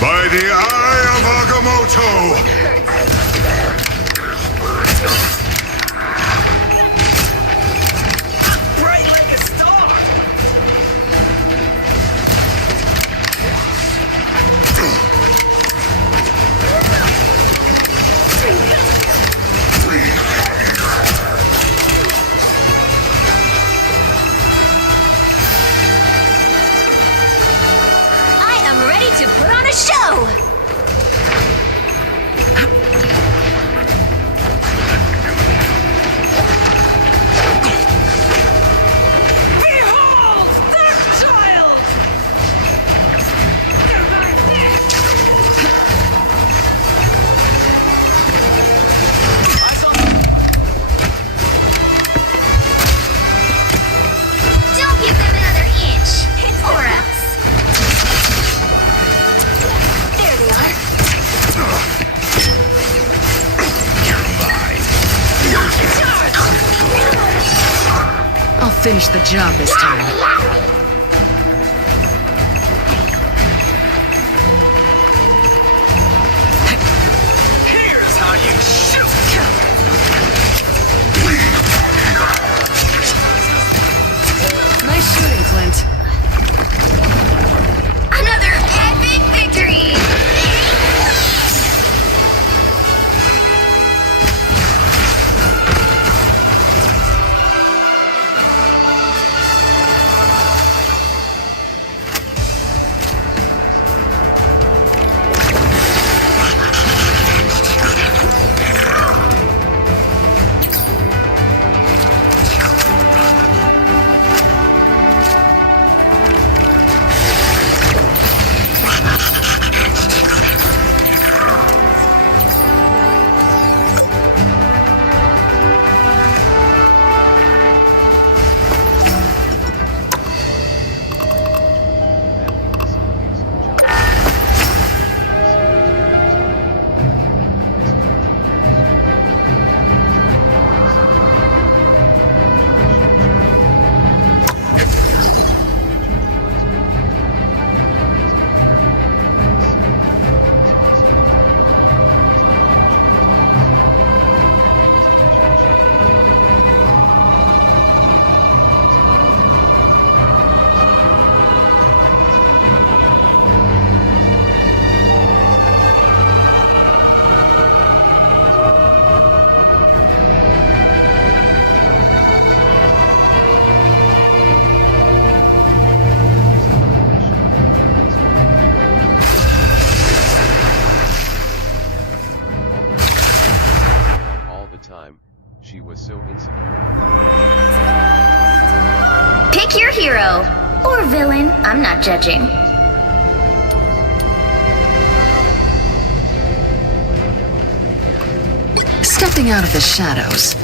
By the eye of Agamotto! Bright like a star! I am ready to put on a show. Behold, Dark Child! Don't give them another inch, or else. There they are. I'll finish the job this time. Here's how you shoot! Nice shooting, Clint. Another epic victory! she was so insecure. Pick your hero. Or villain, I'm not judging. Stepping out of the shadows.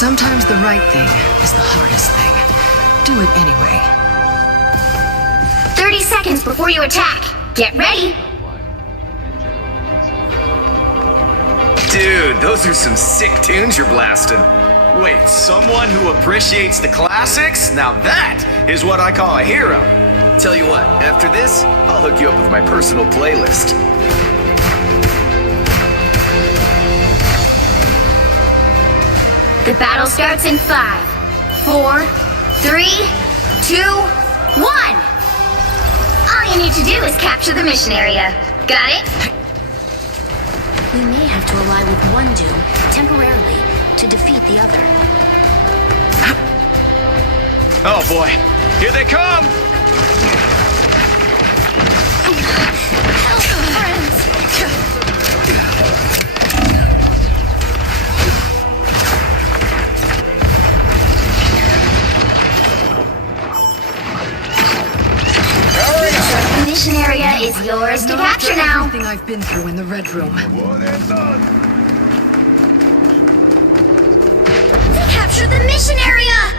Sometimes the right thing is the hardest thing. Do it anyway. 30 seconds before you attack. Get ready. Dude, those are some sick tunes you're blasting. Wait, someone who appreciates the classics? Now that is what I call a hero. Tell you what, after this, I'll hook you up with my personal playlist. The battle starts in 5, 4, 3, 2, 1. All you need to do is capture the mission area. Got it? We may have to ally with one Doom temporarily to defeat the other. Oh boy, here they come! Help, friends! The mission area is yours to capture now. Everything I've been through in the Red Room. They captured the mission area!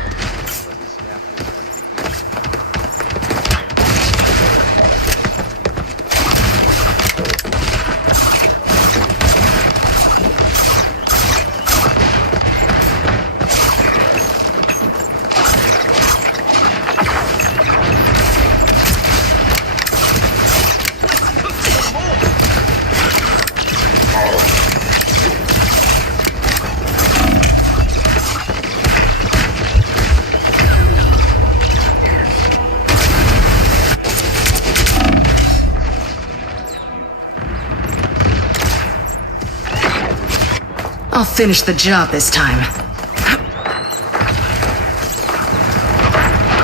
I'll finish the job this time.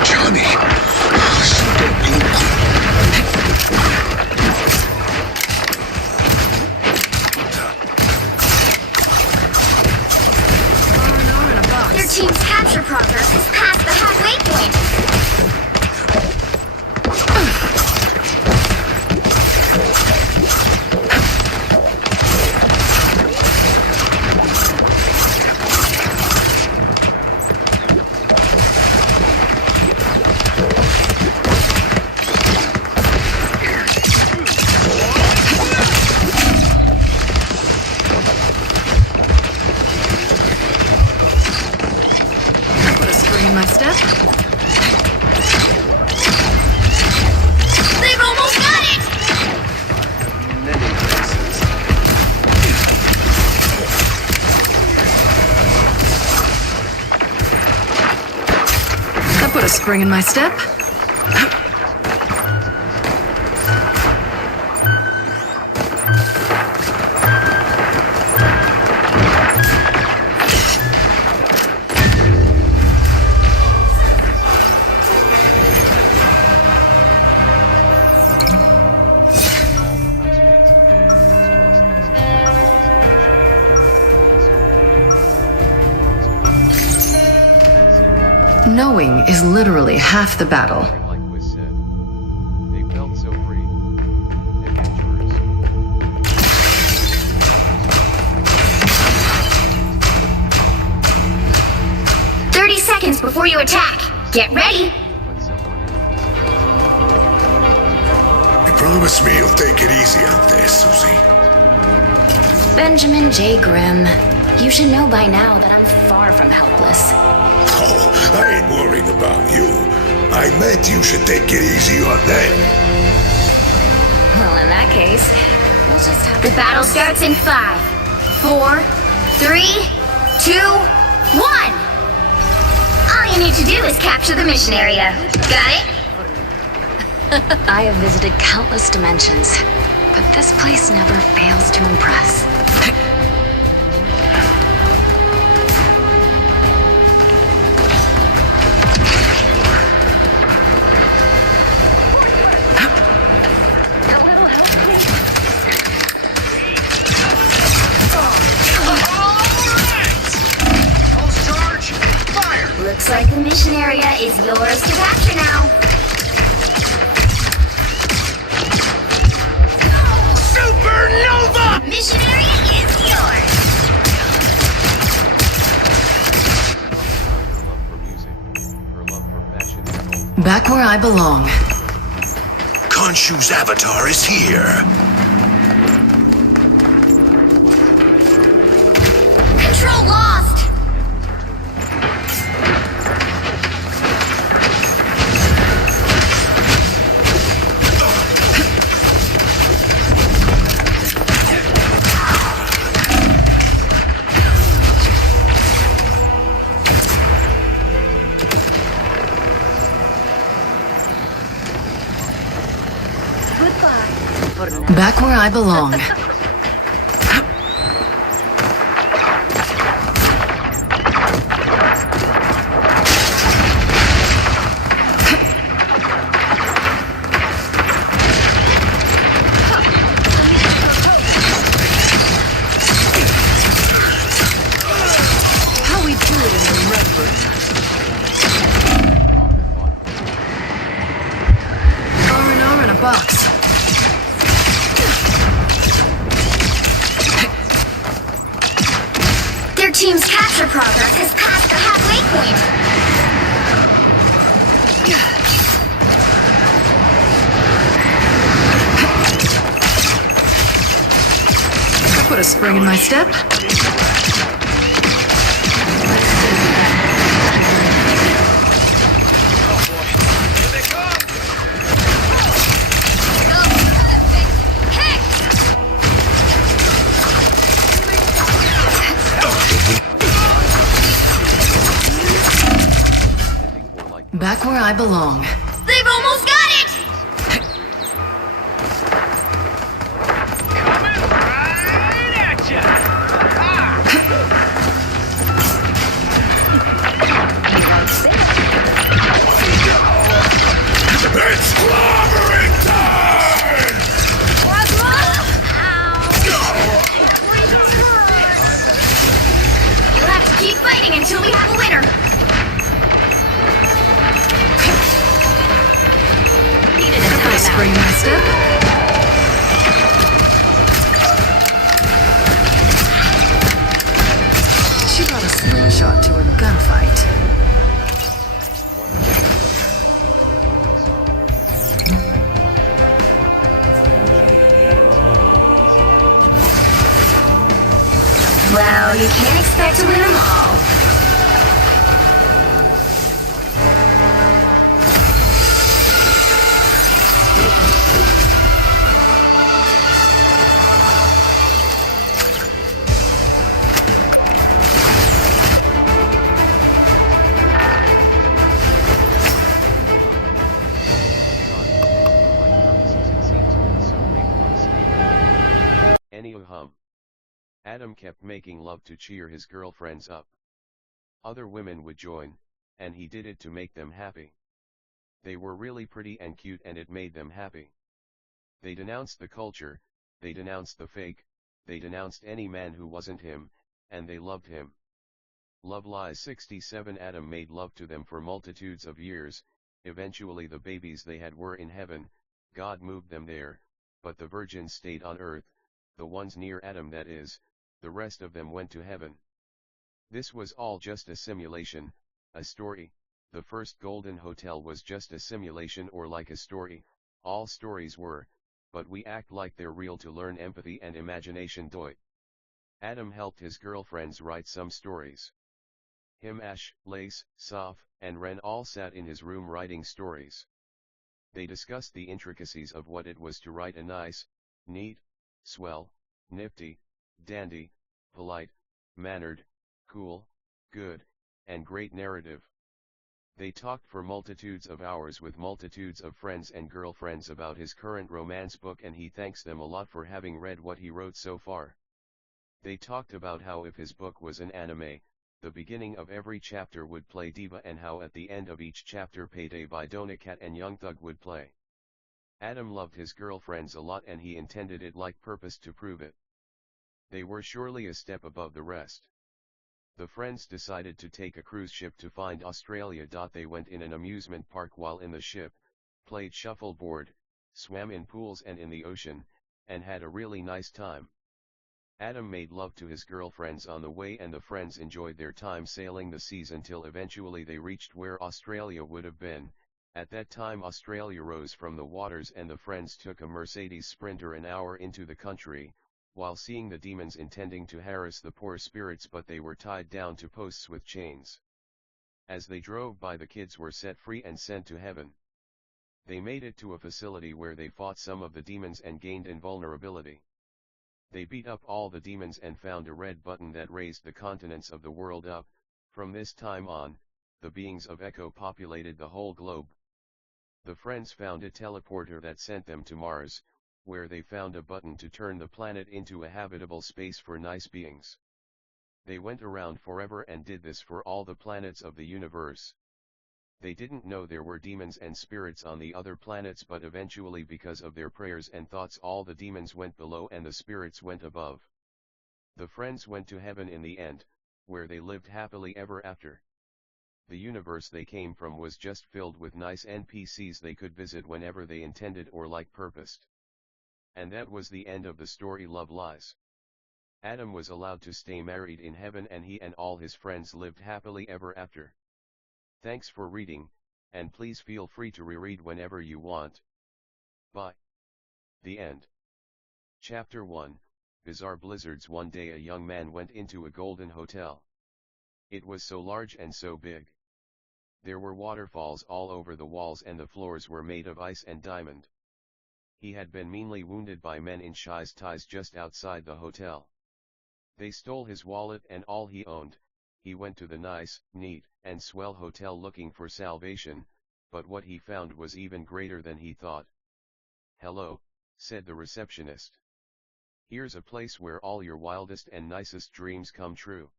Johnny, Your team's capture progress is past the halfway point. My step. They've almost got it! That put a spring in my step. Knowing is literally half the battle. Like was said, they felt so free. Adventurers. 30 seconds before you attack. Get ready. you promised me you'll take it easy out there, Susie. Benjamin J. Grimm, you should know by now that I'm far from helpless. Oh, I ain't worried about you. I meant you should take it easy on them. Well, in that case, we'll just have to... The battle starts in 5, 4, 3, 2, 1. All you you need to do is capture the mission area. Got it? I have visited countless dimensions, but this place never fails to impress. Looks like the mission area is yours to capture now. Supernova! Mission area is yours. Her love for music, her love for fashion and old. Back where I belong. Khonshu's avatar is here. Control lost. Back where I belong. How we do it in the red room. Arm in a box. Their team's capture progress has passed the halfway point. I put a spring in my step. Back where I belong. They've almost got it! Coming right at ya! It's clobbering time! You'll have to keep fighting until we have a winner. I spring my step. She brought a slingshot to a gunfight. Well, you can't expect to win them all. Adam kept making love to cheer his girlfriends up. Other women would join, and he did it to make them happy. They were really pretty and cute and it made them happy. They denounced the culture, they denounced the fake, they denounced any man who wasn't him, and they loved him. Love Lies 67. Adam made love to them for multitudes of years. Eventually the babies they had were in heaven. God moved them there, but the virgins stayed on earth, the ones near Adam, that is, the rest of them went to heaven. This was all just a simulation, a story. The first Golden Hotel was just a simulation, or like a story. All stories were, but we act like they're real to learn empathy and imagination. Adam helped his girlfriends write some stories. Him, Ash, Lace, Soph, and Ren all sat in his room writing stories. They discussed the intricacies of what it was to write a nice, neat, swell, nifty, dandy, polite, mannered, cool, good, and great narrative. They talked for multitudes of hours with multitudes of friends and girlfriends about his current romance book, and he thanks them a lot for having read what he wrote so far. They talked about how if his book was an anime, the beginning of every chapter would play Diva, and how at the end of each chapter Payday by Doja Cat and Young Thug would play. Adam loved his girlfriends a lot, and he intended it like purpose to prove it. They were surely a step above the rest. The friends decided to take a cruise ship to find Australia. They went in an amusement park while in the ship, played shuffleboard, swam in pools and in the ocean, and had a really nice time. Adam made love to his girlfriends on the way, and the friends enjoyed their time sailing the seas until eventually they reached where Australia would have been. At that time Australia rose from the waters, and the friends took a Mercedes Sprinter an hour into the country, while seeing the demons intending to harass the poor spirits, but they were tied down to posts with chains. As they drove by, the kids were set free and sent to heaven. They made it to a facility where they fought some of the demons and gained invulnerability. They beat up all the demons and found a red button that raised the continents of the world up. From this time on, the beings of Echo populated the whole globe. The friends found a teleporter that sent them to Mars, where they found a button to turn the planet into a habitable space for nice beings. They went around forever and did this for all the planets of the universe. They didn't know there were demons and spirits on the other planets, but eventually, because of their prayers and thoughts, all the demons went below and the spirits went above. The friends went to heaven in the end, where they lived happily ever after. The universe they came from was just filled with nice NPCs they could visit whenever they intended or like purposed. And that was the end of the story. Love Lies. Adam was allowed to stay married in heaven, and he and all his friends lived happily ever after. Thanks for reading, and please feel free to reread whenever you want. Bye. The end. Chapter 1, Bizarre Blizzards. One day a young man went into a golden hotel. It was so large and so big. There were waterfalls all over the walls, and the floors were made of ice and diamond. He had been meanly wounded by men in shies ties just outside the hotel. They stole his wallet and all he owned. He went to the nice, neat, and swell hotel looking for salvation, but what he found was even greater than he thought. "Hello," said the receptionist. "Here's a place where all your wildest and nicest dreams come true.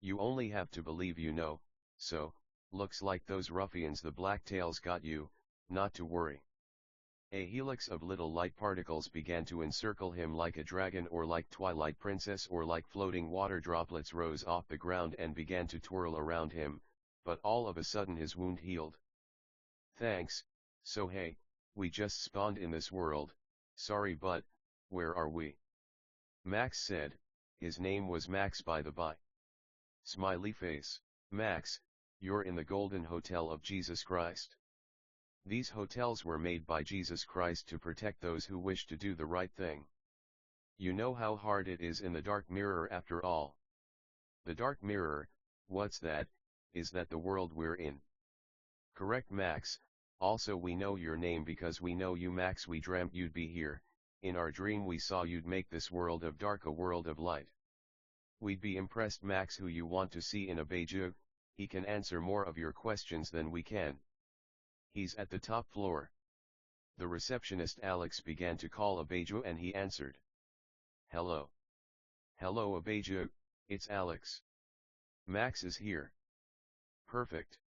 You only have to believe, you know, so, looks like those ruffians the Blacktails got you, not to worry." A helix of little light particles began to encircle him like a dragon, or like Twilight Princess, or like floating water droplets rose off the ground and began to twirl around him, but all of a sudden his wound healed. "Thanks, so hey, we just spawned in this world, sorry but, where are we?" Max said. His name was Max, by the by. Smiley face. "Max, you're in the Golden Hotel of Jesus Christ. These hotels were made by Jesus Christ to protect those who wish to do the right thing. You know how hard it is in the dark mirror after all." "The dark mirror, what's that?" "Is that the world we're in?" "Correct, Max. Also we know your name because we know you, Max. We dreamt you'd be here. In our dream we saw you'd make this world of dark a world of light. We'd be impressed, Max. Who you want to see in a Beijing? He can answer more of your questions than we can." "He's at the top floor." The receptionist Alex began to call Abeju, and he answered. "Hello. Hello Abeju, it's Alex. Max is here." "Perfect.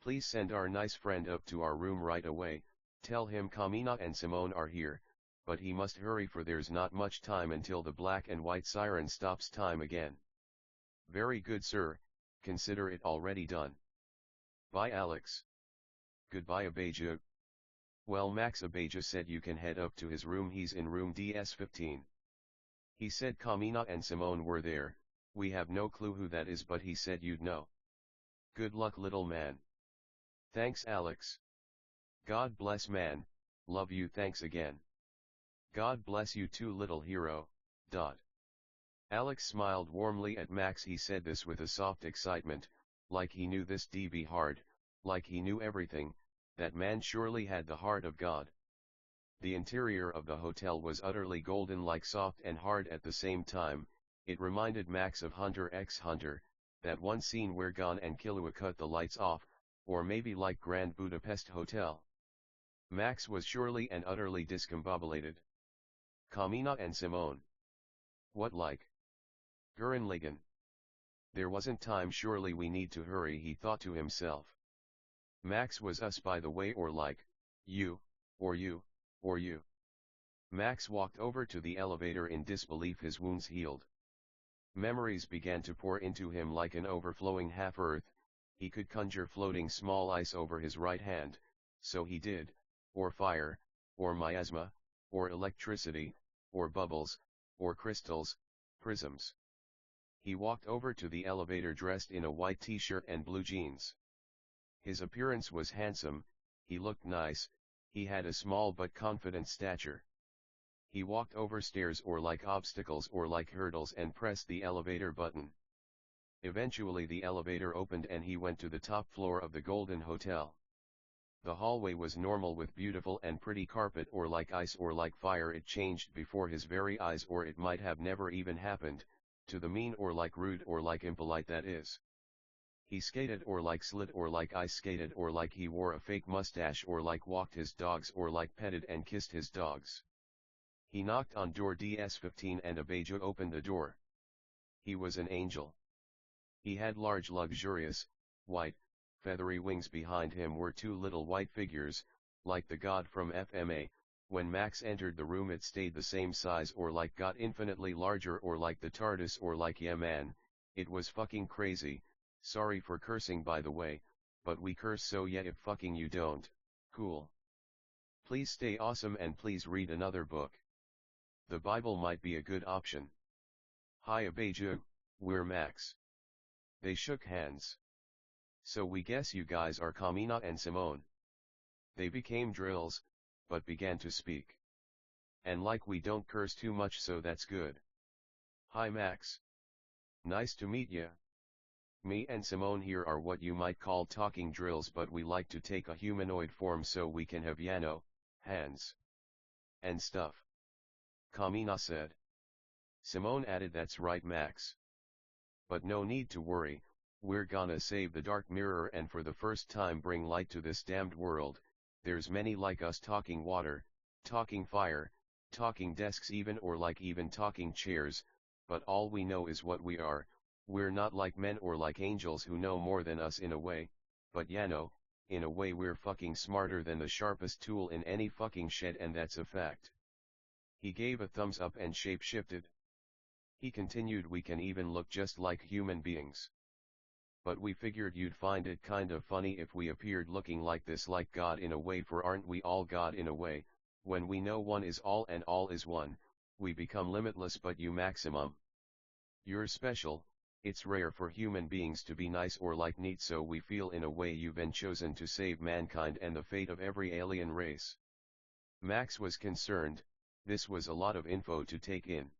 Please send our nice friend up to our room right away. Tell him Kamina and Simone are here, but he must hurry, for there's not much time until the black and white siren stops time again." "Very good, sir, consider it already done." "Bye, Alex." "Goodbye, Abeja." "Well, Max," Abeja said, "you can head up to his room. He's in room DS15. He said Kamina and Simone were there. We have no clue who that is, but he said you'd know." "Good luck, little man." "Thanks, Alex." "God bless, man, love you." "Thanks again." "God bless you too, little hero." Alex smiled warmly at Max. He said this with a soft excitement, like he knew this D be hard, like he knew everything. That man surely had the heart of God. The interior of the hotel was utterly golden, like soft and hard at the same time. It reminded Max of Hunter x Hunter, that one scene where Gon and Killua cut the lights off, or maybe like Grand Budapest Hotel. Max was surely and utterly discombobulated. Kamina and Simone. What like? Gurenlagen. There wasn't time, surely we need to hurry, he thought to himself. Max was us by the way, or like, you, or you, or you. Max walked over to the elevator in disbelief, his wounds healed. Memories began to pour into him like an overflowing half-earth. He could conjure floating small ice over his right hand, so he did, or fire, or miasma, or electricity, or bubbles, or crystals, prisms. He walked over to the elevator dressed in a white t-shirt and blue jeans. His appearance was handsome, he looked nice, he had a small but confident stature. He walked over stairs or like obstacles or like hurdles and pressed the elevator button. Eventually the elevator opened and he went to the top floor of the Golden Hotel. The hallway was normal with beautiful and pretty carpet, or like ice or like fire. It changed before his very eyes, or it might have never even happened, to the mean or like rude or like impolite, that is. He skated or like slid or like ice skated, or like he wore a fake mustache, or like walked his dogs, or like petted and kissed his dogs. He knocked on door DS15 and a Beju opened the door. He was an angel. He had large, luxurious, white, feathery wings. Behind him were two little white figures, like the god from FMA. When Max entered the room it stayed the same size, or like got infinitely larger, or like the TARDIS, or like, yeah man, it was fucking crazy. Sorry for cursing by the way, but we curse, so yeah, if fucking you don't, cool. Please stay awesome and please read another book. The Bible might be a good option. Hiya Beju, we're Max. They shook hands. So we guess you guys are Kamina and Simone. They became drills, but began to speak. And like we don't curse too much, so that's good. Hi Max. Nice to meet ya. Me and Simone here are what you might call talking drills, but we like to take a humanoid form so we can have hands. And stuff. Kamina said. Simone added, that's right Max. But no need to worry, we're gonna save the Dark Mirror and for the first time bring light to this damned world. There's many like us, talking water, talking fire, talking desks even, or like even talking chairs, but all we know is what we are. We're not like men or like angels who know more than us in a way, but no, in a way we're fucking smarter than the sharpest tool in any fucking shed, and that's a fact. He gave a thumbs up and shape-shifted. He continued, we can even look just like human beings. But we figured you'd find it kind of funny if we appeared looking like this, like God in a way, for aren't we all God in a way? When we know one is all and all is one, we become limitless, but you maximum. You're special. It's rare for human beings to be nice or like neat, so we feel in a way you've been chosen to save mankind and the fate of every alien race. Max was concerned. This was a lot of info to take in.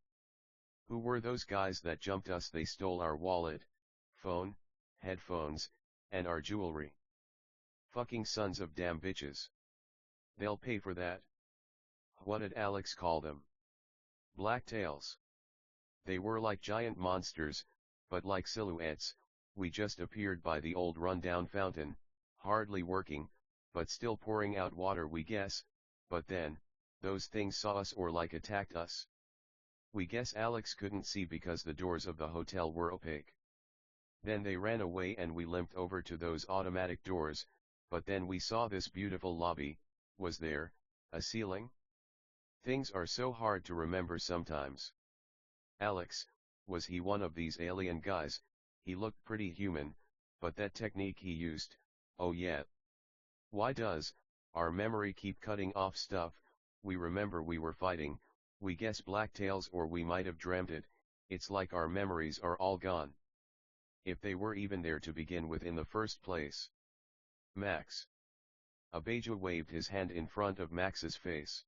Who were those guys that jumped us? They stole our wallet, phone, headphones, and our jewelry. Fucking sons of damn bitches. They'll pay for that. What did Alex call them? Blacktails. They were like giant monsters, but like silhouettes. We just appeared by the old rundown fountain, hardly working, but still pouring out water, we guess. But then, those things saw us or like attacked us. We guess Alex couldn't see because the doors of the hotel were opaque. Then they ran away and we limped over to those automatic doors, but then we saw this beautiful lobby. Was there a ceiling? Things are so hard to remember sometimes. Alex, was he one of these alien guys? He looked pretty human, but that technique he used, oh yeah. Why does our memory keep cutting off stuff? We remember we were fighting, we guess blacktails, or we might have dreamt it. It's like our memories are all gone. If they were even there to begin with in the first place. Max. Abeja waved his hand in front of Max's face.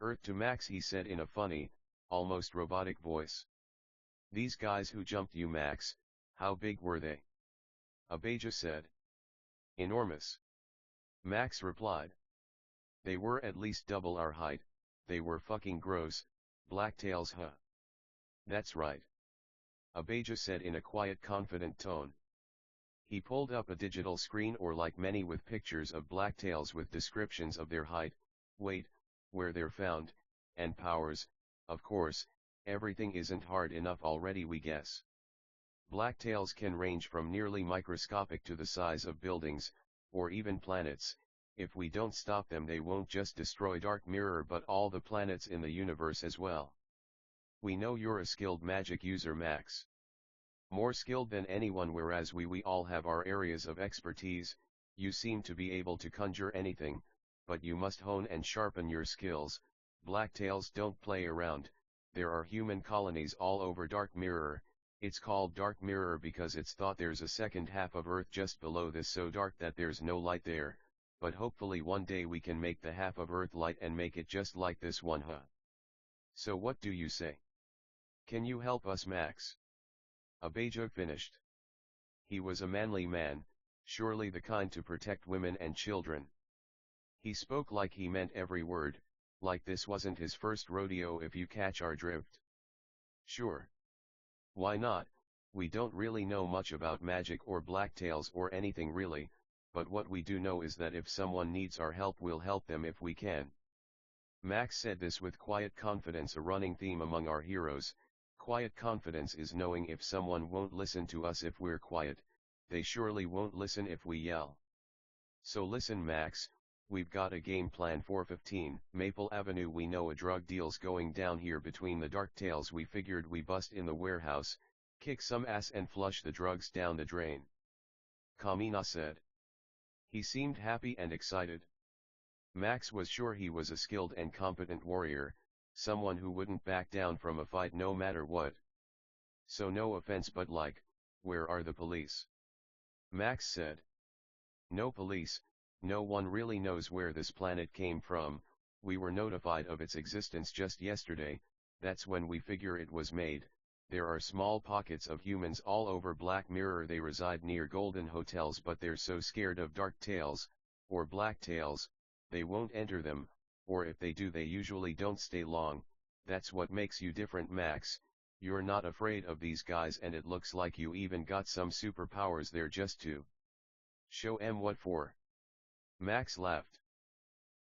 Earth to Max, he said in a funny, almost robotic voice. These guys who jumped you, Max, how big were they? Abeja said. Enormous. Max replied. They were at least double our height. They were fucking gross, blacktails, huh? That's right. Abeja said in a quiet, confident tone. He pulled up a digital screen or like many with pictures of blacktails with descriptions of their height, weight, where they're found, and powers. Of course, everything isn't hard enough already, we guess. Blacktails can range from nearly microscopic to the size of buildings, or even planets. If we don't stop them, they won't just destroy Dark Mirror but all the planets in the universe as well. We know you're a skilled magic user, Max. More skilled than anyone, whereas we all have our areas of expertise. You seem to be able to conjure anything, but you must hone and sharpen your skills. Blacktails don't play around. There are human colonies all over Dark Mirror. It's called Dark Mirror because it's thought there's a second half of Earth just below this, so dark that there's no light there, but hopefully one day we can make the half of Earth light and make it just like this one, huh? So what do you say? Can you help us, Max? Abejo finished. He was a manly man, surely the kind to protect women and children. He spoke like he meant every word, like this wasn't his first rodeo, if you catch our drift. Sure. Why not? We don't really know much about magic or blacktails or anything really, but what we do know is that if someone needs our help, we'll help them if we can. Max said this with quiet confidence, a running theme among our heroes. Quiet confidence is knowing if someone won't listen to us if we're quiet, they surely won't listen if we yell. So listen, Max, we've got a game plan for 15 Maple Avenue. We know a drug deal's going down here between the Darktails. We figured we bust in the warehouse, kick some ass and flush the drugs down the drain. Kamina said. He seemed happy and excited. Max was sure he was a skilled and competent warrior, someone who wouldn't back down from a fight no matter what. So no offense, but like, where are the police? Max said. No police, no one really knows where this planet came from. We were notified of its existence just yesterday, that's when we figure it was made. There are small pockets of humans all over Black Mirror. They reside near golden hotels, but they're so scared of dark tails, or black tails, they won't enter them, or if they do they usually don't stay long. That's what makes you different, Max. You're not afraid of these guys, and it looks like you even got some superpowers there just to show 'em what for. Max laughed.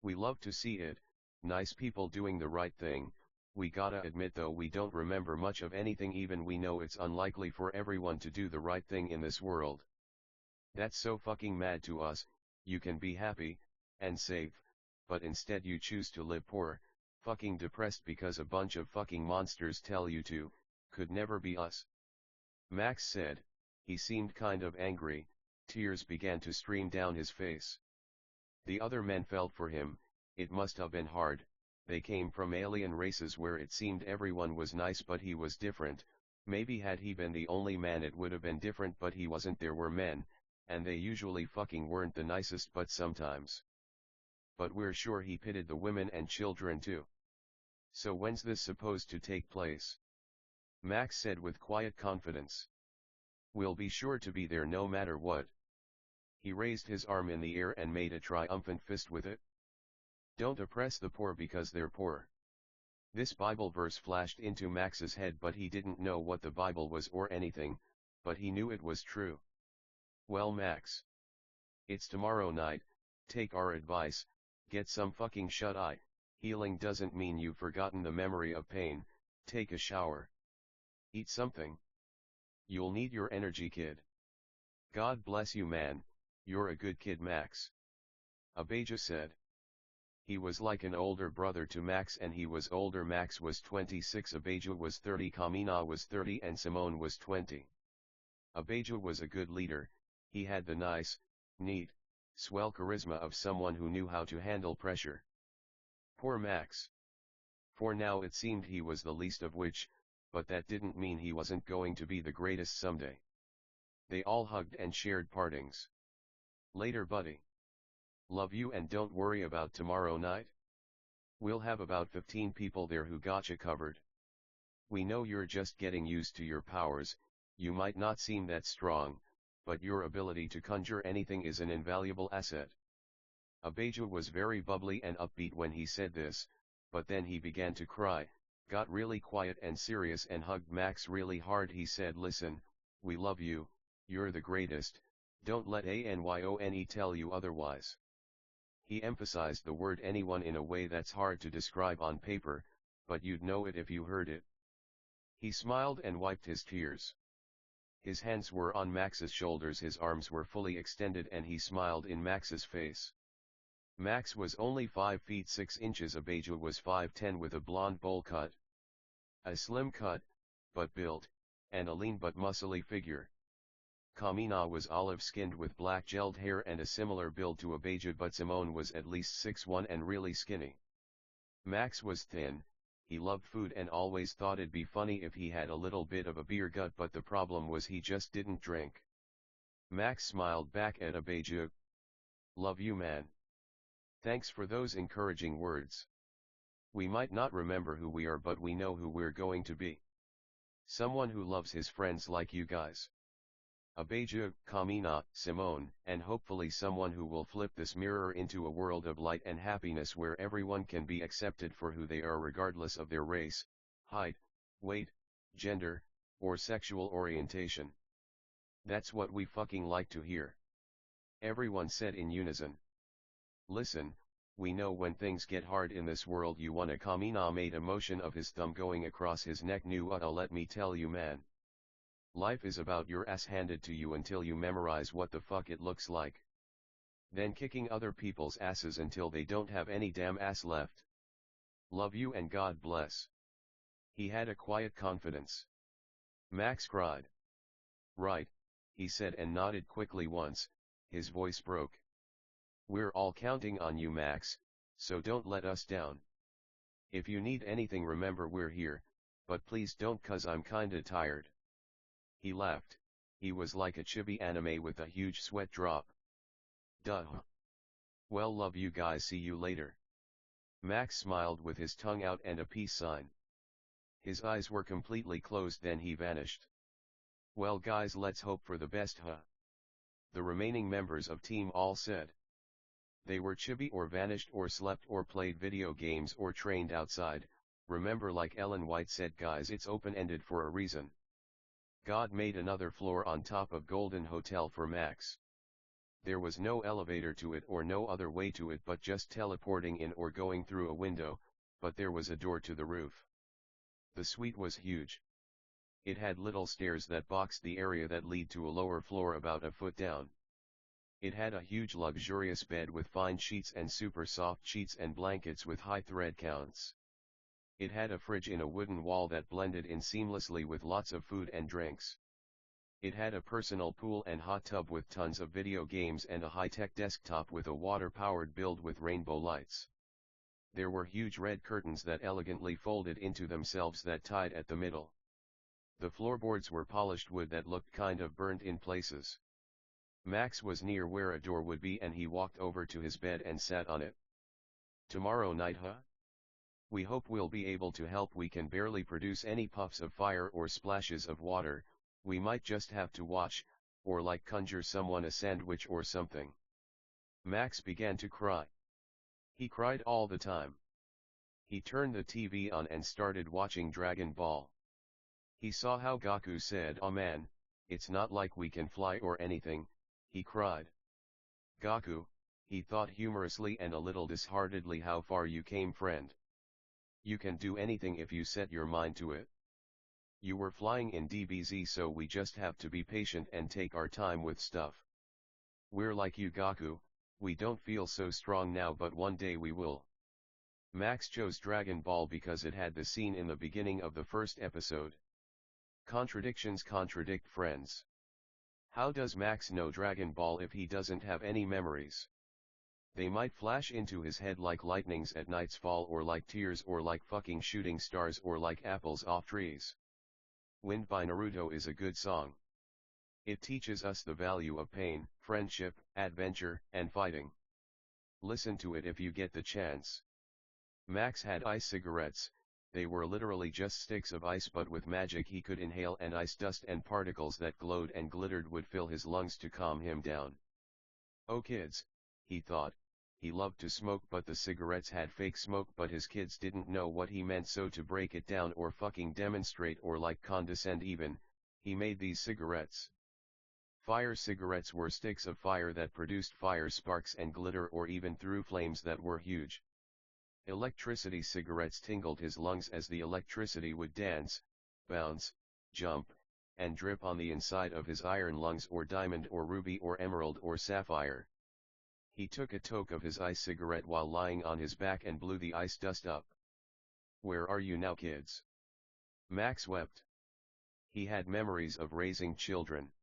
We love to see it, nice people doing the right thing. We gotta admit though, we don't remember much of anything, even we know it's unlikely for everyone to do the right thing in this world. That's so fucking mad to us. You can be happy and safe, but instead you choose to live poor, fucking depressed because a bunch of fucking monsters tell you to. Could never be us. Max said. He seemed kind of angry, tears began to stream down his face. The other men felt for him. It must have been hard. They came from alien races where it seemed everyone was nice, but he was different. Maybe had he been the only man it would have been different, but he wasn't. There were men, and they usually fucking weren't the nicest, but sometimes. But we're sure he pitied the women and children too. So when's this supposed to take place? Max said with quiet confidence. We'll be sure to be there no matter what. He raised his arm in the air and made a triumphant fist with it. Don't oppress the poor because they're poor. This Bible verse flashed into Max's head, but he didn't know what the Bible was or anything, but he knew it was true. Well, Max. It's tomorrow night, take our advice, get some fucking shut-eye. Healing doesn't mean you've forgotten the memory of pain. Take a shower. Eat something. You'll need your energy, kid. God bless you, man. You're a good kid, Max. Abeja said. He was like an older brother to Max, and he was older. Max was 26, Abeja was 30, Kamina was 30, and Simone was 20. Abeja was a good leader. He had the nice, neat, swell charisma of someone who knew how to handle pressure. Poor Max. For now it seemed he was the least of which, but that didn't mean he wasn't going to be the greatest someday. They all hugged and shared partings. Later, buddy. Love you, and don't worry about tomorrow night. We'll have about 15 people there who got you covered. We know you're just getting used to your powers. You might not seem that strong, but your ability to conjure anything is an invaluable asset. Abeja was very bubbly and upbeat when he said this, but then he began to cry, got really quiet and serious, and hugged Max really hard. He said, listen, we love you, you're the greatest, Don't let anyone tell you otherwise. He emphasized the word anyone in a way that's hard to describe on paper, but you'd know it if you heard it. He smiled and wiped his tears. His hands were on Max's shoulders, his arms were fully extended, and he smiled in Max's face. Max was only 5 feet 6 inches, Abeja was 5'10" with a blonde bowl cut. A slim cut, but built, and a lean but muscly figure. Kamina was olive-skinned with black gelled hair and a similar build to Abeja, but Simone was at least 6'1" and really skinny. Max was thin. He loved food and always thought it'd be funny if he had a little bit of a beer gut, but the problem was he just didn't drink. Max smiled back at Abeja. Love you, man. Thanks for those encouraging words. We might not remember who we are, but we know who we're going to be. Someone who loves his friends like you guys. Abeja, Kamina, Simone, and hopefully someone who will flip this mirror into a world of light and happiness where everyone can be accepted for who they are regardless of their race, height, weight, gender, or sexual orientation. That's what we fucking like to hear. Everyone said in unison. Listen, we know when things get hard in this world you wanna. Kamina made a motion of his thumb going across his neck. Let me tell you, man. Life is about your ass handed to you until you memorize what the fuck it looks like. Then kicking other people's asses until they don't have any damn ass left. Love you and God bless. He had a quiet confidence. Max cried. Right, he said and nodded quickly once. His voice broke. We're all counting on you, Max, so don't let us down. If you need anything, remember we're here, but please don't, 'cause I'm kinda tired. He laughed. He was like a chibi anime with a huge sweat drop. Duh. Well, love you guys, see you later. Max smiled with his tongue out and a peace sign. His eyes were completely closed, then he vanished. Well guys, let's hope for the best, huh? The remaining members of team all said. They were chibi or vanished or slept or played video games or trained outside. Remember, like Ellen White said, guys, it's open-ended for a reason. God made another floor on top of Golden Hotel for Max. There was no elevator to it or no other way to it but just teleporting in or going through a window, but there was a door to the roof. The suite was huge. It had little stairs that boxed the area that lead to a lower floor about a foot down. It had a huge luxurious bed with fine sheets and super soft sheets and blankets with high thread counts. It had a fridge in a wooden wall that blended in seamlessly with lots of food and drinks. It had a personal pool and hot tub with tons of video games and a high-tech desktop with a water-powered build with rainbow lights. There were huge red curtains that elegantly folded into themselves that tied at the middle. The floorboards were polished wood that looked kind of burnt in places. Max was near where a door would be and he walked over to his bed and sat on it. Tomorrow night, huh? We hope we'll be able to help. We can barely produce any puffs of fire or splashes of water. We might just have to watch, or like conjure someone a sandwich or something. Max began to cry. He cried all the time. He turned the TV on and started watching Dragon Ball. He saw how Goku said, "Oh man, it's not like we can fly or anything," he cried. Goku, he thought humorously and a little disheartedly, how far you came, friend. You can do anything if you set your mind to it. You were flying in DBZ, so we just have to be patient and take our time with stuff. We're like you, Goku, we don't feel so strong now, but one day we will. Max chose Dragon Ball because it had the scene in the beginning of the first episode. Contradictions contradict, friends. How does Max know Dragon Ball if he doesn't have any memories? They might flash into his head like lightnings at night's fall, or like tears, or like fucking shooting stars, or like apples off trees. Wind by Naruto is a good song. It teaches us the value of pain, friendship, adventure, and fighting. Listen to it if you get the chance. Max had ice cigarettes. They were literally just sticks of ice, but with magic he could inhale, and ice dust and particles that glowed and glittered would fill his lungs to calm him down. Oh kids, he thought. He loved to smoke, but the cigarettes had fake smoke, but his kids didn't know what he meant, so to break it down or fucking demonstrate or like condescend even, he made these cigarettes. Fire cigarettes were sticks of fire that produced fire sparks and glitter or even threw flames that were huge. Electricity cigarettes tingled his lungs as the electricity would dance, bounce, jump, and drip on the inside of his iron lungs or diamond or ruby or emerald or sapphire. He took a toke of his ice cigarette while lying on his back and blew the ice dust up. "Where are you now, kids?" Max wept. He had memories of raising children.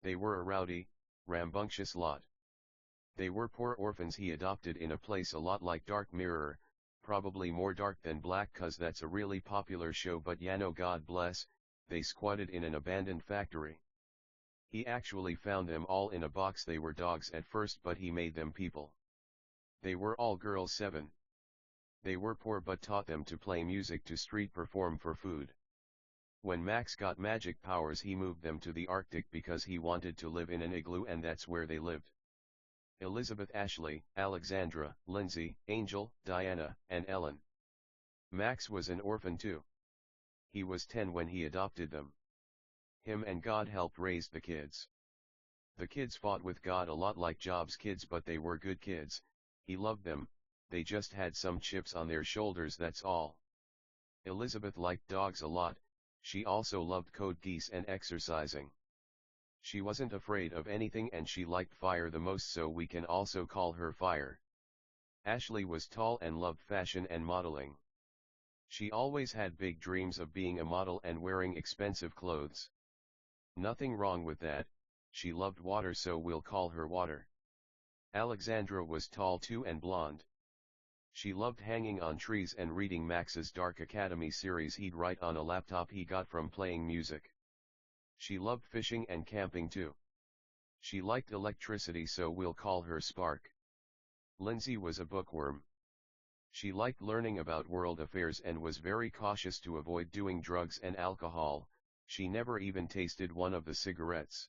They were a rowdy, rambunctious lot. They were poor orphans he adopted in a place a lot like Dark Mirror, probably more dark than black 'cause that's a really popular show, but Yano, God bless, they squatted in an abandoned factory. He actually found them all in a box. They were dogs at first, but he made them people. They were all girls 7. They were poor but taught them to play music, to street perform for food. When Max got magic powers, he moved them to the Arctic because he wanted to live in an igloo, and that's where they lived. Elizabeth, Ashley, Alexandra, Lindsay, Angel, Diana, and Ellen. Max was an orphan too. He was 10 when he adopted them. Him and God helped raise the kids. The kids fought with God a lot like Job's kids, but they were good kids. He loved them, they just had some chips on their shoulders, that's all. Elizabeth liked dogs a lot. She also loved code geese and exercising. She wasn't afraid of anything and she liked fire the most, so we can also call her Fire. Ashley was tall and loved fashion and modeling. She always had big dreams of being a model and wearing expensive clothes. Nothing wrong with that. She loved water, so we'll call her Water. Alexandra was tall too and blonde. She loved hanging on trees and reading Max's Dark Academy series he'd write on a laptop he got from playing music. She loved fishing and camping too. She liked electricity, so we'll call her Spark. Lindsay was a bookworm. She liked learning about world affairs and was very cautious to avoid doing drugs and alcohol. She never even tasted one of the cigarettes.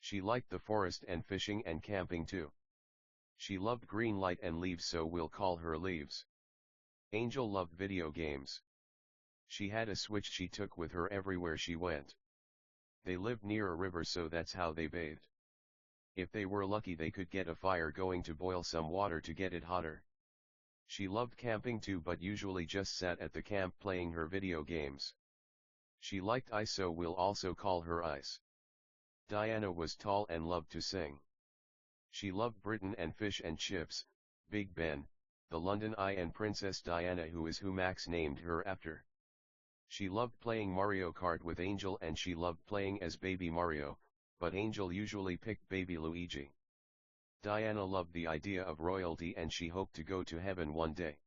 She liked the forest and fishing and camping too. She loved green light and leaves, so we'll call her Leaves. Angel loved video games. She had a Switch she took with her everywhere she went. They lived near a river, so that's how they bathed. If they were lucky, they could get a fire going to boil some water to get it hotter. She loved camping too, but usually just sat at the camp playing her video games. She liked ice, so we'll also call her Ice. Diana was tall and loved to sing. She loved Britain and fish and chips, Big Ben, the London Eye, and Princess Diana, who is who Max named her after. She loved playing Mario Kart with Angel, and she loved playing as Baby Mario, but Angel usually picked Baby Luigi. Diana loved the idea of royalty and she hoped to go to heaven one day.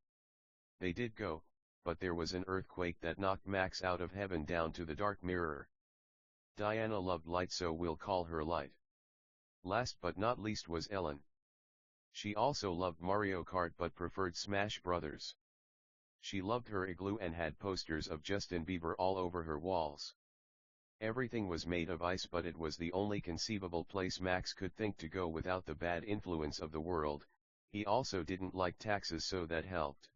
They did go, but there was an earthquake that knocked Max out of heaven down to the Dark Mirror. Diana loved light, so we'll call her Light. Last but not least was Ellen. She also loved Mario Kart but preferred Smash Brothers. She loved her igloo and had posters of Justin Bieber all over her walls. Everything was made of ice, but it was the only conceivable place Max could think to go without the bad influence of the world. He also didn't like taxes, so that helped.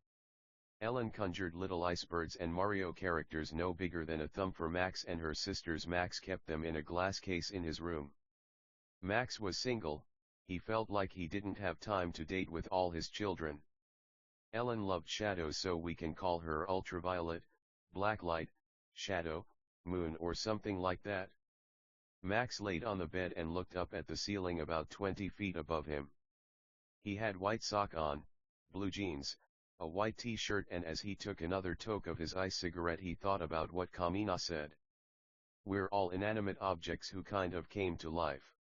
Ellen conjured little icebergs and Mario characters no bigger than a thumb for Max and her sisters. Max kept them in a glass case in his room. Max was single. He felt like he didn't have time to date with all his children. Ellen loved shadows, so we can call her Ultraviolet, Blacklight, Shadow, Moon, or something like that. Max laid on the bed and looked up at the ceiling about 20 feet above him. He had white sock on, blue jeans, a white t-shirt, and as he took another toke of his ice cigarette, he thought about what Kamina said. We're all inanimate objects who kind of came to life.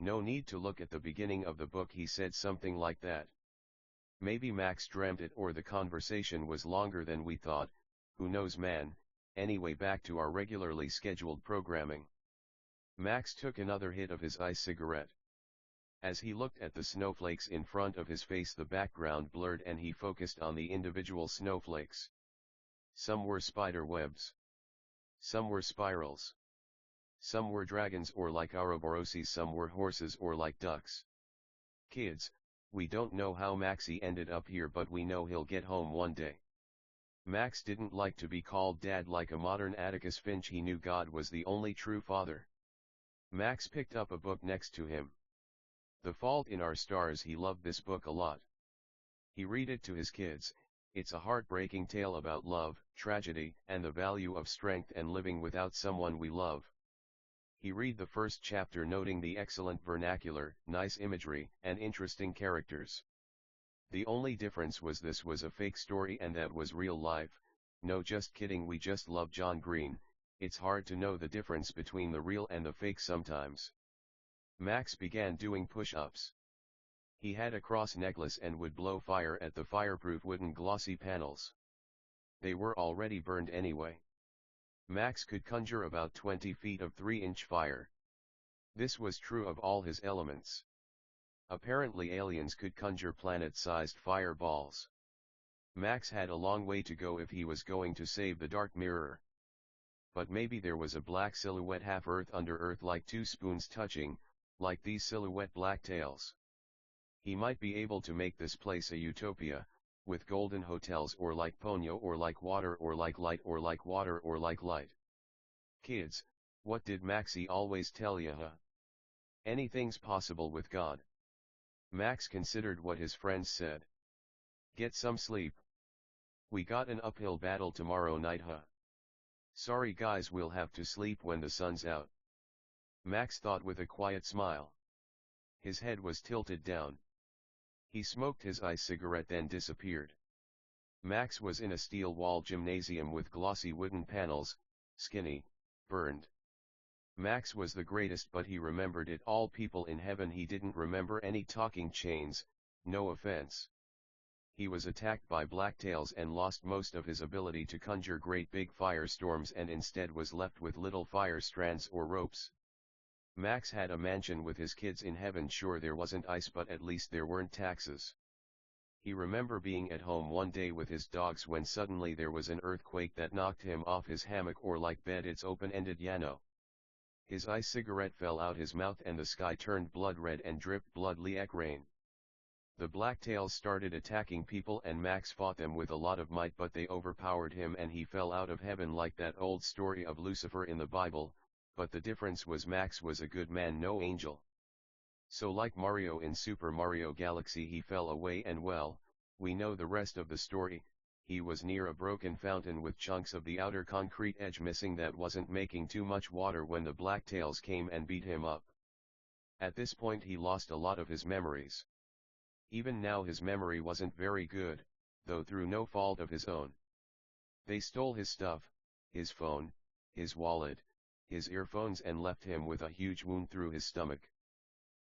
No need to look at the beginning of the book, he said something like that. Maybe Max dreamt it, or the conversation was longer than we thought, who knows, man. Anyway, back to our regularly scheduled programming. Max took another hit of his ice cigarette. As he looked at the snowflakes in front of his face, the background blurred and he focused on the individual snowflakes. Some were spider webs. Some were spirals. Some were dragons or like Ouroboroses, some were horses or like ducks. Kids, we don't know how Maxie ended up here, but we know he'll get home one day. Max didn't like to be called Dad like a modern Atticus Finch. He knew God was the only true father. Max picked up a book next to him. The Fault in Our Stars. He loved this book a lot. He read it to his kids. It's a heartbreaking tale about love, tragedy, and the value of strength and living without someone we love. He read the first chapter noting the excellent vernacular, nice imagery, and interesting characters. The only difference was this was a fake story and that was real life. No, just kidding, we just love John Green. It's hard to know the difference between the real and the fake sometimes. Max began doing push-ups. He had a cross necklace and would blow fire at the fireproof wooden glossy panels. They were already burned anyway. Max could conjure about 20 feet of 3-inch fire. This was true of all his elements. Apparently aliens could conjure planet-sized fireballs. Max had a long way to go if he was going to save the Dark Mirror. But maybe there was a black silhouette half Earth under Earth, like two spoons touching, like these silhouette black tails. He might be able to make this place a utopia, with golden hotels, or like Ponyo, or like water, or like light, or like water, or like light. Kids, what did Maxie always tell ya, huh? Anything's possible with God. Max considered what his friends said. Get some sleep. We got an uphill battle tomorrow night, huh? Sorry guys, we'll have to sleep when the sun's out. Max thought with a quiet smile. His head was tilted down. He smoked his cigarette then disappeared. Max was in a steel-walled gymnasium with glossy wooden panels, skinny, burned. Max was the greatest, but he remembered it all. People in heaven. He didn't remember any talking chains, no offense. He was attacked by blacktails and lost most of his ability to conjure great big firestorms, and instead was left with little fire strands or ropes. Max had a mansion with his kids in heaven. Sure, there wasn't ice, but at least there weren't taxes. He remember being at home one day with his dogs when suddenly there was an earthquake that knocked him off his hammock, or like bed, it's open-ended, Yano. His cigarette fell out his mouth and the sky turned blood red and dripped blood like rain. The blacktails started attacking people and Max fought them with a lot of might, but they overpowered him and he fell out of heaven like that old story of Lucifer in the Bible, but the difference was Max was a good man, no angel. So like Mario in Super Mario Galaxy, he fell away and well, we know the rest of the story. He was near a broken fountain with chunks of the outer concrete edge missing that wasn't making too much water when the blacktails came and beat him up. At this point he lost a lot of his memories. Even now his memory wasn't very good, though through no fault of his own. They stole his stuff, his phone, his wallet, his earphones, and left him with a huge wound through his stomach.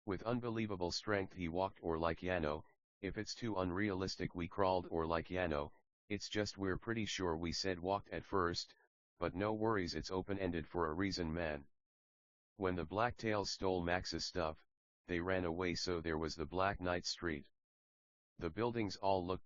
With unbelievable strength he walked, or like Yano. If it's too unrealistic we crawled, or like Yano. It's just we're pretty sure we said walked at first, but no worries, it's open-ended for a reason, man. When the blacktails stole Max's stuff, they ran away, so there was the Black Knight Street. The buildings all looked